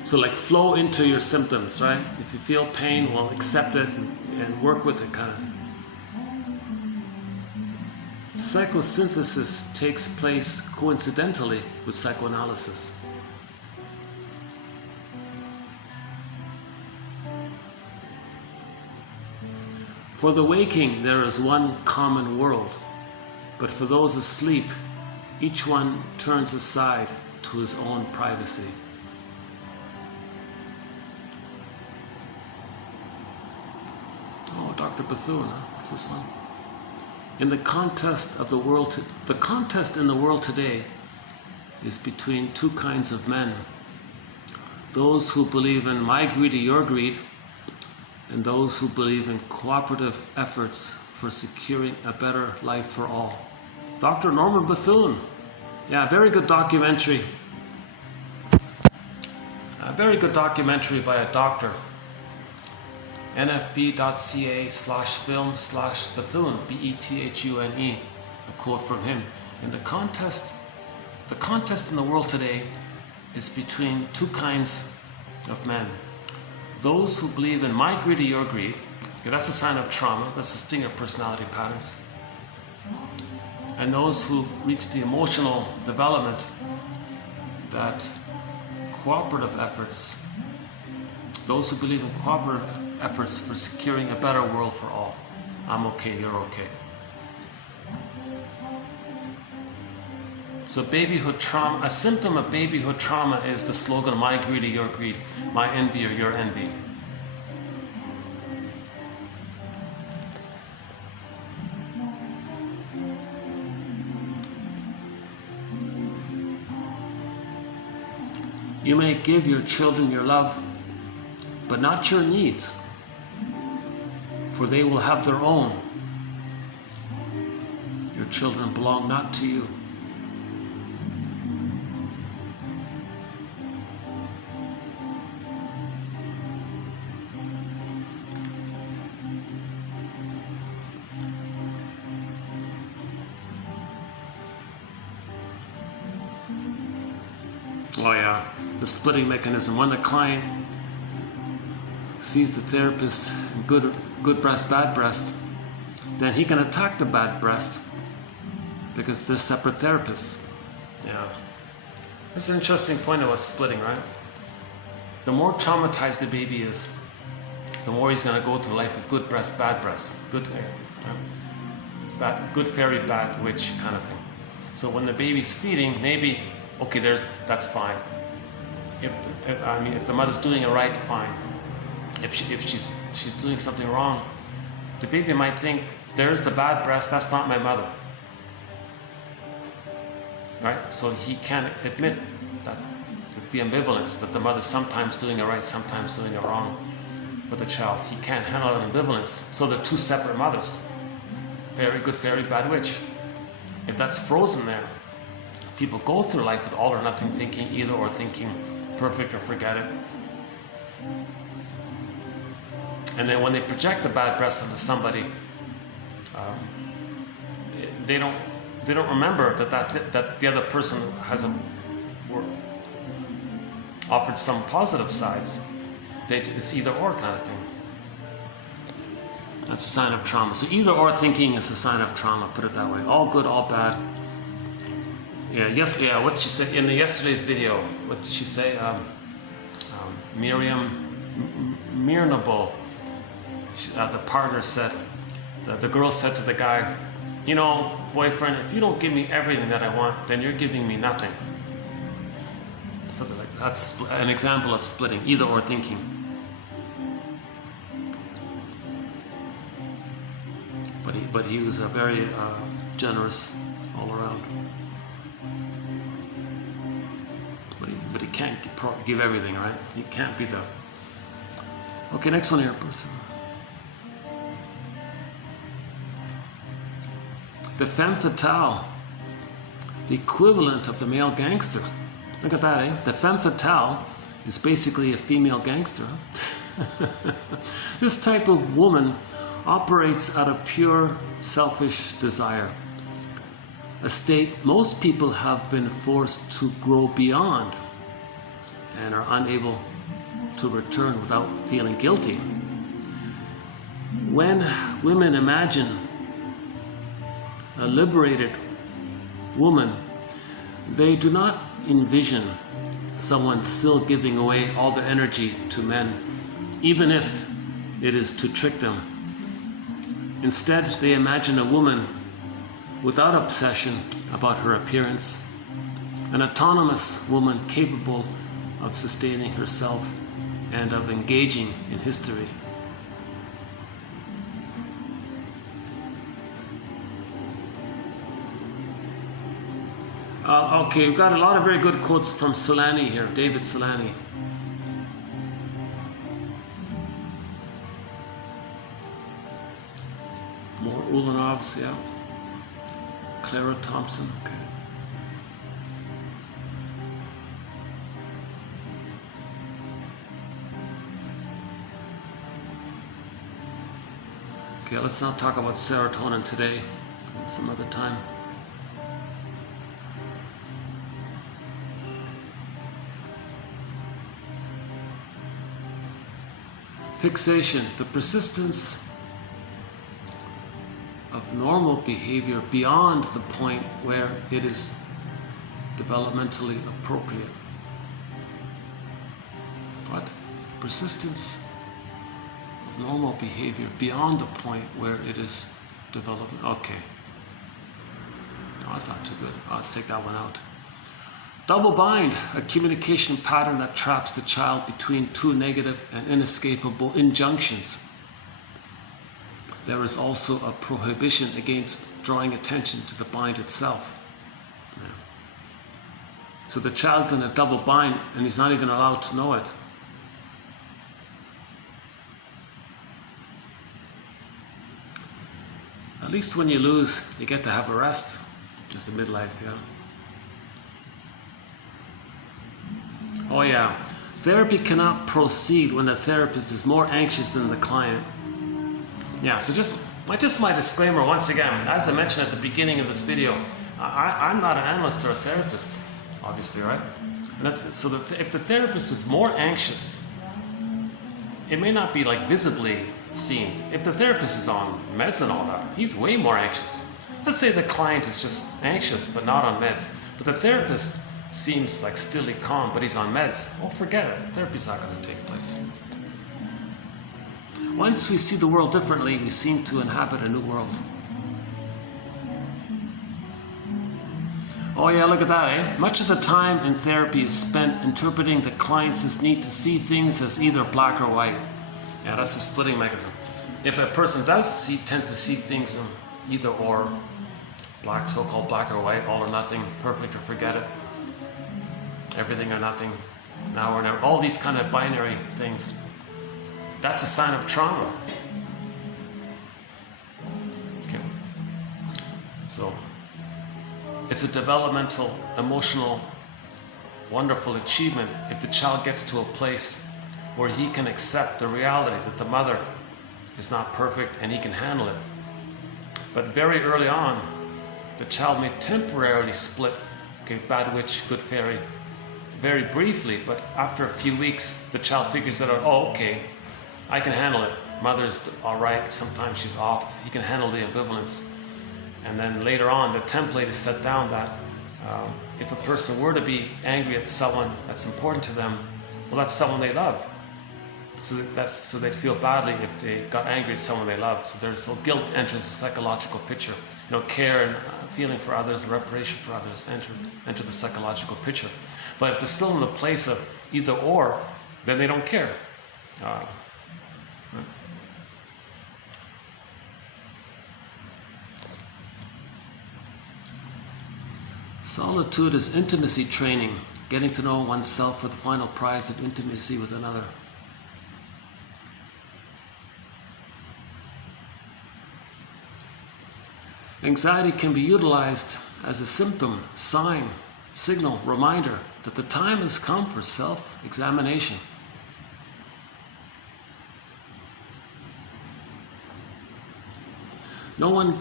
So like flow into your symptoms, right? If you feel pain, well, accept it and work with it, kind of. Psychosynthesis takes place coincidentally with psychoanalysis. For the waking, there is one common world. But for those asleep, each one turns aside to his own privacy. Oh, Dr. Bethune, huh? What's this one? In the contest of the world, the contest in the world today is between two kinds of men. Those who believe in my greed or your greed, and those who believe in cooperative efforts for securing a better life for all. Dr. Norman Bethune. Yeah, very good documentary. A very good documentary by a doctor. nfb.ca/film/Bethune, Bethune. A quote from him. And the contest in the world today is between two kinds of men. Those who believe in my greed or your greed. Okay, that's a sign of trauma. That's a sting of personality patterns. And those who reach the emotional development that cooperative efforts, those who believe in cooperative efforts for securing a better world for all. I'm okay, you're okay. So babyhood trauma, a symptom of babyhood trauma is the slogan, my greed or your greed, my envy or your envy. You may give your children your love, but not your needs, for they will have their own. Your children belong not to you. Oh yeah, the splitting mechanism. When the client sees the therapist, good breast, bad breast, then he can attack the bad breast because they're separate therapists. Yeah. That's an interesting point about splitting, right? The more traumatized the baby is, the more he's going to go through life with good breast, bad breast, good fairy, bad witch kind of thing. So when the baby's feeding, maybe, okay, that's fine. If the mother's doing it right, fine. If she's doing something wrong, the baby might think, there's the bad breast, that's not my mother. Right? So he can't admit that the ambivalence, that the mother's sometimes doing it right, sometimes doing it wrong for the child. He can't handle that ambivalence. So they're two separate mothers. Very good fairy, bad witch. If that's frozen there, people go through life with all or nothing thinking, either or thinking, perfect or forget it. And then when they project the bad breast onto somebody, they don't remember that the other person has offered some positive sides. It's either or kind of thing. That's a sign of trauma. So either or thinking is a sign of trauma. Put it that way. All good, all bad. Yeah. Yes. Yeah. What she said in yesterday's video. What did she say? Mirnable. The partner said. The girl said to the guy, "You know, boyfriend, if you don't give me everything that I want, then you're giving me nothing." Something like that. That's an example of splitting, either or thinking. But he was a very generous all around. But he can't give everything, right? He can't be the. Okay, next one here. The femme fatale, the equivalent of the male gangster. Look at that, eh? The femme fatale is basically a female gangster. This type of woman operates out of pure selfish desire, a state most people have been forced to grow beyond and are unable to return without feeling guilty. When women imagine a liberated woman, they do not envision someone still giving away all their energy to men, even if it is to trick them. Instead, they imagine a woman without obsession about her appearance, an autonomous woman capable of sustaining herself and of engaging in history. Okay, we've got a lot of very good quotes from Solani here, David Solani. More Ulanovs, yeah. Clara Thompson, okay. Okay, let's not talk about serotonin today, some other time. Fixation, the persistence of normal behavior beyond the point where it is developmentally appropriate. What? Persistence of normal behavior beyond the point where it is development. Okay. No, that's not too good. Let's take that one out. Double bind, a communication pattern that traps the child between two negative and inescapable injunctions. There is also a prohibition against drawing attention to the bind itself. Yeah. So the child's in a double bind and he's not even allowed to know it. At least when you lose, you get to have a rest. It's the midlife, yeah. Oh yeah, therapy cannot proceed when the therapist is more anxious than the client. Yeah, so just my disclaimer once again, as I mentioned at the beginning of this video, I'm not an analyst or a therapist, obviously, right? And so if the therapist is more anxious, it may not be like visibly seen. If the therapist is on meds and all that, he's way more anxious. Let's say the client is just anxious but not on meds, but the therapist seems like stilly calm but he's on meds. Oh, forget it. Therapy's not going to take place. Once we see the world differently, we seem to inhabit a new world. Oh yeah, look at that, eh? Much of the time in therapy is spent interpreting the client's need to see things as either black or white. Yeah, that's a splitting mechanism. If a person does tend to see things in either or, black, so-called black or white, all or nothing, perfect or forget it, everything or nothing, now or never, all these kind of binary things, that's a sign of trauma. Okay. So, it's a developmental, emotional, wonderful achievement if the child gets to a place where he can accept the reality that the mother is not perfect and he can handle it. But very early on, the child may temporarily split, okay, bad witch, good fairy, very briefly, but after a few weeks, the child figures it out, oh, okay, I can handle it. Mother's all right, sometimes she's off. He can handle the ambivalence. And then later on, the template is set down that if a person were to be angry at someone that's important to them, well, that's someone they love. So they'd feel badly if they got angry at someone they loved. So guilt enters the psychological picture. You know, care and feeling for others, reparation for others enter the psychological picture. But if they're still in the place of either or, then they don't care. Solitude is intimacy training, getting to know oneself for the final prize of intimacy with another. Anxiety can be utilized as a symptom, sign, signal, reminder that the time has come for self-examination. No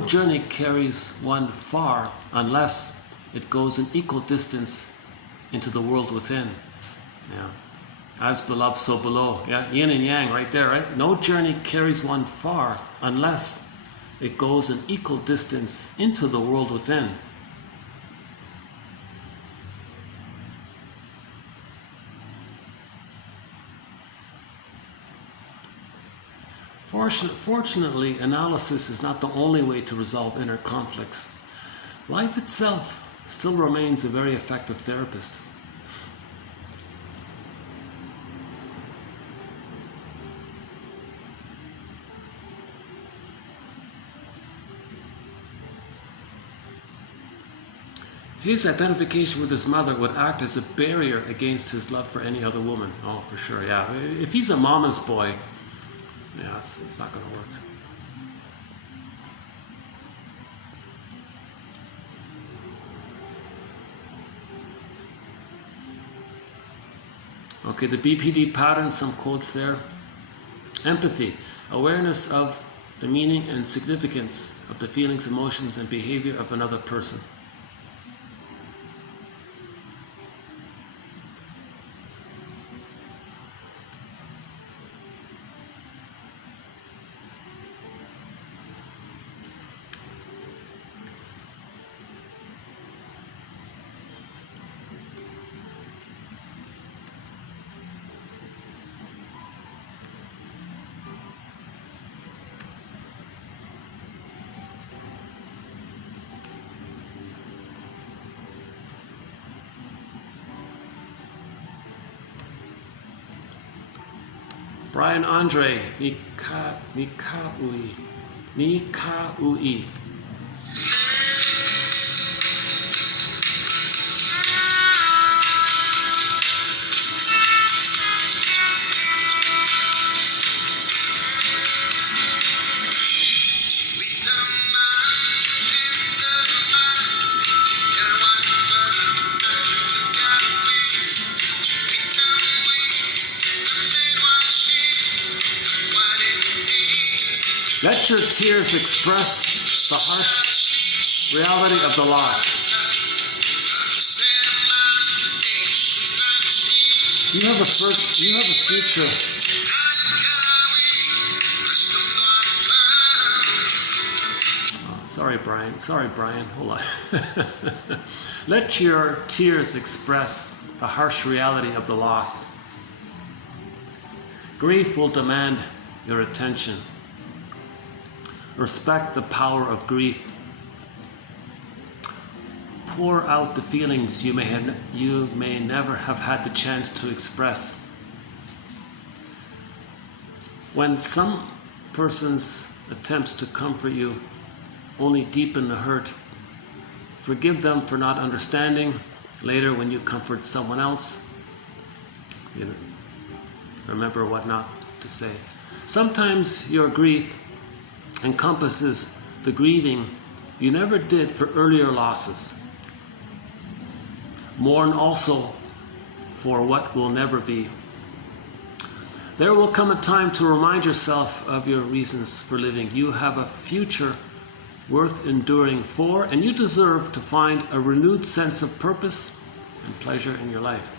journey carries one far unless it goes an equal distance into the world within. Yeah. As beloved, so below. Yeah, yin and yang right there, right? No journey carries one far unless it goes an equal distance into the world within. Fortunately, analysis is not the only way to resolve inner conflicts. Life itself still remains a very effective therapist. His identification with his mother would act as a barrier against his love for any other woman. Oh, for sure, yeah. If he's a mama's boy, yeah, it's not going to work. Okay, the BPD pattern, some quotes there. Empathy, awareness of the meaning and significance of the feelings, emotions, and behavior of another person. Brian Andre, Nikaui. Let your tears express the harsh reality of the lost. You have a future. Oh, sorry, Brian. Hold on. Let your tears express the harsh reality of the lost. Grief will demand your attention. Respect the power of grief. Pour out the feelings you may never have had the chance to express. When some person's attempts to comfort you only deepen the hurt, forgive them for not understanding. Later, when you comfort someone else, remember what not to say. Sometimes your grief encompasses the grieving you never did for earlier losses. Mourn also for what will never be. There will come a time to remind yourself of your reasons for living. You have a future worth enduring for, and you deserve to find a renewed sense of purpose and pleasure in your life.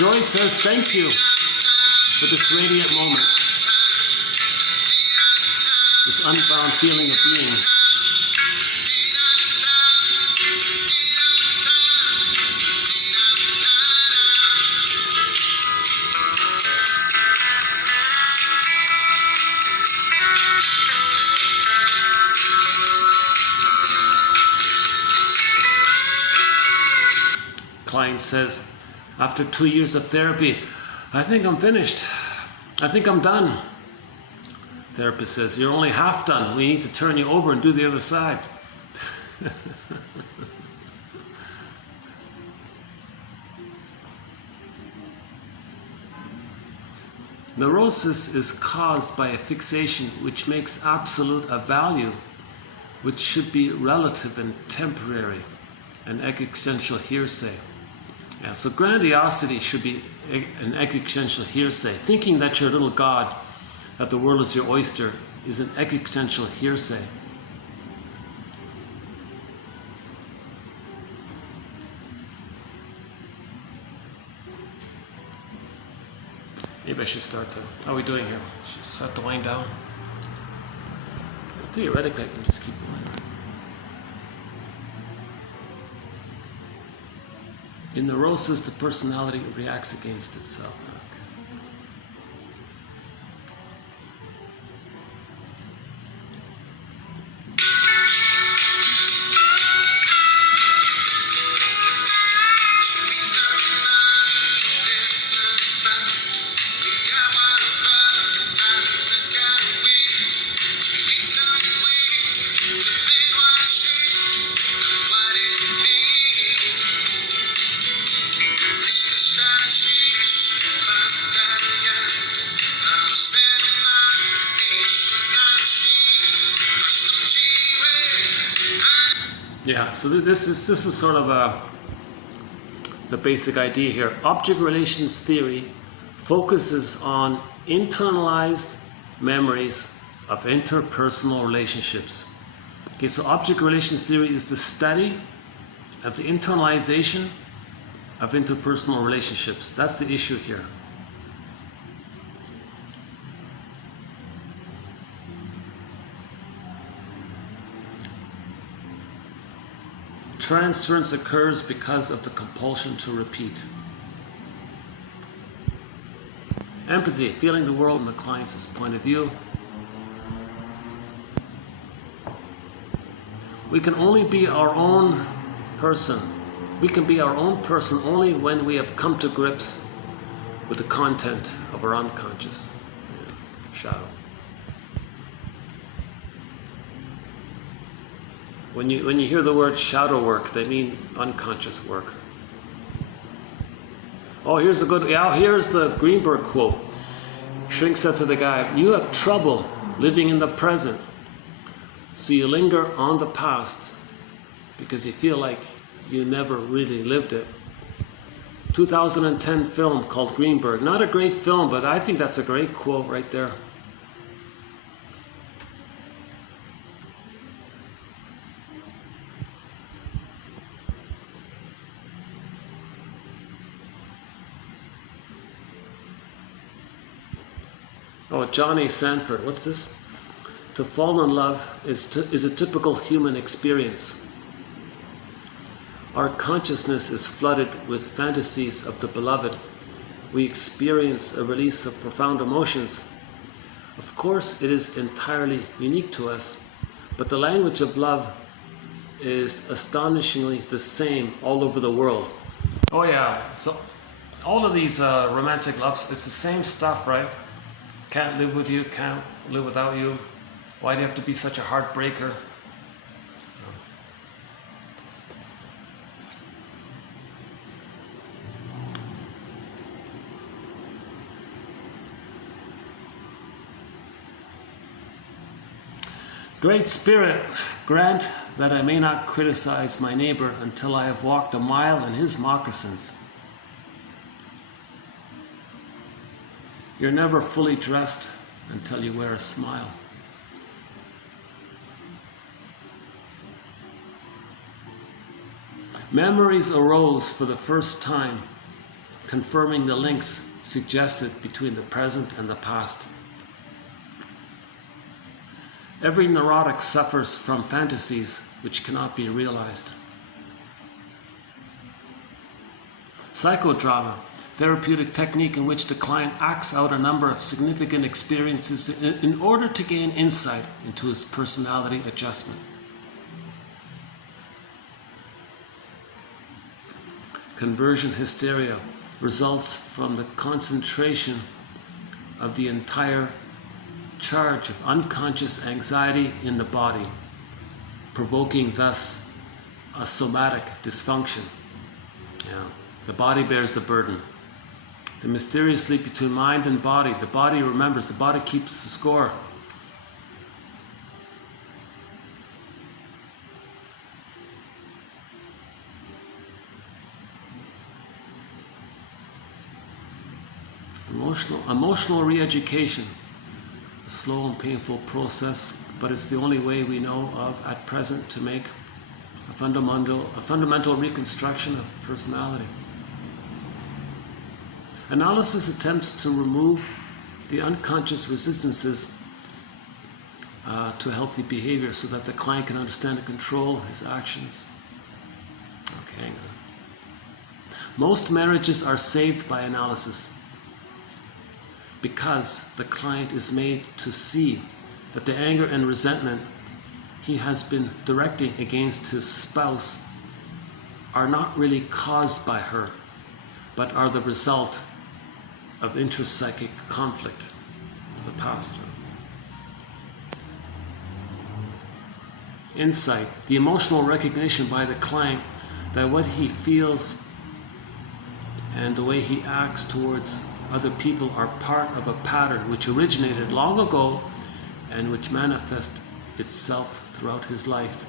Joy says thank you for this radiant moment, this unbound feeling of being. Client says, after 2 years of therapy, I think I'm finished. I think I'm done. Therapist says, you're only half done. We need to turn you over and do the other side. Neurosis is caused by a fixation which makes absolute a value, which should be relative and temporary, an existential hearsay. Yeah, so grandiosity should be an existential hearsay. Thinking that you're a little god, that the world is your oyster, is an existential hearsay. Maybe I should start to, how are we doing here? Should start to wind down. Theoretically, I can just keep going. In neurosis, the personality reacts against itself. Yeah, so this is sort of the basic idea here. Object relations theory focuses on internalized memories of interpersonal relationships. Okay, so object relations theory is the study of the internalization of interpersonal relationships. That's the issue here. Transference occurs because of the compulsion to repeat. Empathy, feeling the world from the client's point of view. We can only be our own person. We can be our own person only when we have come to grips with the content of our unconscious shadow. When you hear the word shadow work, they mean unconscious work. Oh, here's a good, yeah, here's the Greenberg quote. Shrink said to the guy, "You have trouble living in the present, so you linger on the past because you feel like you never really lived it." 2010 film called Greenberg. Not a great film, but I think that's a great quote right there. Oh, Johnny Sanford, what's this? To fall in love is a typical human experience. Our consciousness is flooded with fantasies of the beloved. We experience a release of profound emotions. Of course, it is entirely unique to us, but the language of love is astonishingly the same all over the world. Oh yeah, so all of these romantic loves, it's the same stuff, right? Can't live with you, can't live without you. Why do you have to be such a heartbreaker? Great Spirit, grant that I may not criticize my neighbor until I have walked a mile in his moccasins. You're never fully dressed until you wear a smile. Memories arose for the first time, confirming the links suggested between the present and the past. Every neurotic suffers from fantasies which cannot be realized. Psychodrama, therapeutic technique in which the client acts out a number of significant experiences in order to gain insight into his personality adjustment. Conversion hysteria results from the concentration of the entire charge of unconscious anxiety in the body, provoking thus a somatic dysfunction. Yeah. The body bears the burden. The mysterious link between mind and body. The body remembers, the body keeps the score. Emotional re-education. A slow and painful process, but it's the only way we know of at present to make a fundamental reconstruction of personality. Analysis attempts to remove the unconscious resistances to healthy behavior so that the client can understand and control his actions. Okay, hang on. Most marriages are saved by analysis because the client is made to see that the anger and resentment he has been directing against his spouse are not really caused by her, but are the result of intrapsychic conflict of the past. Insight, the emotional recognition by the client that what he feels and the way he acts towards other people are part of a pattern which originated long ago and which manifests itself throughout his life.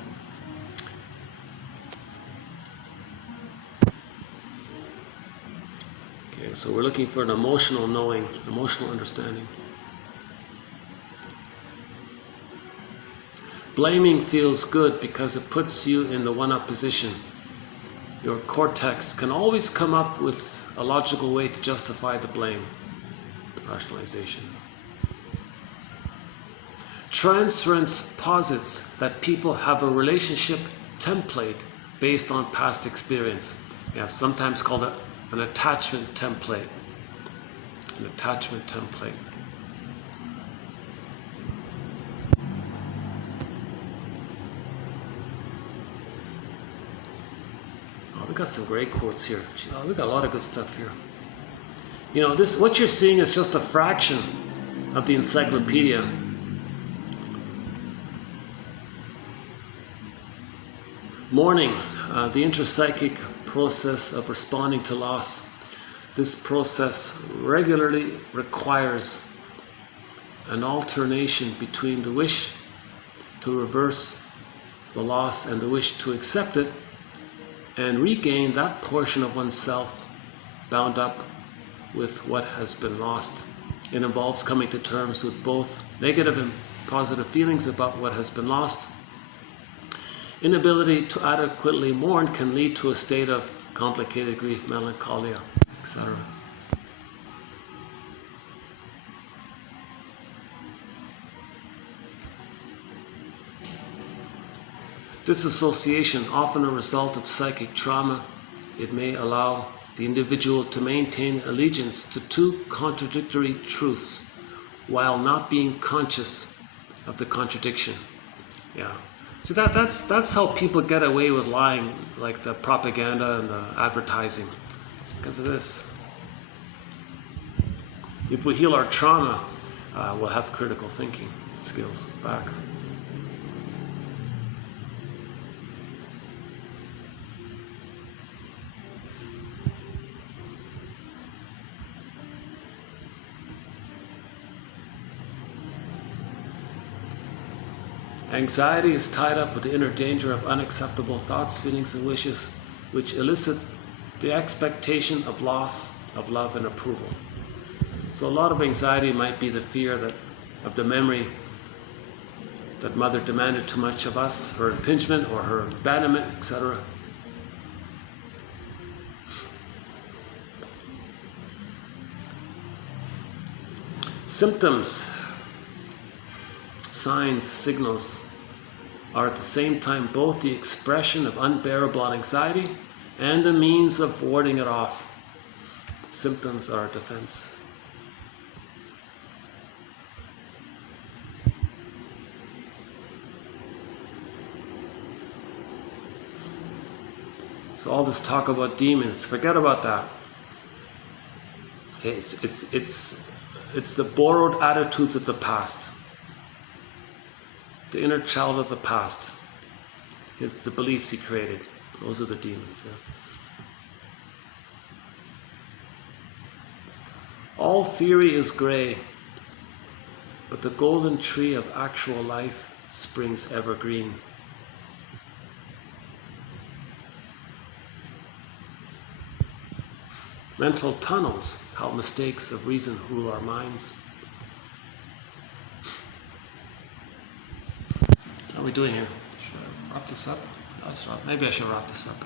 Okay, so we're looking for an emotional knowing, emotional understanding. Blaming feels good because it puts you in the one-up position. Your cortex can always come up with a logical way to justify the blame. Rationalization. Transference posits that people have a relationship template based on past experience. Yeah, sometimes called an attachment template. An attachment template. We got some great quotes here. We got a lot of good stuff here. You know, this, what you're seeing is just a fraction of the encyclopedia. Mourning, the intrapsychic process of responding to loss. This process regularly requires an alternation between the wish to reverse the loss and the wish to accept it and regain that portion of oneself bound up with what has been lost. It involves coming to terms with both negative and positive feelings about what has been lost. Inability to adequately mourn can lead to a state of complicated grief, melancholia, etc. Disassociation, often a result of psychic trauma, it may allow the individual to maintain allegiance to two contradictory truths while not being conscious of the contradiction. Yeah. So that's how people get away with lying, like the propaganda and the advertising. It's because of this. If we heal our trauma, we'll have critical thinking skills back. Anxiety is tied up with the inner danger of unacceptable thoughts, feelings, and wishes, which elicit the expectation of loss of love and approval. So a lot of anxiety might be the fear of the memory that mother demanded too much of us, her impingement or her abandonment, etc. Symptoms, signs, signals are at the same time both the expression of unbearable anxiety and a means of warding it off. Symptoms are a defense. So all this talk about demons, forget about that. Okay, it's the borrowed attitudes of the past. The inner child of the past, the beliefs he created. Those are the demons. Yeah. All theory is gray, but the golden tree of actual life springs evergreen. Mental tunnels, how mistakes of reason rule our minds. How are we doing here? Should I wrap this up? Maybe I should wrap this up.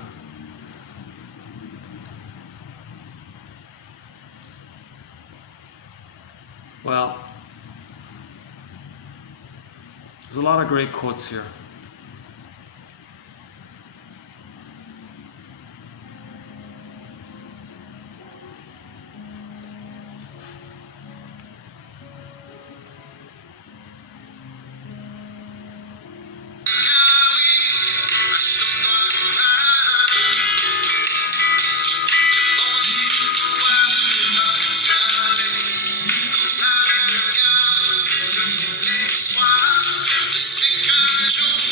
Well, there's a lot of great quotes here. Control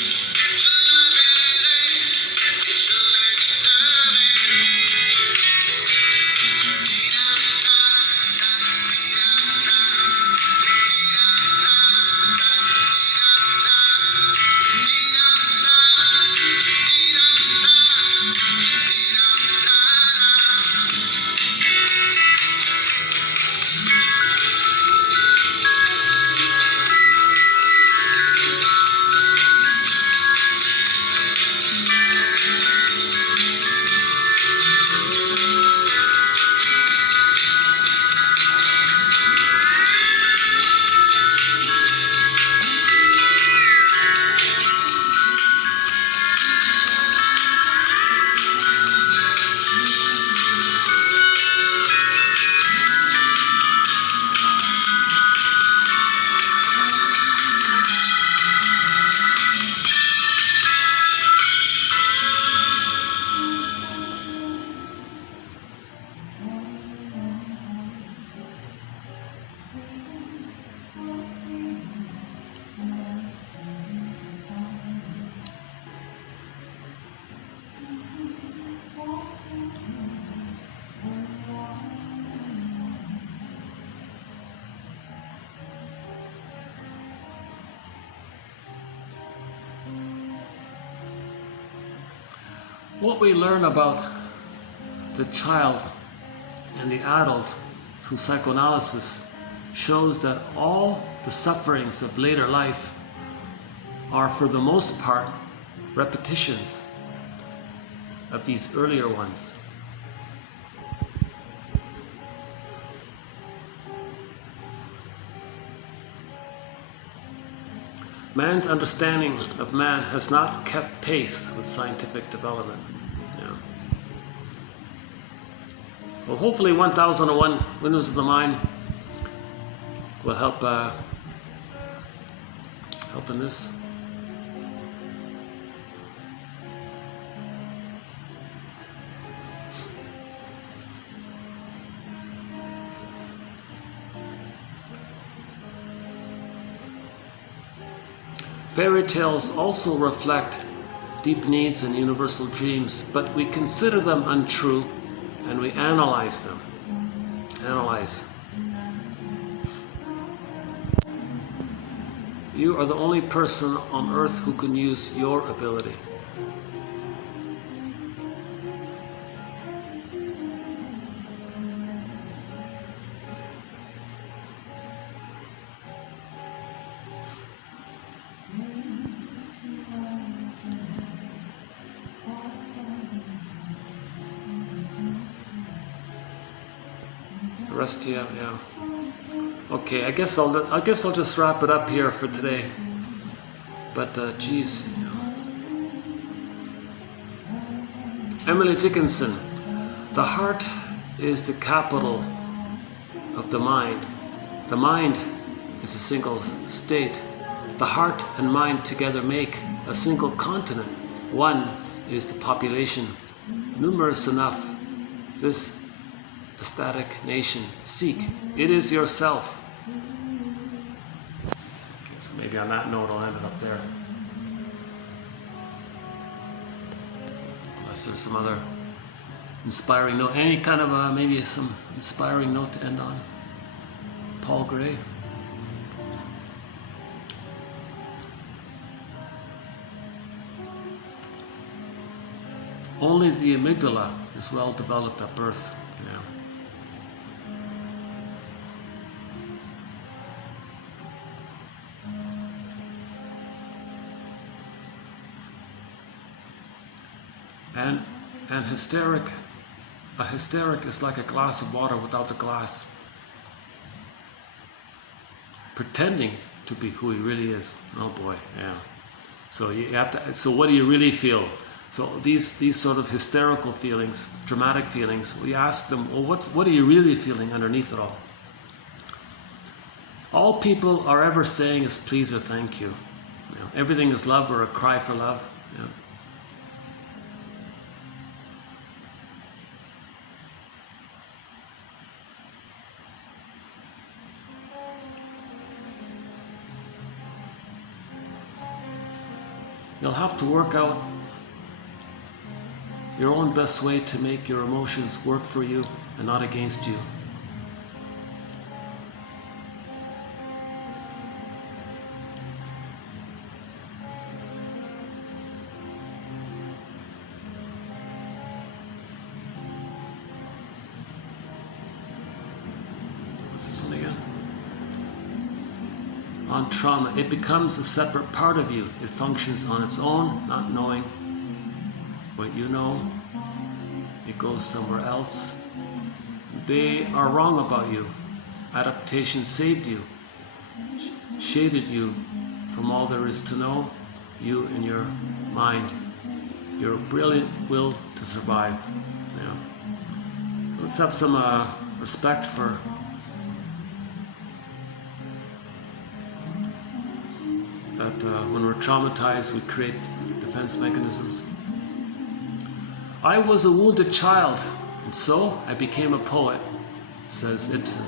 What we learn about the child and the adult through psychoanalysis shows that all the sufferings of later life are, for the most part, repetitions of these earlier ones. Man's understanding of man has not kept pace with scientific development. Yeah. Well, hopefully 1001 Windmills of the Mind will help in this. Fairy tales also reflect deep needs and universal dreams, but we consider them untrue and we analyze them. Analyze. You are the only person on earth who can use your ability. The rest, yeah. Okay, I guess I'll just wrap it up here for today. But geez, you know. Emily Dickinson, the heart is the capital of the mind. The mind is a single state. The heart and mind together make a single continent. One is the population, numerous enough. This ecstatic nation, seek. It is yourself. Okay, so maybe on that note I'll end it up there. Unless there's some other inspiring note, any kind of maybe some inspiring note to end on. Paul Gray. Only the amygdala is well developed at birth. Yeah. And a hysteric is like a glass of water without the glass, pretending to be who he really is. Oh boy, yeah. So you have to. So what do you really feel? So these sort of hysterical feelings, dramatic feelings, we ask them, well, what are you really feeling underneath it all? All people are ever saying is please or thank you. You know, everything is love or a cry for love. Yeah. You'll have to work out your own best way to make your emotions work for you and not against you. What's this one again? On trauma, it becomes a separate part of you. It functions on its own, not knowing what you know. It goes somewhere else. They are wrong about you. Adaptation saved you, shaded you from all there is to know, you and your mind, your brilliant will to survive. Yeah. So let's have some respect for that. When we're traumatized, we create defense mechanisms. I was a wounded child, and so I became a poet, says Ibsen.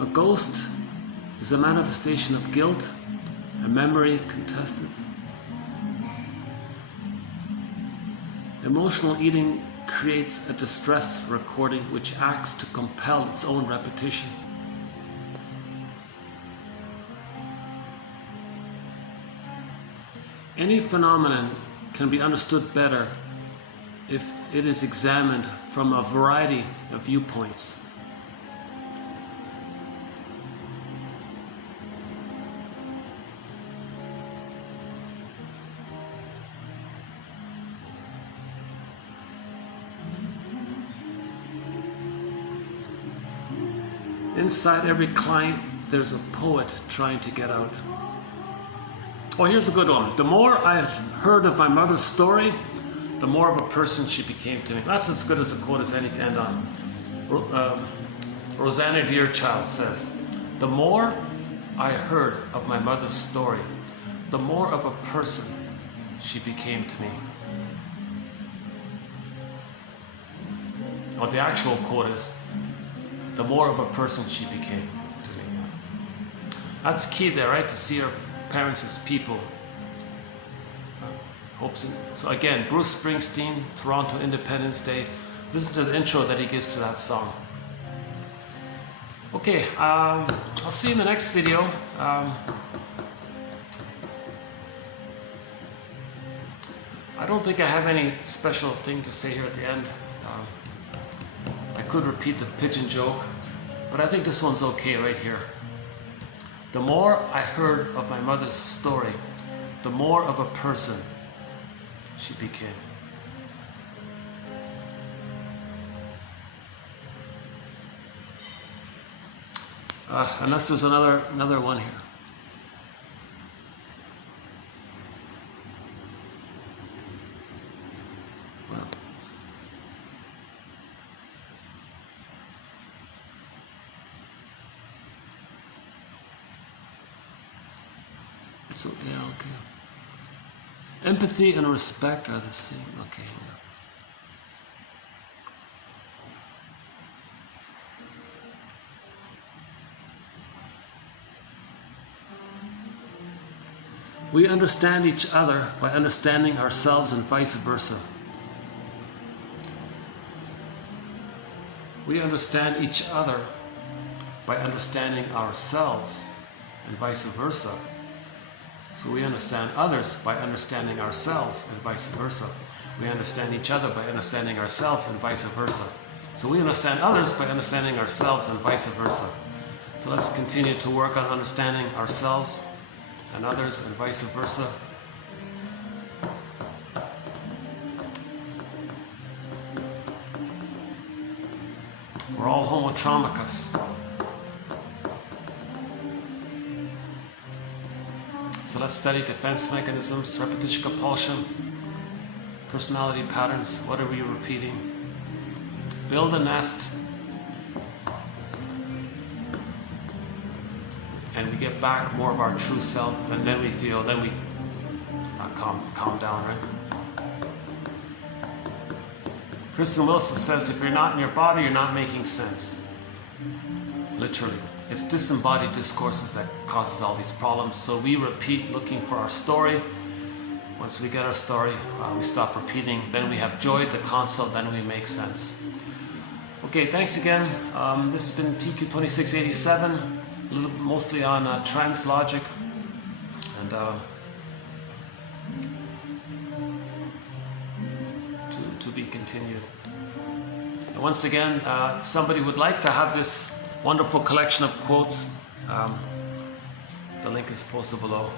A ghost is a manifestation of guilt, a memory contested. Emotional eating creates a distress recording which acts to compel its own repetition. Any phenomenon can be understood better if it is examined from a variety of viewpoints. Inside every client, there's a poet trying to get out. Oh, here's a good one. The more I heard of my mother's story, the more of a person she became to me. That's as good as a quote as any to end on. Rosanna Dearchild says, the more I heard of my mother's story, the more of a person she became to me. Oh, the actual quote is, the more of a person she became to me. That's key there, right? To see our parents as people. So again, Bruce Springsteen, Toronto Independence Day. Listen to the intro that he gives to that song. Okay, I'll see you in the next video. I don't think I have any special thing to say here at the end. I could repeat the pigeon joke, but I think this one's okay right here. The more I heard of my mother's story, the more of a person she became. Unless there's another one here. Well, it's okay. Yeah, okay. Empathy and respect are the same. Okay. We understand each other by understanding ourselves and vice versa. We understand each other by understanding ourselves and vice versa. So we understand others by understanding ourselves and vice versa. We understand each other by understanding ourselves and vice versa. So we understand others by understanding ourselves and vice versa. So let's continue to work on understanding ourselves and others and vice versa. We're all homotraumicus. So let's study defense mechanisms, repetition compulsion, personality patterns. What are we repeating? Build a nest. And we get back more of our true self, and then we feel, then we calm down, right? Kristen Wilson says, if you're not in your body, you're not making sense. Literally. It's disembodied discourses that causes all these problems. So we repeat looking for our story. Once we get our story, we stop repeating. Then we have joy, the console, then we make sense. Okay, thanks again. This has been TQ2687, mostly on trance logic. And to be continued. And once again, somebody would like to have this wonderful collection of quotes. The link is posted below.